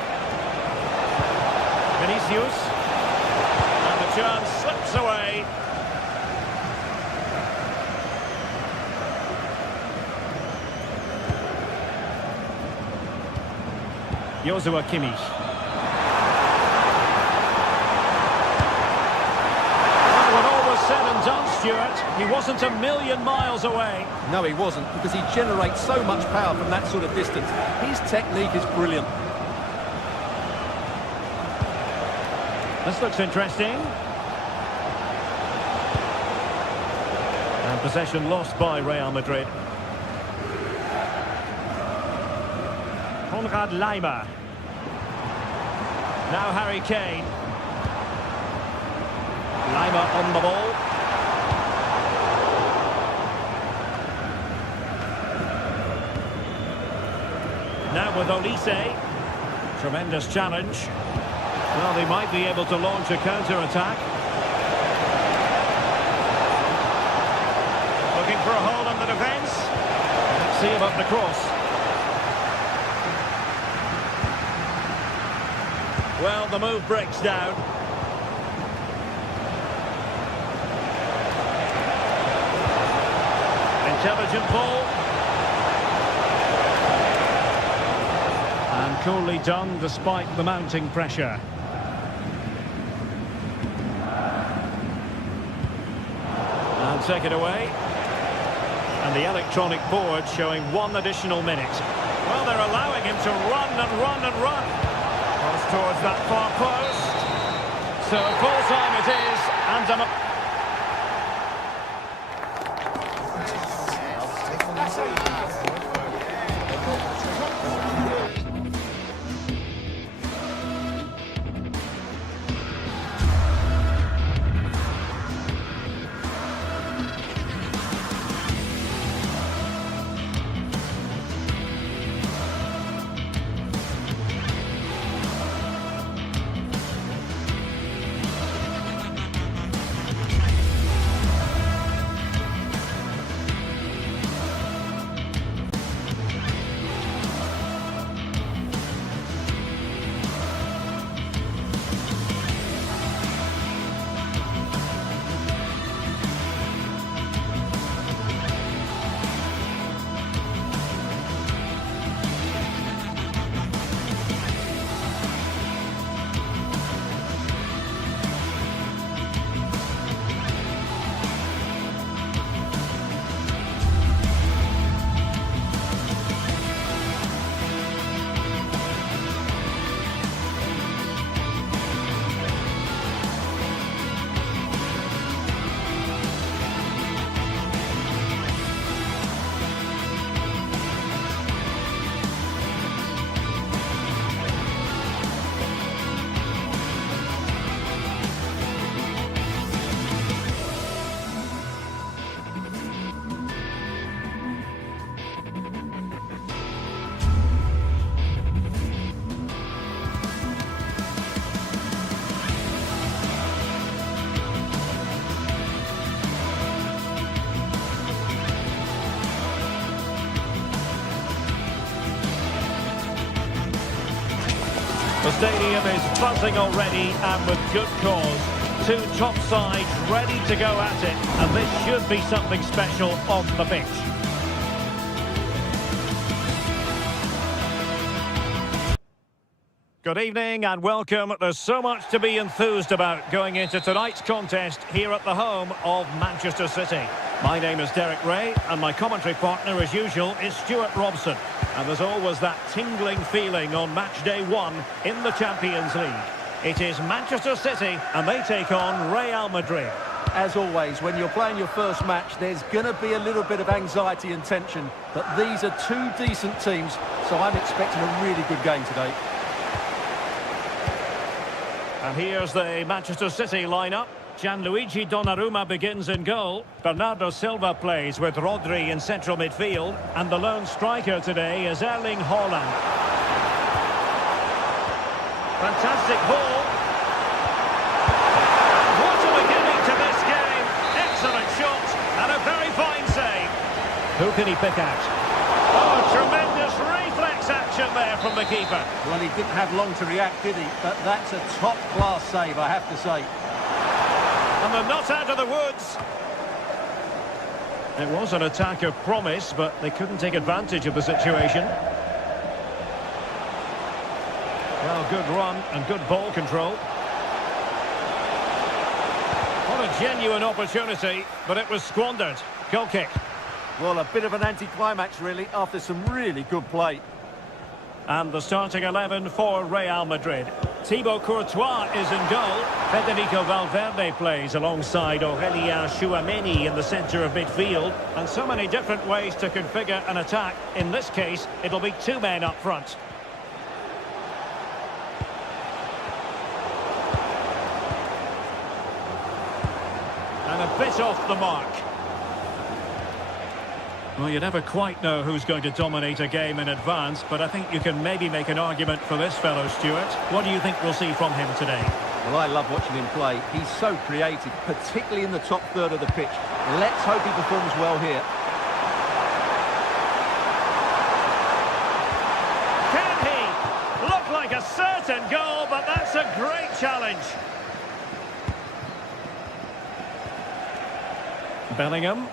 Vinicius. And the chance slips away. Joshua Kimmich. Well, when all was said and done, Stuart, he wasn't a million miles away. No, he wasn't, because he generates so much power from that sort of distance. His technique is brilliant. This looks interesting. And possession lost by Real Madrid. Konrad Laimer. Now Harry Kane. Laimer on the ball. Now with Olise. Tremendous challenge. Well, they might be able to launch a counter-attack. Looking for a hole on the defence. Let's see about the cross. Well, the move breaks down. Intelligent ball. And coolly done despite the mounting pressure. And take it away. And the electronic board showing 1 additional minute. Well, they're allowing him to run and run and run. Towards that far post. So full time it is, and the stadium is buzzing already, and with good cause. 2 top sides ready to go at it, and this should be something special on the pitch. Good evening and welcome. There's so much to be enthused about going into tonight's contest here at the home of Manchester City. My name is Derek Ray, and my commentary partner, as usual, is Stuart Robson. And there's always that tingling feeling on match day 1 in the Champions League. It is Manchester City, and they take on Real Madrid. As always, when you're playing your first match, there's going to be a little bit of anxiety and tension. But these are two decent teams, so I'm expecting a really good game today. And here's the Manchester City lineup. Gianluigi Donnarumma begins in goal. Bernardo Silva plays with Rodri in central midfield. And the lone striker today is Erling Haaland. Fantastic ball. What a beginning to this game. Excellent shot and a very fine save. Who can he pick out? Oh, tremendous reflex action there from the keeper. Well, he didn't have long to react, did he? But that's a top-class save, I have to say. And they're not out of the woods. It was an attack of promise, but they couldn't take advantage of the situation. Well, good run and good ball control. What a genuine opportunity, but it was squandered. Goal kick. Well, a bit of an anticlimax, really, after some really good play. And the starting 11 for Real Madrid. Thibaut Courtois is in goal. Federico Valverde plays alongside Aurélien Tchouaméni in the centre of midfield. And so many different ways to configure an attack. In this case, it'll be two men up front. And a bit off the mark. Well, you never quite know who's going to dominate a game in advance, but I think you can maybe make an argument for this fellow, Stuart. What do you think we'll see from him today? Well, I love watching him play. He's so creative, particularly in the top third of the pitch. Let's hope he performs well here. Can he? Look like a certain goal, but that's a great challenge. Bellingham.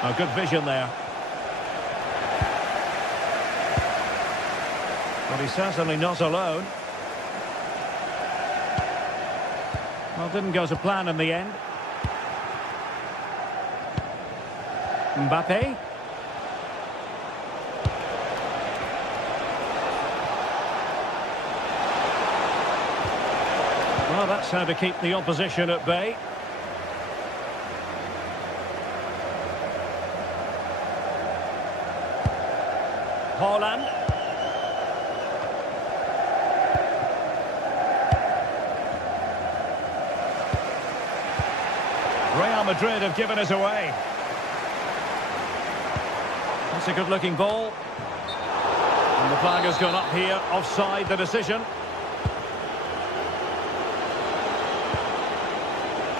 Oh, good vision there. But he's certainly not alone. Well, didn't go to plan in the end. Mbappe. Well, that's how to keep the opposition at bay. Haaland. Real Madrid have given us away. That's a good-looking ball. And the flag has gone up here, offside the decision.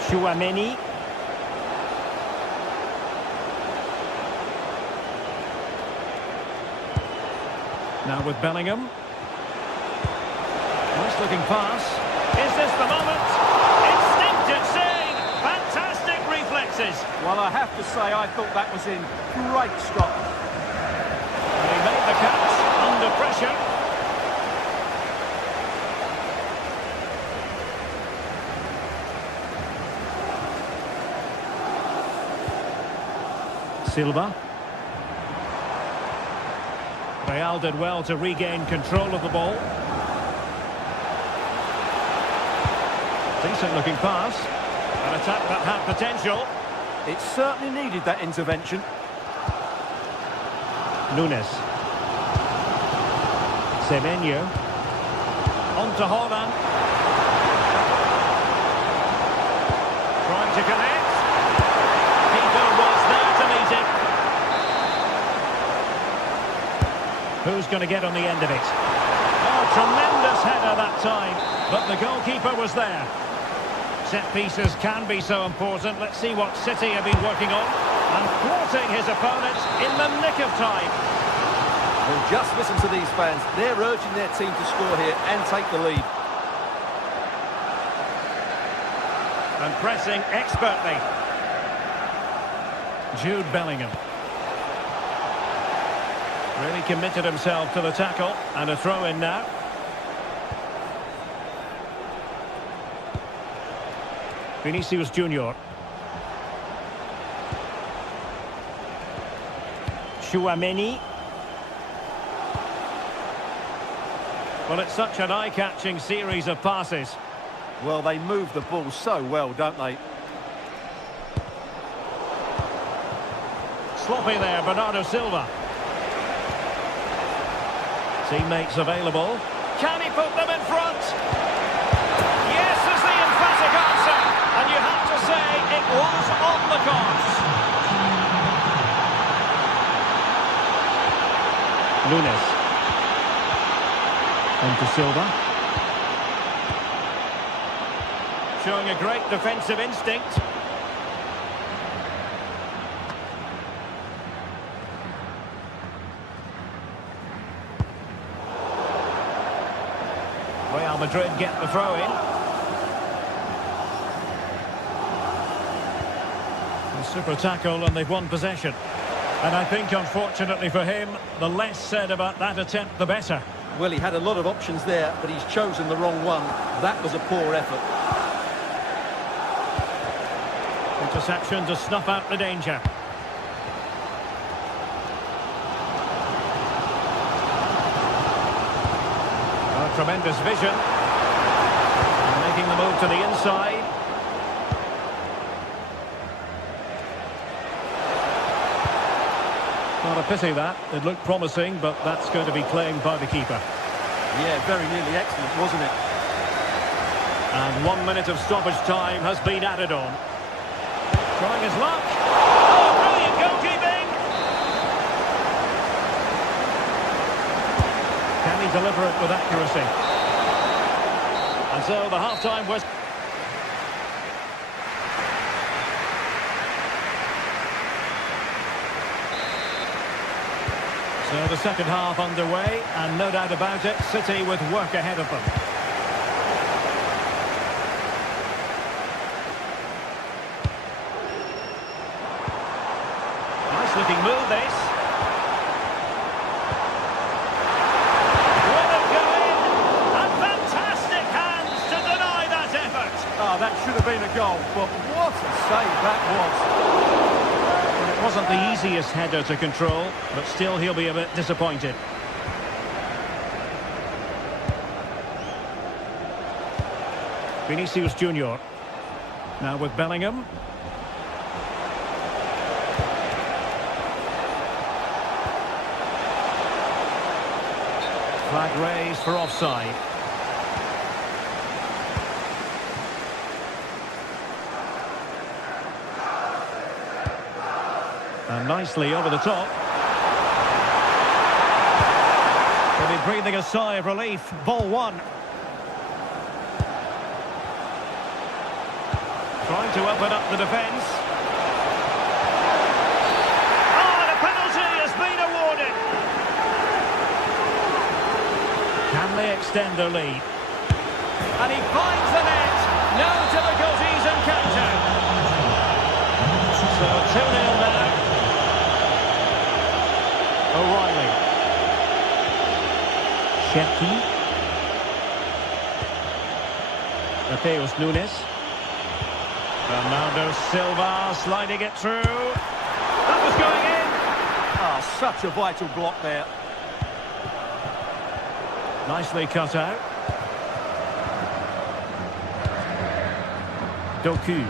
Tchouaméni. Now with Bellingham. Nice looking pass. Is this the moment? Instinctive save! Fantastic reflexes! Well, I have to say, I thought that was in. Great stop. And he made the catch under pressure. Silva. Real did well to regain control of the ball. Decent looking pass. An attack that had potential. It certainly needed that intervention. Nunes. Semenyo. On to Haaland. Trying to connect. Keeper was there to meet it. Who's going to get on the end of it? Oh, tremendous header that time. But the goalkeeper was there. Set pieces can be so important. Let's see what City have been working on. And thwarting his opponent in the nick of time. Well, just listen to these fans. They're urging their team to score here and take the lead. And pressing expertly. Jude Bellingham. Really committed himself to the tackle. And a throw-in now. Vinicius Junior. Tchouaméni. Well, it's such an eye-catching series of passes. Well, they move the ball so well, don't they? Sloppy there, Bernardo Silva. Teammates available. Can he put them in front? Yes is the emphatic answer. And you have to say it was on the cards. Nunes. On to Silva. Showing a great defensive instinct. Real Madrid get the throw in. A super tackle and they've won possession. And I think, unfortunately for him, the less said about that attempt, the better. Well, he had a lot of options there, but he's chosen the wrong one. That was a poor effort. Interception to snuff out the danger. Oh, tremendous vision. And making the move to the inside. Not a pity that. It looked promising, but that's going to be claimed by the keeper. Yeah, very nearly excellent, wasn't it? And 1 minute of stoppage time has been added on. Trying his luck. Oh, brilliant goalkeeping! Can he deliver it with accuracy? And so the half-time was... So the second half underway, and no doubt about it, City with work ahead of them. Nice looking move, this. Will it go in? And fantastic hands to deny that effort. Oh, that should have been a goal, but what a save that was. It wasn't the easiest header to control, but still he'll be a bit disappointed. Vinicius Junior. Now with Bellingham. Flag raised for offside. And nicely over the top. Will be breathing a sigh of relief. Ball one. Trying to open up the defence. Oh, and a penalty has been awarded. Can they extend their lead? And he finds the net. No difficulties encountered. So 2-0 now. O'Reilly. Shepki. Mateus Nunes. Bernardo Silva sliding it through. That was going in. Ah, such a vital block there. Nicely cut out. Doku.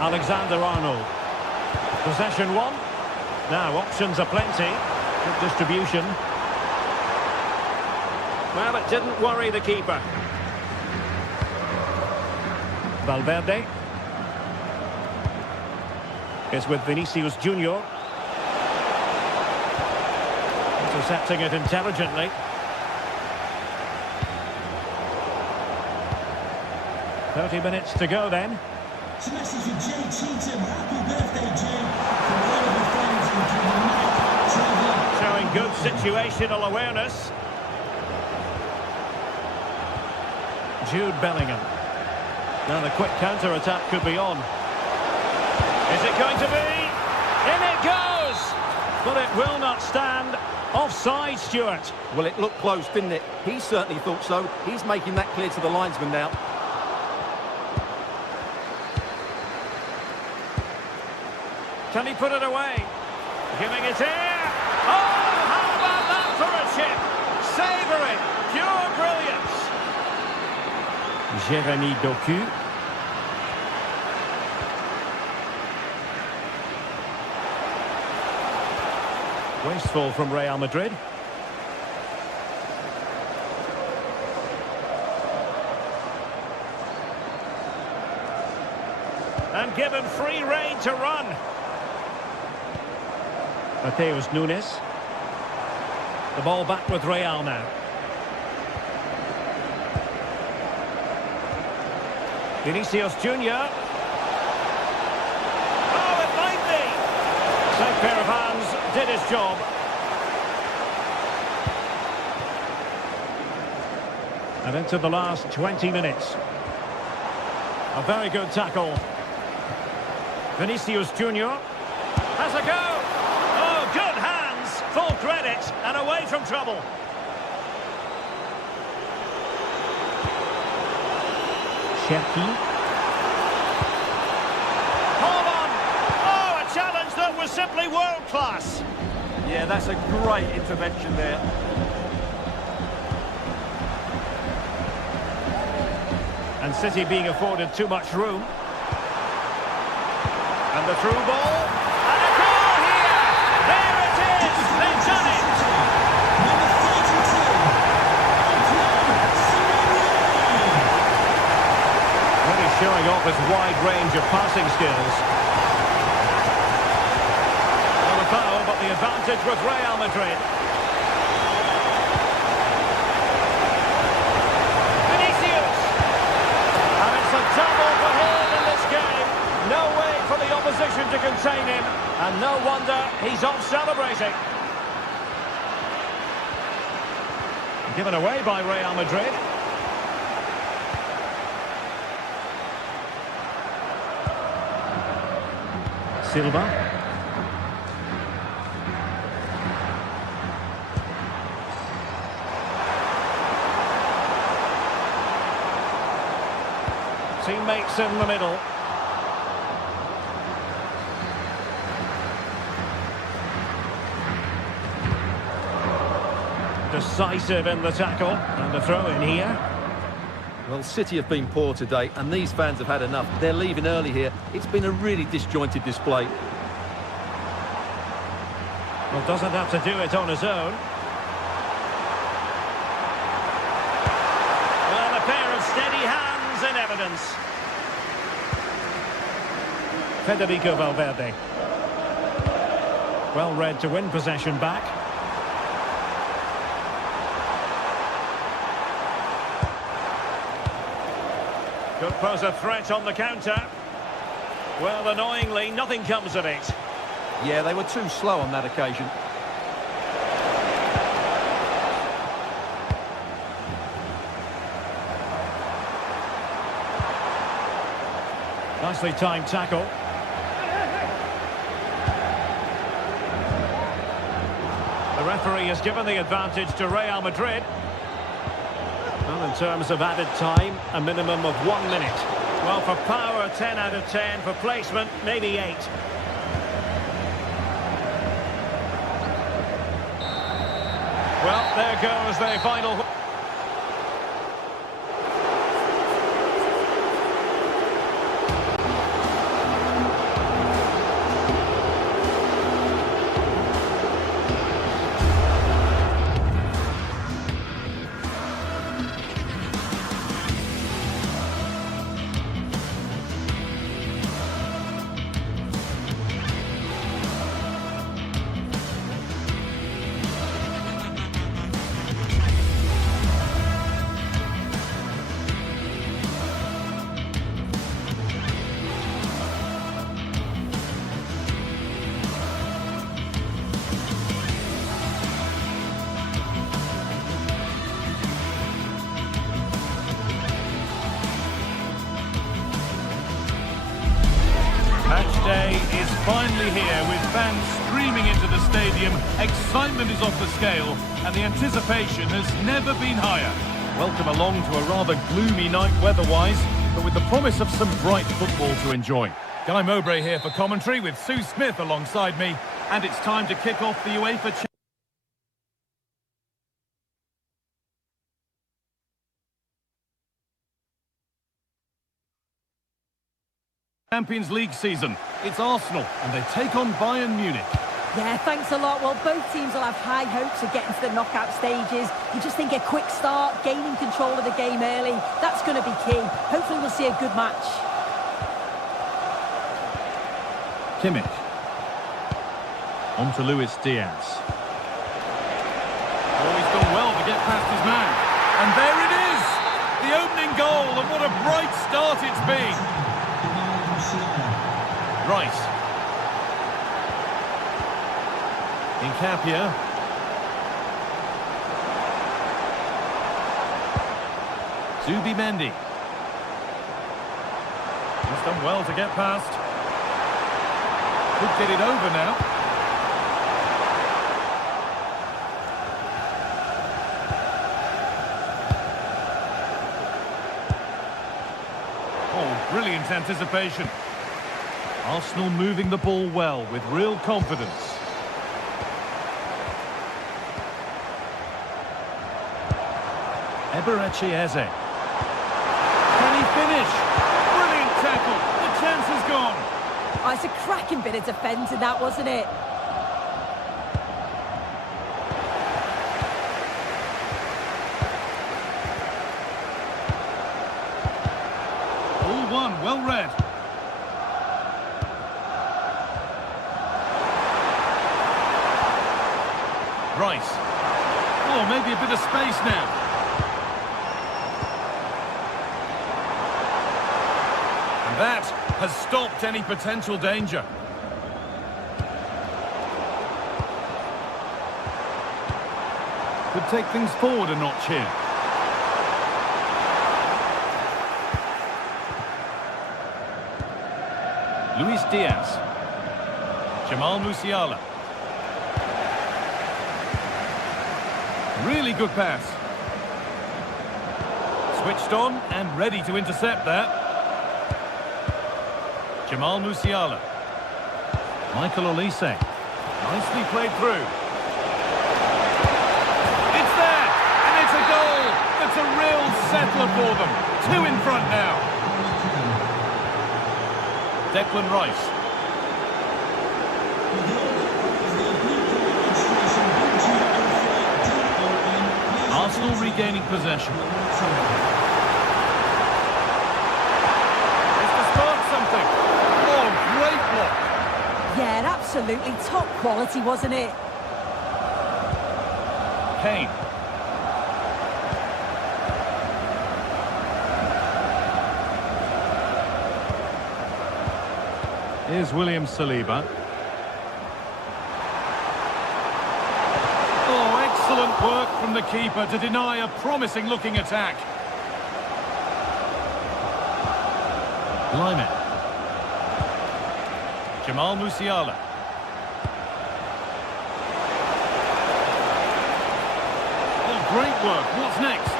Alexander-Arnold. Possession one. Now options are plenty. Good distribution. Well, it didn't worry the keeper. Valverde is with Vinicius Junior. Intercepting it intelligently. 30 minutes to go then. It's a message for Jay Cheatham. Happy birthday, Jay. From one of your friends including Mike, Trevor. Showing good situational awareness. Jude Bellingham. Now the quick counter-attack could be on. Is it going to be? In it goes! But it will not stand. Offside, Stuart. Well, it looked close, didn't it? He certainly thought so. He's making that clear to the linesman now. Can he put it away? Giving it here. Oh, how about that for a chip? Savouring, pure brilliance. Jérémy Doku. Wasteful from Real Madrid. And given free rein to run. Mateus Nunes. The ball back with Real now. Vinicius Junior. Oh, it might be. Safe pair of hands, did his job. And into the last 20 minutes. A very good tackle. Vinicius Junior has a go. Oh, good hands, full credit, and away from trouble. Cherki. Hold on. Oh, a challenge that was simply world class. Yeah, that's a great intervention there. And City being afforded too much room. And the through ball. And a goal here! There it is! They've done it! Really showing off his wide range of passing skills. Well, the foul, but the advantage with Real Madrid. Vinicius! And it's a double for him in this game. No way for the opposition to contain him, and no wonder he's off celebrating. Given away by Real Madrid. Silva. Teammates in the middle. Decisive in the tackle, and a throw in here. Well, City have been poor today, and these fans have had enough. They're leaving early here. It's been a really disjointed display. Well, doesn't have to do it on his own. Well, a pair of steady hands in evidence. Federico Valverde. Well read to win possession back. Could pose a threat on the counter. Well, annoyingly, nothing comes of it. Yeah, they were too slow on that occasion. Nicely timed tackle. The referee has given the advantage to Real Madrid. Well, in terms of added time, a minimum of 1 minute. Well, for power, 10 out of 10. For placement, maybe 8. Well, there goes the final... Match day is finally here with fans streaming into the stadium. Excitement is off the scale and the anticipation has never been higher. Welcome along to a rather gloomy night weather-wise, but with the promise of some bright football to enjoy. Guy Mowbray here for commentary with Sue Smith alongside me, and it's time to kick off the UEFA Champions League season. It's Arsenal, and they take on Bayern Munich. Yeah, thanks a lot. Well, both teams will have high hopes of getting to the knockout stages. You just think a quick start, gaining control of the game early, that's going to be key. Hopefully we'll see a good match. Kimmich. On to Luis Diaz. Oh, he's done well to get past his man. And there it is! The opening goal, and what a bright start it's been. Rice. Incapia. Zubimendi. He's done well to get past. Could get it over now. Oh, brilliant anticipation. Arsenal moving the ball well with real confidence. Eberechi Eze. Can he finish? Brilliant tackle. The chance is gone. Oh, it's a cracking bit of defending, that, wasn't it? All one, well read. Rice. Oh, maybe a bit of space now. And that has stopped any potential danger. Could take things forward a notch here. Luis Diaz. Jamal Musiala. Really good pass. Switched on and ready to intercept that. Jamal Musiala. Michael Olise. Nicely played through. It's there! And it's a goal! That's a real settler for them. 2 in front now. Declan Rice. Arsenal regaining possession. It's to start something. Oh, great block. Yeah, absolutely top quality, wasn't it? Kane. Here's William Saliba. Oh, excellent work from the keeper to deny a promising-looking attack. Lyman. Jamal Musiala. Oh, great work. What's next?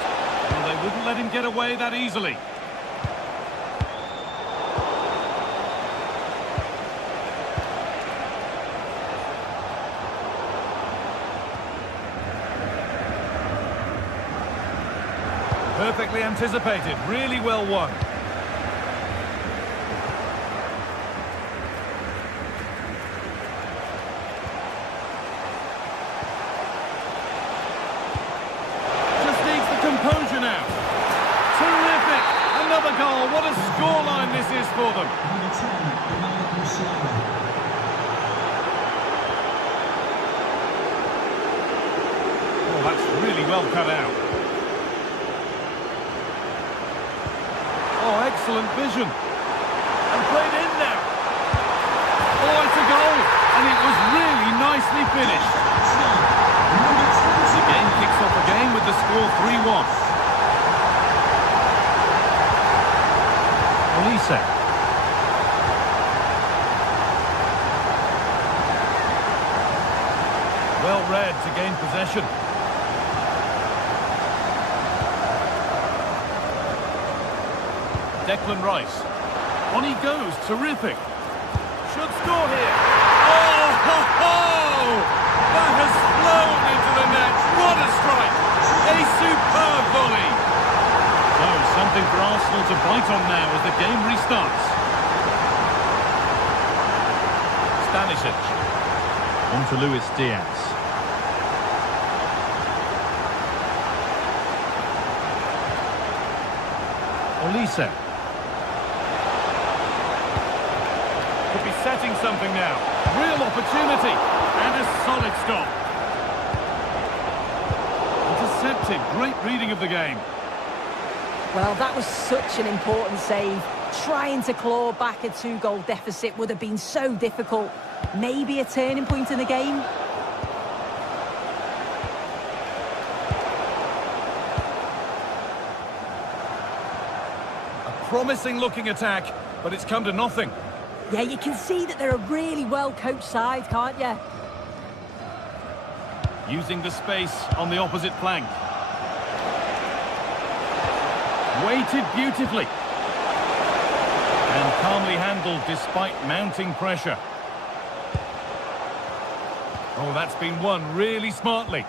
Well, they wouldn't let him get away that easily. Perfectly anticipated, really well won. Just needs the composure now. Terrific! Another goal. What a scoreline this is for them. Oh, that's really well cut out. Oh, excellent vision. And played in now. Oh, it's a goal. And it was really nicely finished. The game kicks off again with the score 3-1. Olise. Well read to gain possession. Declan Rice. On he goes, terrific. Should score here. Oh, ho, ho! That has flown into the net. What a strike! A superb volley. So, something for Arsenal to bite on now as the game restarts. Stanisic. On to Luis Diaz. Olise. Could be setting something now. Real opportunity. And a solid stop. Intercepted. Great reading of the game. Well, that was such an important save. Trying to claw back a 2-goal deficit would have been so difficult. Maybe a turning point in the game. A promising looking attack, but it's come to nothing. Yeah, you can see that they're a really well-coached side, can't you? Using the space on the opposite flank. Waited beautifully. And calmly handled despite mounting pressure. Oh, that's been won really smartly.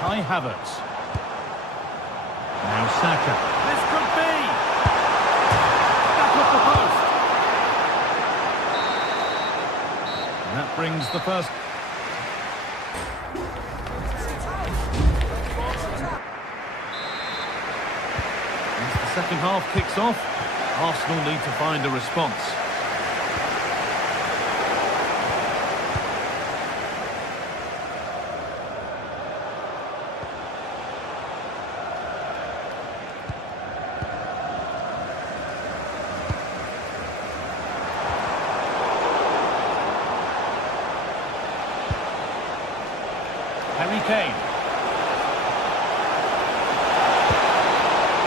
Kai Havertz. Now Saka. This could be! Back off the post. And that brings the first... As the second half kicks off, Arsenal need to find a response. Harry Kane.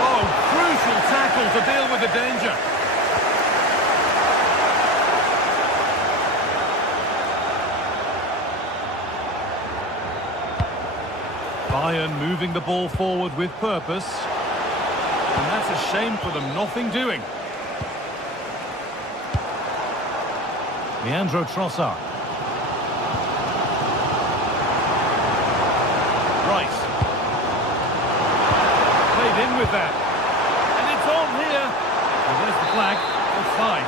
Oh, crucial tackle to deal with the danger. Bayern moving the ball forward with purpose. And that's a shame for them, nothing doing. Leandro Trossard. Rice. Played in with that. And it's on here. Well, there's the flag. Offside.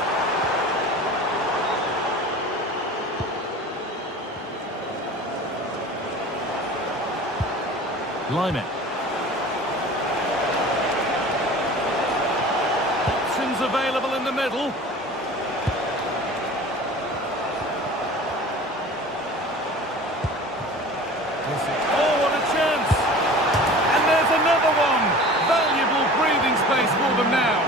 Limit. Options available in the middle. Oh, what a chance! And there's another one! Valuable breathing space for them now.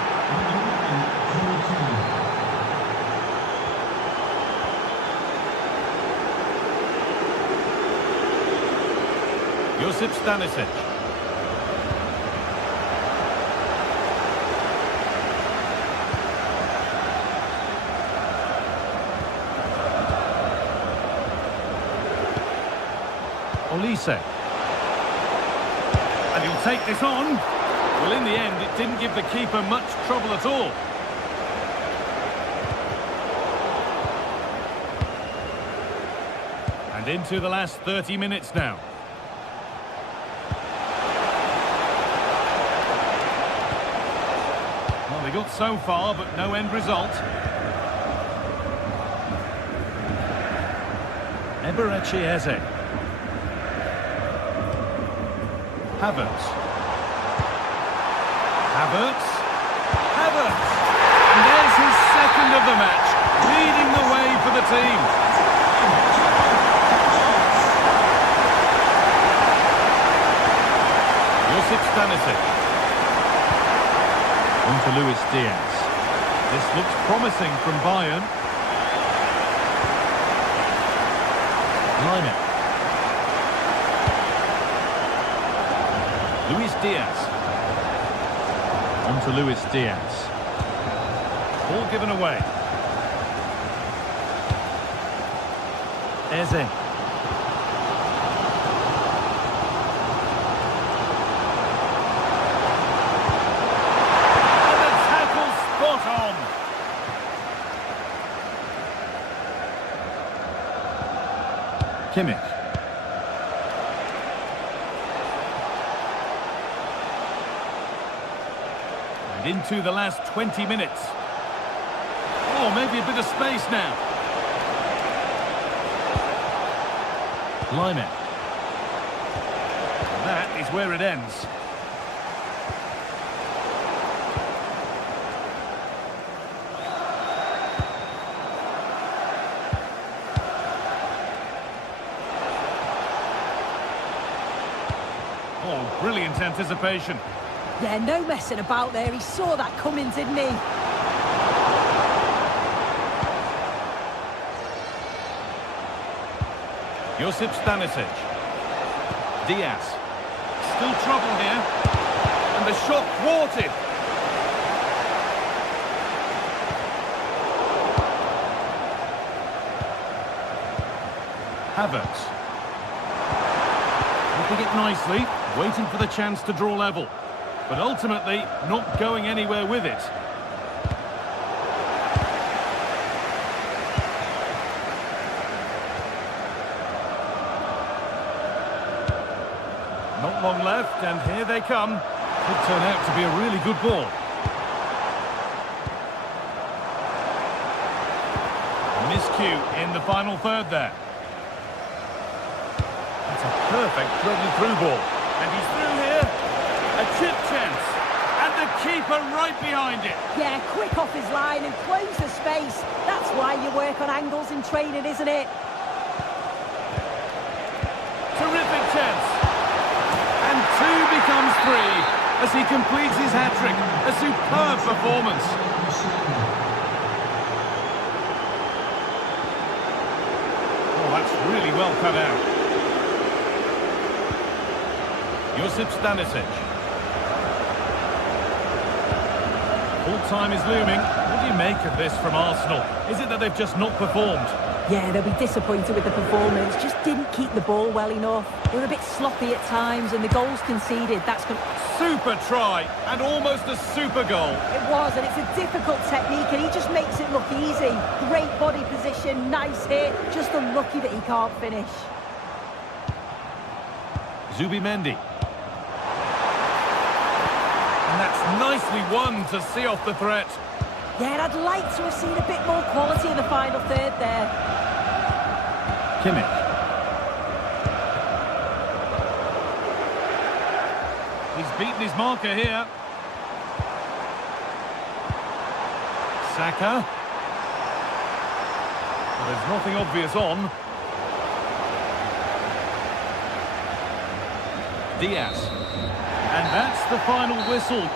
Josip Stanisic. Olise. And he'll take this on. Well, in the end, it didn't give the keeper much trouble at all. And into the last 30 minutes now. Well, they got so far, but no end result. Eberechi Eze. Havertz. Havertz. Havertz! And there's his second of the match, leading the way for the team. Josip Stanisic. On to Luis Diaz. This looks promising from Bayern. Line it. Luis Diaz. On to Luis Diaz. Ball given away. Eze. And the tackle spot on. Kimmich. And into the last 20 minutes. Oh, maybe a bit of space now. Lyman. That is where it ends. Oh, brilliant anticipation. Yeah, no messing about there. He saw that coming, didn't he? Josip Stanisic. Diaz. Still trouble here. And the shot thwarted. Havertz. Looking it nicely, waiting for the chance to draw level. But ultimately, not going anywhere with it. Not long left, and here they come. Could turn out to be a really good ball. Miscue in the final third there. That's a perfect threaded-through ball. And he's through here. A chip chance. And the keeper right behind it. Yeah, quick off his line and close the space. That's why you work on angles in training, isn't it? Terrific chance. And two becomes three as he completes his hat-trick. A superb performance. Oh, that's really well cut out. Josip Stanisic. Full time is looming. What do you make of this from Arsenal? Is it that they've just not performed? Yeah, they'll be disappointed with the performance. Just didn't keep the ball well enough. They were a bit sloppy at times, and the goals conceded. That's super try, and almost a super goal. It was, and it's a difficult technique, and he just makes it look easy. Great body position, nice hit. Just unlucky that he can't finish. Zubimendi. And that's nicely won to see off the threat. Yeah, and I'd like to have seen a bit more quality in the final third there. Kimmich. He's beaten his marker here. Saka. Well, there's nothing obvious on. Diaz. And that's the final whistle.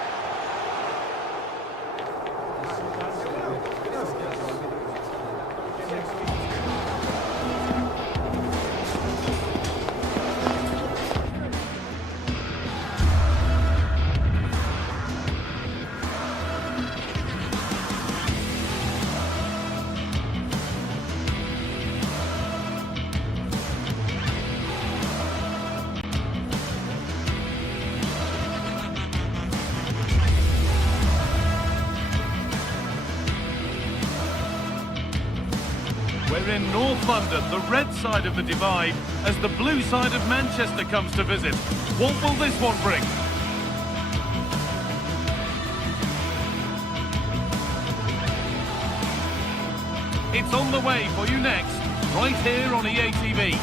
We're in North London, the red side of the divide, as the blue side of Manchester comes to visit. What will this one bring? It's on the way for you next, right here on EA TV.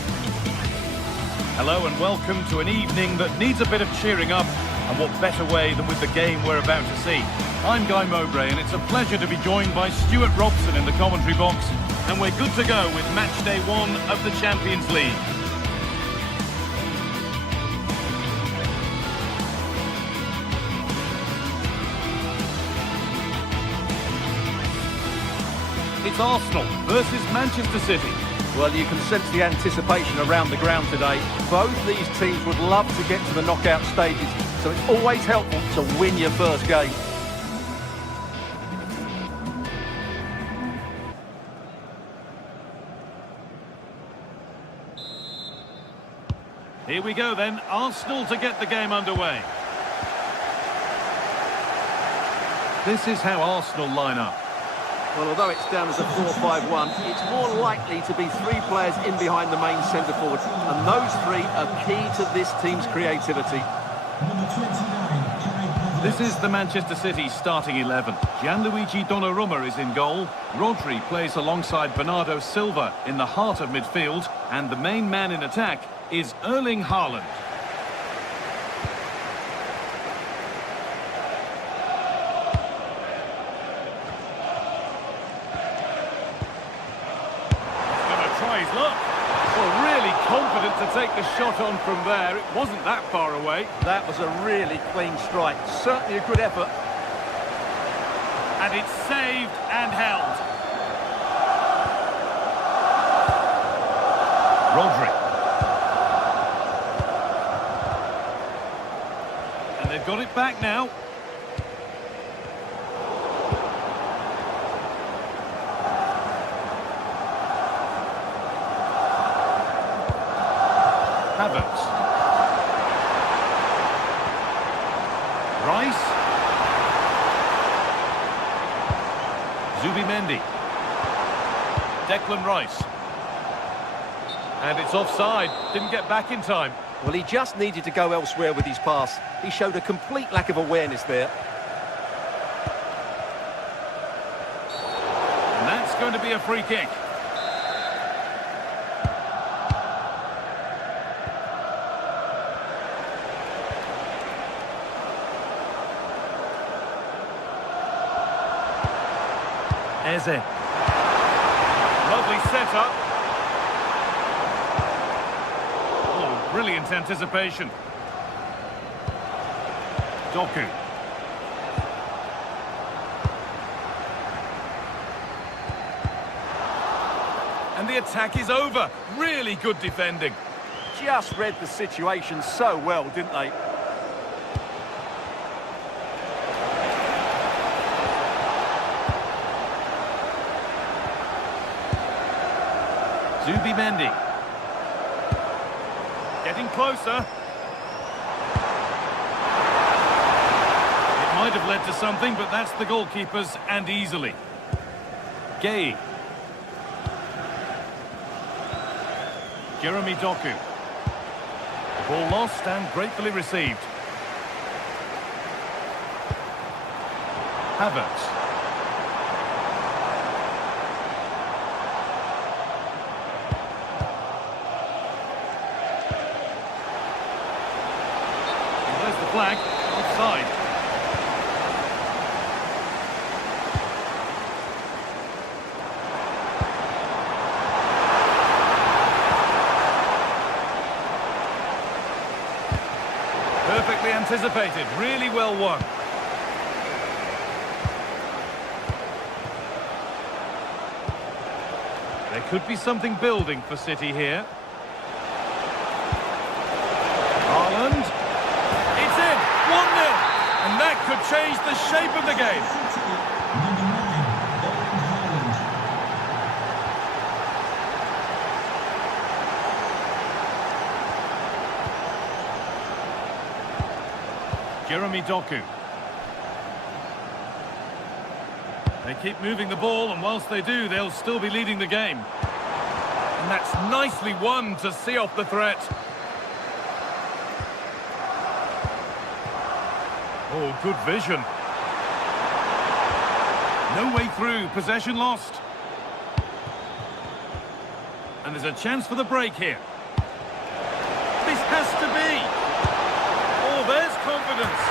Hello and welcome to an evening that needs a bit of cheering up, and what better way than with the game we're about to see. I'm Guy Mowbray, and it's a pleasure to be joined by Stuart Robson in the commentary box. And we're good to go with match day 1 of the Champions League. It's Arsenal versus Manchester City. Well, you can sense the anticipation around the ground today. Both these teams would love to get to the knockout stages, so it's always helpful to win your first game. Here we go then, Arsenal to get the game underway. This is how Arsenal line up. Well, although it's down as a 4-5-1, it's more likely to be three players in behind the main centre forward. And those three are key to this team's creativity. Number 29, This is the Manchester City starting 11. Gianluigi Donnarumma is in goal. Rodri plays alongside Bernardo Silva in the heart of midfield. And the main man in attack is Erling Haaland. His luck. Well, really confident to take the shot on from there. It wasn't that far away. That was a really clean strike. Certainly a good effort. And it's saved and held. Rodri. And they've got it back now. Havertz. Rice. Zubimendi. Declan Rice. And it's offside. Didn't get back in time. Well, he just needed to go elsewhere with his pass. He showed a complete lack of awareness there. And that's going to be a free kick. Eze. Lovely setup. Oh, brilliant anticipation. Doku. And the attack is over. Really good defending. Just read the situation so well, didn't they? Zubimendi. Getting closer. It might have led to something, but that's the goalkeepers, and easily. Gay. Jeremy Doku. Ball lost and gratefully received. Havertz. Flag, offside. Perfectly anticipated, really well won. There could be something building for City here. Haaland. And that could change the shape of the game. number 9, Jeremy Doku. They keep moving the ball, and whilst they do, they'll still be leading the game. And that's nicely won to see off the threat. Oh, good vision. No way through, possession lost. And there's a chance for the break here. This has to be. Oh, there's confidence.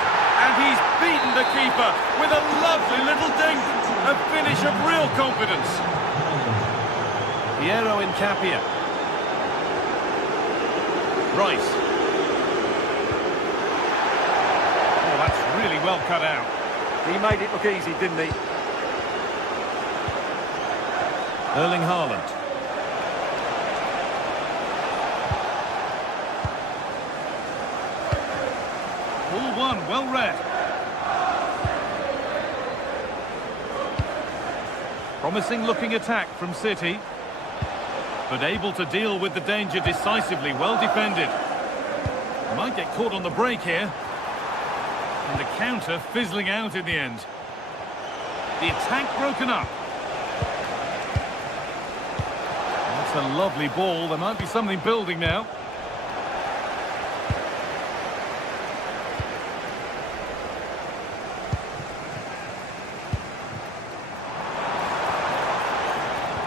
And he's beaten the keeper with a lovely little dink. A finish of real confidence. Piero Incapia. Rice. Really well cut out. He made it look easy, didn't he? Erling Haaland. Ball one, well read. Promising looking attack from City, but able to deal with the danger decisively, well defended. Might get caught on the break here. And the counter fizzling out in the end. The attack broken up. That's a lovely ball. There might be something building now.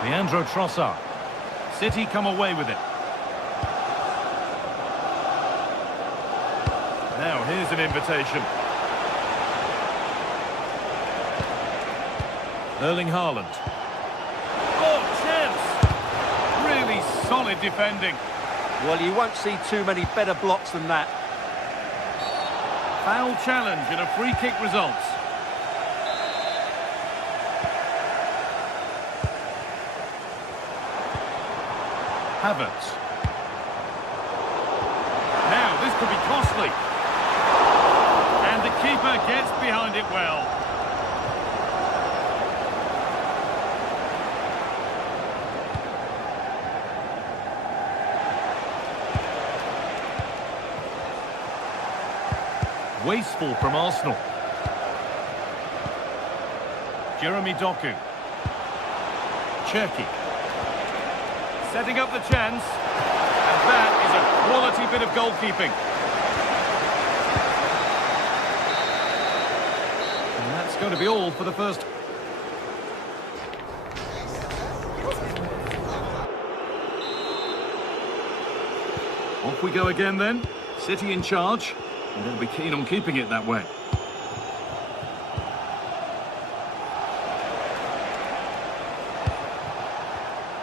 Leandro Trossard. City come away with it. Now here's an invitation. Erling Haaland. Oh, chance! Really solid defending. Well, you won't see too many better blocks than that. Foul challenge and a free kick results. Havertz. Now, this could be costly. And the keeper gets behind it well. Wasteful from Arsenal. Jeremy Doku. Cherki. Setting up the chance. And that is a quality bit of goalkeeping. And that's going to be all for the first. Off we go again then. City in charge. And they'll be keen on keeping it that way.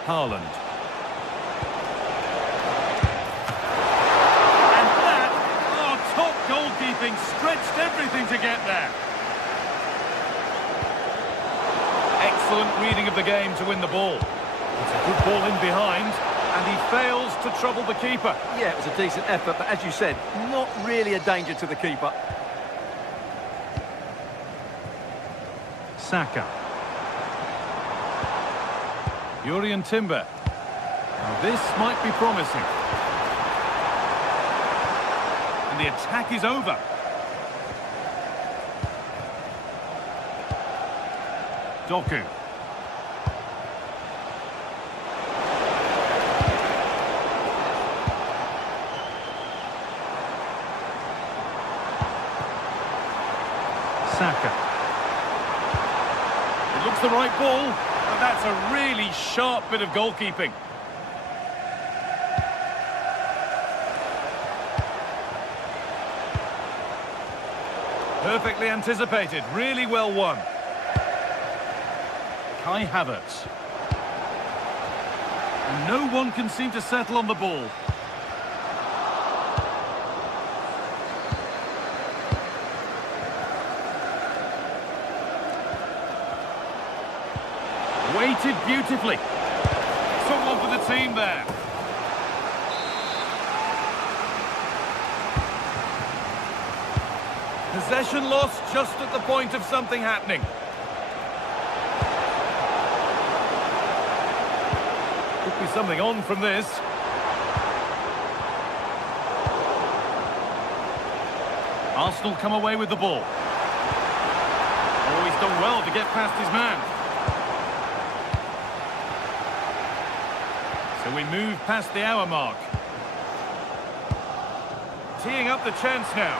Haaland. And that, top goalkeeping, stretched everything to get there. Excellent reading of the game to win the ball. It's a good ball in behind. And he fails to trouble the keeper. Yeah, it was a decent effort, but as you said, not really a danger to the keeper. Saka. Jurriën Timber. Now this might be promising. And the attack is over. Doku. Saka. It looks the right ball, but that's a really sharp bit of goalkeeping. Perfectly anticipated, really well won. Kai Havertz. And no one can seem to settle on the ball. Weighted beautifully. Someone for the team there. Possession lost just at the point of something happening. Could be something on from this. Arsenal come away with the ball. Oh, he's done well to get past his man. So we move past the hour mark. Teeing up the chance now.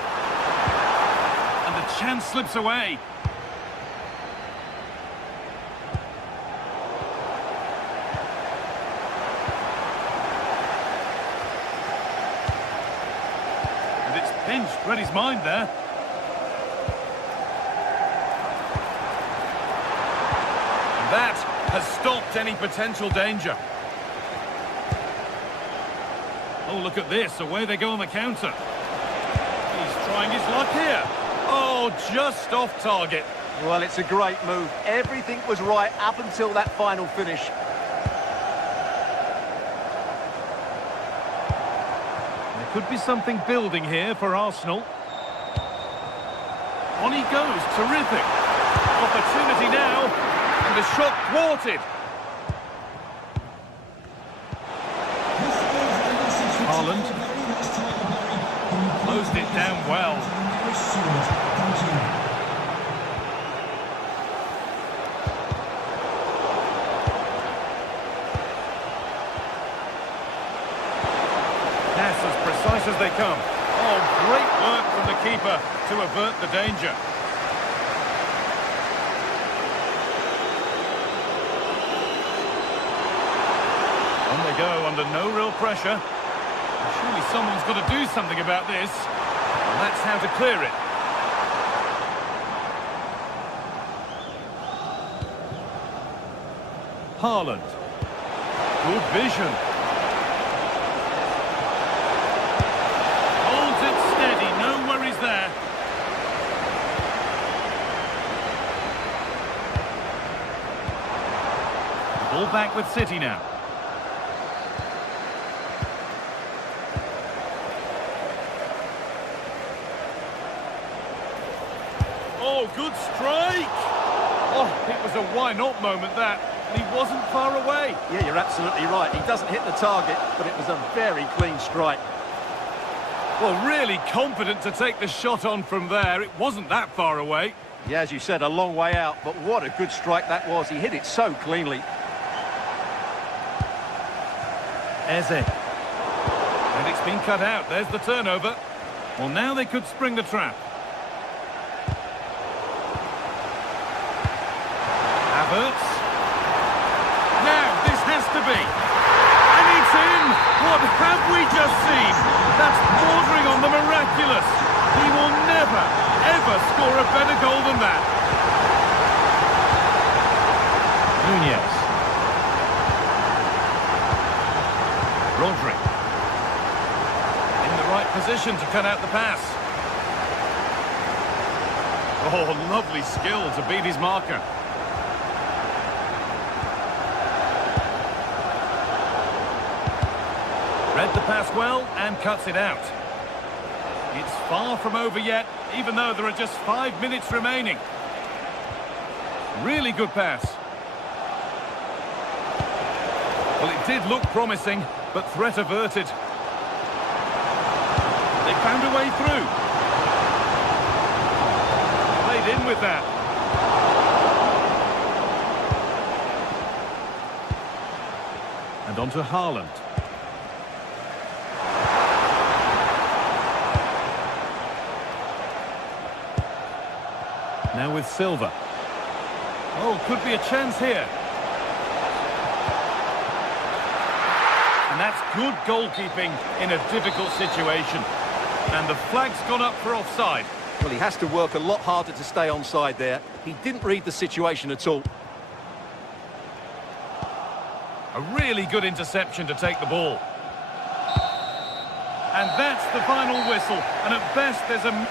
And the chance slips away. And it's pinched, read his mind there. And that has stopped any potential danger. Oh, look at this. Away they go on the counter. He's trying his luck here. Oh, just off target. Well, it's a great move. Everything was right up until that final finish. There could be something building here for Arsenal. On he goes. Terrific. Opportunity now. And the shot thwarted. Haaland closed it down well. dangerous as they come. Oh, great work from the keeper to avert the danger. On they go under no real pressure. Surely someone's got to do something about this. And that's how to clear it. Haaland. Good vision. Holds it steady, no worries there. Ball back with City now. Oh, good strike! Oh, it was a why-not moment, that. And he wasn't far away. Yeah, you're absolutely right. He doesn't hit the target, but it was a very clean strike. Well, really confident to take the shot on from there. It wasn't that far away. Yeah, as you said, a long way out, but what a good strike that was. He hit it so cleanly. Eze. And it's been cut out. There's the turnover. Well, now they could spring the trap. Havertz. Now, this has to be. And it's in! What have we just seen? That's bordering on the miraculous. He will never, ever score a better goal than that. Nunez. Rodri. In the right position to cut out the pass. Oh, lovely skill to beat his marker. Read the pass well and cuts it out. It's far from over yet, even though there are just 5 minutes remaining. Really good pass. Well, it did look promising, but threat averted. They found a way through. Played in with that. And on to Haaland. Now with Silva. Oh, could be a chance here. And that's good goalkeeping in a difficult situation. And the flag's gone up for offside. Well, he has to work a lot harder to stay onside there. He didn't read the situation at all. A really good interception to take the ball. And that's the final whistle. And at best, there's a...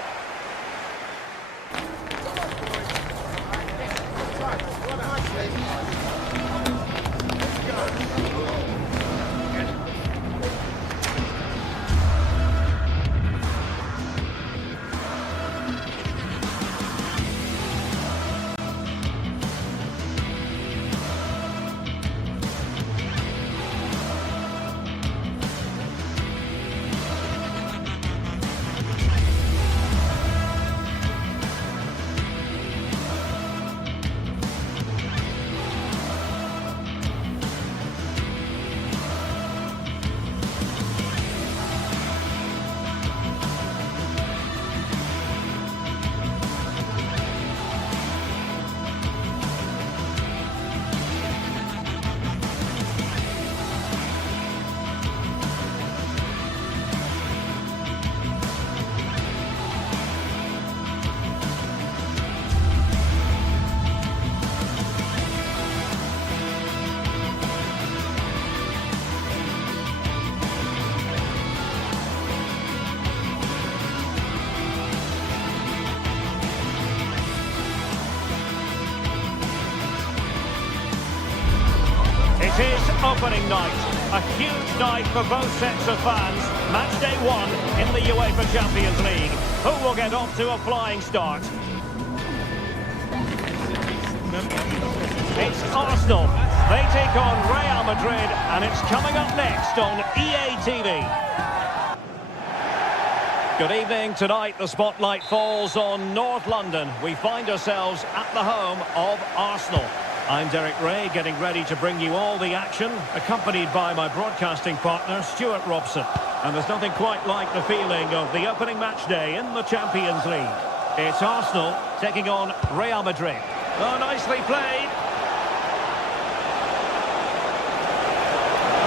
It is opening night, a huge night for both sets of fans. Match day 1 in the UEFA Champions League. Who will get off to a flying start? It's Arsenal. They take on Real Madrid, and it's coming up next on EA TV. Good evening. Tonight the spotlight falls on North London. We find ourselves at the home of Arsenal. I'm Derek Ray, getting ready to bring you all the action, accompanied by my broadcasting partner, Stuart Robson. And there's nothing quite like the feeling of the opening match day in the Champions League. It's Arsenal taking on Real Madrid. Oh, nicely played.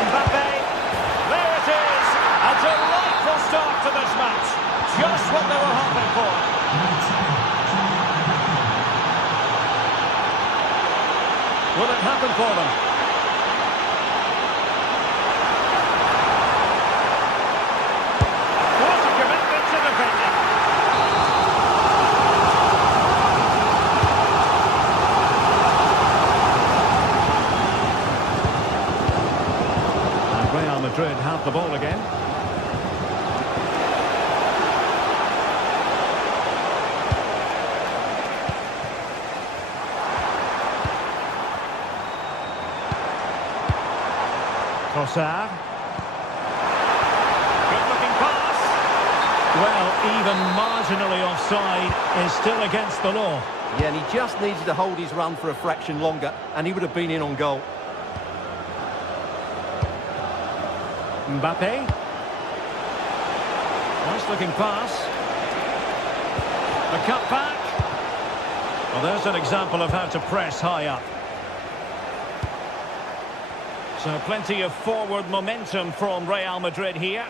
Mbappe. There it is. A delightful start to this match. Just what they were hoping for. Will it happen for them? What a commitment to defending. And Real Madrid have the ball again. Trossard. Good-looking pass. Well, even marginally offside is still against the law. Yeah, and he just needed to hold his run for a fraction longer, and he would have been in on goal. Mbappe. Nice-looking pass. The cut back. Well, there's an example of how to press high up. So plenty of forward momentum from Real Madrid here.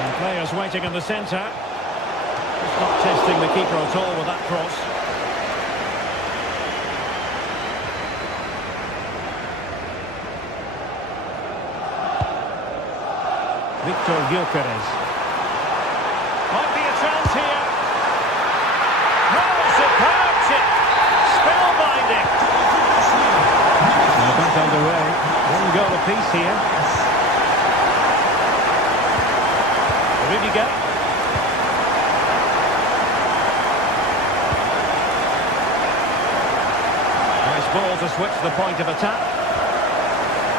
And players waiting in the centre. Just not testing the keeper at all with that cross. Victor Gyökeres. Might be a chance here. Oh, superb chip. Spellbinding. Now back underway. One goal apiece here. Rudiger. Nice ball to switch the point of attack.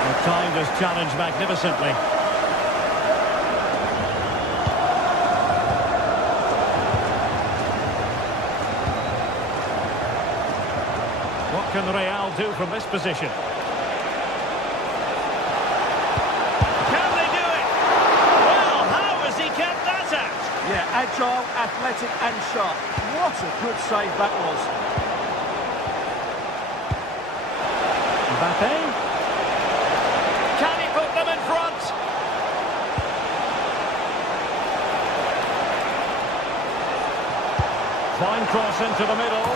The timed his challenge magnificently. What can Real do from this position? Can they do it? Well, how has he kept that out? Yeah, agile, athletic and sharp. What a good save that was. Mbappe. Can he put them in front? Fine cross into the middle.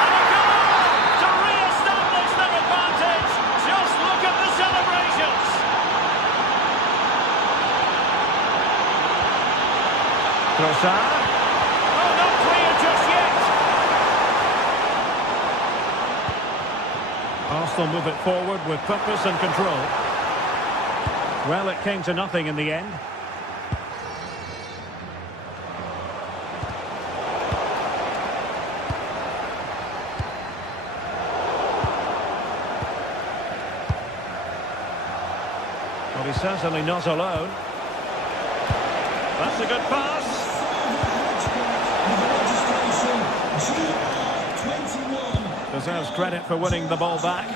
And a goal to re-establish their advantage. Just look at the celebrations. Trossard. Oh, not clear just yet. Arsenal move it forward with purpose and control. Well, it came to nothing in the end. Well, he's certainly not alone. That's a good pass. Deserves credit for winning the ball back.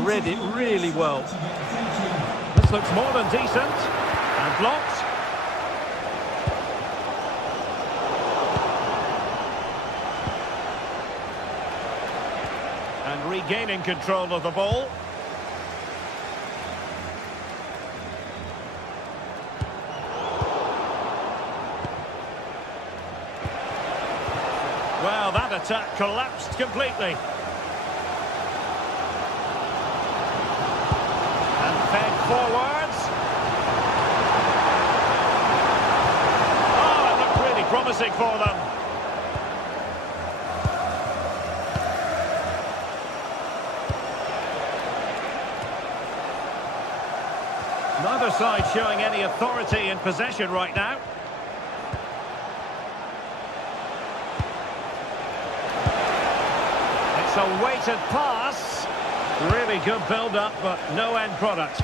Read it really well. This looks more than decent. And blocked. And regaining control of the ball. Well, that attack collapsed completely. And fed forwards. Oh, it looked really promising for them. Neither side showing any authority in possession right now. It's a weighted pass. Really good build-up, but no end product.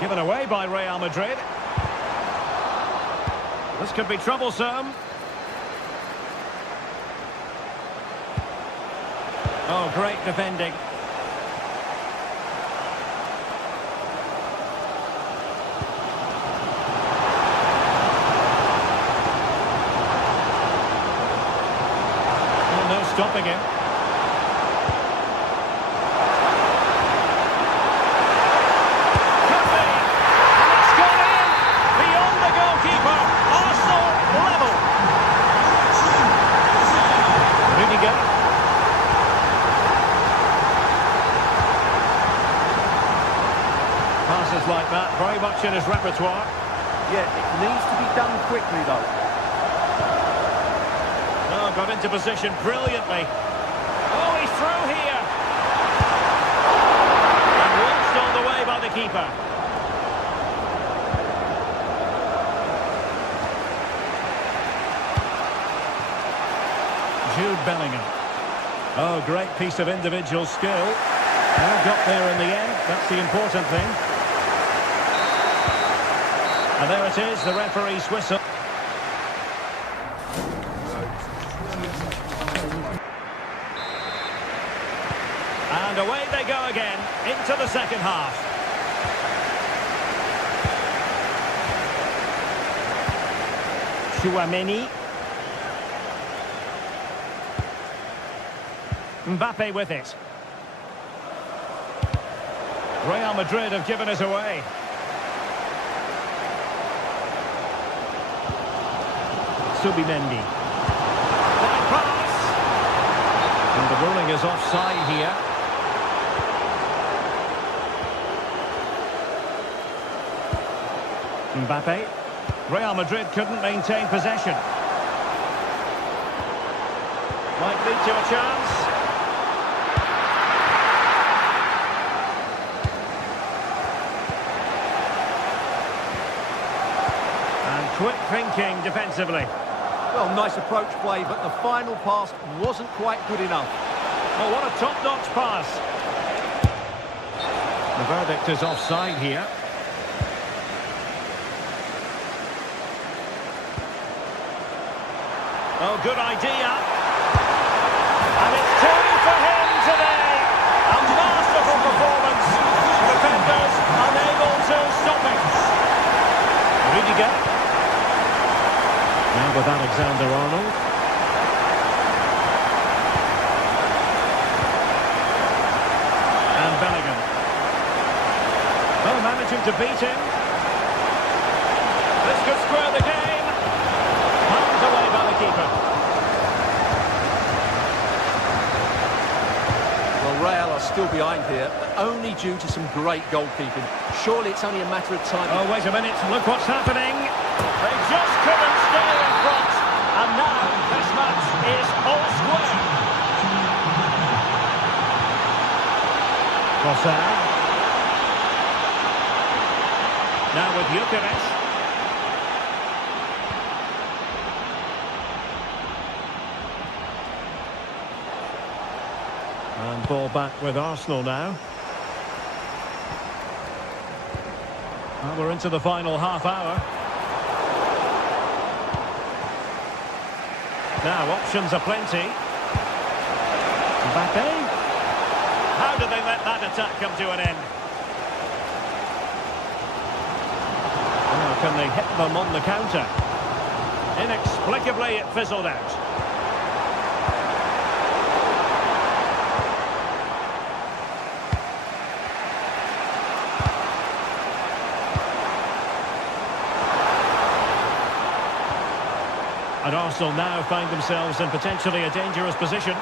Given away by Real Madrid. This could be troublesome. Oh, great defending. Oh, no stopping him. Passes like that, very much in his repertoire. Yeah, it needs to be done quickly, though. Oh, got into position brilliantly. Oh, he's through here. And launched all the way by the keeper. Jude Bellingham. Oh, great piece of individual skill. Well, got there in the end. That's the important thing. And there it is, the referee's whistle. And away they go again, into the second half. Chouameni. Mbappe with it. Real Madrid have given us away. Subimendi. Fine pass. And the ruling is offside here. Mbappe. Real Madrid couldn't maintain possession. Might lead to a chance. Quick thinking defensively. Well, nice approach play, but the final pass wasn't quite good enough. Oh, what a top-notch pass. The verdict is offside here. Oh, good idea. And it's two for him today. A masterful performance. Defenders unable to stop it. Rudiger. Now with Alexander-Arnold. And Bellingham. Oh, managing to beat him. This could square the game. Palmed away by the keeper. Well, Real are still behind here, but only due to some great goalkeeping. Surely it's only a matter of time. Oh, wait a minute. Look what's happening. They just couldn't stay in front. And now this match is all square. Trossard. Now with Jukic. And ball back with Arsenal now. Well, we're into the final half hour. Now, options are plenty. Mbappe. How did they let that attack come to an end? Now, can they hit them on the counter? Inexplicably, it fizzled out. And Arsenal now find themselves in potentially a dangerous position.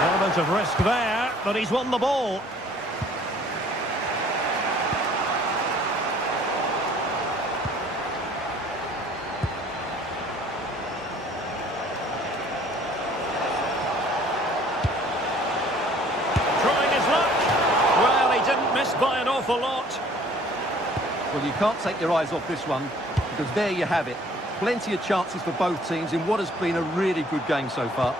Element of risk there, but he's won the ball. Trying his luck. Well, he didn't miss by an awful lot. Well, you can't take your eyes off this one, because there you have it. Plenty of chances for both teams in what has been a really good game so far.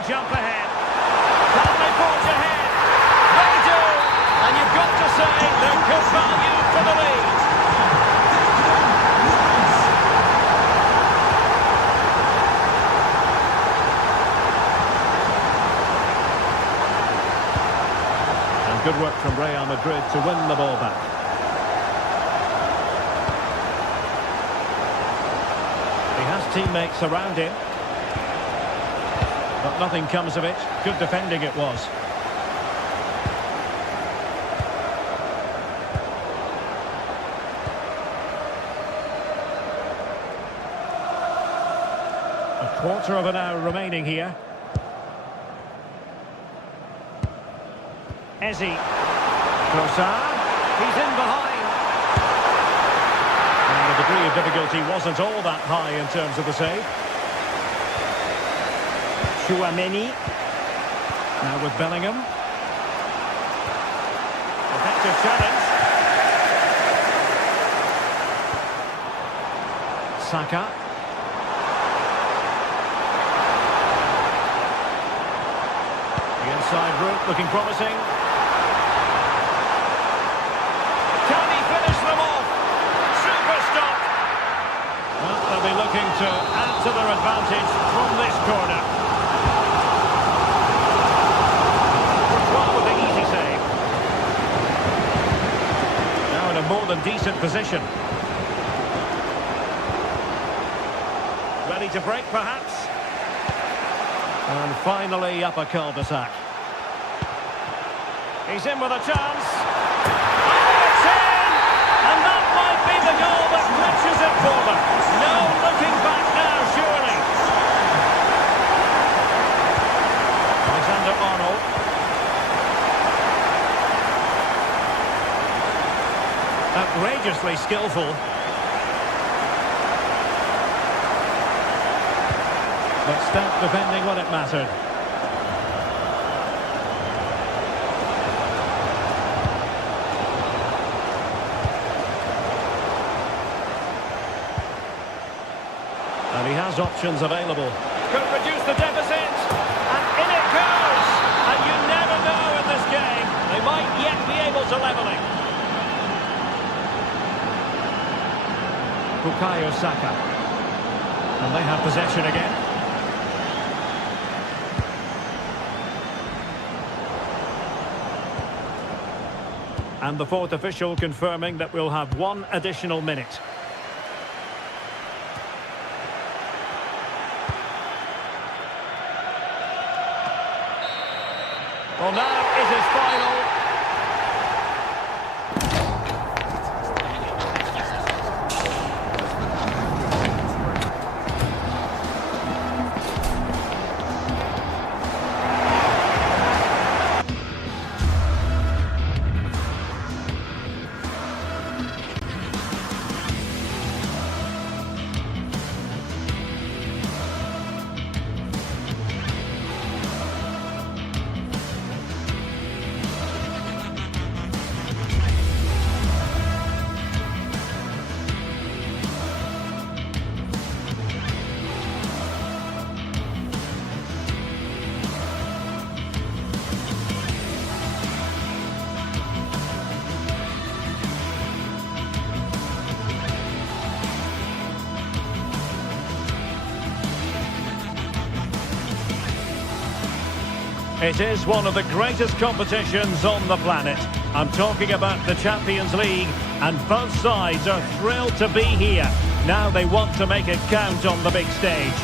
they jump ahead? Can they forge ahead? They do! And you've got to say they're good value for the lead. And good work from Real Madrid to win the ball back. He has teammates around him. But nothing comes of it. Good defending it was. A quarter of an hour remaining here. Ezzy. Trossard. He's in behind. And the degree of difficulty wasn't all that high in terms of the save. Chouameni. Now with Bellingham. Effective challenge. Saka. The inside route looking promising. Can he finish them off? Super stop. Well, they'll be looking to add to their advantage from this corner. More than decent position. Ready to break, perhaps. And finally up a cul-de-sac. He's in with a chance. And it's in! And that might be the goal that clinches it for them. No looking back now, surely. Alexander-Arnold. Outrageously skillful. But stopped defending when it mattered. And he has options available. Could reduce the deficit. And in it goes! And you never know in this game. They might yet be able to level it. Bukayo Saka. And they have possession again. And the fourth official confirming that we'll have one additional minute. Well, now is his final. It is one of the greatest competitions on the planet. I'm talking about the Champions League, and both sides are thrilled to be here. Now they want to make it count on the big stage.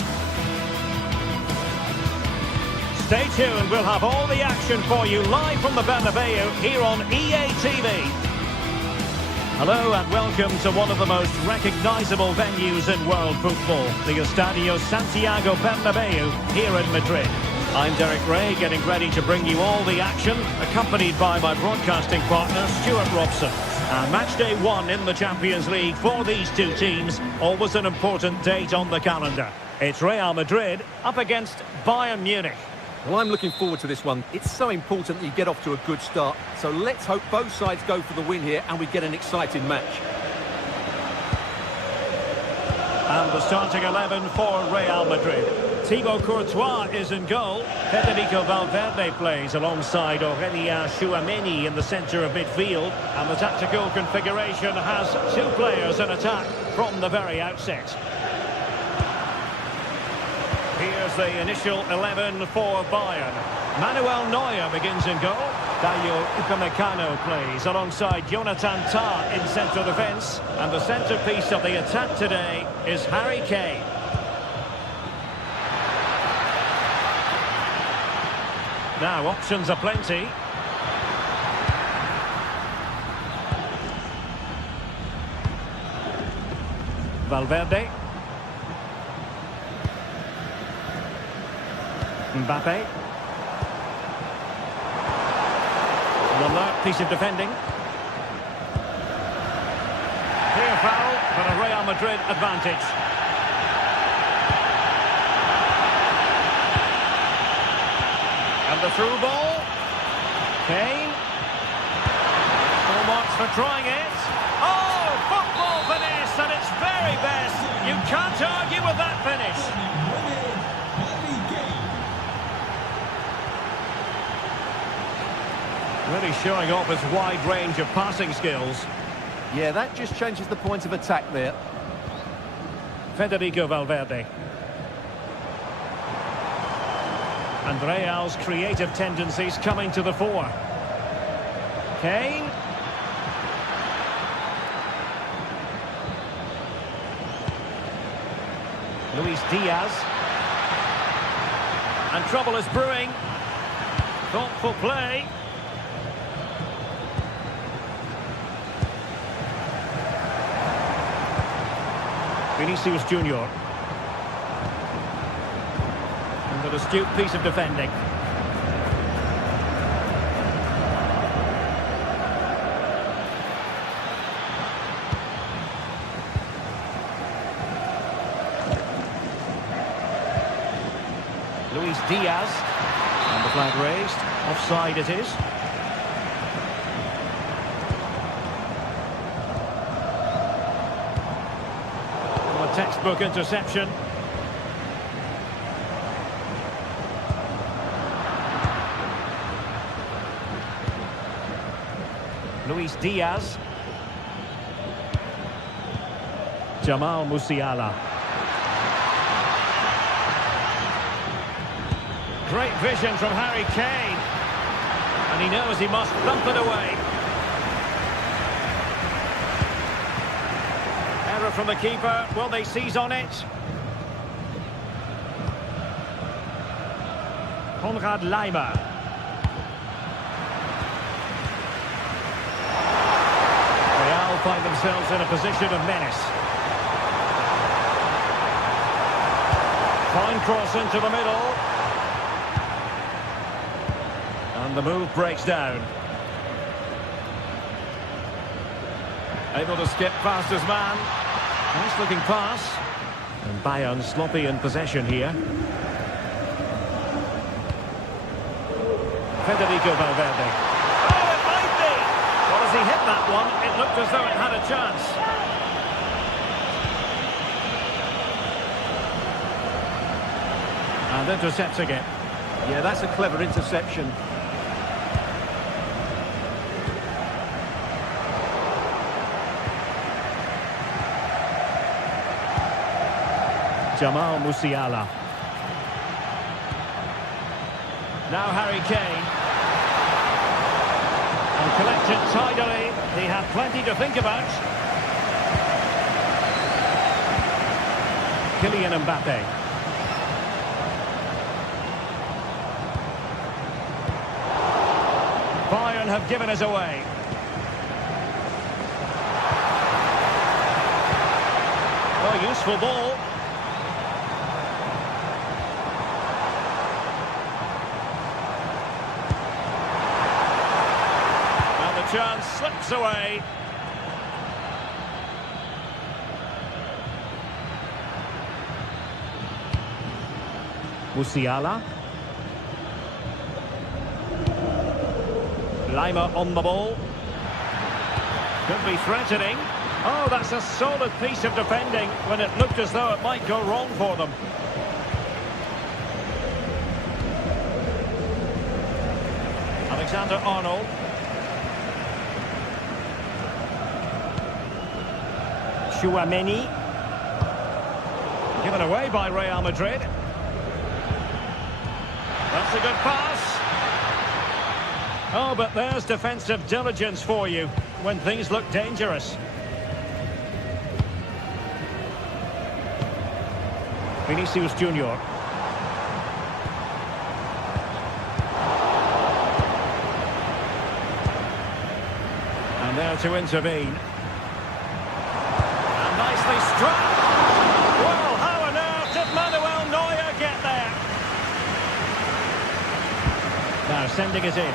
Stay tuned, we'll have all the action for you live from the Bernabeu here on EA TV. Hello and welcome to one of the most recognisable venues in world football, the Estadio Santiago Bernabeu here in Madrid. I'm Derek Ray, getting ready to bring you all the action, accompanied by my broadcasting partner, Stuart Robson. Match day one in the Champions League for these two teams, always an important date on the calendar. It's Real Madrid up against Bayern Munich. Well, I'm looking forward to this one. It's so important that you get off to a good start. So let's hope both sides go for the win here and we get an exciting match. And the starting 11 for Real Madrid. Thibaut Courtois is in goal. Federico Valverde plays alongside Aurélien Tchouameni in the centre of midfield. And the tactical configuration has two players in attack from the very outset. Here's the initial 11 for Bayern. Manuel Neuer begins in goal. Dayo Upamecano plays alongside Jonathan Tah in central defence. And the centrepiece of the attack today is Harry Kane. Now, options are plenty. Valverde. Mbappe. An alert piece of defending. Clear foul, but a Real Madrid advantage. And the through ball. Kane. Full marks for trying it. Oh, football finish, and it's very best. You can't argue with that finish. Really showing off his wide range of passing skills. Yeah, that just changes the point of attack there. Federico Valverde. And Real's creative tendencies coming to the fore. Kane. Luis Diaz. And trouble is brewing. Thoughtful play. Vinicius Junior. And an astute piece of defending. Luis Diaz. And the flag raised. Offside it is. Textbook interception. Luis Diaz. Jamal Musiala. Great vision from Harry Kane. And he knows he must thump it away. From the keeper, will they seize on it? Konrad Laimer. Real find themselves in a position of menace. Fine cross into the middle. And the move breaks down. Able to skip past his man. Nice looking pass. And Bayern sloppy in possession here. Federico Valverde. Oh, it might be! Well, as he hit that one, it looked as though it had a chance. And intercepting it. Yeah, that's a clever interception. Jamal Musiala. Now Harry Kane. And collected tidily. He had plenty to think about. Kylian Mbappe. Bayern have given us away. Oh, useful ball. Chance slips away. Musiala. Laimer on the ball. Could be threatening. Oh, that's a solid piece of defending when it looked as though it might go wrong for them. Alexander-Arnold. Chouameni. Given away by Real Madrid. That's a good pass. Oh, but there's defensive diligence for you when things look dangerous. Vinicius Junior. And there to intervene. And nicely struck. Well, how on earth did Manuel Neuer get there? Now sending it in.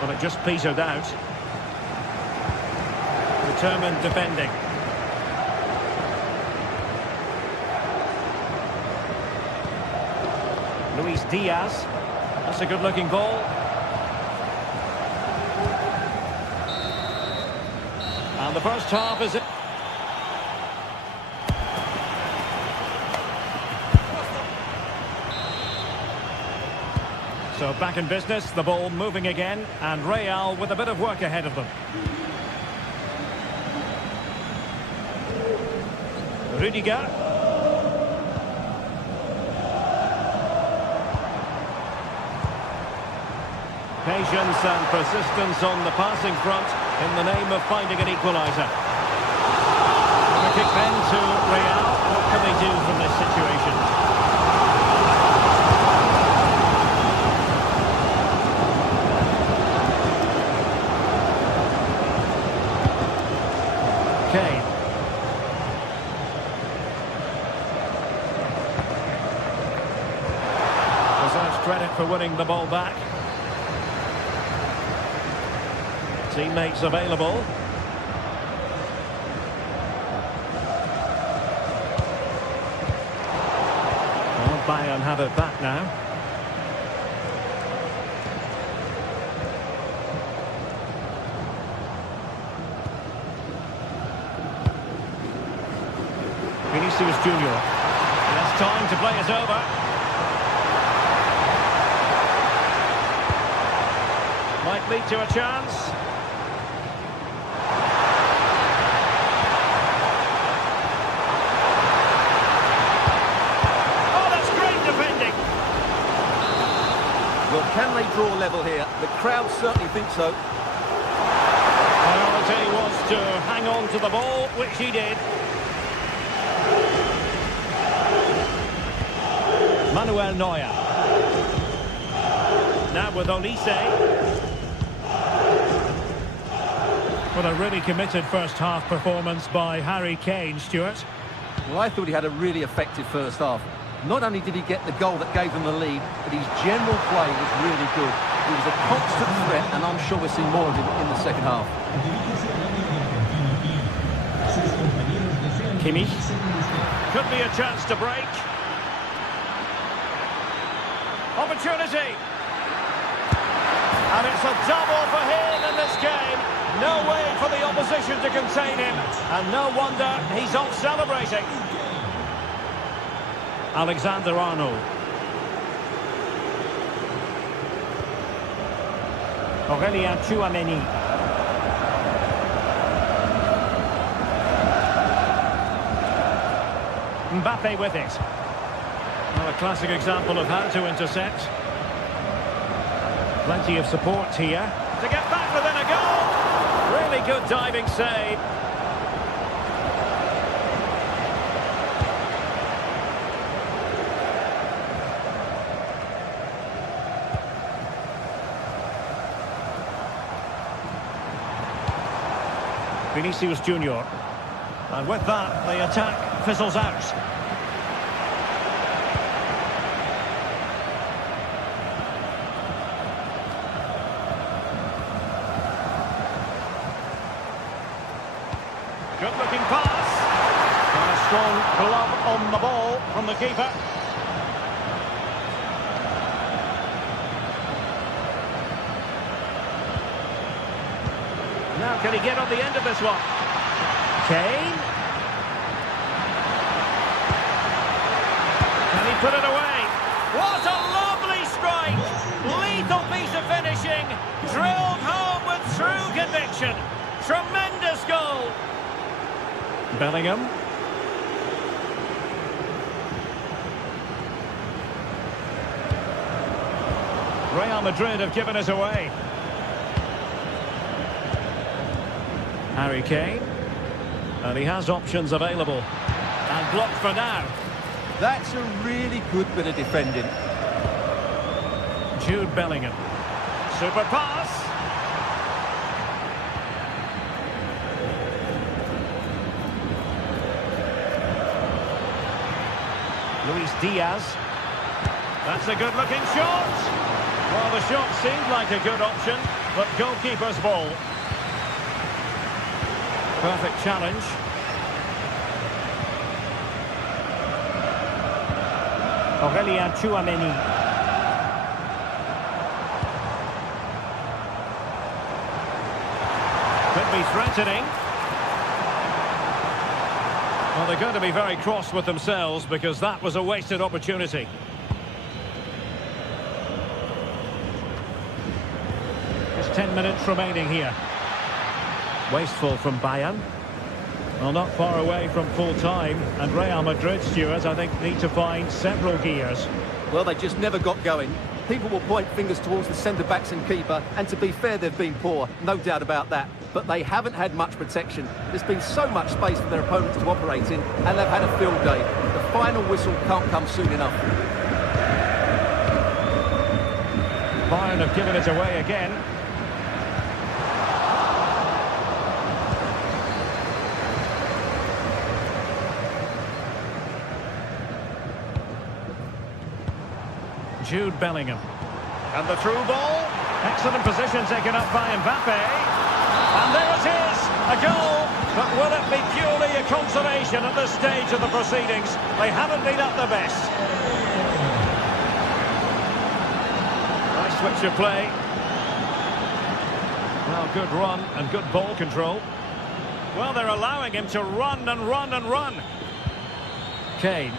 Well, it just petered out. Determined defending. Luis Diaz. That's a good-looking ball. And the first half is... So back in business, the ball moving again, and Real with a bit of work ahead of them. Rudiger. Patience and persistence on the passing front in the name of finding an equaliser. A kick then to Real. What can they do from this situation? Kane. Deserves credit for winning the ball back. Teammates available. Well, Bayern have it back now. Vinicius Junior. That's time to play it over. Might lead to a chance. Well, can they draw level here? The crowd certainly think so. Priority was to hang on to the ball, which he did. Manuel Neuer. Now with Olise. What a really committed first-half performance by Harry Kane, Stuart. Well, I thought he had a really effective first half. Not only did he get the goal that gave them the lead, but his general play was really good. He was a constant threat, and I'm sure we'll see more of him in the second half. Kimmich. Could be a chance to break. Opportunity. And it's a double for him in this game. No way for the opposition to contain him. And no wonder he's off celebrating. Alexander-Arnold. Aurélien Chouameni. Mbappe with it. Well, a classic example of how to intercept. Plenty of support here. To get back within a goal. Really good diving save. Vinicius Junior. And with that, the attack fizzles out. Good-looking pass. And a strong glove on the ball from the keeper. Now, can he get on the end of this one? Kane. Can he put it away? What a lovely strike! Lethal piece of finishing, drilled home with true conviction. Tremendous goal. Bellingham. Real Madrid have given it away. Harry Kane. And he has options available. And blocked for now. That's a really good bit of defending. Jude Bellingham. Super pass. Luis Diaz. That's a good-looking shot. Well, the shot seemed like a good option, but goalkeeper's ball. Perfect challenge. Aurélien Tchouaméni. Could be threatening. Well, they're going to be very cross with themselves because that was a wasted opportunity. Just 10 minutes remaining here. Wasteful from Bayern. Well, not far away from full time, and Real Madrid, Stuart, I think, need to find several gears. Well, they just never got going. People will point fingers towards the centre-backs and keeper, and to be fair, they've been poor, no doubt about that. But they haven't had much protection. There's been so much space for their opponents to operate in, and they've had a field day. The final whistle can't come soon enough. Bayern have given it away again. Jude Bellingham. And the through ball. Excellent position taken up by Mbappe. And there it is, a goal. But will it be purely a consolation at this stage of the proceedings? They haven't been at their best. Nice switch of play. Well, good run and good ball control. Well, they're allowing him to run and run and run. Kane.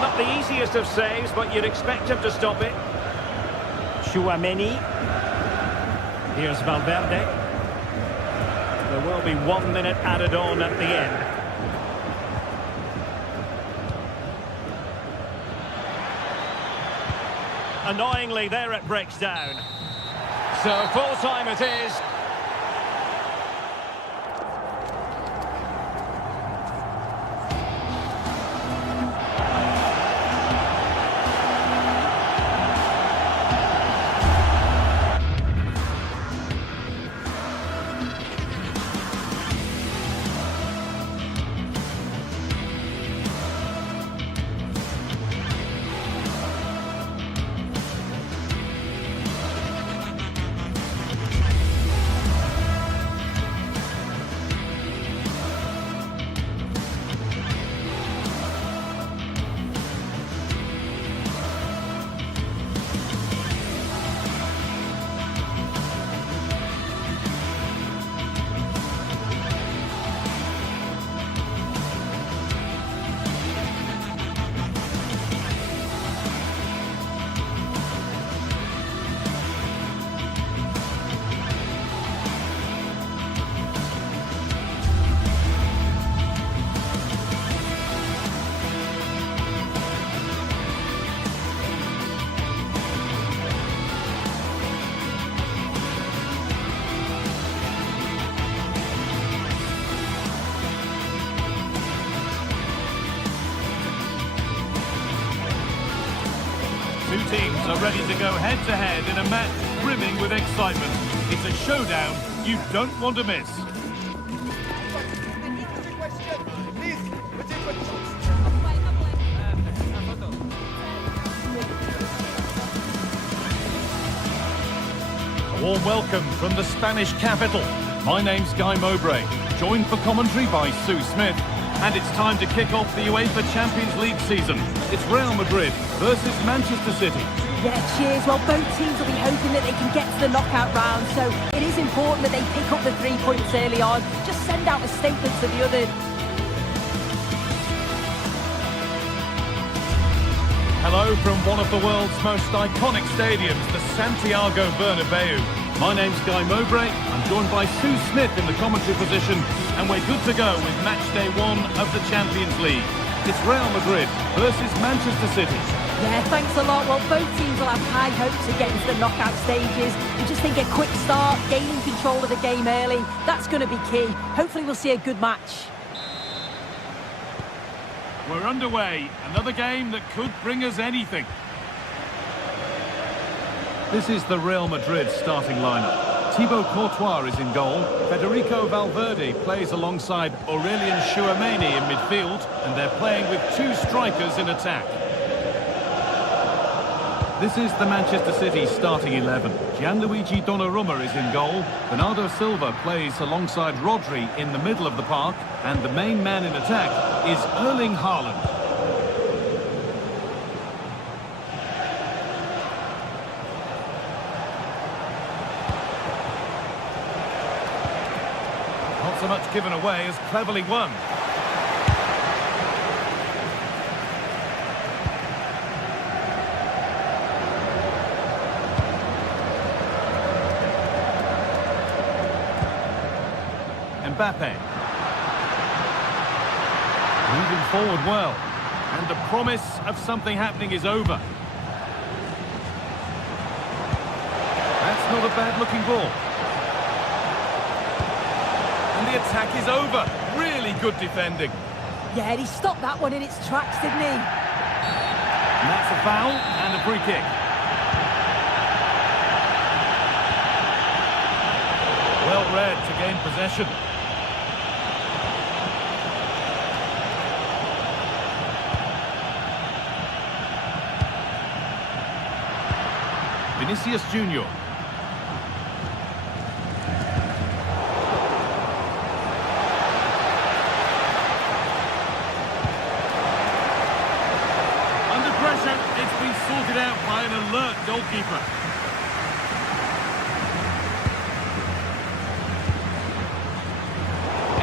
Not the easiest of saves, but you'd expect him to stop it. Tchouaméni. Here's Valverde. There will be 1 minute added on at the end. Annoyingly, there it breaks down. So full time it is. Two teams are ready to go head-to-head in a match brimming with excitement. It's a showdown you don't want to miss. A warm welcome from the Spanish capital. My name's Guy Mowbray, joined for commentary by Sue Smith. And it's time to kick off the UEFA Champions League season. It's Real Madrid versus Manchester City. Yeah, cheers. Well, both teams will be hoping that they can get to the knockout round, so it is important that they pick up the 3 points early on. Just send out a statement to the others. Hello from one of the world's most iconic stadiums, the Santiago Bernabeu. My name's Guy Mowbray. I'm joined by Sue Smith in the commentary position, and we're good to go with match day 1 of the Champions League. It's Real Madrid versus Manchester City. Yeah, thanks a lot. Well, both teams will have high hopes of getting to the knockout stages. We just think a quick start, gaining control of the game early, that's going to be key. Hopefully we'll see a good match. We're underway. Another game that could bring us anything. This is the Real Madrid starting lineup. Thibaut Courtois is in goal. Federico Valverde plays alongside Aurelien Tchouameni in midfield, and they're playing with 2 strikers in attack. This is the Manchester City starting 11. Gianluigi Donnarumma is in goal. Bernardo Silva plays alongside Rodri in the middle of the park, and the main man in attack is Erling Haaland. Not so much given away as cleverly won. Mbappe. Moving forward well. And the promise of something happening is over. That's not a bad-looking ball. And the attack is over. Really good defending. Yeah, he stopped that one in its tracks, didn't he? And that's a foul and a free kick. Well read to gain possession. Vinicius Junior. Under pressure, it's been sorted out by an alert goalkeeper.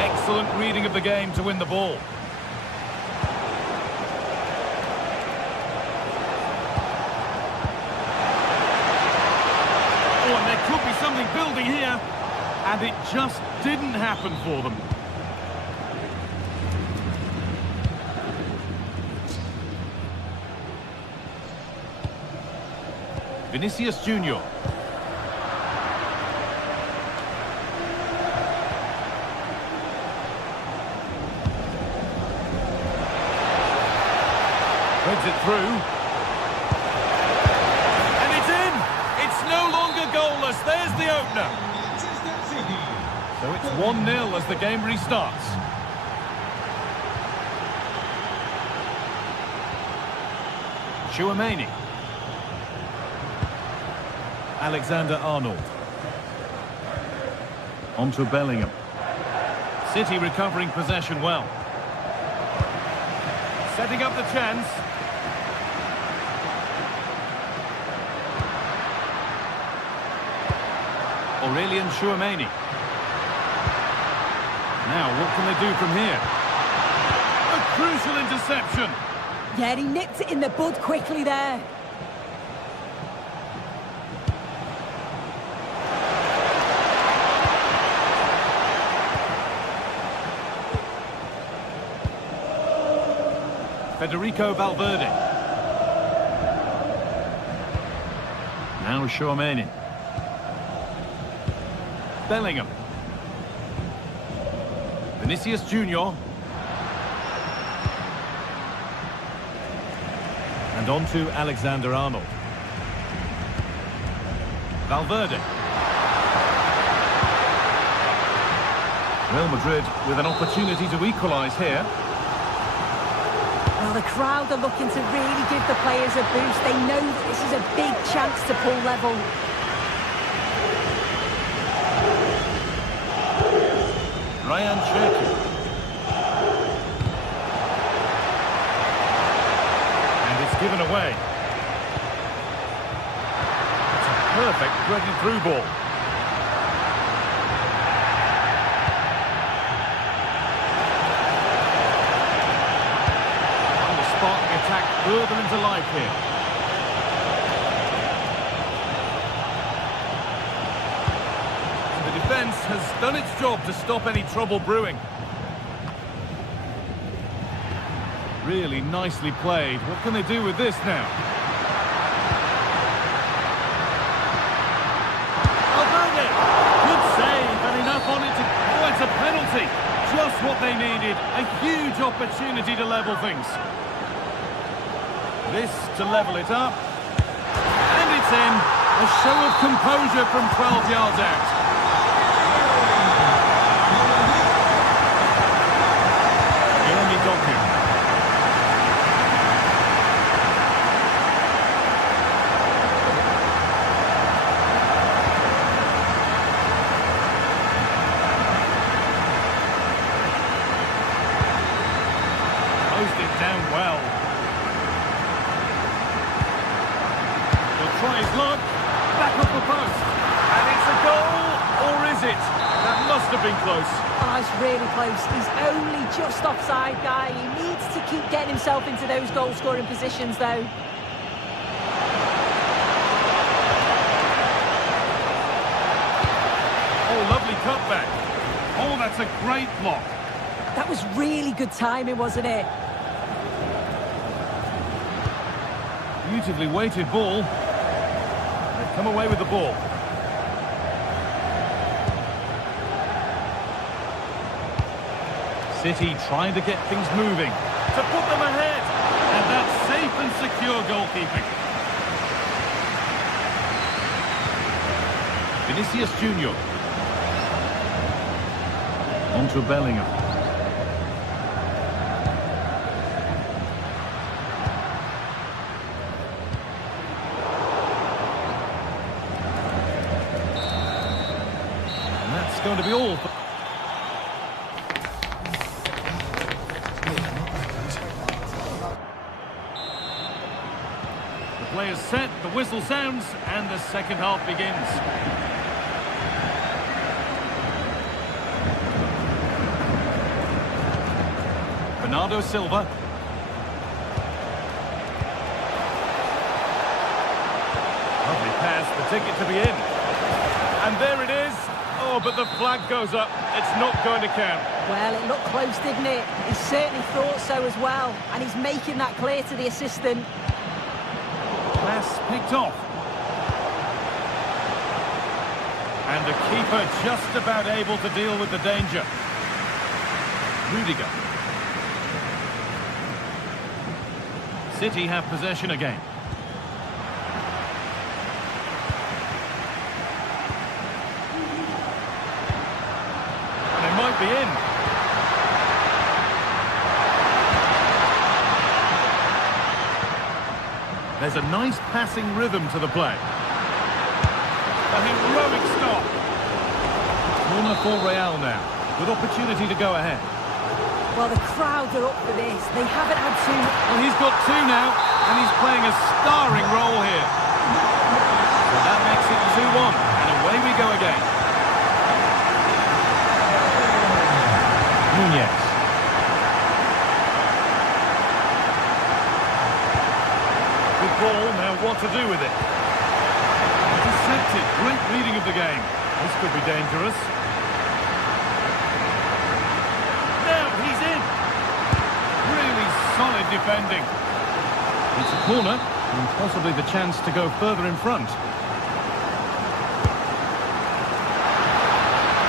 Excellent reading of the game to win the ball. Oh, and there could be something building here. And it just didn't happen for them. Vinicius Junior. Threads it through. And it's in! It's no longer goalless. There's the opener. So it's 1-0 as the game restarts. Tchouameni. Alexander-Arnold. On to Bellingham. City recovering possession well. Setting up the chance. Aurelien Tchouameni. Now, what can they do from here? A crucial interception. Yeah, he nipped it in the bud quickly there. Federico Valverde. Now Tchouameni. Bellingham. Vinicius Junior. And on to Alexander-Arnold. Valverde. Real Madrid with an opportunity to equalise here. Well, the crowd are looking to really give the players a boost. They know that this is a big chance to pull level. Ryan Cherki. And it's given away. It's a perfect threaded through ball. further into life here. The defence has done its job to stop any trouble brewing. Really nicely played. What can they do with this now? Good save, and enough on it to... Oh, it's a penalty. Just what they needed. A huge opportunity to level things. This to level it up. And it's in. A show of composure from 12 yards out. Jeremy Doku. It down well. He'll try his luck. Back off the post. And it's a goal, or is it? That must have been close. Oh, it's really close. He's only just offside, guy. He needs to keep getting himself into those goal-scoring positions, though. Oh, lovely cutback. Oh, that's a great block. That was really good timing, wasn't it? Beautifully weighted ball. They've come away with the ball. City trying to get things moving. To put them ahead. And that's safe and secure goalkeeping. Vinicius Junior. On to Bellingham. It's going to be all. The play is set, the whistle sounds, and the second half begins. Bernardo Silva. Lovely pass, the ticket to be in. And there it is. Oh, but the flag goes up. It's not going to count. Well, it looked close, didn't it? He certainly thought so as well. And he's making that clear to the assistant. Pass picked off. And the keeper just about able to deal with the danger. Rudiger. City have possession again. Might be in. There's a nice passing rhythm to the play. A heroic stop. Corner for Real now, with opportunity to go ahead. Well, the crowd are up for this. They haven't had two. Well, he's got two now, and he's playing a starring role here. So that makes it 2-1, and away we go again. Nunez. Good ball, now what to do with it? Intercepted, great reading of the game. This could be dangerous. Now he's in. Really solid defending. It's a corner, and possibly the chance to go further in front.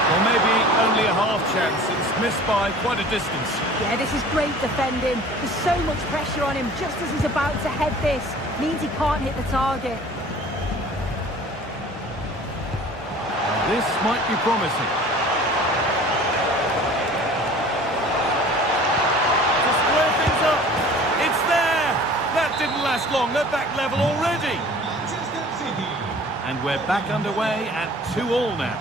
Or maybe only a half chance. It's missed by quite a distance. Yeah, this is great defending. There's so much pressure on him just as he's about to head this. Means he can't hit the target. This might be promising. To square things up. It's there. That didn't last long. They're back level already. And we're back underway at 2-2 now.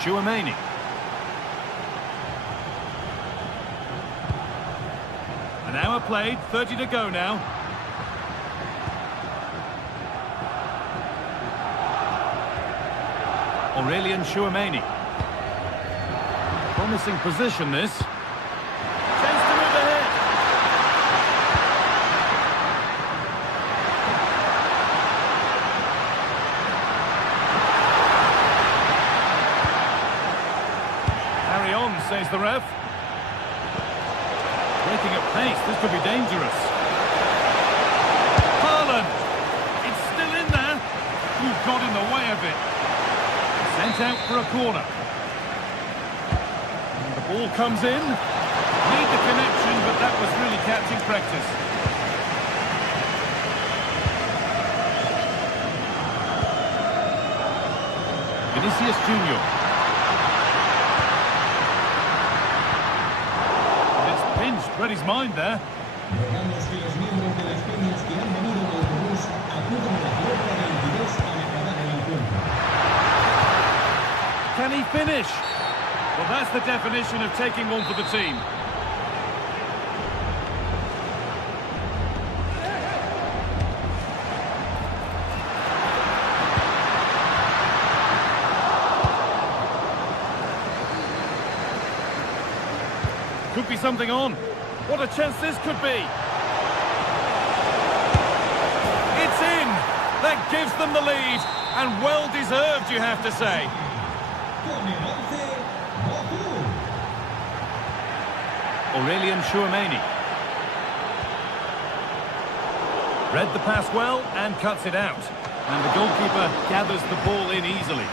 Chouameni. An hour played, 30 to go now. Aurelian Chouameni. Promising position this. Chance to move ahead. says the ref. Breaking at pace, this could be dangerous. Haaland! It's still in there. Ooh, got in the way of it. Sent out for a corner. And the ball comes in. Made the connection, but that was really catching practice. Vinicius Junior. And it's pinched, read his mind there. Rogamos que los miembros de las peñas que han venido en autobús acudan a la puerta 22 para acabar el encuentro. Can he finish? Well, that's the definition of taking one for the team. Could be something on. What a chance this could be. It's in. That gives them the lead. And well deserved, you have to say. Con el 11, Boku. Aurelian Chouameni. Read the pass well and cuts it out. And the goalkeeper gathers the ball in easily.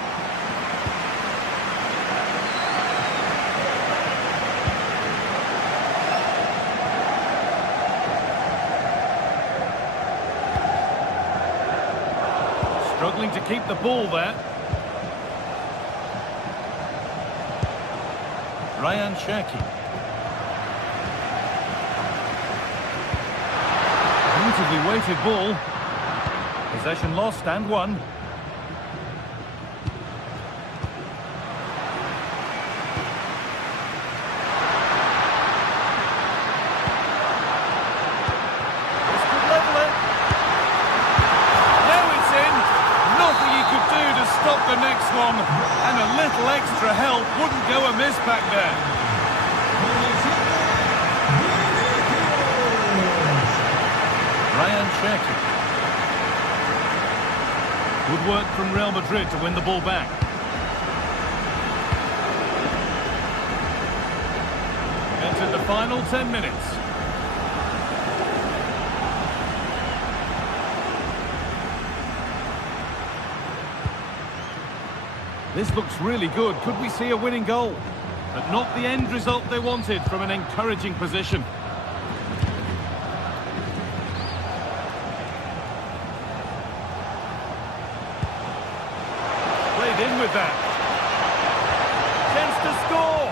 Struggling to keep the ball there. Ryan Cherki. Beautifully weighted ball. Possession lost and won. This could level it. Now it's in. Nothing he could do to stop the next one. And a little extra help wouldn't go amiss back there. Ryan Cherki. Good work from Real Madrid to win the ball back. Entered the final 10 minutes. This looks really good. Could we see a winning goal? But not the end result they wanted from an encouraging position. Played in with that. Chance to score.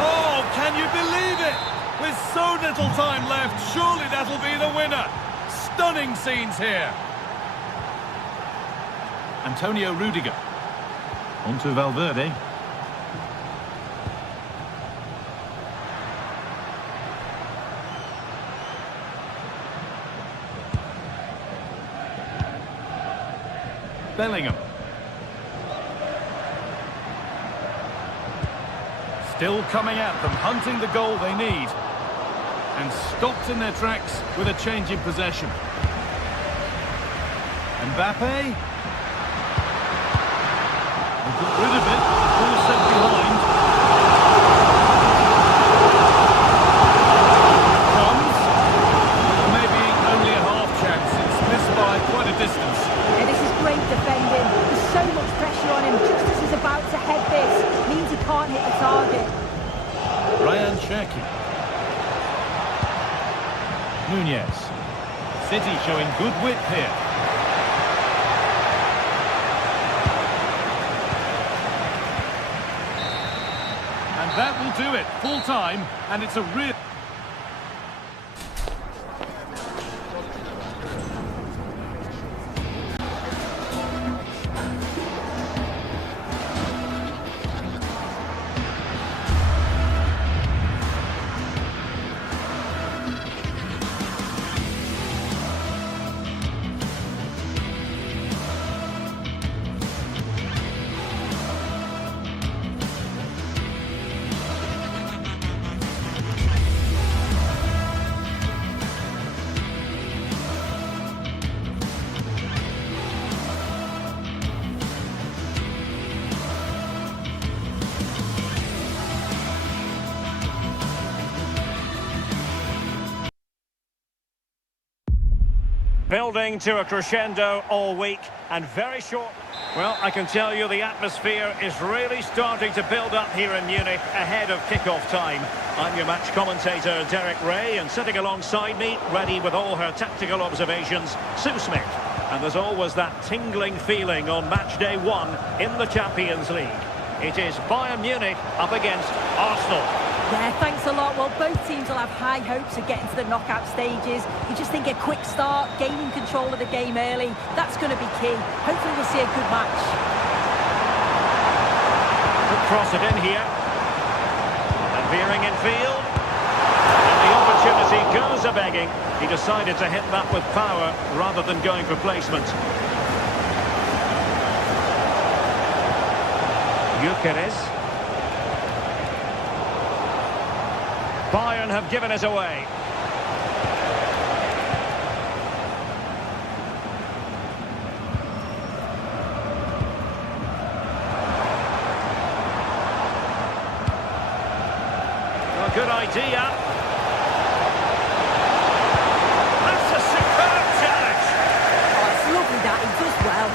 Oh, can you believe it? With so little time left, surely that'll be the winner. Stunning scenes here. Antonio Rudiger. On to Valverde. Bellingham. Still coming at them, hunting the goal they need. And stopped in their tracks with a change in possession. Mbappe. Got rid of it, all set behind. Comes. Maybe only a half chance. It's missed by quite a distance. Yeah, this is great defending. There's so much pressure on him just as he's about to head this. Means he can't hit the target. Ryan Cherki. Nunez. City showing good width here. That will do it, full time, and it's a real... Building to a crescendo all week, and very short. Well, I can tell you the atmosphere is really starting to build up here in Munich ahead of kick-off time. I'm your match commentator, Derek Ray, and sitting alongside me, ready with all her tactical observations, Sue Smith. And there's always that tingling feeling on match day 1 in the Champions League. It is Bayern Munich up against Arsenal. Yeah, thanks a lot. Well, both teams will have high hopes of getting to the knockout stages. You just think a quick start, gaining control of the game early, that's going to be key. Hopefully we'll see a good match. Could cross it in here. And veering in field. And the opportunity goes a-begging. He decided to hit that with power rather than going for placement. Gyökeres. Bayern have given it away. A good idea. That's a superb challenge. Oh, it's lovely that. He does well.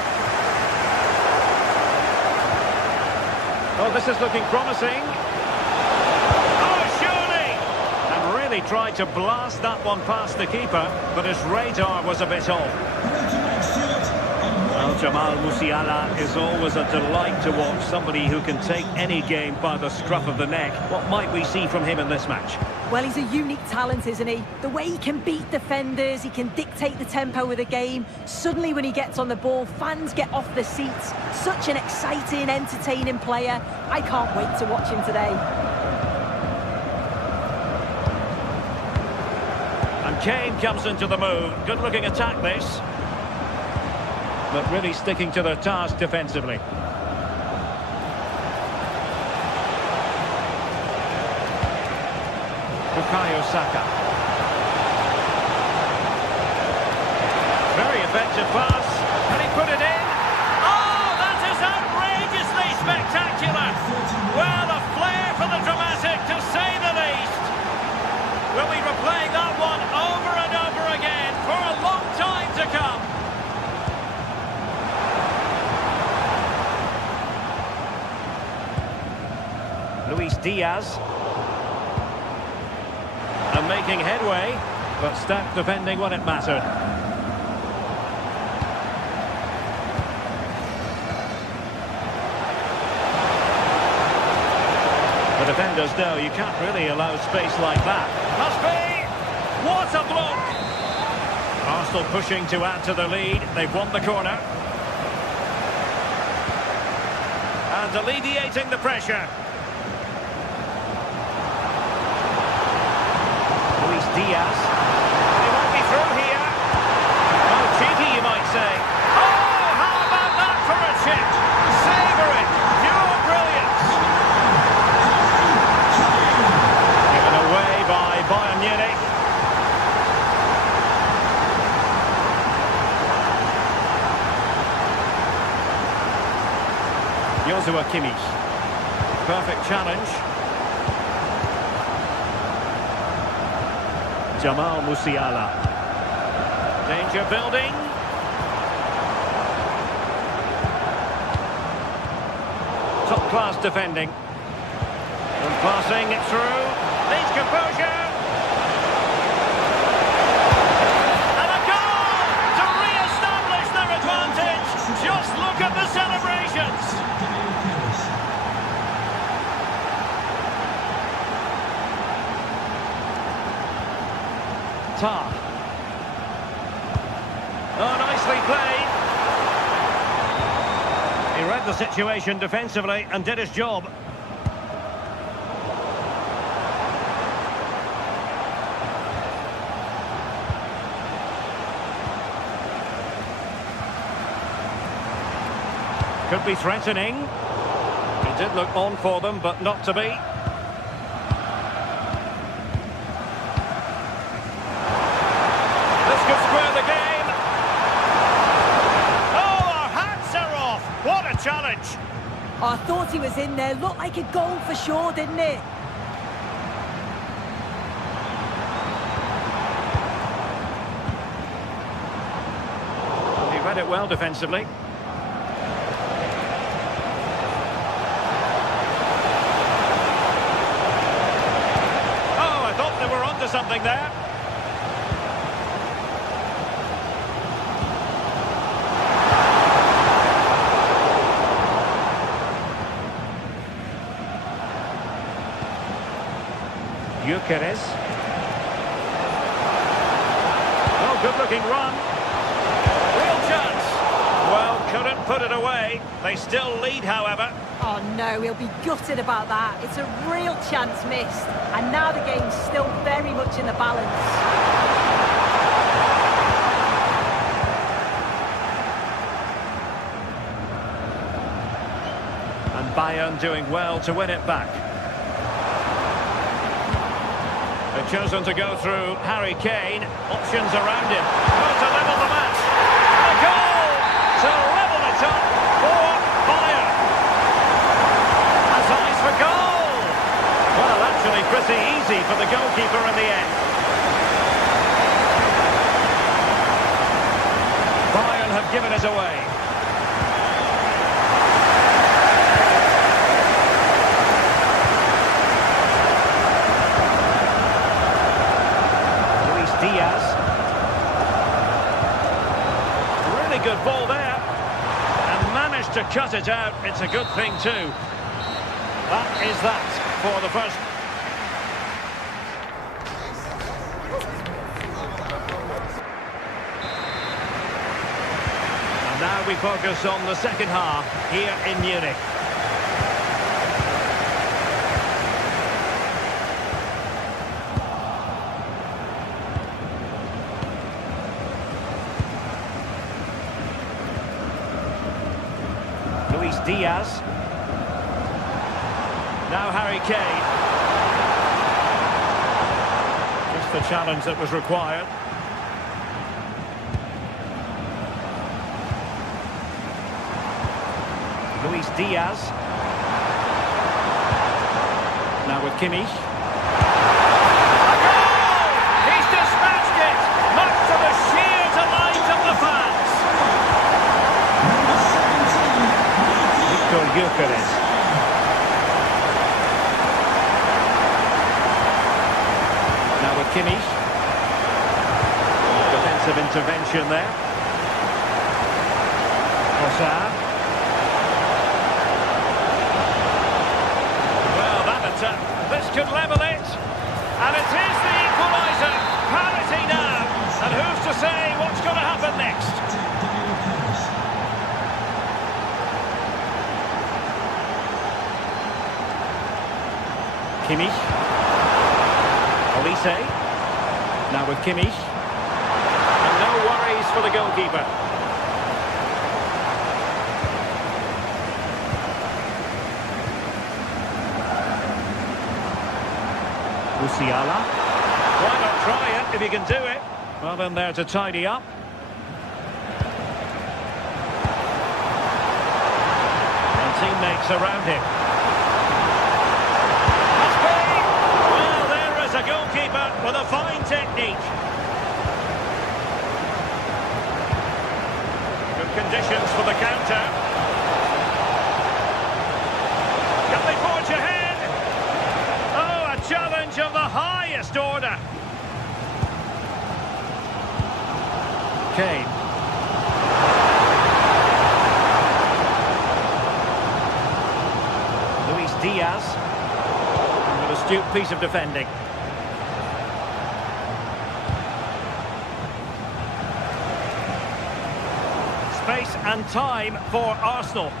Oh, this is looking promising. Tried to blast that one past the keeper, but his radar was a bit off. Well, Jamal Musiala is always a delight to watch, somebody who can take any game by the scruff of the neck. What might we see from him in this match? Well, he's a unique talent, isn't he? The way he can beat defenders, he can dictate the tempo of the game. Suddenly when he gets on the ball, fans get off their seats. Such an exciting, entertaining player. I can't wait to watch him today. Kane comes into the move. Good-looking attack, this. But really sticking to their task defensively. Bukayo Saka. Very effective pass. And he put it in. Oh, that is outrageously spectacular. Well, a flair for the dramatic, to say the least. We'll be replaying that one over and over again for a long time to come. Luis Diaz. And making headway, but stout defending when it mattered. The defenders know you can't really allow space like that. Must be! What a block! Arsenal pushing to add to the lead. They've won the corner. And alleviating the pressure. Luis Diaz. He might be through here. Oh, cheeky, you might say. Oh, how about that for a chip? Savour it. Pure brilliance. Given away by Bayern Munich. Joshua Kimmich. Perfect challenge. Jamal Musiala. Danger building. Top class defending. And passing it through. Needs composure. And a goal to re-establish their advantage. Just look at the celebrations. Tar. Oh, nicely played. He read the situation defensively and did his job. Could be threatening. He did look on for them, but not to be. This could square the game. Oh, our hats are off. What a challenge. Oh, I thought he was in there. Looked like a goal for sure, didn't it? it well defensively. Oh, I thought they were onto something there. Gyökeres. Oh, good-looking run. Real chance. Well, couldn't put it away. They still lead, however. Oh no, he'll be gutted about that. It's a real chance missed. And now the game's still very much in the balance. And Bayern doing well to win it back. They've chosen to go through Harry Kane. Options around him. Oh, to level the match. A goal to level it up for Bayern. Has eyes for goal. Well, actually pretty easy for the goalkeeper in the end. Bayern have given it away. Diaz. Really good ball there. And managed to cut it out. It's a good thing too. That is that for the first. And now we focus on the second half here in Munich. Diaz. Now Harry Kane. Just the challenge that was required. Luis Diaz. Now with Kimmich. A goal! He's dispatched it! Much to the sheer delight of the fans. Gyökeres. Now with Kimmich. Defensive intervention there. Trossard. Well, that attack. This could level it. And it is the equaliser. Parity now. And who's to say what's going to happen next? Kimmich. Olise. Now with Kimmich. And no worries for the goalkeeper. Musiala. Why not try it if you can do it? Well, in there to tidy up. And teammates around him. A goalkeeper with a fine technique. Good conditions for the counter. Can they forge ahead? Oh, a challenge of the highest order. Kane. Luis Diaz. And an astute piece of defending. Space and time for Arsenal.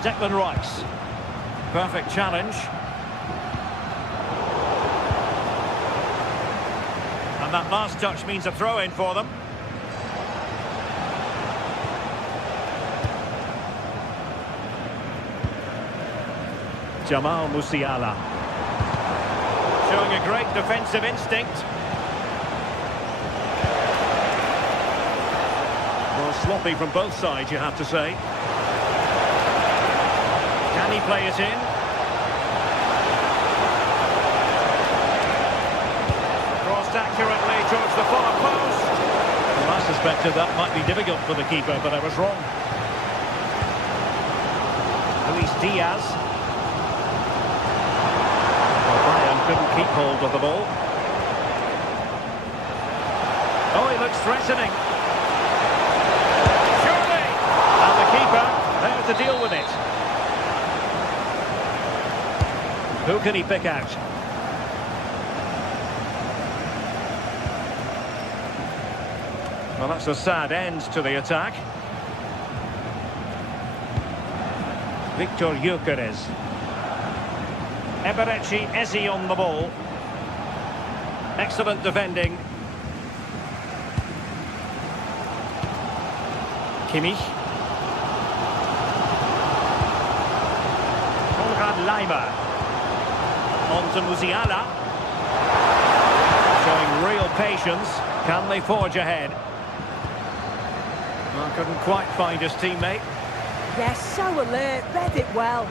Declan Rice. Perfect challenge. And that last touch means a throw-in for them. Jamal Musiala. Showing a great defensive instinct. Well, sloppy from both sides, you have to say. Can he play it in? Crossed accurately towards the far post. Well, I suspected that might be difficult for the keeper, but I was wrong. Luis Diaz. Well, Bayern couldn't keep hold of the ball. Oh, he looks threatening. Surely! And the keeper there to deal with it. Who can he pick out? Well, that's a sad end to the attack. Victor Gyökeres. Eberechi Eze on the ball. Excellent defending. Kimmich. Konrad Laimer. On to Musiala. Showing real patience. Can they forge ahead? Well, couldn't quite find his teammate. Yes, so alert, read it well.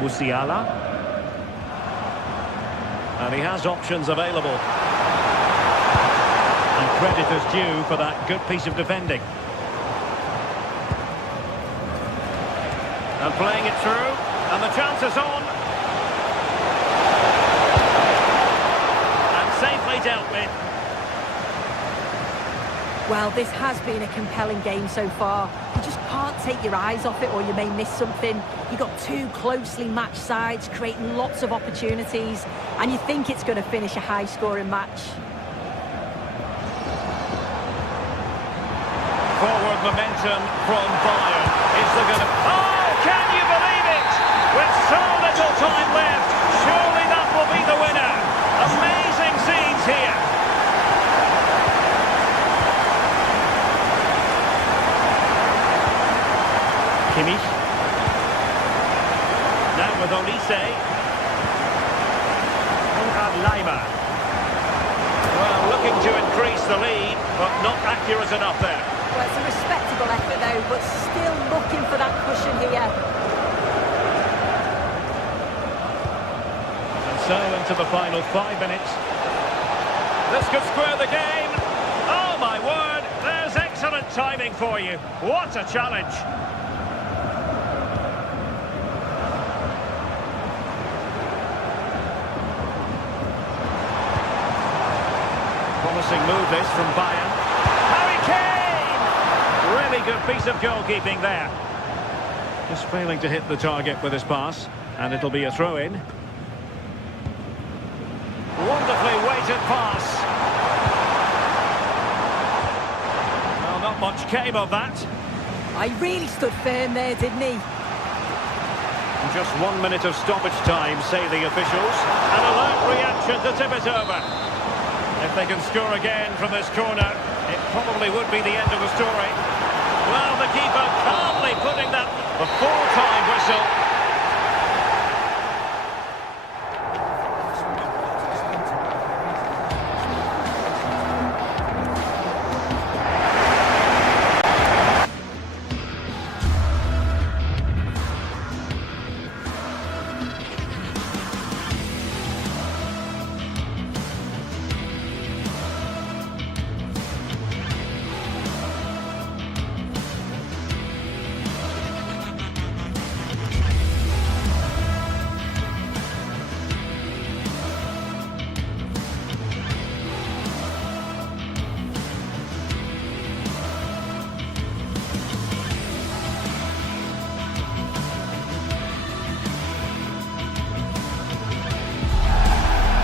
Musiala. And he has options available. And credit is due for that good piece of defending. And playing it through. And the chance is on. And safely dealt with. Well, this has been a compelling game so far. You just can't take your eyes off it or you may miss something. You've got two closely matched sides creating lots of opportunities and you think it's going to finish a high-scoring match. Forward momentum from Bayern. Is there going to... Oh, can you believe it? With so little time left, surely that will be the winner. Amazing scenes here. Kimmich. Now with Olise. Konrad Laimer. Well, looking to increase the lead, but not accurate enough there. Well, it's a respectable effort though, but still looking for that cushion here. And so into the final 5 minutes. This could square the game. Oh my word, there's excellent timing for you. What a challenge. Promising move this from Bayern. Harry Kane! Really good piece of goalkeeping there. Just failing to hit the target with his pass. And it'll be a throw-in. Wonderfully weighted pass. Well, not much came of that. I really stood firm there, didn't he? Just 1 minute of stoppage time, say the officials. An alert reaction to tip it over. If they can score again from this corner, it probably would be the end of the story. Well, the keeper calmly putting that the full-time whistle.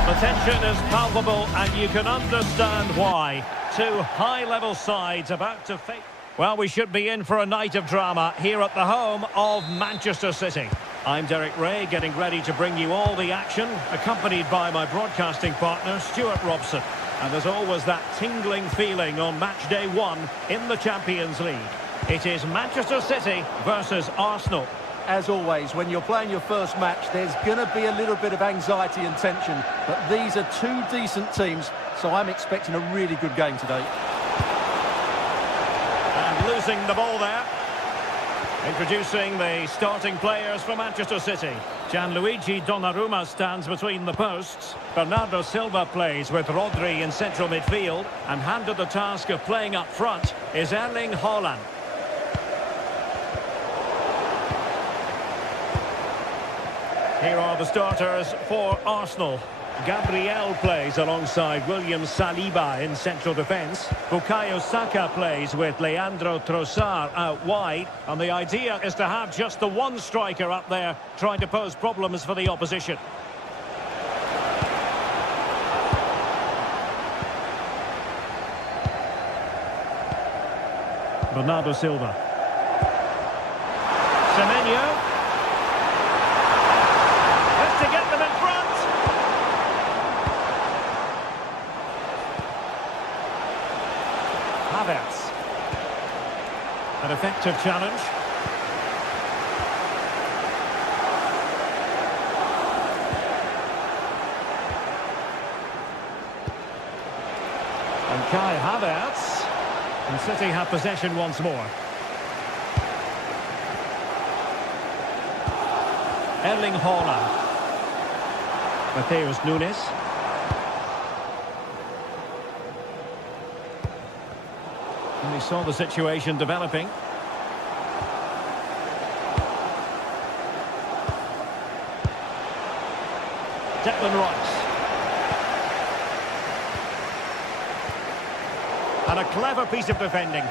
The tension is palpable and you can understand why. Two high-level sides about to face... Well, we should be in for a night of drama here at the home of Manchester City. I'm Derek Ray, getting ready to bring you all the action, accompanied by my broadcasting partner, Stuart Robson. And there's always that tingling feeling on match day 1 in the Champions League. It is Manchester City versus Arsenal. As always, when you're playing your first match, there's going to be a little bit of anxiety and tension. But these are two decent teams, so I'm expecting a really good game today. And losing the ball there. Introducing the starting players for Manchester City. Gianluigi Donnarumma stands between the posts. Bernardo Silva plays with Rodri in central midfield. And handed the task of playing up front is Erling Haaland. Here are the starters for Arsenal. Gabriel plays alongside William Saliba in central defence. Bukayo Saka plays with Leandro Trossard out wide. And the idea is to have just the one striker up there trying to pose problems for the opposition. Bernardo Silva. Semenyo. To get them in front. Havertz. An effective challenge. And Kai Havertz. And City have possession once more. Erling Haaland. Mateus Nunes. And we saw the situation developing. Declan Rice. And a clever piece of defending.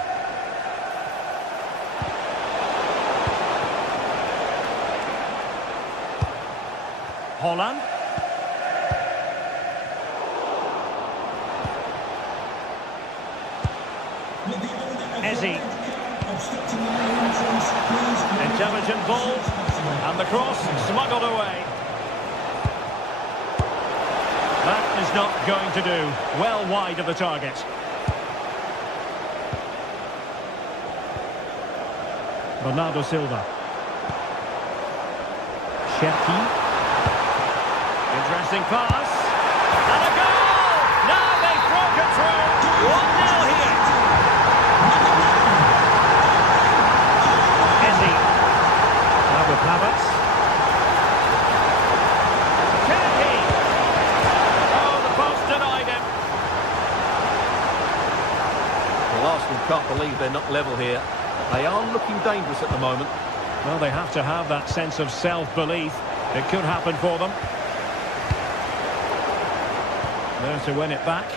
Haaland. Ezzy. Intelligent ball. And the cross smuggled away. That is not going to do. Well wide of the target. Bernardo Silva. Cherki. Interesting pass. And a goal! Now they've broken through. 1-0 here. Ezzy. Now with Havertz. Cherki. Oh, the post denied him. Well, Arsenal can't believe they're not level here. They are looking dangerous at the moment. Well, they have to have that sense of self-belief. It could happen for them. There to win it back.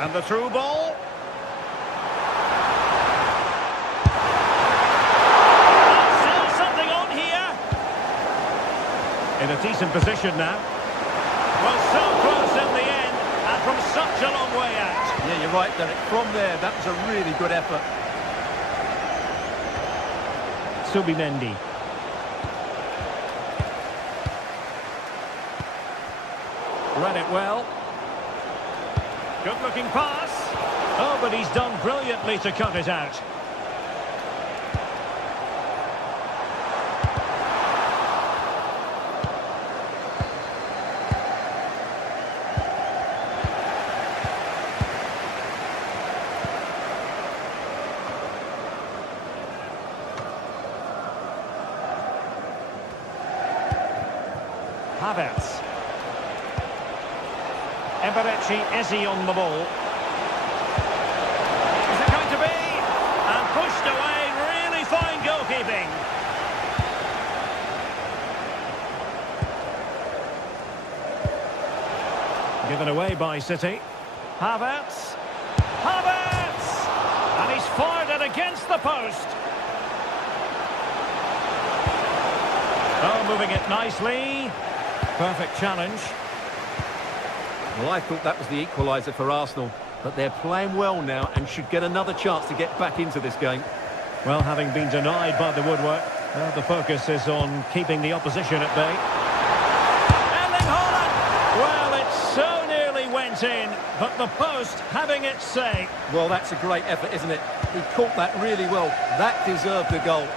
And the through ball. Still something on here. In a decent position now. Well, so close in the end, and from such a long way out. Yeah, you're right, Derek. From there, that was a really good effort. Subimendi. Read it well. Good-looking pass. Oh, but he's done brilliantly to cut it out. Havertz. Eberechi Ezzy on the ball. Is it going to be? And pushed away, really fine goalkeeping. Given away by City. Havertz. Havertz! And he's fired it against the post. Oh, moving it nicely. Perfect challenge. Well, I thought that was the equaliser for Arsenal, but they're playing well now and should get another chance to get back into this game. Well, having been denied by the woodwork, now the focus is on keeping the opposition at bay. Erling Haaland! Well, it so nearly went in, but the post having its say. Well, that's a great effort, isn't it? He caught that really well. That deserved a goal.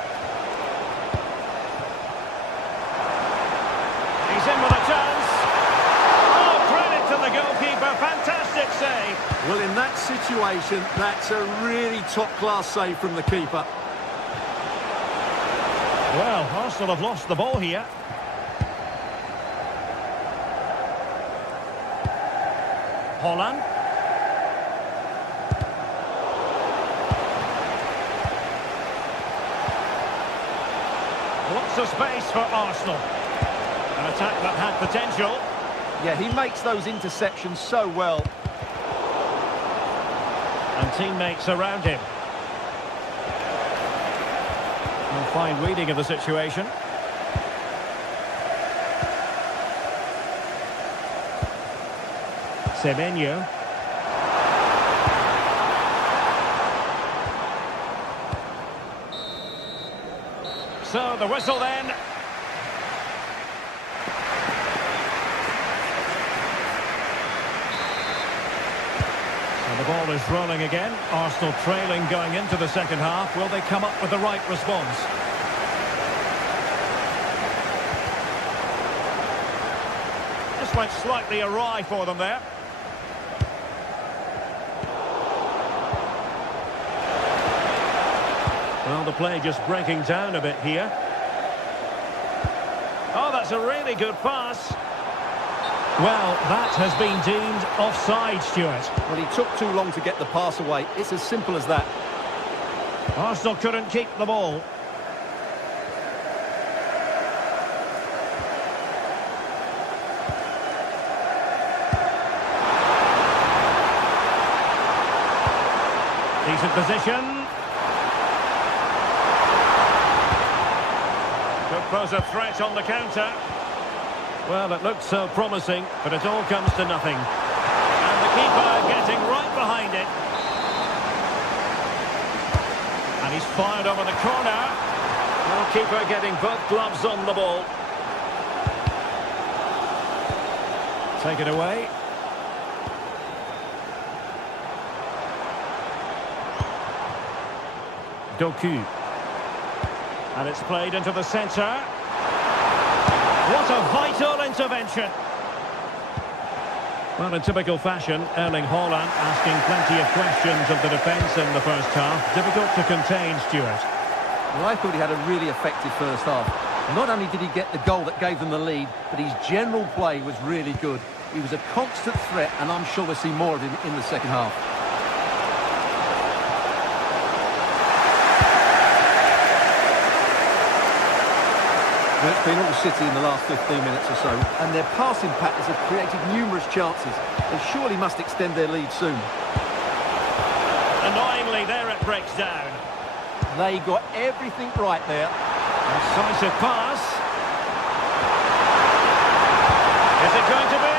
He's in with a chance. Oh, credit to the goalkeeper. a fantastic save. Well, in that situation, that's a really top-class save from the keeper. Well, Arsenal have lost the ball here. Holland. Lots of space for Arsenal. An attack that had potential. Yeah, he makes those interceptions so well. And teammates around him. A fine reading of the situation. Semenyo. So the whistle then. So the ball is rolling again. Arsenal trailing going into the second half. Will they come up with the right response? Just went slightly awry for them there. Well, the play just breaking down a bit here. Oh, that's a really good pass. Well, that has been deemed offside, Stuart. Well, he took too long to get the pass away. It's as simple as that. Arsenal couldn't keep the ball. Decent position. Could pose a threat on the counter. Well, it looked so promising, but it all comes to nothing. And the keeper getting right behind it. And he's fired over the corner. Goalkeeper getting both gloves on the ball. Take it away. Doku. And it's played into the centre. What a vital intervention. Well, in typical fashion, Erling Haaland asking plenty of questions of the defence in the first half. Difficult to contain, Stuart. Well, I thought he had a really effective first half. Not only did he get the goal that gave them the lead, but his general play was really good. He was a constant threat, and I'm sure we'll see more of him in the second half. Well, it's been all City in the last 15 minutes or so, and their passing patterns have created numerous chances. They surely must extend their lead soon. Annoyingly, there it breaks down. They got everything right there. Decisive pass. Is it going to be?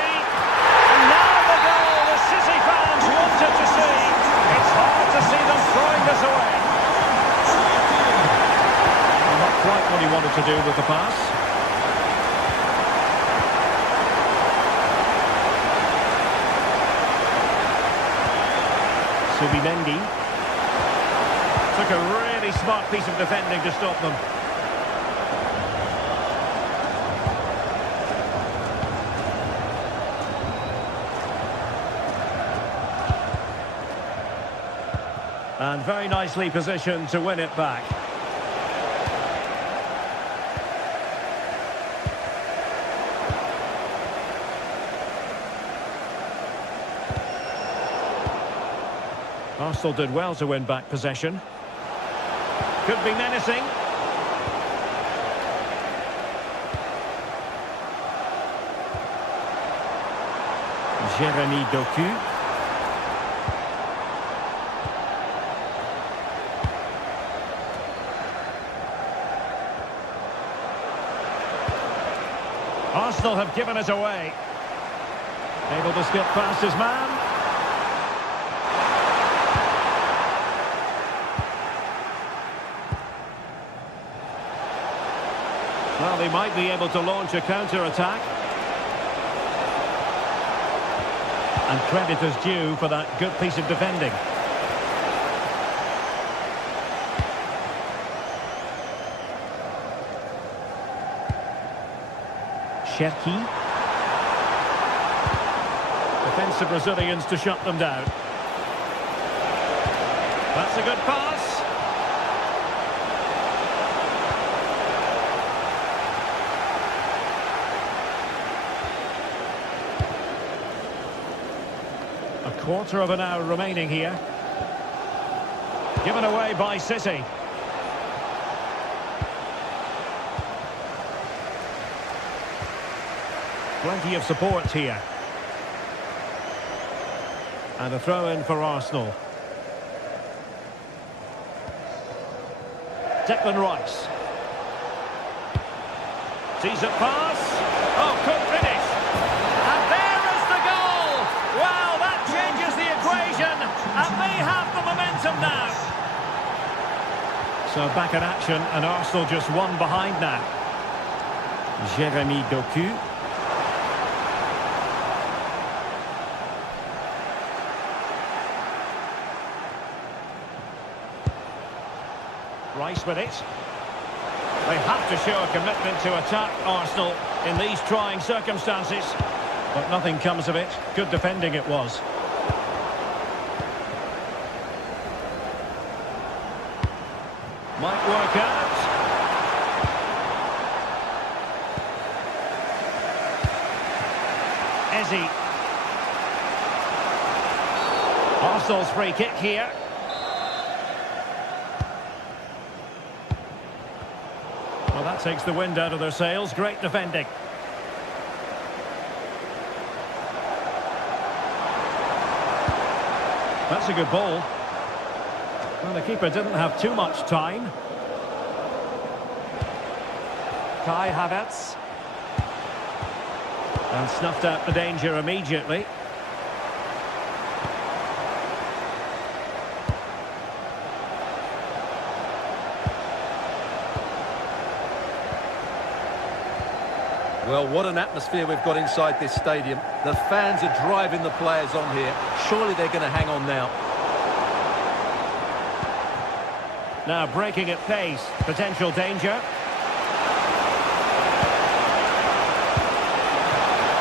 And now the goal the City fans wanted to see. It's hard to see them throwing this away. Not quite what he wanted to do with the pass. Subimendi. Took a really smart piece of defending to stop them. And very nicely positioned to win it back. Arsenal did well to win back possession. Could be menacing. Jeremy Doku. Arsenal have given it away. Able to skip past his man. Well, they might be able to launch a counter-attack. And credit is due for that good piece of defending. Cherki. The Defensive Brazilians to shut them down. That's a good pass. A quarter of an hour remaining here. Given away by City. Plenty of support here. And a throw-in for Arsenal. Declan Rice. Sees it pass. Oh, could finish. And there is the goal. Wow, that changes the equation. And they have the momentum now. So back in action, and Arsenal just one behind now. Jeremy Doku. Rice with it. They have to show a commitment to attack Arsenal in these trying circumstances. But nothing comes of it. Good defending it was. Might work out. Eze. Arsenal's free kick here. Well, that takes the wind out of their sails. Great defending. That's a good ball. Well, the keeper didn't have too much time. Kai Havertz. And snuffed out the danger immediately. Well, what an atmosphere we've got inside this stadium. The fans are driving the players on here. Surely they're going to hang on now. Now breaking at pace. Potential danger.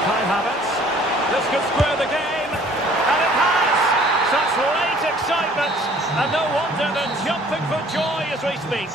Kai Havertz. This could square the game. And it has! Such late excitement. And no wonder they're jumping for joy as we speak.